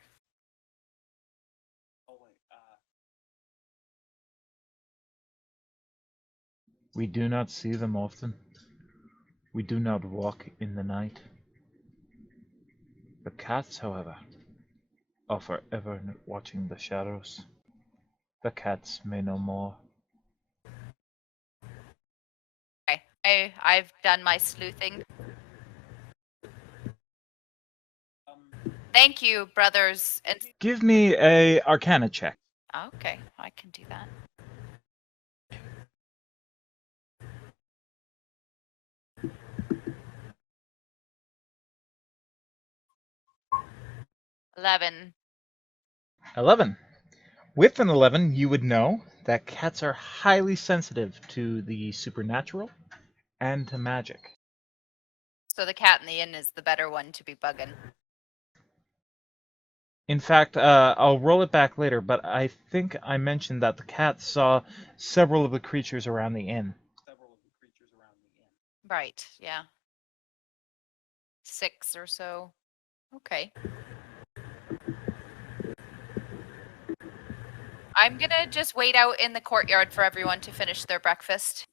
We do not see them often. We do not walk in the night. The cats, however, are forever watching the shadows. The cats may know more. Okay, I've done my sleuthing. Thank you, brothers. And Give me a Arcana check. okay, I can do that. $11. 11. With an 11, you would know that cats are highly sensitive to the supernatural and to magic. So the cat in the inn is the better one to be bugging. In fact, I'll roll it back later, but I think I mentioned that the cat saw several of the creatures around the inn. Right, yeah. 6 or so. Okay. I'm gonna just wait out in the courtyard for everyone to finish their breakfast.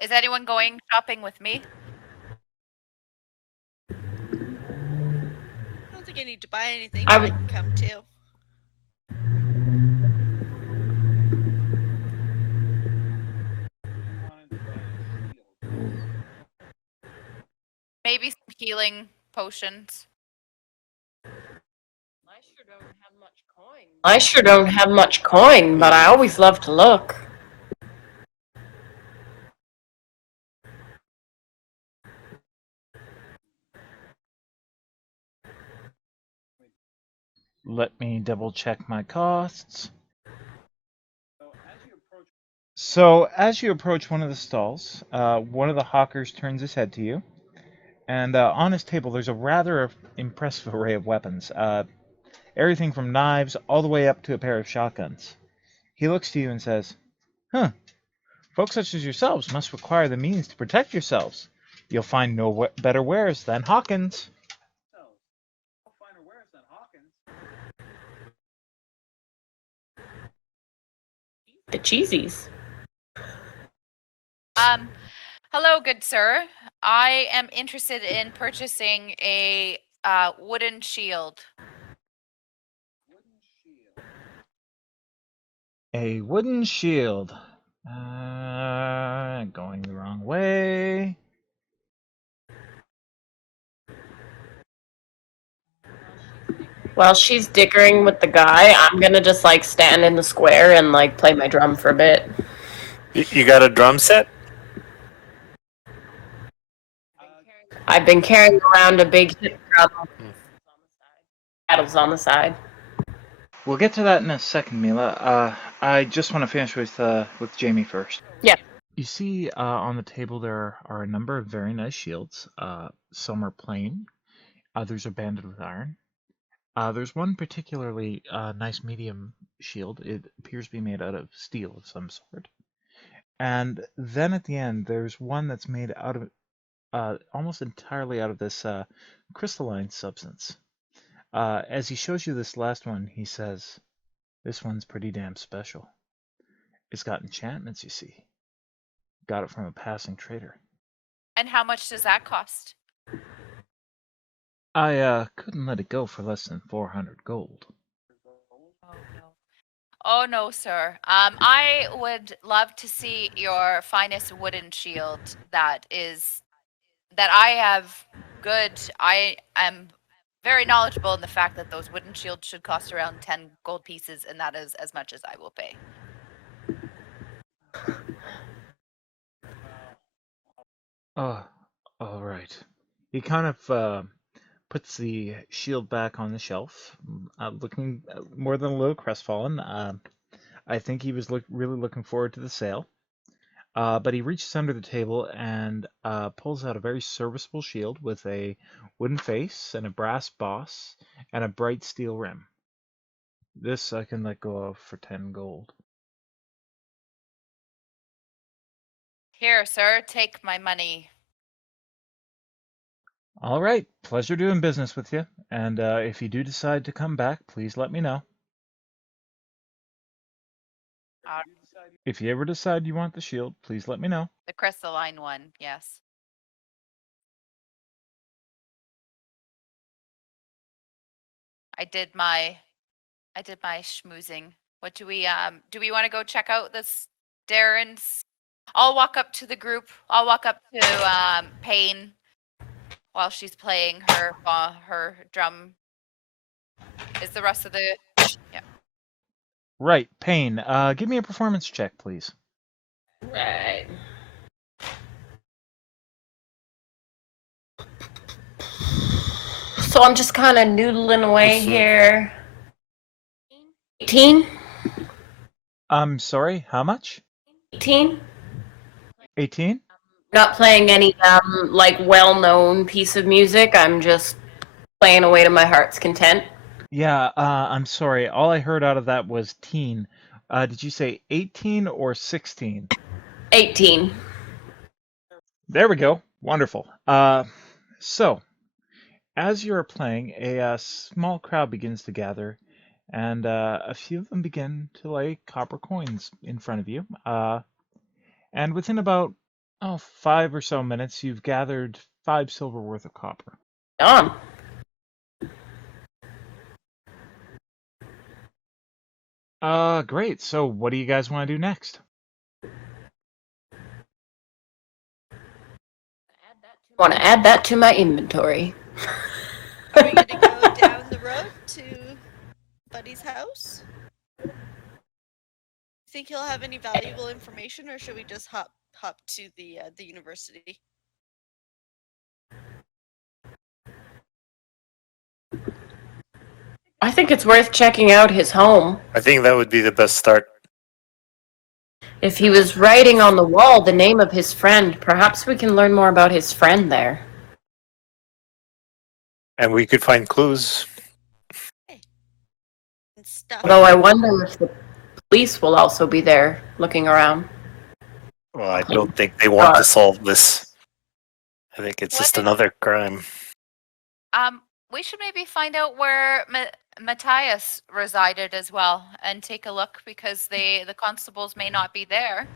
Is anyone going shopping with me? I don't think I need to buy anything. I I would- can come too. Maybe some healing potions. I sure don't have much coin, but I always love to look. Let me double check my costs. So, as you approach one of the stalls, one of the hawkers turns his head to you, and on his table there's a rather impressive array of weapons. Everything from knives all the way up to a pair of shotguns. He looks to you and says, "Huh, folks such as yourselves must require the means to protect yourselves. You'll find no better wares than Hawkins." The cheesies. Hello, good sir. I am interested in purchasing a wooden shield. A wooden shield. Going the wrong way. While she's dickering with the guy, I'm gonna just like stand in the square and like play my drum for a bit. You got a drum set? I've been carrying around a big hip drum. Paddles on the side. We'll get to that in a second, Mila. I just want to finish with Jamie first. Yeah. You see, on the table there are a number of very nice shields. Some are plain, others are banded with iron. There's one particularly nice medium shield. It appears to be made out of steel of some sort. And then at the end, there's one that's made out of almost entirely out of this crystalline substance. As he shows you this last one, he says, "This one's pretty damn special. It's got enchantments, you see. Got it from a passing trader." And how much does that cost? I couldn't let it go for less than 400 gold. Oh no. Oh no, sir. I would love to see your finest wooden shield that I have good. I am very knowledgeable in the fact that those wooden shields should cost around 10 gold pieces, and that is as much as I will pay. Oh, all right. He kind of puts the shield back on the shelf, looking more than a little crestfallen. I think he was really looking forward to the sale. But he reaches under the table and pulls out a very serviceable shield with a wooden face and a brass boss and a bright steel rim. This I can let go of for 10 gold. Here, sir, take my money. All right, pleasure doing business with you. And if you do decide to come back, please let me know. If you ever decide you want the shield, please let me know. The crystalline one, yes. I did my schmoozing. What do we want to go check out this Darren's? I'll walk up to the group. I'll walk up to Payne while she's playing her drum. Is the rest of the Right, Payne, give me a performance check, please. Right. So I'm just kind of noodling away here. 18? I'm sorry, how much? 18? 18? Not playing any like well-known piece of music. I'm just playing away to my heart's content. Yeah, I'm sorry. All I heard out of that was teen. Did you say 18 or 16? 18. There we go. Wonderful. So, as you're playing, a small crowd begins to gather, and a few of them begin to lay copper coins in front of you. And within about 5 or so minutes, you've gathered 5 silver worth of copper. On. Great. So, what do you guys want to do next? Want to add that to my inventory. Are we going to go down the road to Buddy's house? Think he'll have any valuable information, or should we just hop to the university? I think it's worth checking out his home. I think that would be the best start. If he was writing on the wall the name of his friend, perhaps we can learn more about his friend there. And we could find clues. And stuff. Although I wonder if the police will also be there looking around. Well, I don't think they want to solve this. I think it's just another crime. We should maybe find out where Matthias resided as well and take a look, because the constables may not be there.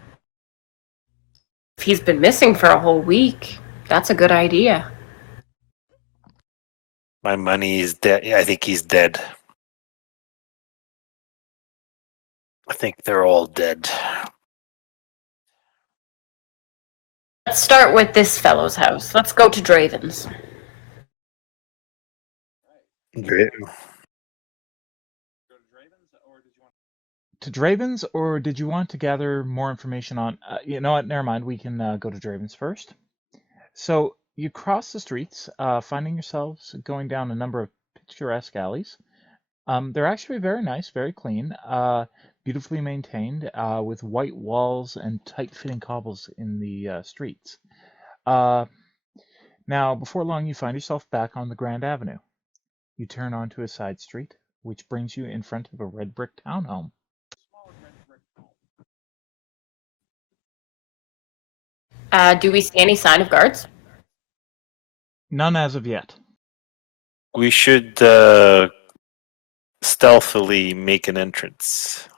If he's been missing for a whole week, that's a good idea. My money is dead. Yeah, I think he's dead. I think they're all dead. Let's start with this fellow's house. Let's go to Draven's. Great. To Draven's, or did you want to gather more information on... you know what, never mind, we can go to Draven's first. So, you cross the streets, finding yourselves going down a number of picturesque alleys. They're actually very nice, very clean, beautifully maintained, with white walls and tight-fitting cobbles in the streets. Now, before long, you find yourself back on the Grand Avenue. You turn onto a side street, which brings you in front of a red brick townhome. Do we see any sign of guards? None as of yet. We should stealthily make an entrance.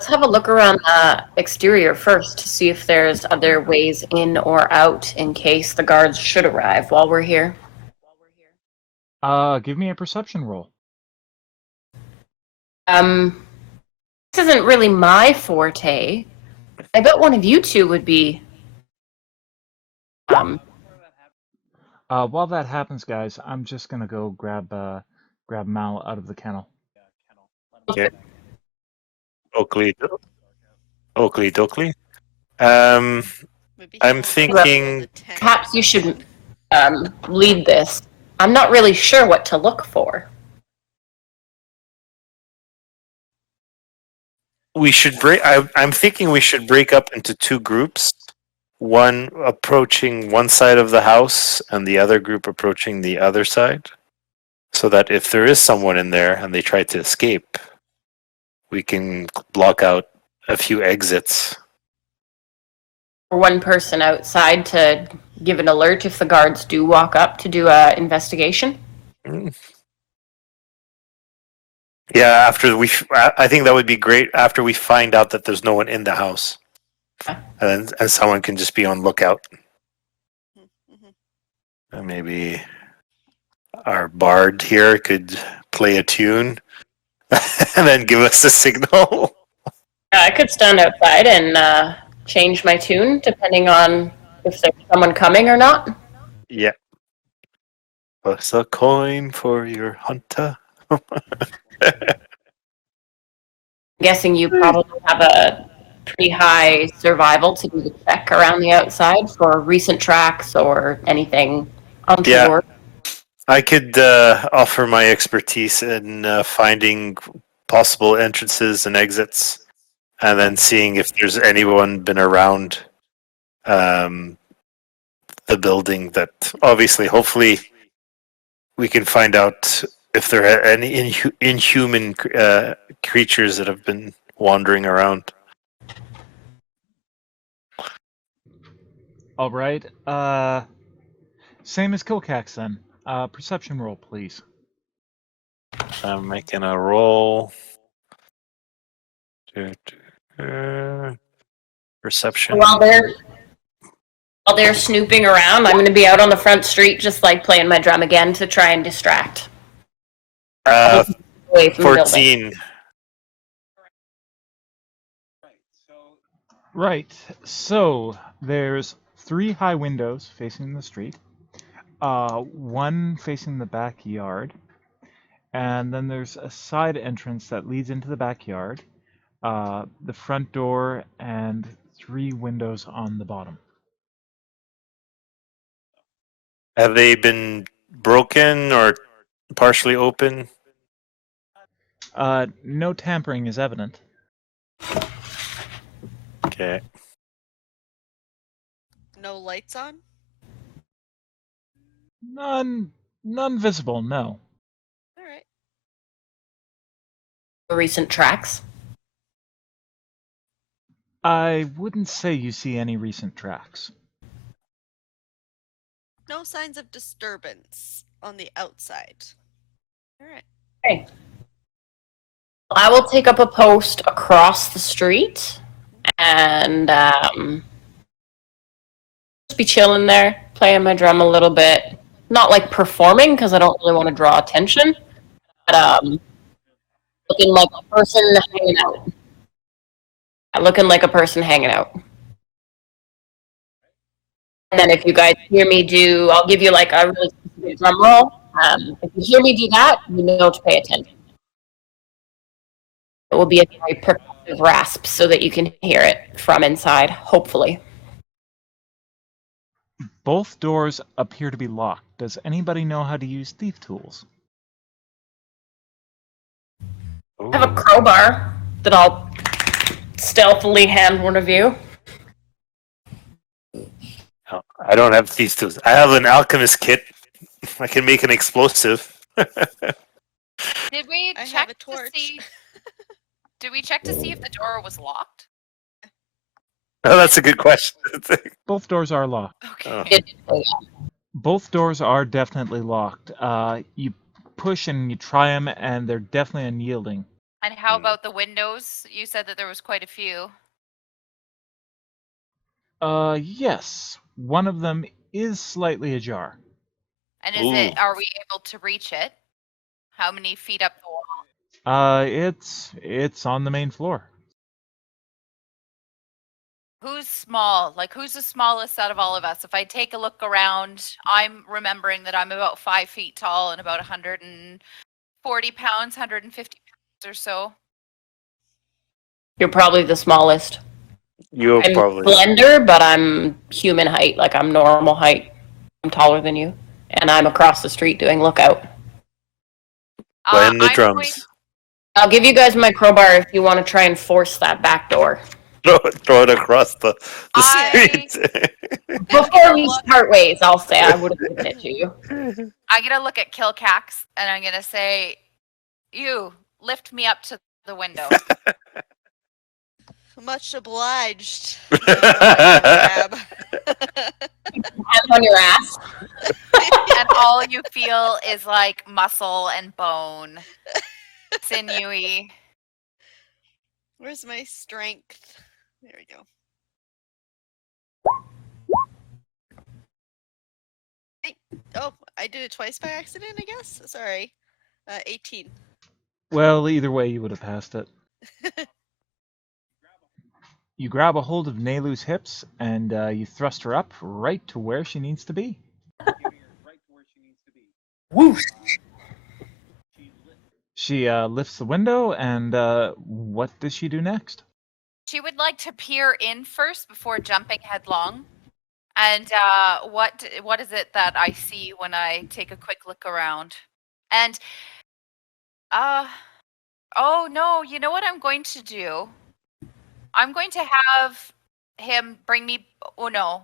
Let's have a look around the exterior first to see if there's other ways in or out in case the guards should arrive while we're here. Give me a perception roll. This isn't really my forte. I bet one of you two would be. While that happens, guys, I'm just gonna go grab Mal out of the kennel. Okay. Oakley dokley. I'm Maybe he'll roll thinking- the 10 or Perhaps you something. should lead this. I'm not really sure what to look for. We should break. I'm thinking we should break up into two groups. One approaching one side of the house, and the other group approaching the other side, so that if there is someone in there and they try to escape, we can block out a few exits. For one person outside to give an alert if the guards do walk up to do a investigation. Yeah, I think that would be great after we find out that there's no one in the house, and someone can just be on lookout. Mhm. And maybe our bard here could play a tune and then give us a signal. I could stand outside and change my tune depending on if there's someone coming or not. Yeah. Toss a coin for your hunter. I'm guessing you probably have a pretty high survival to do the check around the outside for recent tracks or anything untoward. I could offer my expertise in finding possible entrances and exits, and then seeing if there's anyone been around the building. That obviously, hopefully, we can find out if there are any inhuman creatures that have been wandering around. All right. Same as Kilcax then. Perception roll, please. I'm making a roll. Perception. While they're snooping around, I'm going to be out on the front street just like playing my drum again to try and distract. Away from the building. 14. Right. So there's 3 high windows facing the street, one facing the backyard, and then there's a side entrance that leads into the backyard, the front door, and 3 windows on the bottom. Have they been broken or partially open? No tampering is evident. Okay. No lights on? None visible, no. Alright. Recent tracks. I wouldn't say you see any recent tracks. No signs of disturbance on the outside. Alright. Okay. I will take up a post across the street and just be chilling there, playing my drum a little bit. Not like performing because I don't really want to draw attention, but looking like a person hanging out. Looking like a person hanging out. And then if you guys hear me I'll give you like a really specific drum roll. If you hear me do that, you know to pay attention. It will be a very percussive rasp so that you can hear it from inside, hopefully. Both doors appear to be locked. Does anybody know how to use thief tools? I have a crowbar that I'll stealthily hand one of you. No, I don't have these tools. I have an alchemist kit. I can make an explosive. Did we I check have a to torch. see? Did we check to see if the door was locked? Oh, that's a good question. Both doors are locked. Okay. Both doors are definitely locked. You push and you try them, and they're definitely unyielding. And how about the windows? You said that there was quite a few. Yes. One of them is slightly ajar. And Ooh. are we able to reach it? How many feet up the wall? It's on the main floor. Who's small? Like, who's the smallest out of all of us? If I take a look around, I'm remembering that I'm about 5 feet tall and about 140 pounds, 150 pounds or so. You're probably the smallest. You're I'm probably. slender, but I'm human height. Like, I'm normal height. I'm taller than you. And I'm across the street doing lookout. Playing the I'm drums. I'll give you guys my crowbar if you want to try and force that back door. Throw it across the I- street. Before we part ways, I'll say I would have given it to you. I'm gonna look at Kilcax and I'm gonna say, "You lift me up to the window." Much obliged. Grab. Hands on your ass. And all you feel is like muscle and bone, sinewy. Where's my strength? There we go. Hey. Oh, I did it twice by accident, I guess? Sorry. 18. Well, either way, you would have passed it. You grab a hold of Nelu's hips and you thrust her up right to where she needs to be. Whoosh. She lifts the window, and what does she do next? She would like to peer in first before jumping headlong. And what is it that I see when I take a quick look around? And oh no, you know what I'm going to do? I'm going to have him bring me. Oh no.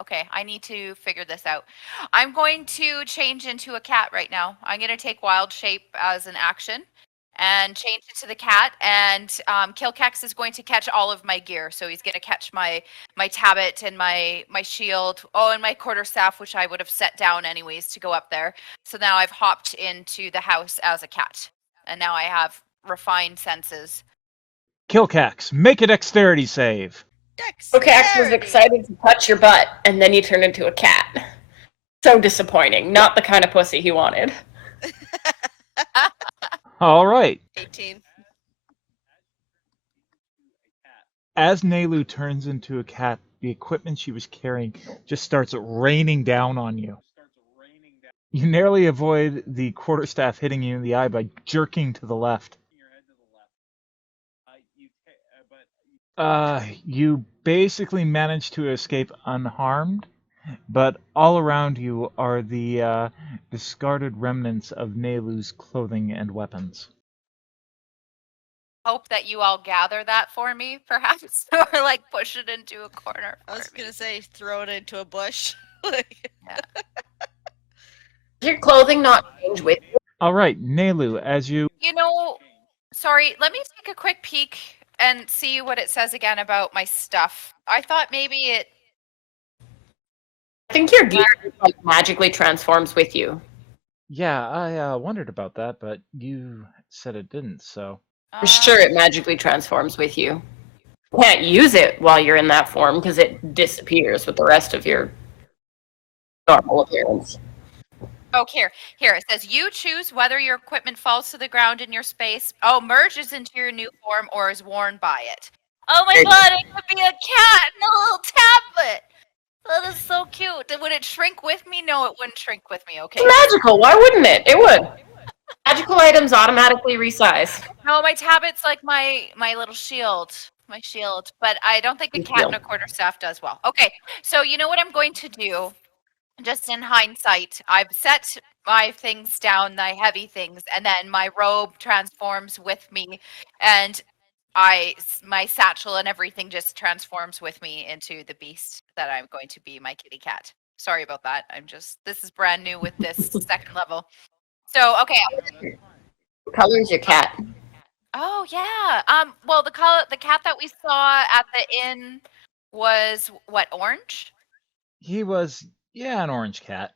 Okay, I need to figure this out. I'm going to change into a cat right now. I'm going to take wild shape as an action and change it to the cat. And Kilcax is going to catch all of my gear. So he's going to catch my tablet and my shield. Oh, and my quarterstaff, which I would have set down anyways to go up there. So now I've hopped into the house as a cat. And now I have refined senses. Kilcax, make a dexterity save. Kilcax was excited to touch your butt, and then you turned into a cat. So disappointing. Not the kind of pussy he wanted. All right. 18. As Nelu turns into a cat, the equipment she was carrying just starts raining down on you. You narrowly avoid the quarterstaff hitting you in the eye by jerking to the left. You basically manage to escape unharmed, but all around you are the discarded remnants of Nelu's clothing and weapons. Hope that you all gather that for me, perhaps, or like push it into a corner. I was gonna say throw it into a bush. Like, Does your clothing not change with you? All right, Nelu, as you... You know, sorry, let me take a quick peek and see what it says again about my stuff. I thought maybe it... I think your gear like, magically transforms with you. Yeah, I wondered about that, but you said it didn't, so... I'm sure it magically transforms with you. You can't use it while you're in that form because it disappears with the rest of your normal appearance. Oh, here. It says you choose whether your equipment falls to the ground in your space, merges into your new form, or is worn by it. Oh my god, it could be a cat and a little tablet! That is so cute. Would it shrink with me? No, it wouldn't shrink with me. Okay. It's magical. Why wouldn't it? It would. Magical items automatically resize. No, my tablet's like my little shield. My shield. But I don't think a cat and a quarterstaff does well. Okay, so you know what I'm going to do? Just in hindsight, I've set my things down, my heavy things, and then my robe transforms with me, and my satchel and everything just transforms with me into the beast that I'm going to be, my kitty cat. Sorry about that. This is brand new with this second level. So, okay. What color is your cat? Oh, yeah. Well, the cat that we saw at the inn was what, orange? He was, an orange cat.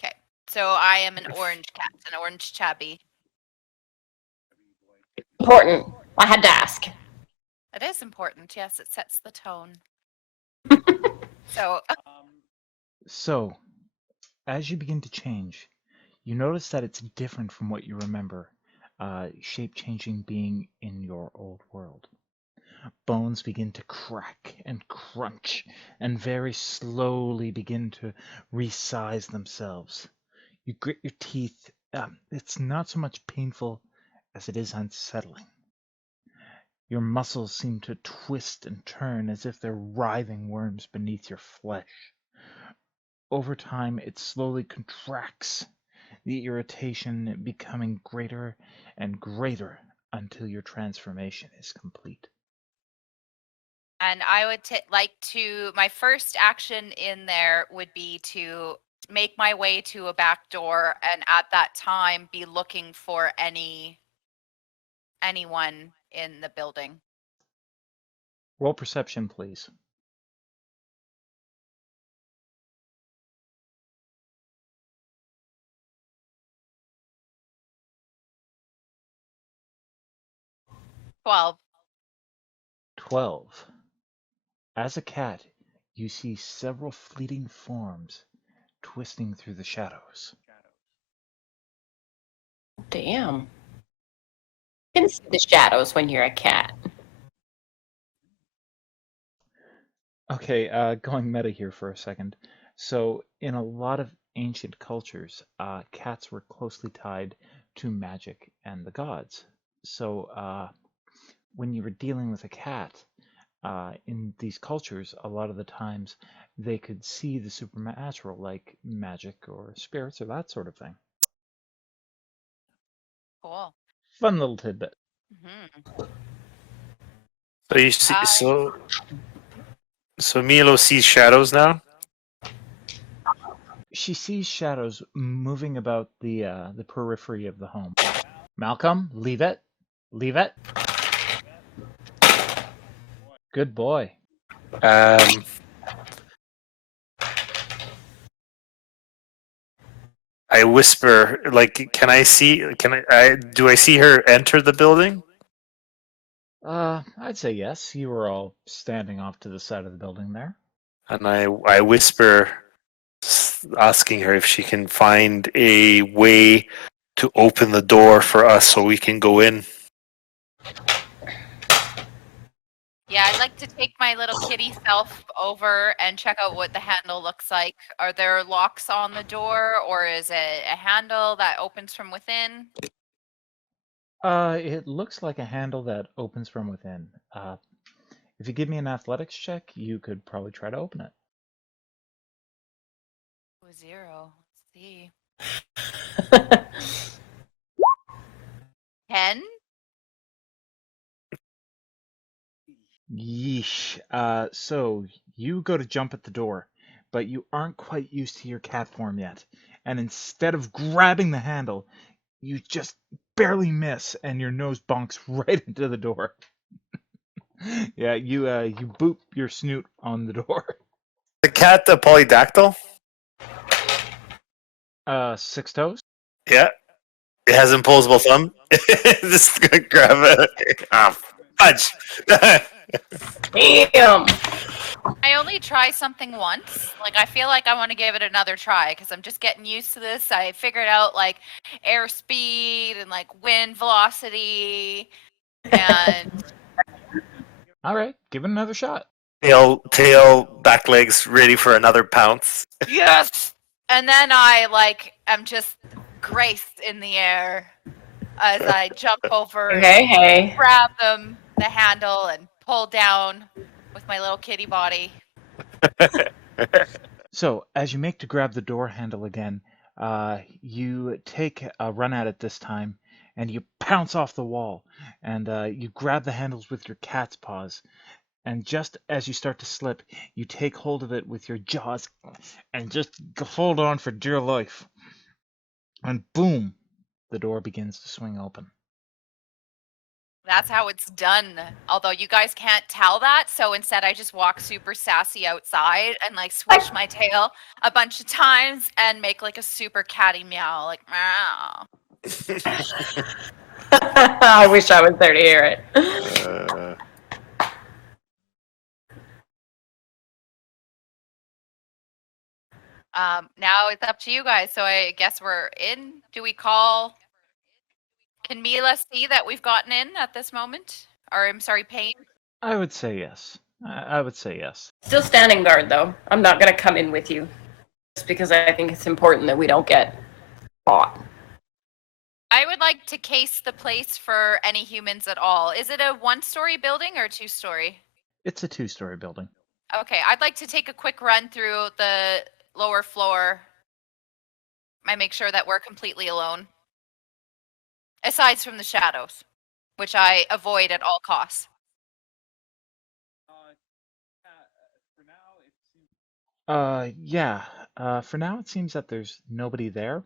Okay. So I am an orange cat, an orange tabby. Important. I had to ask. It is important. Yes, it sets the tone. So, So, as you begin to change, you notice that it's different from what you remember, shape-changing being in your old world. Bones begin to crack and crunch and very slowly begin to resize themselves. You grit your teeth. It's not so much painful as it is unsettling. Your muscles seem to twist and turn as if they're writhing worms beneath your flesh. Over time, it slowly contracts, the irritation becoming greater and greater until your transformation is complete. And I would like to, my first action in there would be to make my way to a back door, and at that time be looking for anyone in the building. Roll perception, please. Well, 12. As a cat, you see several fleeting forms twisting through the shadows. Damn. You can see the shadows when you're a cat. Okay, going meta here for a second. So, in a lot of ancient cultures, cats were closely tied to magic and the gods. So, when you were dealing with a cat, in these cultures, a lot of the times they could see the supernatural, like magic or spirits or that sort of thing. cool. Fun little tidbit. Hmm. So you see, so Milo sees shadows now. She sees shadows moving about the periphery of the home. Malcolm, leave it. Leave it. Good boy. I whisper, like, can I see? Do I see her enter the building? I'd say yes. You were all standing off to the side of the building there. And I whisper, asking her if she can find a way to open the door for us so we can go in. Yeah, I'd like to take my little kitty self over and check out what the handle looks like. Are there locks on the door, or is it a handle that opens from within? It looks like a handle that opens from within. If you give me an athletics check, you could probably try to open it. 0. Let's see. 10? Yeesh. So you go to jump at the door, but you aren't quite used to your cat form yet. And instead of grabbing the handle, you just barely miss, and your nose bonks right into the door. Yeah, you boop your snoot on the door. The cat, a polydactyl? 6 toes. Yeah. It has imposable thumb. Just grab it. Ah, fudge. Damn. I only try something once. Like, I feel like I want to give it another try because I'm just getting used to this. I figured out, like, airspeed and, like, wind velocity. And All right, give it another shot. Tail, back legs, ready for another pounce. yes! And then I, like, am just graced in the air as I jump over, Hey. grab the handle, and pull down with my little kitty body. So, as you make to grab the door handle again, you take a run at it this time, and you pounce off the wall, and you grab the handles with your cat's paws. And just as you start to slip, you take hold of it with your jaws, and just hold on for dear life. And boom, the door begins to swing open. That's how it's done. Although you guys can't tell that, so instead I just walk super sassy outside and like swish my tail a bunch of times and make like a super catty meow, like meow. I wish I was there to hear it. Now it's up to you guys. So I guess we're in. Do we call? Can Mila see that we've gotten in at this moment? Or I'm sorry, Payne. I would say yes. I would say yes. Still standing guard, though. I'm not gonna come in with you. Just because I think it's important that we don't get caught. I would like to case the place for any humans at all. Is it a one-story building or two-story? It's a 2-story building. Okay, I'd like to take a quick run through the lower floor. I make sure that we're completely alone. Aside from the shadows, which I avoid at all costs. Yeah. For now, it seems that there's nobody there.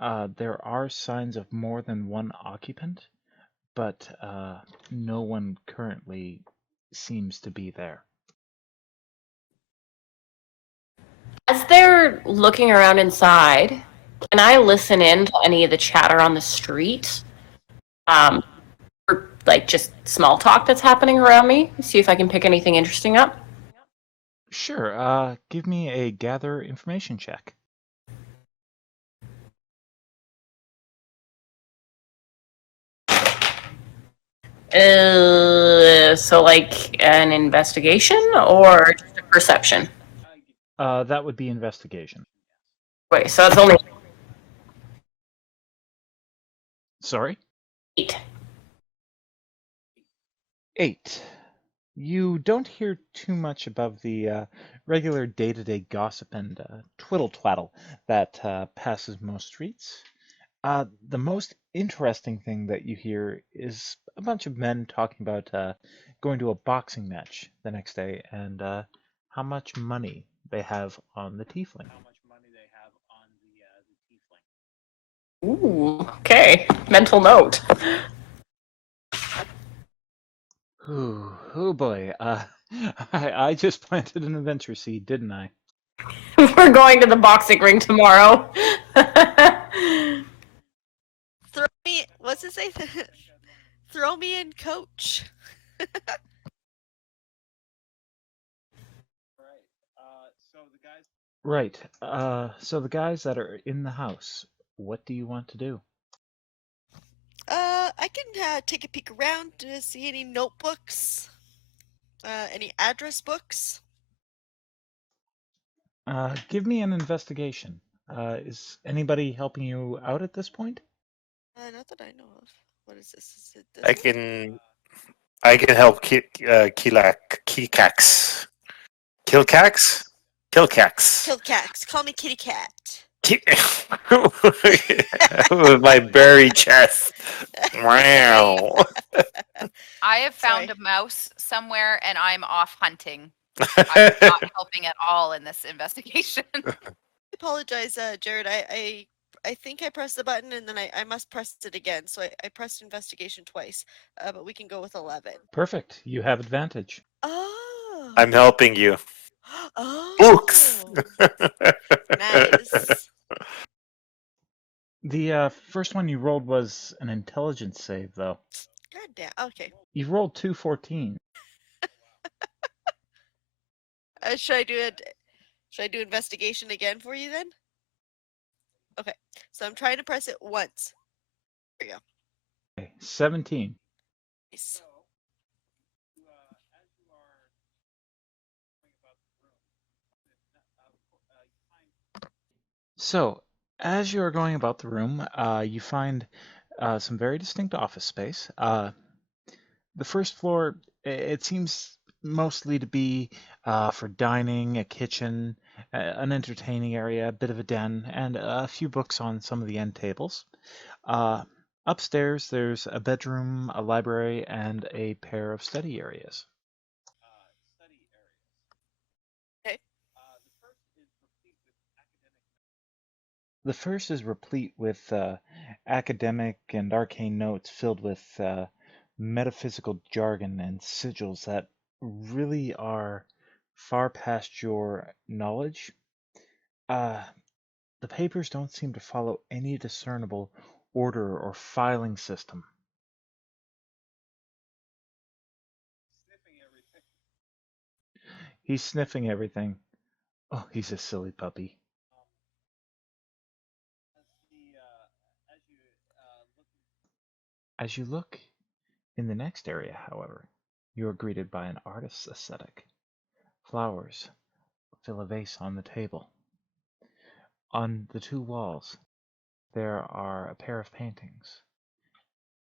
There are signs of more than one occupant, but no one currently seems to be there. As they're looking around inside, can I listen in to any of the chatter on the street? Or like just small talk that's happening around me? See if I can pick anything interesting up. Sure. Give me a gather information check. So like an investigation or just a perception? That would be investigation. Wait, so it's only Sorry? 8. 8. You don't hear too much above the regular day-to-day gossip and twiddle-twaddle that passes most streets. The most interesting thing that you hear is a bunch of men talking about going to a boxing match the next day and how much money they have on the tiefling. Ooh, okay. Mental note. Ooh, oh boy. I just planted an adventure seed, didn't I? We're going to the boxing ring tomorrow. Throw me. What's it say? Throw me in, coach. Right. So the guys that are in the house, what do you want to do? I can take a peek around to see any notebooks, any address books. Give me an investigation. Is anybody helping you out at this point? Not that I know of. What is this? Is it this I can help Kilcax. Kilcax? Kilcax. Kilcax. Call me Kitty Cat. With my berry chest. Wow. I have found Sorry. a mouse somewhere and I'm off hunting. I'm not helping at all in this investigation. I apologize, Jared. I think I pressed the button and then I must press it again. So I pressed investigation twice. But we can go with 11. Perfect. You have advantage. Oh. I'm helping you. Oh. Books. Nice. The first one you rolled was an intelligence save, though. God damn. Okay. You rolled 214. Should I do it? Should I do investigation again for you then? Okay. So I'm trying to press it once. There we go. Okay, 17. Nice. So, as you're going about the room, you find some very distinct office space. The first floor, it seems mostly to be for dining, a kitchen, an entertaining area, a bit of a den, and a few books on some of the end tables. Upstairs, there's a bedroom, a library, and a pair of study areas. Okay. The first is replete with academic and arcane notes filled with metaphysical jargon and sigils that really are far past your knowledge. The papers don't seem to follow any discernible order or filing system. He's sniffing everything. Oh, he's a silly puppy. As you look in the next area, however, you are greeted by an artist's aesthetic. Flowers fill a vase on the table. On the two walls, there are a pair of paintings,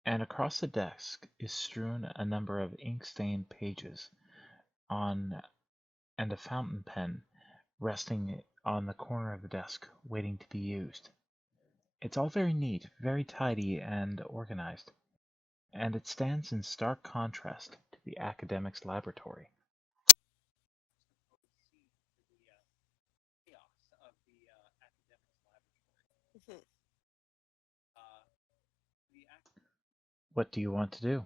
and across the desk is strewn a number of ink-stained pages and a fountain pen resting on the corner of the desk, waiting to be used. It's all very neat, very tidy and organized, and it stands in stark contrast to the academic's laboratory. Mhm. What do you want to do?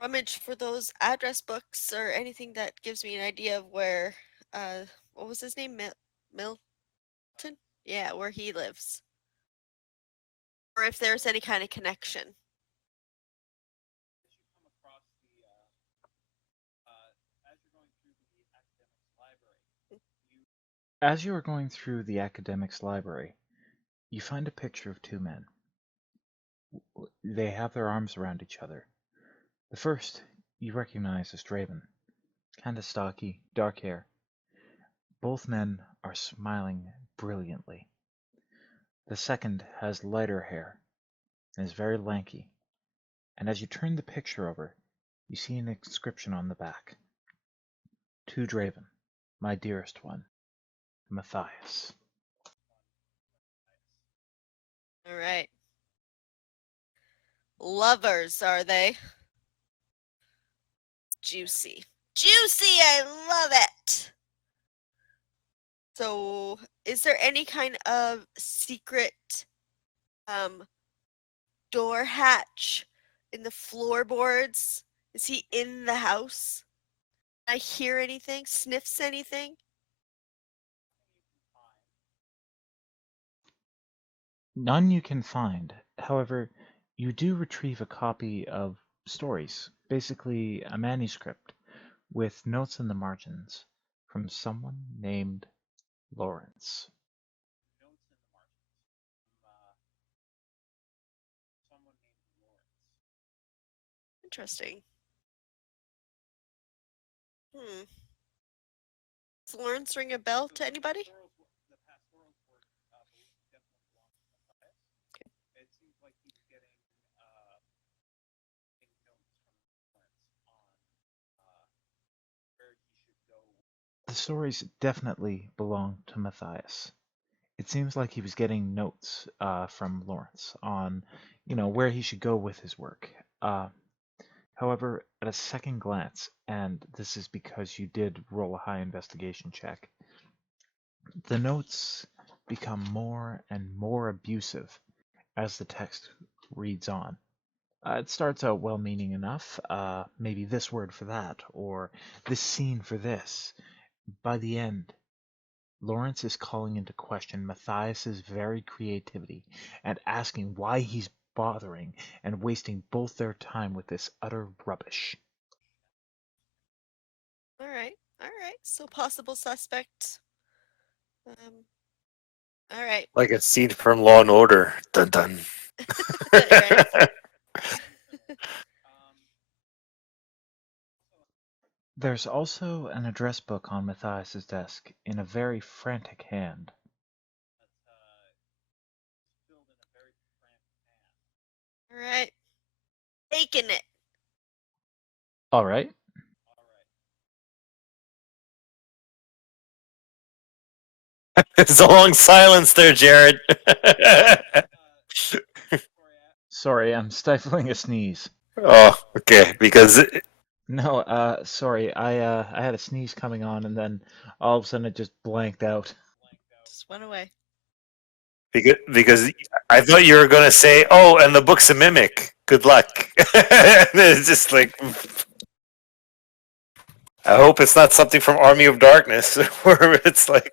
Rummage for those address books or anything that gives me an idea of where, what was his name? Milton? Yeah, where he lives. Or if there's any kind of connection. As you are going through the academic's library, you find a picture of two men. They have their arms around each other. The first you recognize as Draven, kinda stocky, dark hair. Both men are smiling brilliantly. The second has lighter hair and is very lanky, and as you turn the picture over, you see an inscription on the back. To Draven, my dearest one, Matthias. All right. Lovers, are they? Juicy. Juicy! I love it! So, is there any kind of secret door hatch in the floorboards? Is he in the house? Can I hear anything? Sniffs anything? None you can find. However, you do retrieve a copy of stories, basically a manuscript, with notes in the margins from someone named Lawrence. Interesting. Hmm. Does Lawrence ring a bell to anybody? The stories definitely belong to Matthias. It seems like he was getting notes from Lawrence on, where he should go with his work. However, at a second glance, and this is because you did roll a high investigation check, the notes become more and more abusive as the text reads on. It starts out well-meaning enough, maybe this word for that, or this scene for this. By the end, Lawrence is calling into question Matthias's very creativity and asking why he's bothering and wasting both their time with this utter rubbish. All right. All right. So possible suspect. All right. Like a scene from Law and Order. Dun dun. Right. There's also an address book on Matthias's desk in a very frantic hand. All right. Taking it. All right. It's a long silence there, Jared. Sorry, I'm stifling a sneeze. Oh, okay. Because No, sorry, I had a sneeze coming on and then all of a sudden it just blanked out. Just went away. because I thought you were gonna say, "Oh, and the book's a mimic. Good luck." It's just like, I hope it's not something from Army of Darkness where it's like.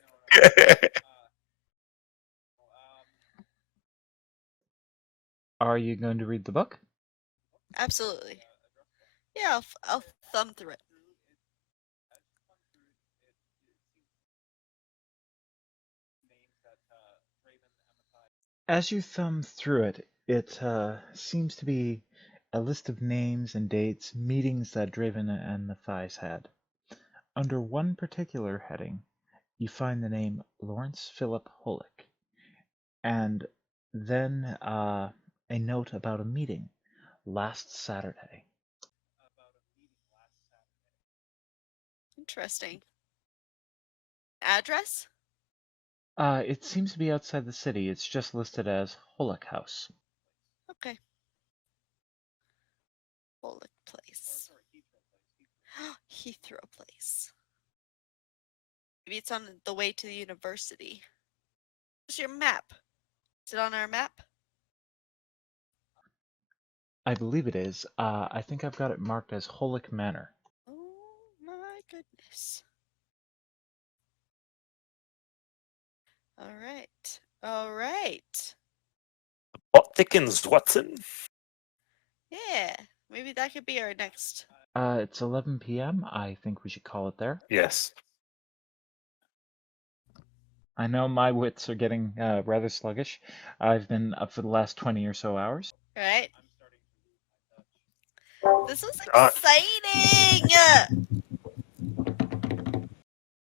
Are you going to read the book? Absolutely. Yeah, I'll thumb through it. As you thumb through it, It seems to be a list of names and dates, meetings that Draven and Matthias had. Under one particular heading, you find the name Lawrence Philip Holick, and then a note about a meeting last Saturday. Interesting. Address? It seems to be outside the city. It's just listed as Holick House. Okay. Bullock Place. Heathrow Place. Maybe it's on the way to the university. Where's your map? Is it on our map? I believe it is. I think I've got it marked as Holick Manor. Oh my goodness. All right. All right. Plot thickens, Watson. Yeah. Maybe that could be our next. It's 11 p.m. I think we should call it there. Yes. I know my wits are getting rather sluggish. I've been up for the last 20 or so hours. Right? This was Uh, exciting!